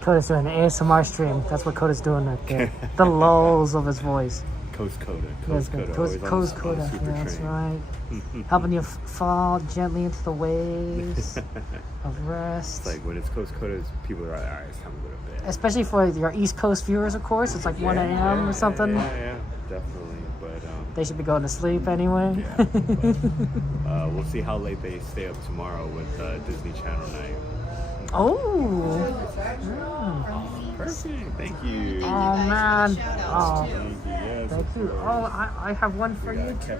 Coda's doing an ASMR stream. That's what Coda's doing right there. The lulls of his voice. Coast Coda. Coast Coda. Yeah, that's right. Helping you fall gently into the waves of rest. It's like when it's Coast Coda, people are like, all right, it's time to go to bed. Especially for your East Coast viewers, of course. It's like 1 a.m. or something. Yeah, definitely. But they should be going to sleep anyway. Yeah, but, we'll see how late they stay up tomorrow with Disney Channel night. Oh. Perfect. Thank you. Oh man. Oh. Thank you. Yes, Thank you. Oh, I have one for you too.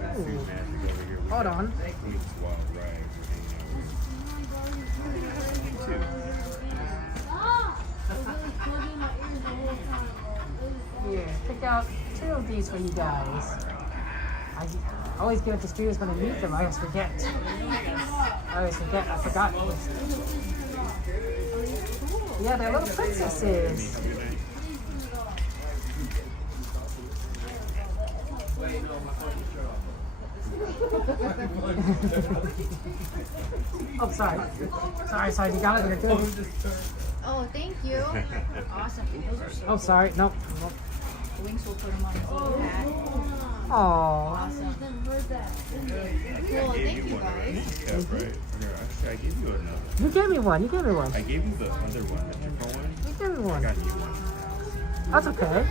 Hold on. Here, pick out 2 of these for you guys. I always give it to students when I meet them. I always forget. I forgot. Yeah, they're little princesses. Oh, sorry. Sorry. You got it. You're good. Oh, thank you. Awesome. Oh, sorry. No. Winks will put them on his little hat. Aww. Awesome. Cool. Thank you, guys. Right. Actually, I gave you another. You gave me one. I gave you the other one, the different one. You gave me one. I got you one. That's okay.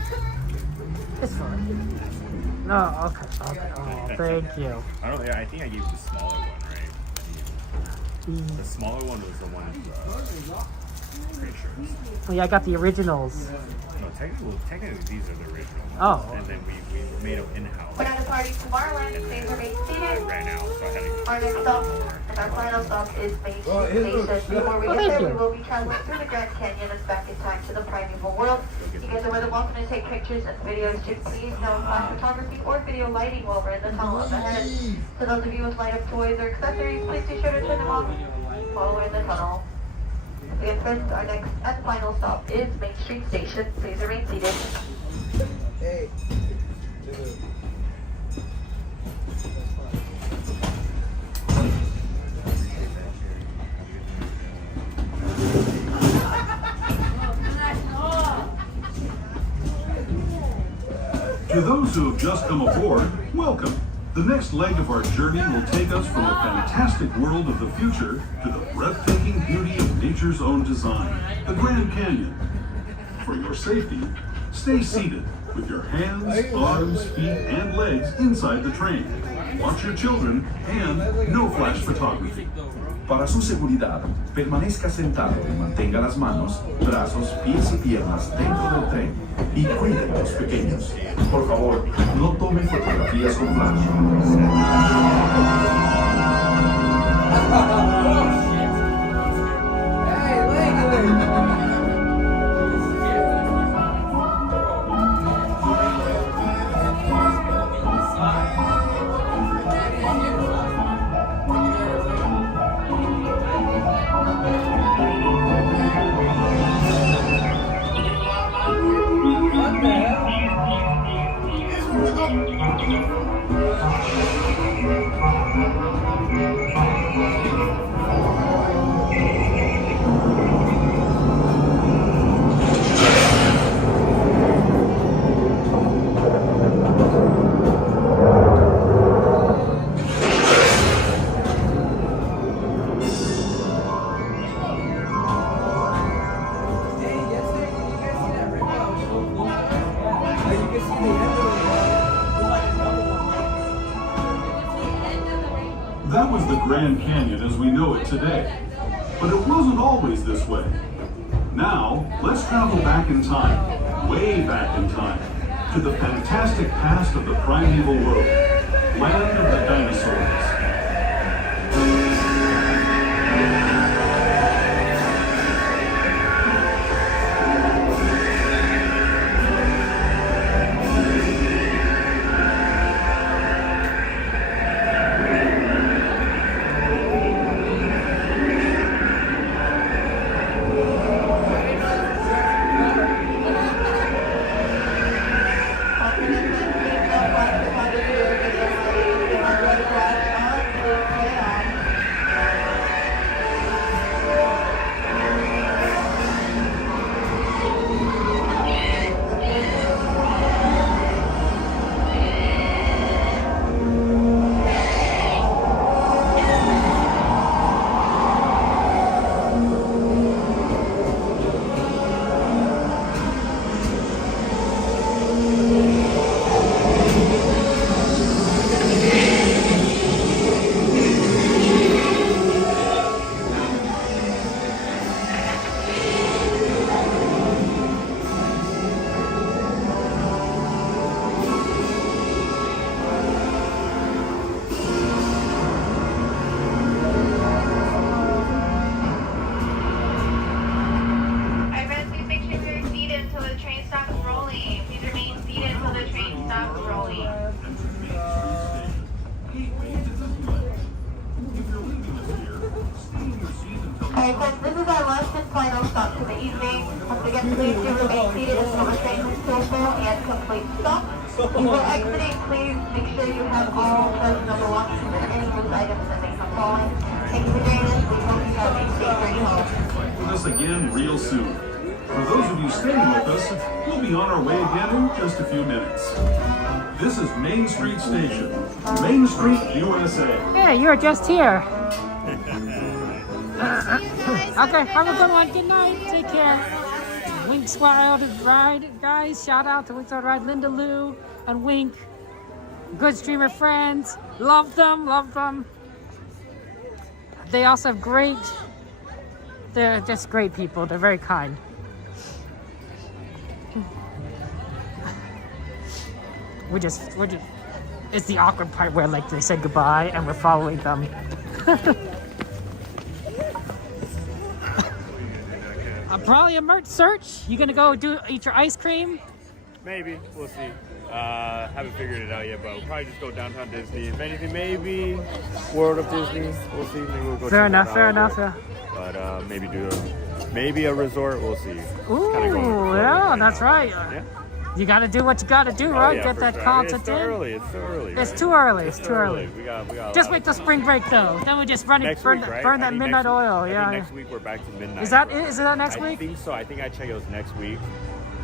It's fine. No, okay. Oh, thank you. I think I gave you the smaller one, right? The smaller one was the one. Pretty sure. Well, yeah, I got the originals. No, technically these are the originals. Oh. And then we made them in-house. We're at the party tomorrow. Please remain seated. Ran out, so I had to. Our next stop and our final stop is Main Street Station. Before we get there, we will be traveling through the Grand Canyon and back in time to the primeval world. You guys are more than welcome to take pictures and videos. Just please no flash photography or video lighting while we're in the tunnel up ahead. For those of you with light up toys or accessories, please be sure to turn them off while we're in the tunnel. Again, friends, our next and final stop is Main Street Station. Please remain seated. Hey. To those who have just come aboard, welcome. The next leg of our journey will take us from the fantastic world of the future to the breathtaking beauty of nature's own design, the Grand Canyon. For your safety, stay seated with your hands, arms, feet, and legs inside the train. Watch your children and no flash photography. Para su seguridad, permanezca sentado y mantenga las manos, brazos, pies y piernas dentro del tren y cuide a los pequeños. Por favor, no tome fotografías con flash. That was the Grand Canyon as we know it today. But it wasn't always this way. Now, let's travel back in time, way back in time, to the fantastic past of the primeval world, land of the dinosaurs. Okay, folks, this is our last and final stop for the evening. Once again, please do remain seated until the train is still full and complete stop. Before exiting, please make sure you have all personal belongings and any loose items that may have fallen. Thank you for joining us. We hope you have a safe journey home. With us again real soon. For those of you staying with us, we'll be on our way again in just a few minutes. This is Main Street Station, Main Street, USA. Hey, you're just here. Okay, have a good one. Good night. Take care. Wink's Wild Ride, guys. Shout out to Wink's Wild Ride, Linda Lou and Wink. Good streamer friends. Love them, love them. They also have they're just great people. They're very kind. We're just, it's the awkward part where like they said goodbye and we're following them. Probably a merch search. You gonna go eat your ice cream? Maybe, we'll see. Haven't figured it out yet, but we'll probably just go downtown Disney. If anything, maybe World of Disney. We'll see. Maybe we'll go. Fair enough. Yeah. But maybe a resort. We'll see. Ooh, yeah, that's right. Yeah. You gotta do what you gotta do, right? Yeah, Get that sure. content in. It's too early. Right? It's too early. We got just wait till spring break though. Then we just burn that midnight oil. Yeah. Next week we're back to midnight. Is that next week? I think so. I think I checked it was next week,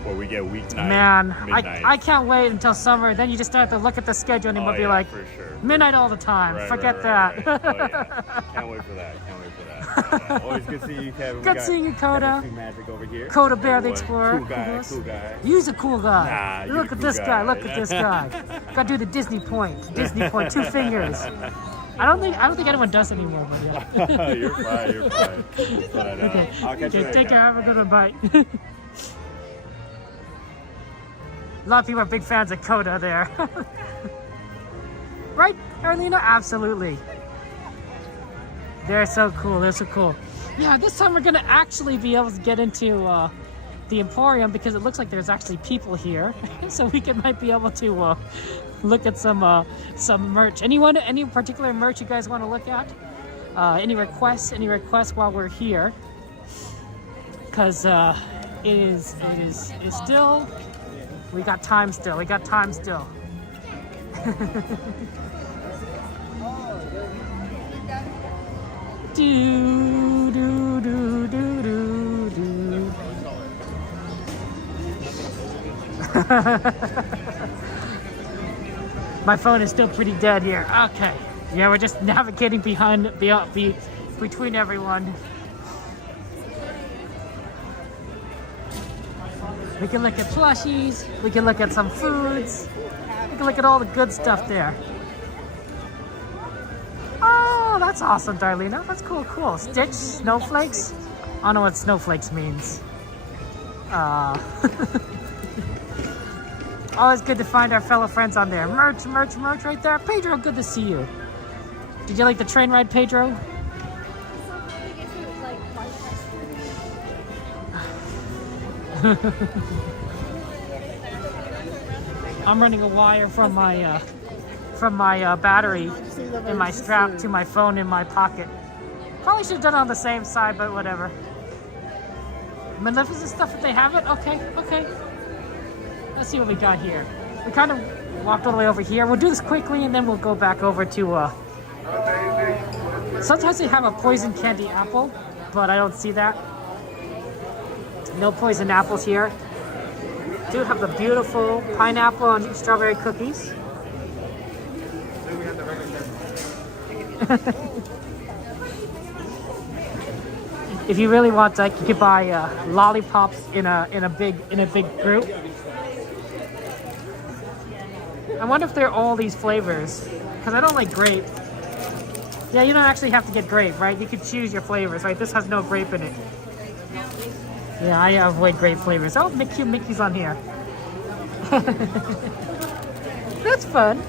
where we get weeknight. Man, midnight. I can't wait until summer. Then you just start to look at the schedule and it will be like for sure. Midnight all the time. Forget that. Right. Oh, yeah. Can't wait for that. Always good seeing you, Kevin. Good seeing you, Coda. Magic over here. Coda Bear the Explorer. Cool guy. He's a cool guy. Look at this guy. Look at this guy. Gotta do the Disney point. 2 fingers. I don't think anyone does anymore, but yeah. You're fine. But, okay. I'll catch you later. Take care. Have a good one. Bye. A lot of people are big fans of Coda there. Right, Arlena? Absolutely. They're so cool. Yeah, this time we're gonna actually be able to get into the Emporium because it looks like there's actually people here, so we might be able to look at some merch. Any particular merch you guys want to look at? Any requests while we're here? Because it is still. We got time still. Do. My phone is still pretty dead here. Okay. Yeah, we're just navigating between everyone. We can look at plushies. We can look at some foods. We can look at all the good stuff there. Oh, that's awesome, Darlena. That's cool. Stitch, snowflakes. I don't know what snowflakes means. Always good to find our fellow friends on there. Merch right there. Pedro, good to see you. Did you like the train ride, Pedro? I'm running a wire from my battery in my strap to my phone in my pocket. Probably should have done it on the same side, but whatever. Maleficent stuff if they have it? Okay. Let's see what we got here. We kind of walked all the way over here. We'll do this quickly and then we'll go back over to sometimes they have a poison candy apple, but I don't see that. No poison apples here. Do have the beautiful pineapple and strawberry cookies. If you really want, like, you could buy lollipops in a big group. I wonder if they're all these flavors, because I don't like grape. Yeah, you don't actually have to get grape, right? You could choose your flavors, right? This has no grape in it. Yeah, I avoid grape flavors. Oh, Mickey's on here. That's fun.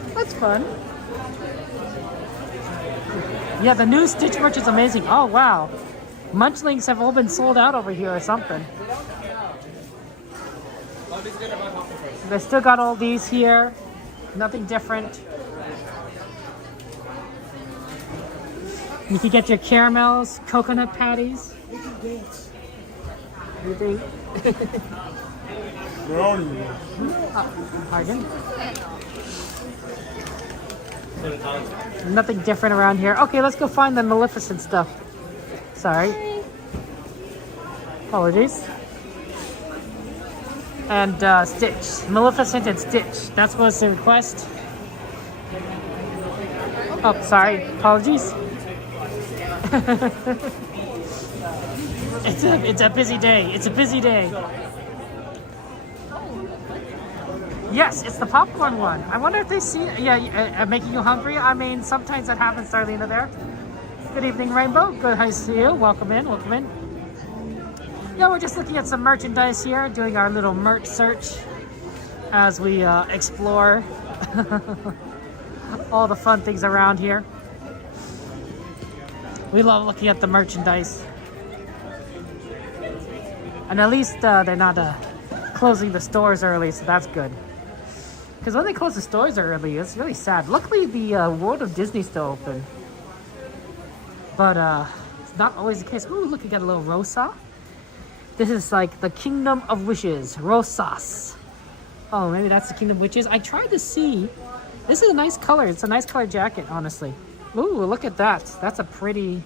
Yeah, the new Stitch merch is amazing. Oh, wow. Munchlings have all been sold out over here or something. They still got all these here. Nothing different. You can get your caramels, coconut patties. dance. Anything? Pardon? Nothing different around here. Okay, let's go find the Maleficent stuff. Sorry. Apologies. And Stitch. Maleficent and Stitch. That's what's the request. Oh, sorry. Apologies. It's a busy day. It's a busy day. Yes, it's the popcorn one. I wonder if they see. Yeah, making you hungry. I mean, sometimes that happens, Darlena. There. Good evening, Rainbow. Good to see you. Welcome in. Welcome in. Yeah, we're just looking at some merchandise here, doing our little merch search as we explore all the fun things around here. We love looking at the merchandise. And at least they're not closing the stores early, so that's good. Because when they close the stores early, it's really sad. Luckily, the World of Disney's still open. But it's not always the case. Ooh, look, you got a little Rosa. This is like the Kingdom of Wishes. Rosas. Oh, maybe that's the Kingdom of Wishes. I tried to see. This is a nice color. It's a nice color jacket, honestly. Ooh, look at that. That's a pretty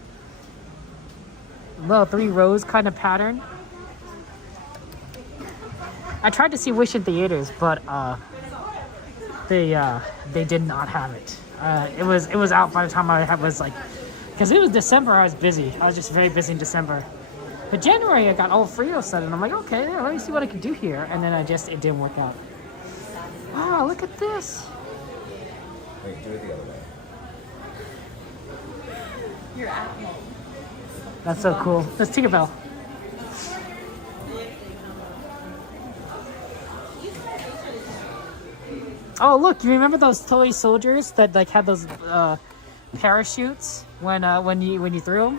little 3 rows kind of pattern. I tried to see Wish in theaters, but they did not have it. It was out by the time I was like, because it was December. I was busy. I was just very busy in December. But January I got all free all of a sudden. I'm like, okay, yeah, let me see what I can do here, and then it didn't work out. Wow, look at this. Wait, do it the other way. You're at home. That's so cool. That's Tinkerbell. Oh, look! You remember those toy soldiers that like had those parachutes when you threw them?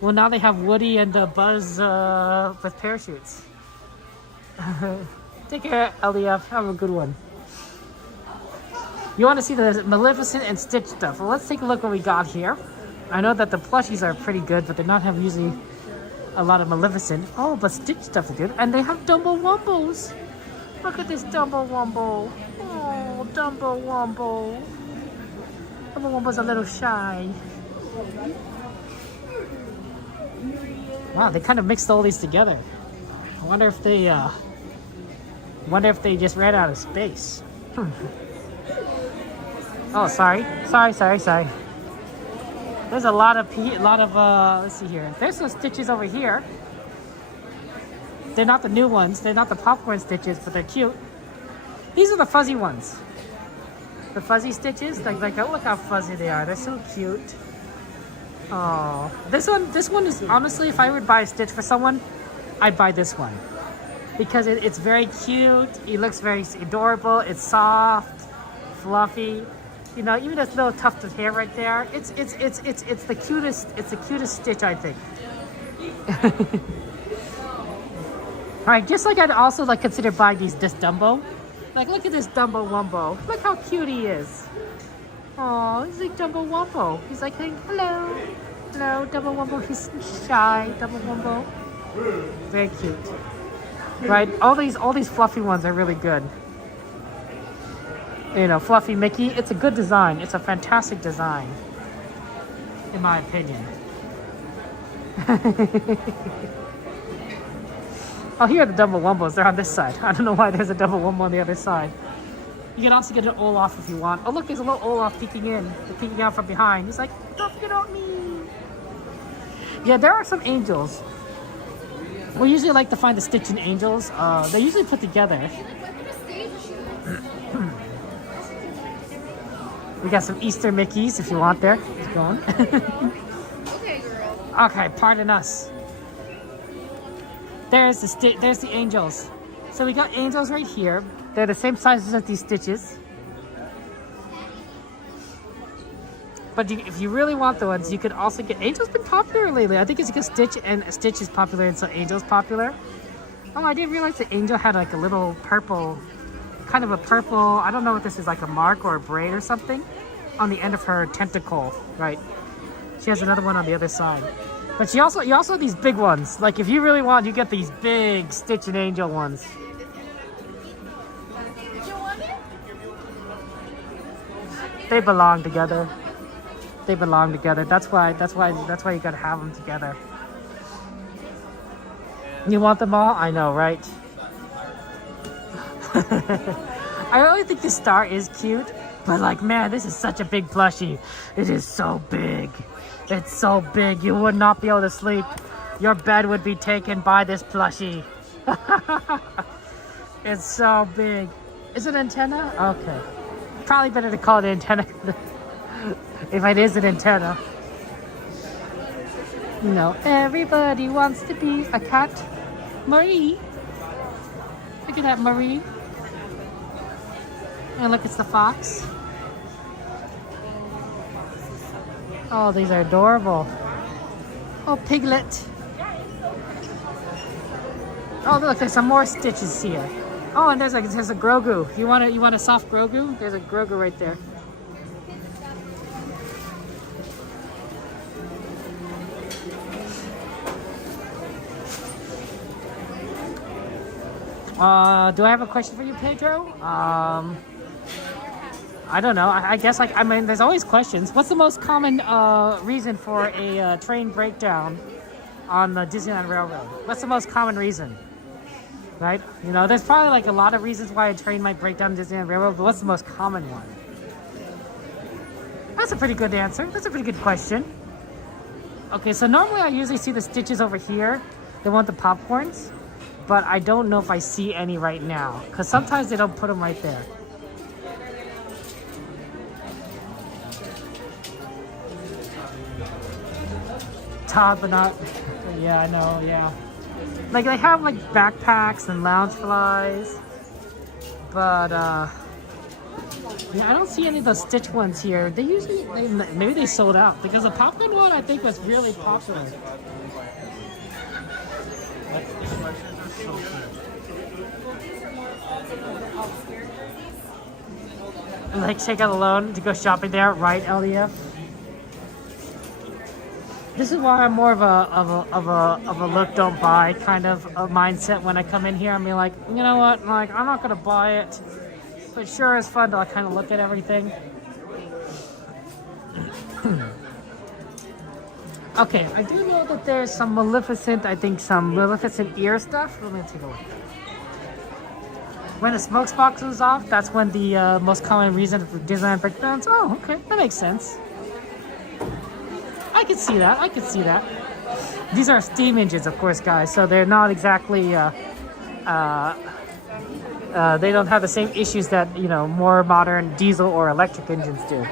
Well, now they have Woody and Buzz with parachutes. Take care, LDF. Have a good one. You want to see the Maleficent and Stitch stuff? Well, let's take a look what we got here. I know that the plushies are pretty good, but they're not have usually a lot of Maleficent. Oh, but Stitch stuff is good, and they have Dumbo Wumbos. Look at this Dumbo Wumbo. Oh, Dumbo Wumbo. Dumbo Wumbo's a little shy. Wow, they kind of mixed all these together. I wonder if they just ran out of space. Oh, sorry. There's a lot of let's see here. There's some Stitches over here. They're not the new ones. They're not the popcorn Stitches, but they're cute. These are the fuzzy ones. The fuzzy Stitches. Like oh, look how fuzzy they are. They're so cute. Oh, this one is honestly, if I would buy a Stitch for someone, I'd buy this one because it's very cute. It looks very adorable. It's soft, fluffy. You know, even this little tuft of hair right there. It's the cutest. It's the cutest Stitch, I think. All right, just like I'd also like consider buying this Dumbo. Like, look at this Dumbo Wumbo. Look how cute he is. Oh, he's like Dumbo Wumbo. He's like, hey, hello, Dumbo Wumbo. He's shy, Dumbo Wumbo. Very cute. Right, all these fluffy ones are really good. You know, Fluffy Mickey. It's a good design. It's a fantastic design, in my opinion. Oh, here are the Dumbo Wumbos. They're on this side. I don't know why there's a Dumbo Wumbo on the other side. You can also get an Olaf if you want. Oh, look, there's a little Olaf peeking in. They're peeking out from behind. He's like, don't get on me. Yeah, there are some angels. We usually like to find the Stitch and angels. They're usually put together. We got some Easter Mickeys if you want there. Keep going. Okay, girl. Okay, pardon us. There's the angels. So we got angels right here. They're the same sizes as these Stitches. But if you really want the ones, you could also get... Angel's been popular lately. I think it's because Stitch is popular and so Angel's popular. Oh, I didn't realize the Angel had like a little purple... Kind of a purple... I don't know if this is like a mark or a braid or something. On the end of her tentacle. Right. She has another one on the other side. But you also have these big ones. Like if you really want, you get these big Stitch and Angel ones. They belong together. They belong together. That's why you gotta have them together. You want them all? I know, right? I really think the star is cute, but like, man, this is such a big plushie. It is so big. It's so big. You would not be able to sleep. Your bed would be taken by this plushie. It's so big. Is it an antenna? Okay. Probably better to call it an antenna if it is an antenna. You know, everybody wants to be a cat. Marie. Look at that, Marie. And look, it's the fox. Oh, these are adorable. Oh, Piglet. Oh, look, there's some more Stitches here. Oh, and there's a Grogu. You want a soft Grogu? There's a Grogu right there. Do I have a question for you, Pedro? I don't know. I guess, like, I mean, there's always questions. What's the most common reason for a train breakdown on the Disneyland Railroad? What's the most common reason? Right? You know, there's probably like a lot of reasons why a train might break down the Disneyland Railroad, but what's the most common one? That's a pretty good answer. That's a pretty good question. Okay, so normally I usually see the Stitches over here. They want the popcorns, but I don't know if I see any right now, because sometimes they don't put them right there. Todd, but not. Yeah, I know. Yeah. Like they have like backpacks and lounge flies, but yeah, I don't see any of those Stitch ones here. They usually, maybe they sold out because the popcorn one I think was really popular. Like check out a loan to go shopping there, right, LDF? This is why I'm more of a look, don't buy kind of a mindset when I come in here. I mean, like, you know what? Like, I'm not gonna buy it, but sure, it's fun to like, kind of look at everything. Okay, I do know that there's some Maleficent. I think some Maleficent ear stuff. Let me take a look. When the smokebox goes off, that's when the most common reason for Disneyland breakdowns. Oh, okay, that makes sense. I could see that. I could see that. These are steam engines, of course, guys. So they're not exactly. They don't have the same issues that more modern diesel or electric engines do.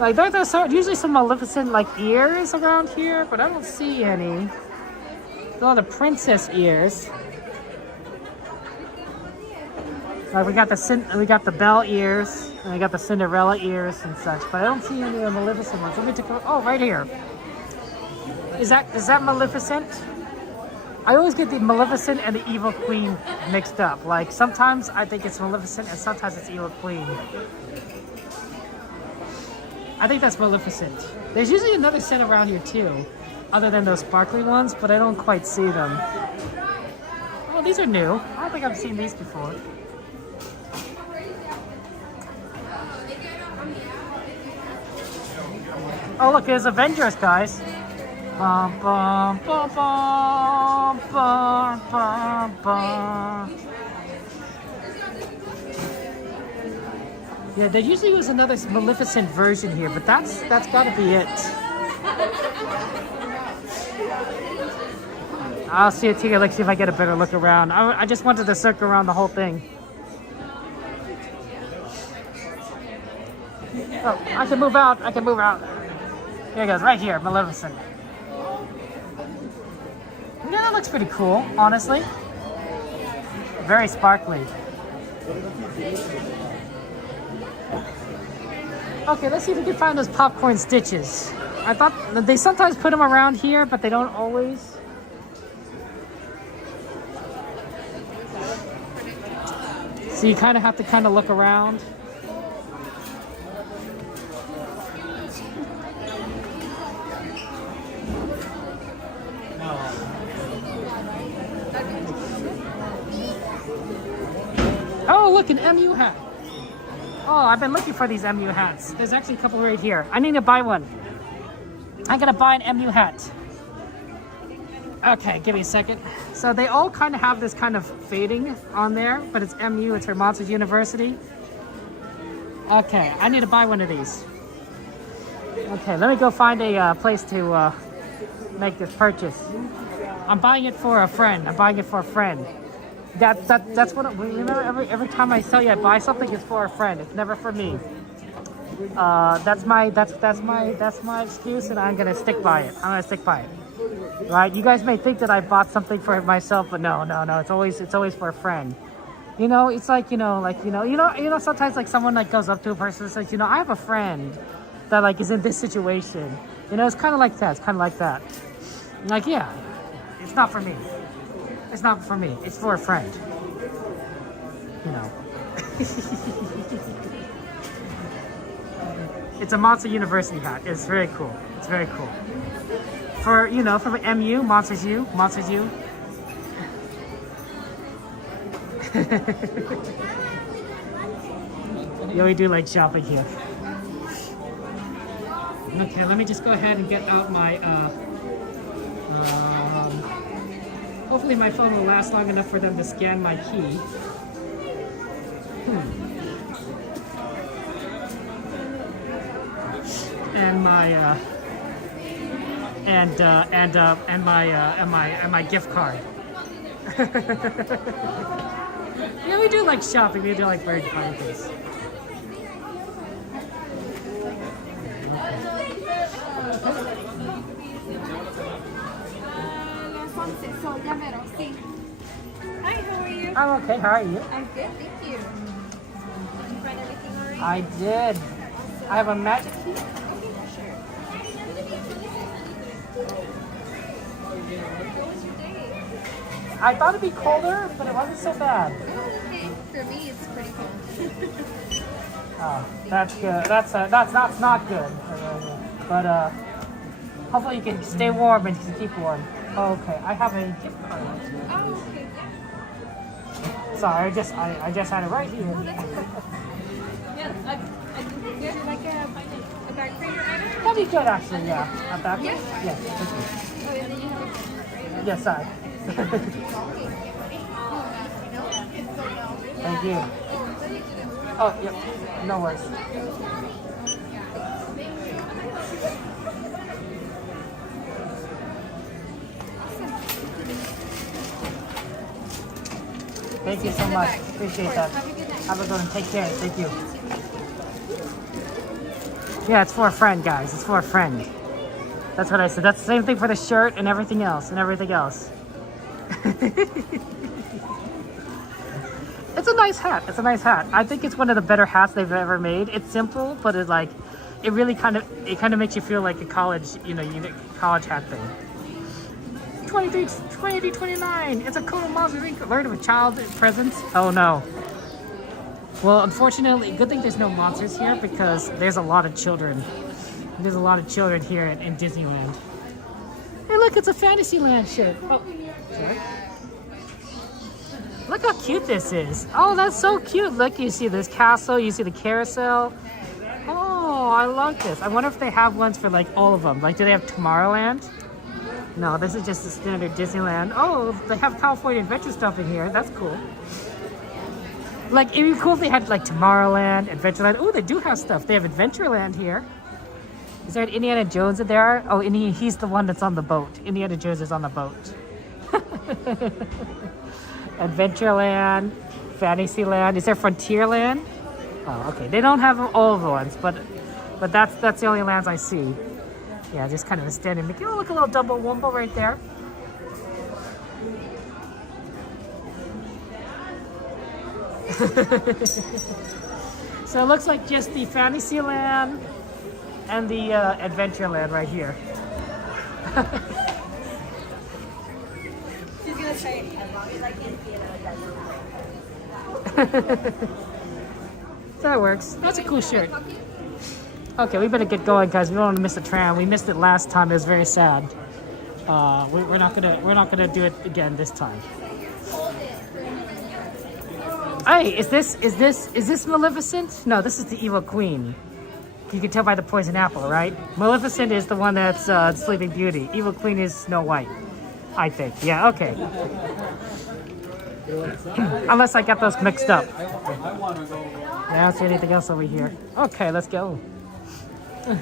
Like there's usually some Maleficent like ears around here, but I don't see any. A lot of princess ears. Like we got the Belle ears, and we got the Cinderella ears and such, but I don't see any of the Maleficent ones. Let me take a look. Oh, right here. Is that Maleficent? I always get the Maleficent and the Evil Queen mixed up. Like sometimes I think it's Maleficent and sometimes it's Evil Queen. I think that's Maleficent. There's usually another set around here too, other than those sparkly ones, but I don't quite see them. Oh, these are new. I don't think I've seen these before. Oh, look, there's Avengers, guys. Bum, bum, bum, bum, bum, bum, bum. Yeah, they usually use another Maleficent version here, but that's gotta be it. I'll see it here, like see if I get a better look around. I just wanted to circle around the whole thing. Oh, I can move out. I can move out. Here it goes, right here, Maleficent. Yeah, that looks pretty cool, honestly. Very sparkly. Okay, let's see if we can find those popcorn Stitches. I thought they sometimes put them around here, but they don't always. So you kind of have to look around. look, an MU hat. Oh, I've been looking for these MU hats. There's actually a couple right here. I need to buy one. I'm gonna buy an MU hat. Okay, give me a second. So they all kind of have this kind of fading on there, but it's MU, it's for Monsters University. Okay, I need to buy one of these. Okay, let me go find a place to make this purchase. I'm buying it for a friend. I'm buying it for a friend. That's what. Remember, every time I tell you I buy something, it's for a friend. It's never for me. That's my excuse, and I'm gonna stick by it. I'm gonna stick by it. Right? You guys may think that I bought something for myself, but no. It's always for a friend. You know, it's like sometimes like someone like goes up to a person and says, I have a friend that like is in this situation. It's kind of like that. It's kind of like that. Like, yeah, it's not for me. It's not for me. It's for a friend. It's a Monster University hat. It's very cool. It's very cool. For from MU, Monsters U. Yeah, we do like shopping here. Okay, let me just go ahead and get out my hopefully my phone will last long enough for them to scan my key. And my gift card. Yeah, we do like shopping. We do like very fun things. Hi, how are you? I'm okay. How are you? I'm good, thank you. Did you find everything already? I did. I have a magic key. Okay, sure. How was your day? I thought it'd be colder, but it wasn't so bad. Okay, for me it's pretty cold. Oh, that's good. That's not good. But hopefully you can stay warm and keep warm. Okay, I have a gift card. Oh, okay, yeah. Sorry, I just had it right here. Oh, that's okay. Yeah, would you like a bag for your item? That'd be good, actually. Yeah, a bag. Yes. Yes. Thank you. Oh, and then you have a card, right? Yes, sorry. Thank you. Oh, yep. No worries. Thank you so much. Appreciate that. Have a good one. Take care. Thank you. Yeah, it's for a friend, guys. It's for a friend. That's what I said. That's the same thing for the shirt and everything else. It's a nice hat. It's a nice hat. I think it's one of the better hats they've ever made. It's simple, but it really kind of makes you feel like a college, college hat thing. 2329. It's a cool Monster Inc. Learn of a child presence. Oh no. Well, unfortunately, good thing there's no monsters here because there's a lot of children. There's a lot of children here in Disneyland. Hey, look, it's a Fantasyland shirt. Oh, sorry. Look how cute this is. Oh, that's so cute. Look, you see this castle, you see the carousel. Oh, I love this. I wonder if they have ones for like all of them. Like, do they have Tomorrowland? No, this is just the standard Disneyland. Oh, they have California Adventure stuff in here. That's cool. Like, it'd be cool if they had like Tomorrowland, Adventureland. Oh, they do have stuff. They have Adventureland here. Is there an Indiana Jones in there? Oh, he's the one that's on the boat. Indiana Jones is on the boat. Adventureland, Fantasyland. Is there Frontierland? Oh, okay. They don't have all of the ones, but that's the only lands I see. Yeah, just kind of a standing. Oh, look, a little double wumble right there. So it looks like just the Fantasyland and the Adventureland right here. She's gonna say, as long as I can see it, That works. That's a cool shirt. Okay, we better get going, guys. We don't want to miss the tram. We missed it last time. It was very sad. We're not gonna do it again this time. Hey, is this Maleficent? No, this is the evil queen. You can tell by the poison apple, right? Maleficent is the one that's Sleeping Beauty. Evil Queen is Snow White, I think. Yeah, okay. Unless I got those mixed up. I don't see anything else over here. Okay, let's go. Have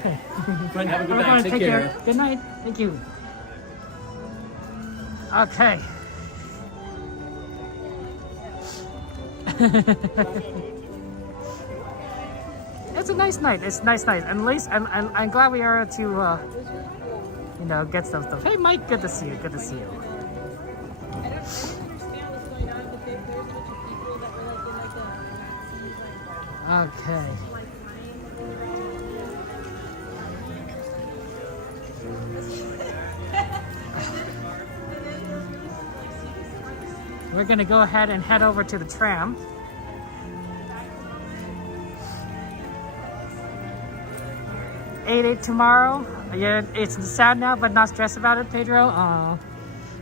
a good night. Take care. Good night. Thank you. Okay. It's a nice night. It's nice, and at least I'm glad we are to, you know, get some stuff. Hey, Mike, good to see you. Good to see you. Okay. We're gonna go ahead and head over to the tram. $8 tomorrow. Yeah, it's sad now, but not stressed about it, Pedro.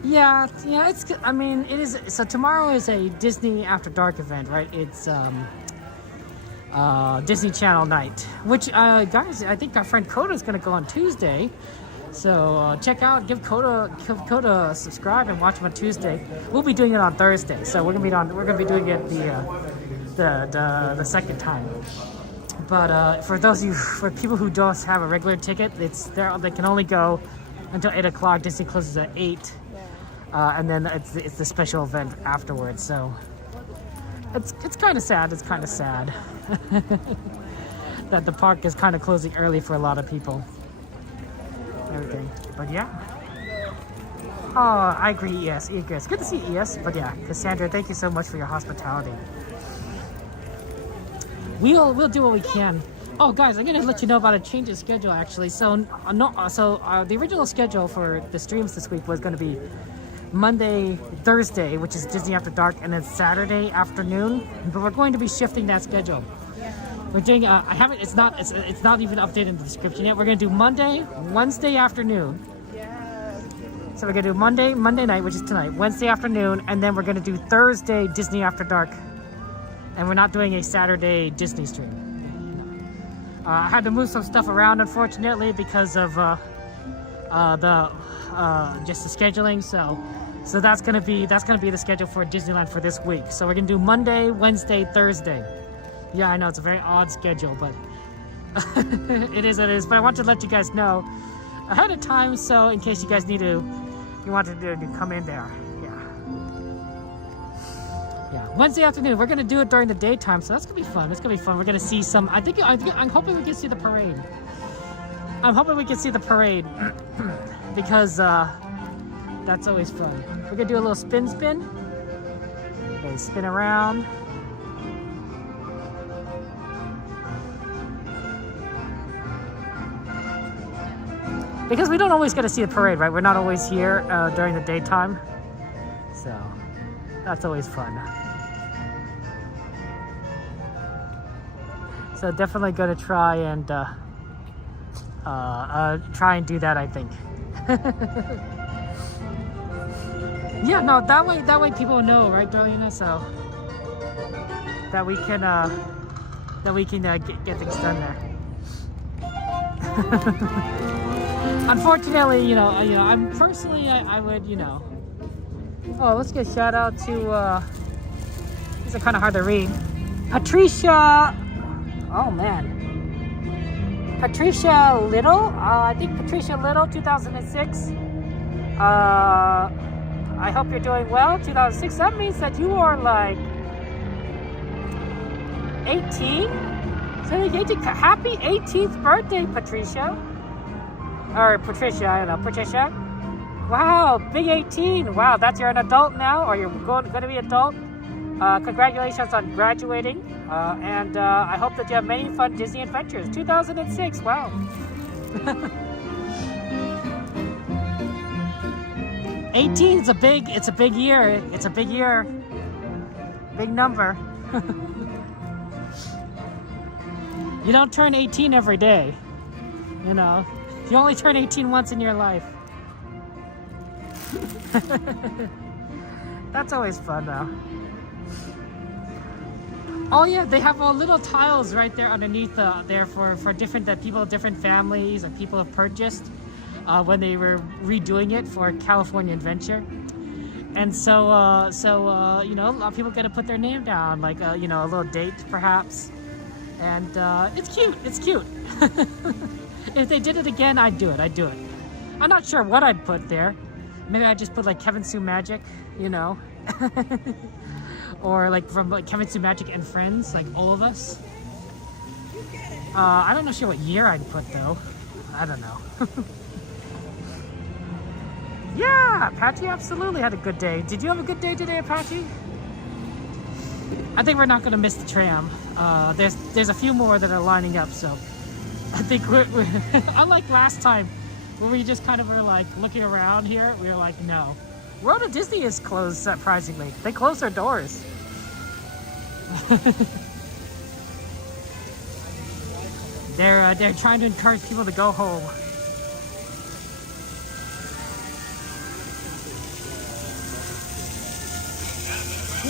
Yeah. It's. I mean, it is. So tomorrow is a Disney After Dark event, right? It's Disney Channel night. Which guys, I think our friend Coda is gonna go on Tuesday. So check out, give Coda a subscribe and watch him on Tuesday. We'll be doing it on Thursday, so we're gonna be doing it the second time. But for people who don't have a regular ticket, they can only go until 8 o'clock. Disney closes at 8, and then it's the special event afterwards. So it's kind of sad. It's kind of sad that the park is kind of closing early for a lot of people. Everything, but yeah. Oh, I agree. ES. Good to see ES. But yeah, Cassandra, thank you so much for your hospitality. We'll do what we can. Oh, guys, I'm gonna let you know about a change of schedule actually. So the original schedule for the streams this week was gonna be Monday, Thursday, which is Disney After Dark, and then Saturday afternoon. But we're going to be shifting that schedule. We're doing. It's not even updated in the description yet. We're gonna do Monday, Wednesday afternoon. So we're gonna do Monday night, which is tonight, Wednesday afternoon, and then we're gonna do Thursday Disney After Dark. And we're not doing a Saturday Disney stream. I had to move some stuff around, unfortunately, because of just the scheduling. So that's gonna be the schedule for Disneyland for this week. So we're gonna do Monday, Wednesday, Thursday. Yeah, I know it's a very odd schedule, but it is what it is. But I want to let you guys know ahead of time, so in case you guys you want to come in there. Yeah, Wednesday afternoon. We're gonna do it during the daytime, so that's gonna be fun. It's gonna be fun. We're gonna see some. I'm hoping we can see the parade. Because that's always fun. We're gonna do a little spin. Okay, spin around. Because we don't always get to see the parade, right? We're not always here during the daytime, so that's always fun. So definitely gonna try and do that, I think. Yeah, no, that way people know, right, Darlena? So that we can get things done there. Unfortunately, I'm personally, I would, Oh, let's get a shout out to, these are kind of hard to read. Patricia, oh man. Patricia Little, I think Patricia Little, 2006. I hope you're doing well, 2006. That means that you are like 18? So 18, happy 18th birthday, Patricia. Or Patricia, I don't know, Patricia. Wow, big 18. Wow, you're an adult now, or you're going to be adult. Congratulations on graduating. And I hope that you have many fun Disney adventures. 2006, wow. 18 is it's a big year. It's a big year. Big number. You don't turn 18 every day. You only turn 18 once in your life. That's always fun, though. Oh yeah, they have little tiles right there underneath there for different people, different families or people have purchased when they were redoing it for California Adventure. And so you know, a lot of people get to put their name down, like you know, a little date perhaps. And it's cute. It's cute. If they did it again, I'd do it. I'd do it. I'm not sure what I'd put there. Maybe I'd just put like Kevin Sue Magic, you know. Or like from like Kevin Sue Magic and Friends, like all of us. I don't know sure what year I'd put though. I don't know. Yeah, Apache absolutely had a good day. Did you have a good day today, Apache? I think we're not going to miss the tram. There's a few more that are lining up, so I think we're unlike last time when we just kind of were like looking around here. We were like, no. World of Disney is closed, surprisingly. They closed their doors. They're trying to encourage people to go home.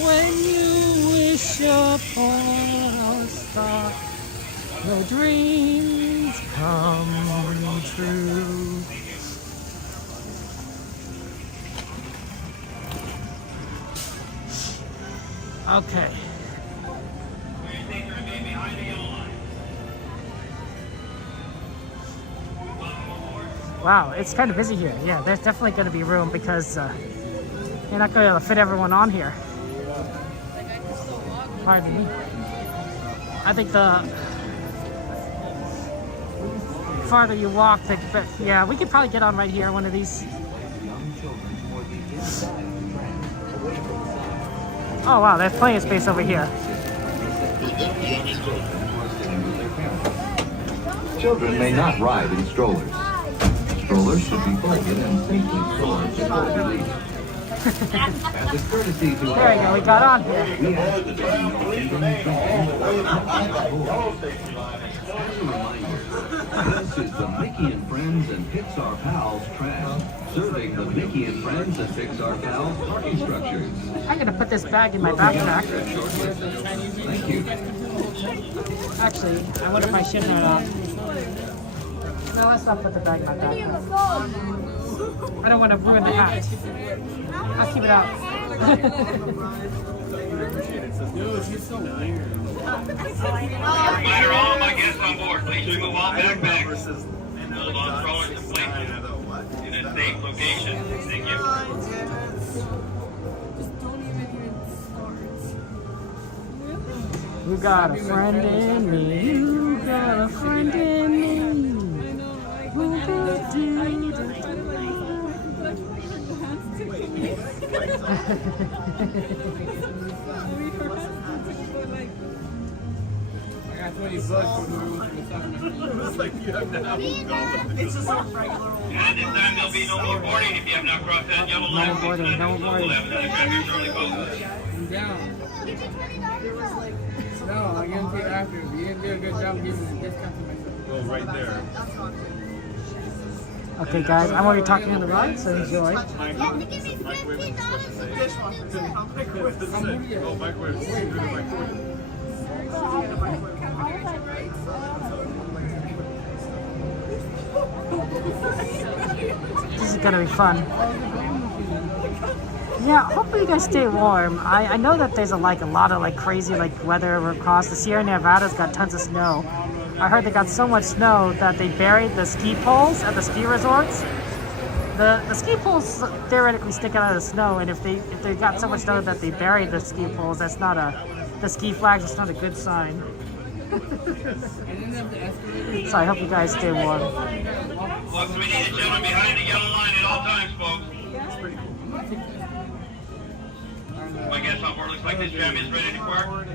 When you wish upon a star, your dreams come true. Okay. Wow, it's kind of busy here. Yeah, there's definitely going to be room because you're not going to fit everyone on here. Pardon me. I think the farther you walk, but yeah, we could probably get on right here, one of these. Oh wow, there's plenty of space over here. Children may not ride in strollers. Strollers should be folded and safely stored before release. As a courtesy to there we go, we got on here. We ask that there be no hindrance. This is the Mickey and Friends and Pixar Pals Tram, serving the Mickey and Friends and Pixar Pals parking structures. I'm gonna put this bag in my backpack. Thank you. Actually, I wonder if I should not. No, let's not put the bag in my backpack. I don't want to ruin the hat. I'll keep it out. Dude, she's so weird. Reminder all my guests on board, please remove all backpacks. Build on strollers and places in a safe location. Thank you. You got a friend in me. You got a friend in me. I got 20 bucks for it's like you have to have them go. It's just a regular old. And this time there'll be no more boarding if you have not crossed that yellow line. No boarding, no boarding. I'm down. No, I guarantee after. If you didn't do a good job giving a discount to myself. Go right there. Okay, guys, I'm already talking on the ride, so enjoy. This is gonna be fun. Yeah, hopefully you guys stay warm. I know that there's a lot of crazy weather across the Sierra Nevadas. Got tons of snow. I heard they got so much snow that they buried the ski poles at the ski resorts. The ski poles theoretically stick out of the snow, and if they got so much snow that they buried the ski poles, that's not the ski flags. That's not a good sign. So I hope you guys stay warm. Folks, we need a gentleman behind the yellow line at all times, folks. My guess on board looks like this tram is ready to park.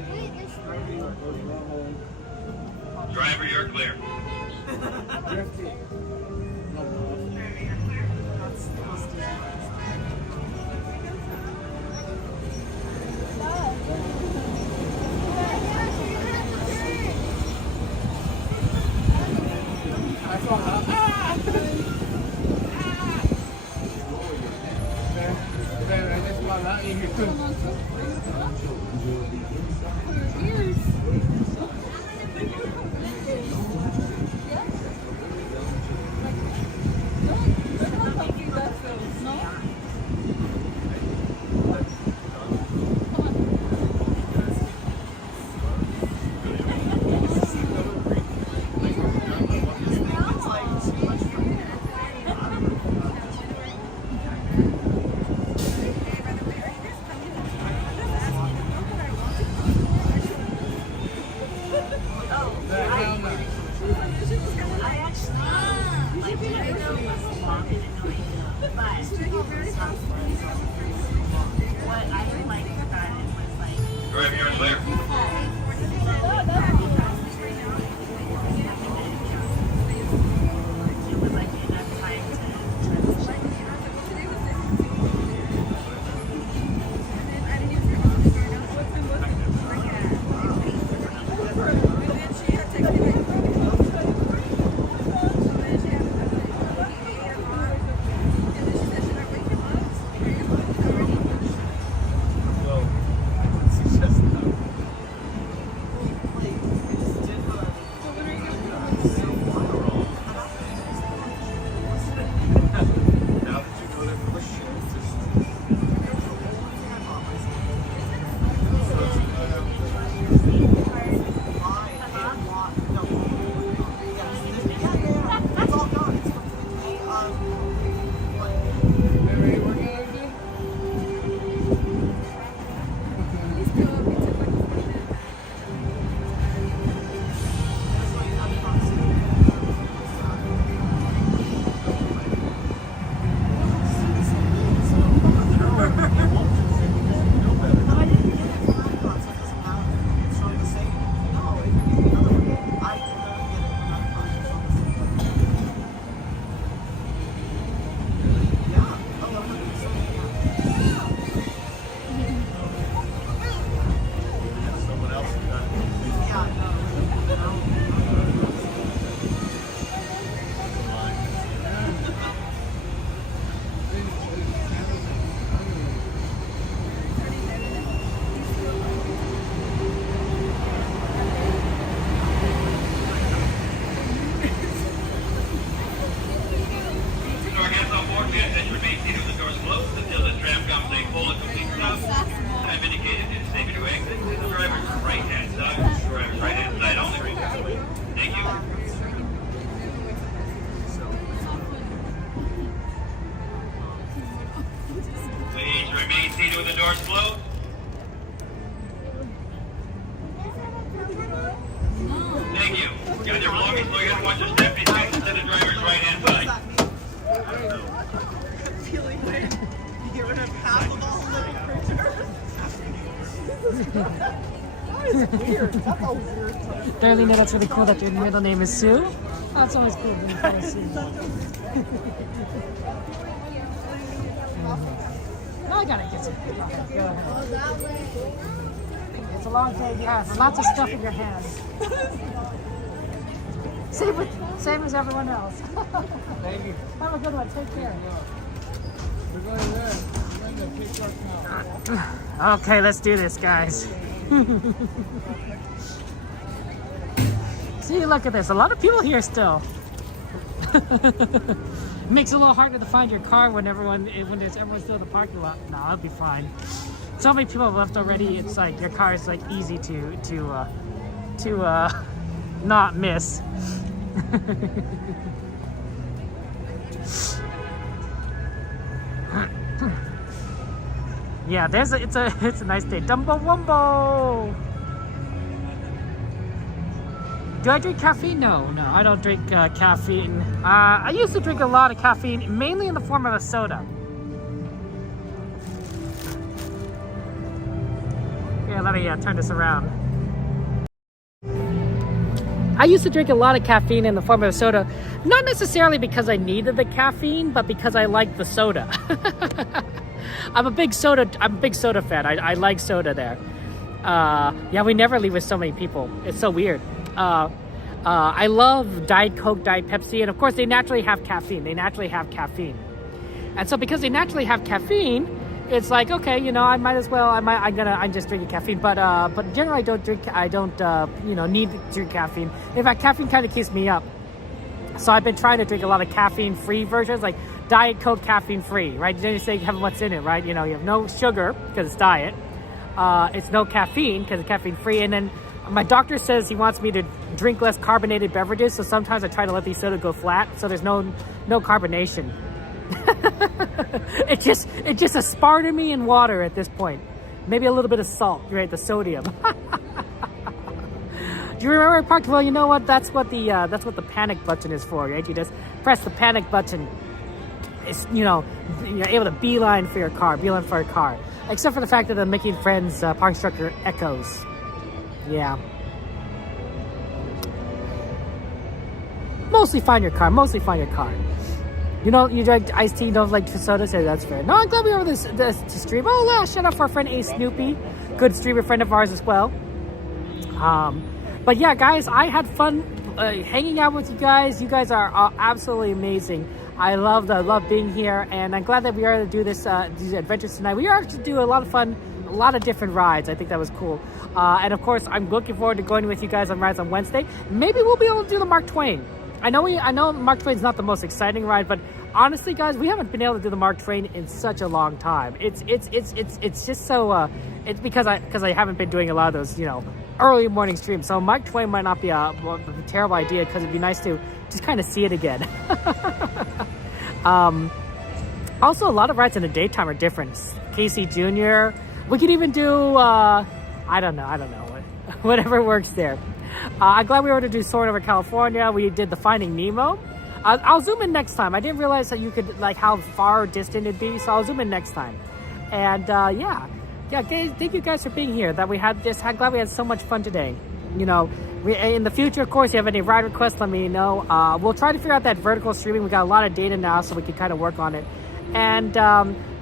Driver, you're clear. I just want out here too. Drive yours clear. Darlene, that's really cool that your middle name is Sue. Oh, that's always cool being called Sue. No, I gotta get some. Okay, go ahead. It's a long day, yeah. Lots of stuff in your hands. Same as everyone else. Thank you. Have a good one. Take care. We're going there. We're going to pick up now. Okay, let's do this, guys. See, look at this. A lot of people here still. It makes it a little harder to find your car when everyone's still in the parking lot. No, I'll be fine. So many people have left already. It's like your car is like easy to not miss. Yeah, it's a nice day. Dumbo Wumbo. Do I drink caffeine? No, I don't drink caffeine. I used to drink a lot of caffeine, mainly in the form of a soda. Here, let me turn this around. I used to drink a lot of caffeine in the form of a soda, not necessarily because I needed the caffeine, but because I liked the soda. I'm a big soda fan. I like soda there. Yeah, we never leave with so many people. It's so weird. I love Diet Coke, Diet Pepsi, and of course they naturally have caffeine. And so because they naturally have caffeine, it's like, okay, you know, I might as well, I'm just drinking caffeine, but generally I don't need to drink caffeine. In fact, caffeine kind of keeps me up. So I've been trying to drink a lot of caffeine-free versions, like Diet Coke caffeine-free, right? Then you say have what's in it, right? You know, you have no sugar because it's diet. It's no caffeine because it's caffeine-free, and then my doctor says he wants me to drink less carbonated beverages, so sometimes I try to let these sodas go flat, so there's no carbonation. It's just aspartame and water at this point. Maybe a little bit of salt, right? The sodium. Do you remember Park? Well, you know what? That's what the panic button is for, right? You just press the panic button you're able to beeline for your car, except for the fact that the Making Friends park structure echoes. Yeah. Mostly find your car. You drink iced tea, don't like soda, so that's fair. No, I'm glad we were able to stream. Oh, shout out for our friend A Snoopy. Good streamer friend of ours as well. But yeah, guys, I had fun hanging out with you guys. You guys are absolutely amazing. I love being here, and I'm glad that we are able to do these adventures tonight. We are actually doing a lot of fun, a lot of different rides. I think that was cool. And of course, I'm looking forward to going with you guys on rides on Wednesday. Maybe we'll be able to do the Mark Twain. I know Mark Twain's not the most exciting ride, but honestly, guys, we haven't been able to do the Mark Twain in such a long time. It's just so it's because I haven't been doing a lot of those early morning streams. So Mark Twain might not be a terrible idea, because it'd be nice to just kind of see it again. Also, a lot of rides in the daytime are different. Casey Jr. We could even do I don't know whatever works there. I'm glad we were able to do Soarin' over California. We did the Finding Nemo. I'll zoom in next time. I didn't realize that you could how far distant it'd be, so I'll zoom in next time. And yeah, guys, thank you guys for being here. Glad we had so much fun today. In the future, of course, if you have any ride requests, let me know. We'll try to figure out that vertical streaming. We got a lot of data now, so we can kind of work on it. And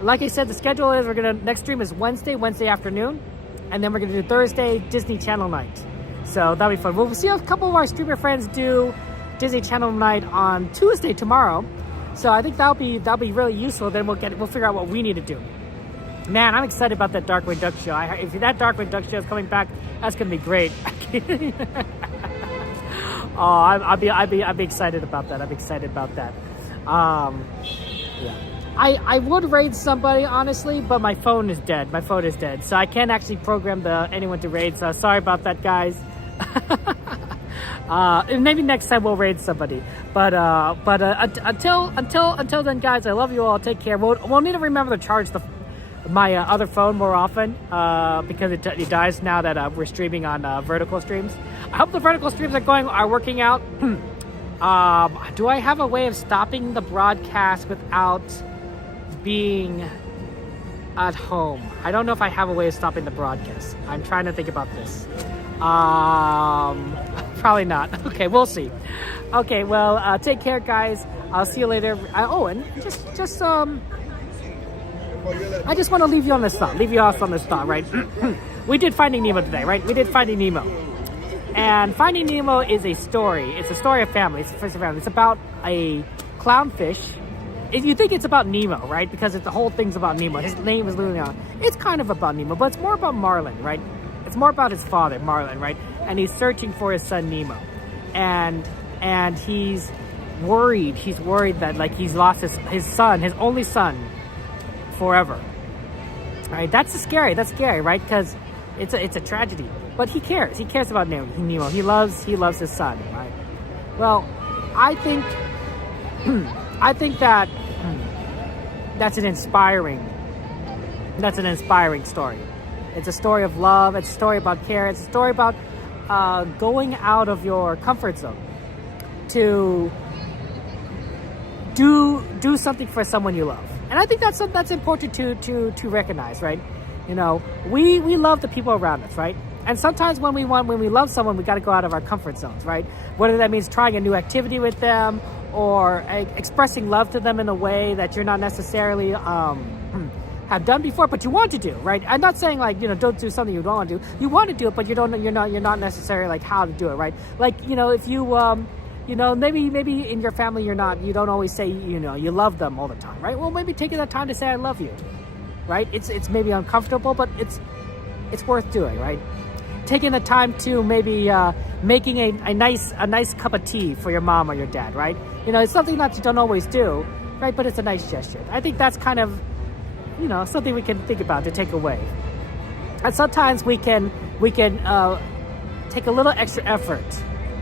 like I said, the schedule is next stream is Wednesday afternoon, and then we're gonna do Thursday Disney Channel night. So that'll be fun. We'll see a couple of our streamer friends do Disney Channel night on Tuesday tomorrow. So I think that'll be really useful. Then we'll figure out what we need to do. Man, I'm excited about that Darkwing Duck show. If that Darkwing Duck show is coming back, that's gonna be great. Oh, I'd be excited about that. Yeah. I would raid somebody, honestly, but my phone is dead. So I can't actually program anyone to raid. So sorry about that, guys. Maybe next time we'll raid somebody. But until then, guys, I love you all. Take care. We'll need to remember to charge my other phone more often, because it dies now that we're streaming on vertical streams. I hope the vertical streams are working out. Do I have a way of stopping the broadcast without being at home? I don't know if I have a way of stopping the broadcast. I'm trying to think about this. Probably not. Okay, we'll see. Okay, well, take care, guys. I'll see you later. And just I just want to leave you on this thought, right? We did Finding Nemo today, right? And Finding Nemo is a story. It's a story of family. It's about a clownfish. You think it's about Nemo, right? Because the whole thing's about Nemo. His name is literally on. It's kind of about Nemo, but it's more about Marlin, right? It's more about his father, Marlin, right? And he's searching for his son Nemo, and he's worried. He's worried that he's lost his son, his only son, forever. Right? That's scary, right? Because it's a tragedy. But he cares. He cares about Nemo. He loves his son, right? Well, I think that that's an inspiring story. It's a story of love. It's a story about care. It's a story about going out of your comfort zone to do something for someone you love. And I think that's important to recognize, right? We love the people around us, right? And sometimes when we love someone, we got to go out of our comfort zones, right? Whether that means trying a new activity with them, or expressing love to them in a way that you're not necessarily have done before, but you want to do, right? I'm not saying don't do something you don't want to do. You want to do it, but you're not necessarily how to do it, right? If you maybe in your family you don't always say you love them all the time, right? Well, maybe taking that time to say I love you, right? It's maybe uncomfortable, but it's worth doing, right? Taking the time to maybe making a nice cup of tea for your mom or your dad, right? It's something that you don't always do, right? But it's a nice gesture. I think that's kind of something we can think about to take away. And sometimes we can take a little extra effort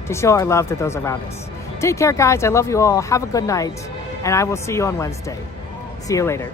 to show our love to those around us. Take care, guys. I love you all. Have a good night, and I will see you on Wednesday. See you later.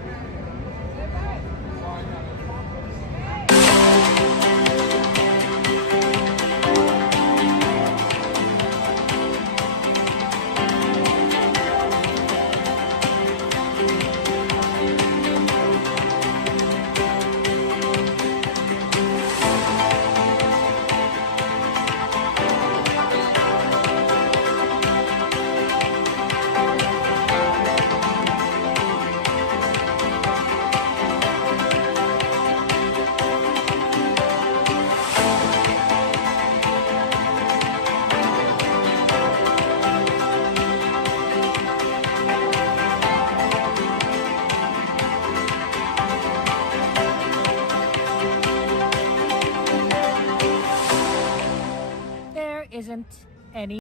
isn't any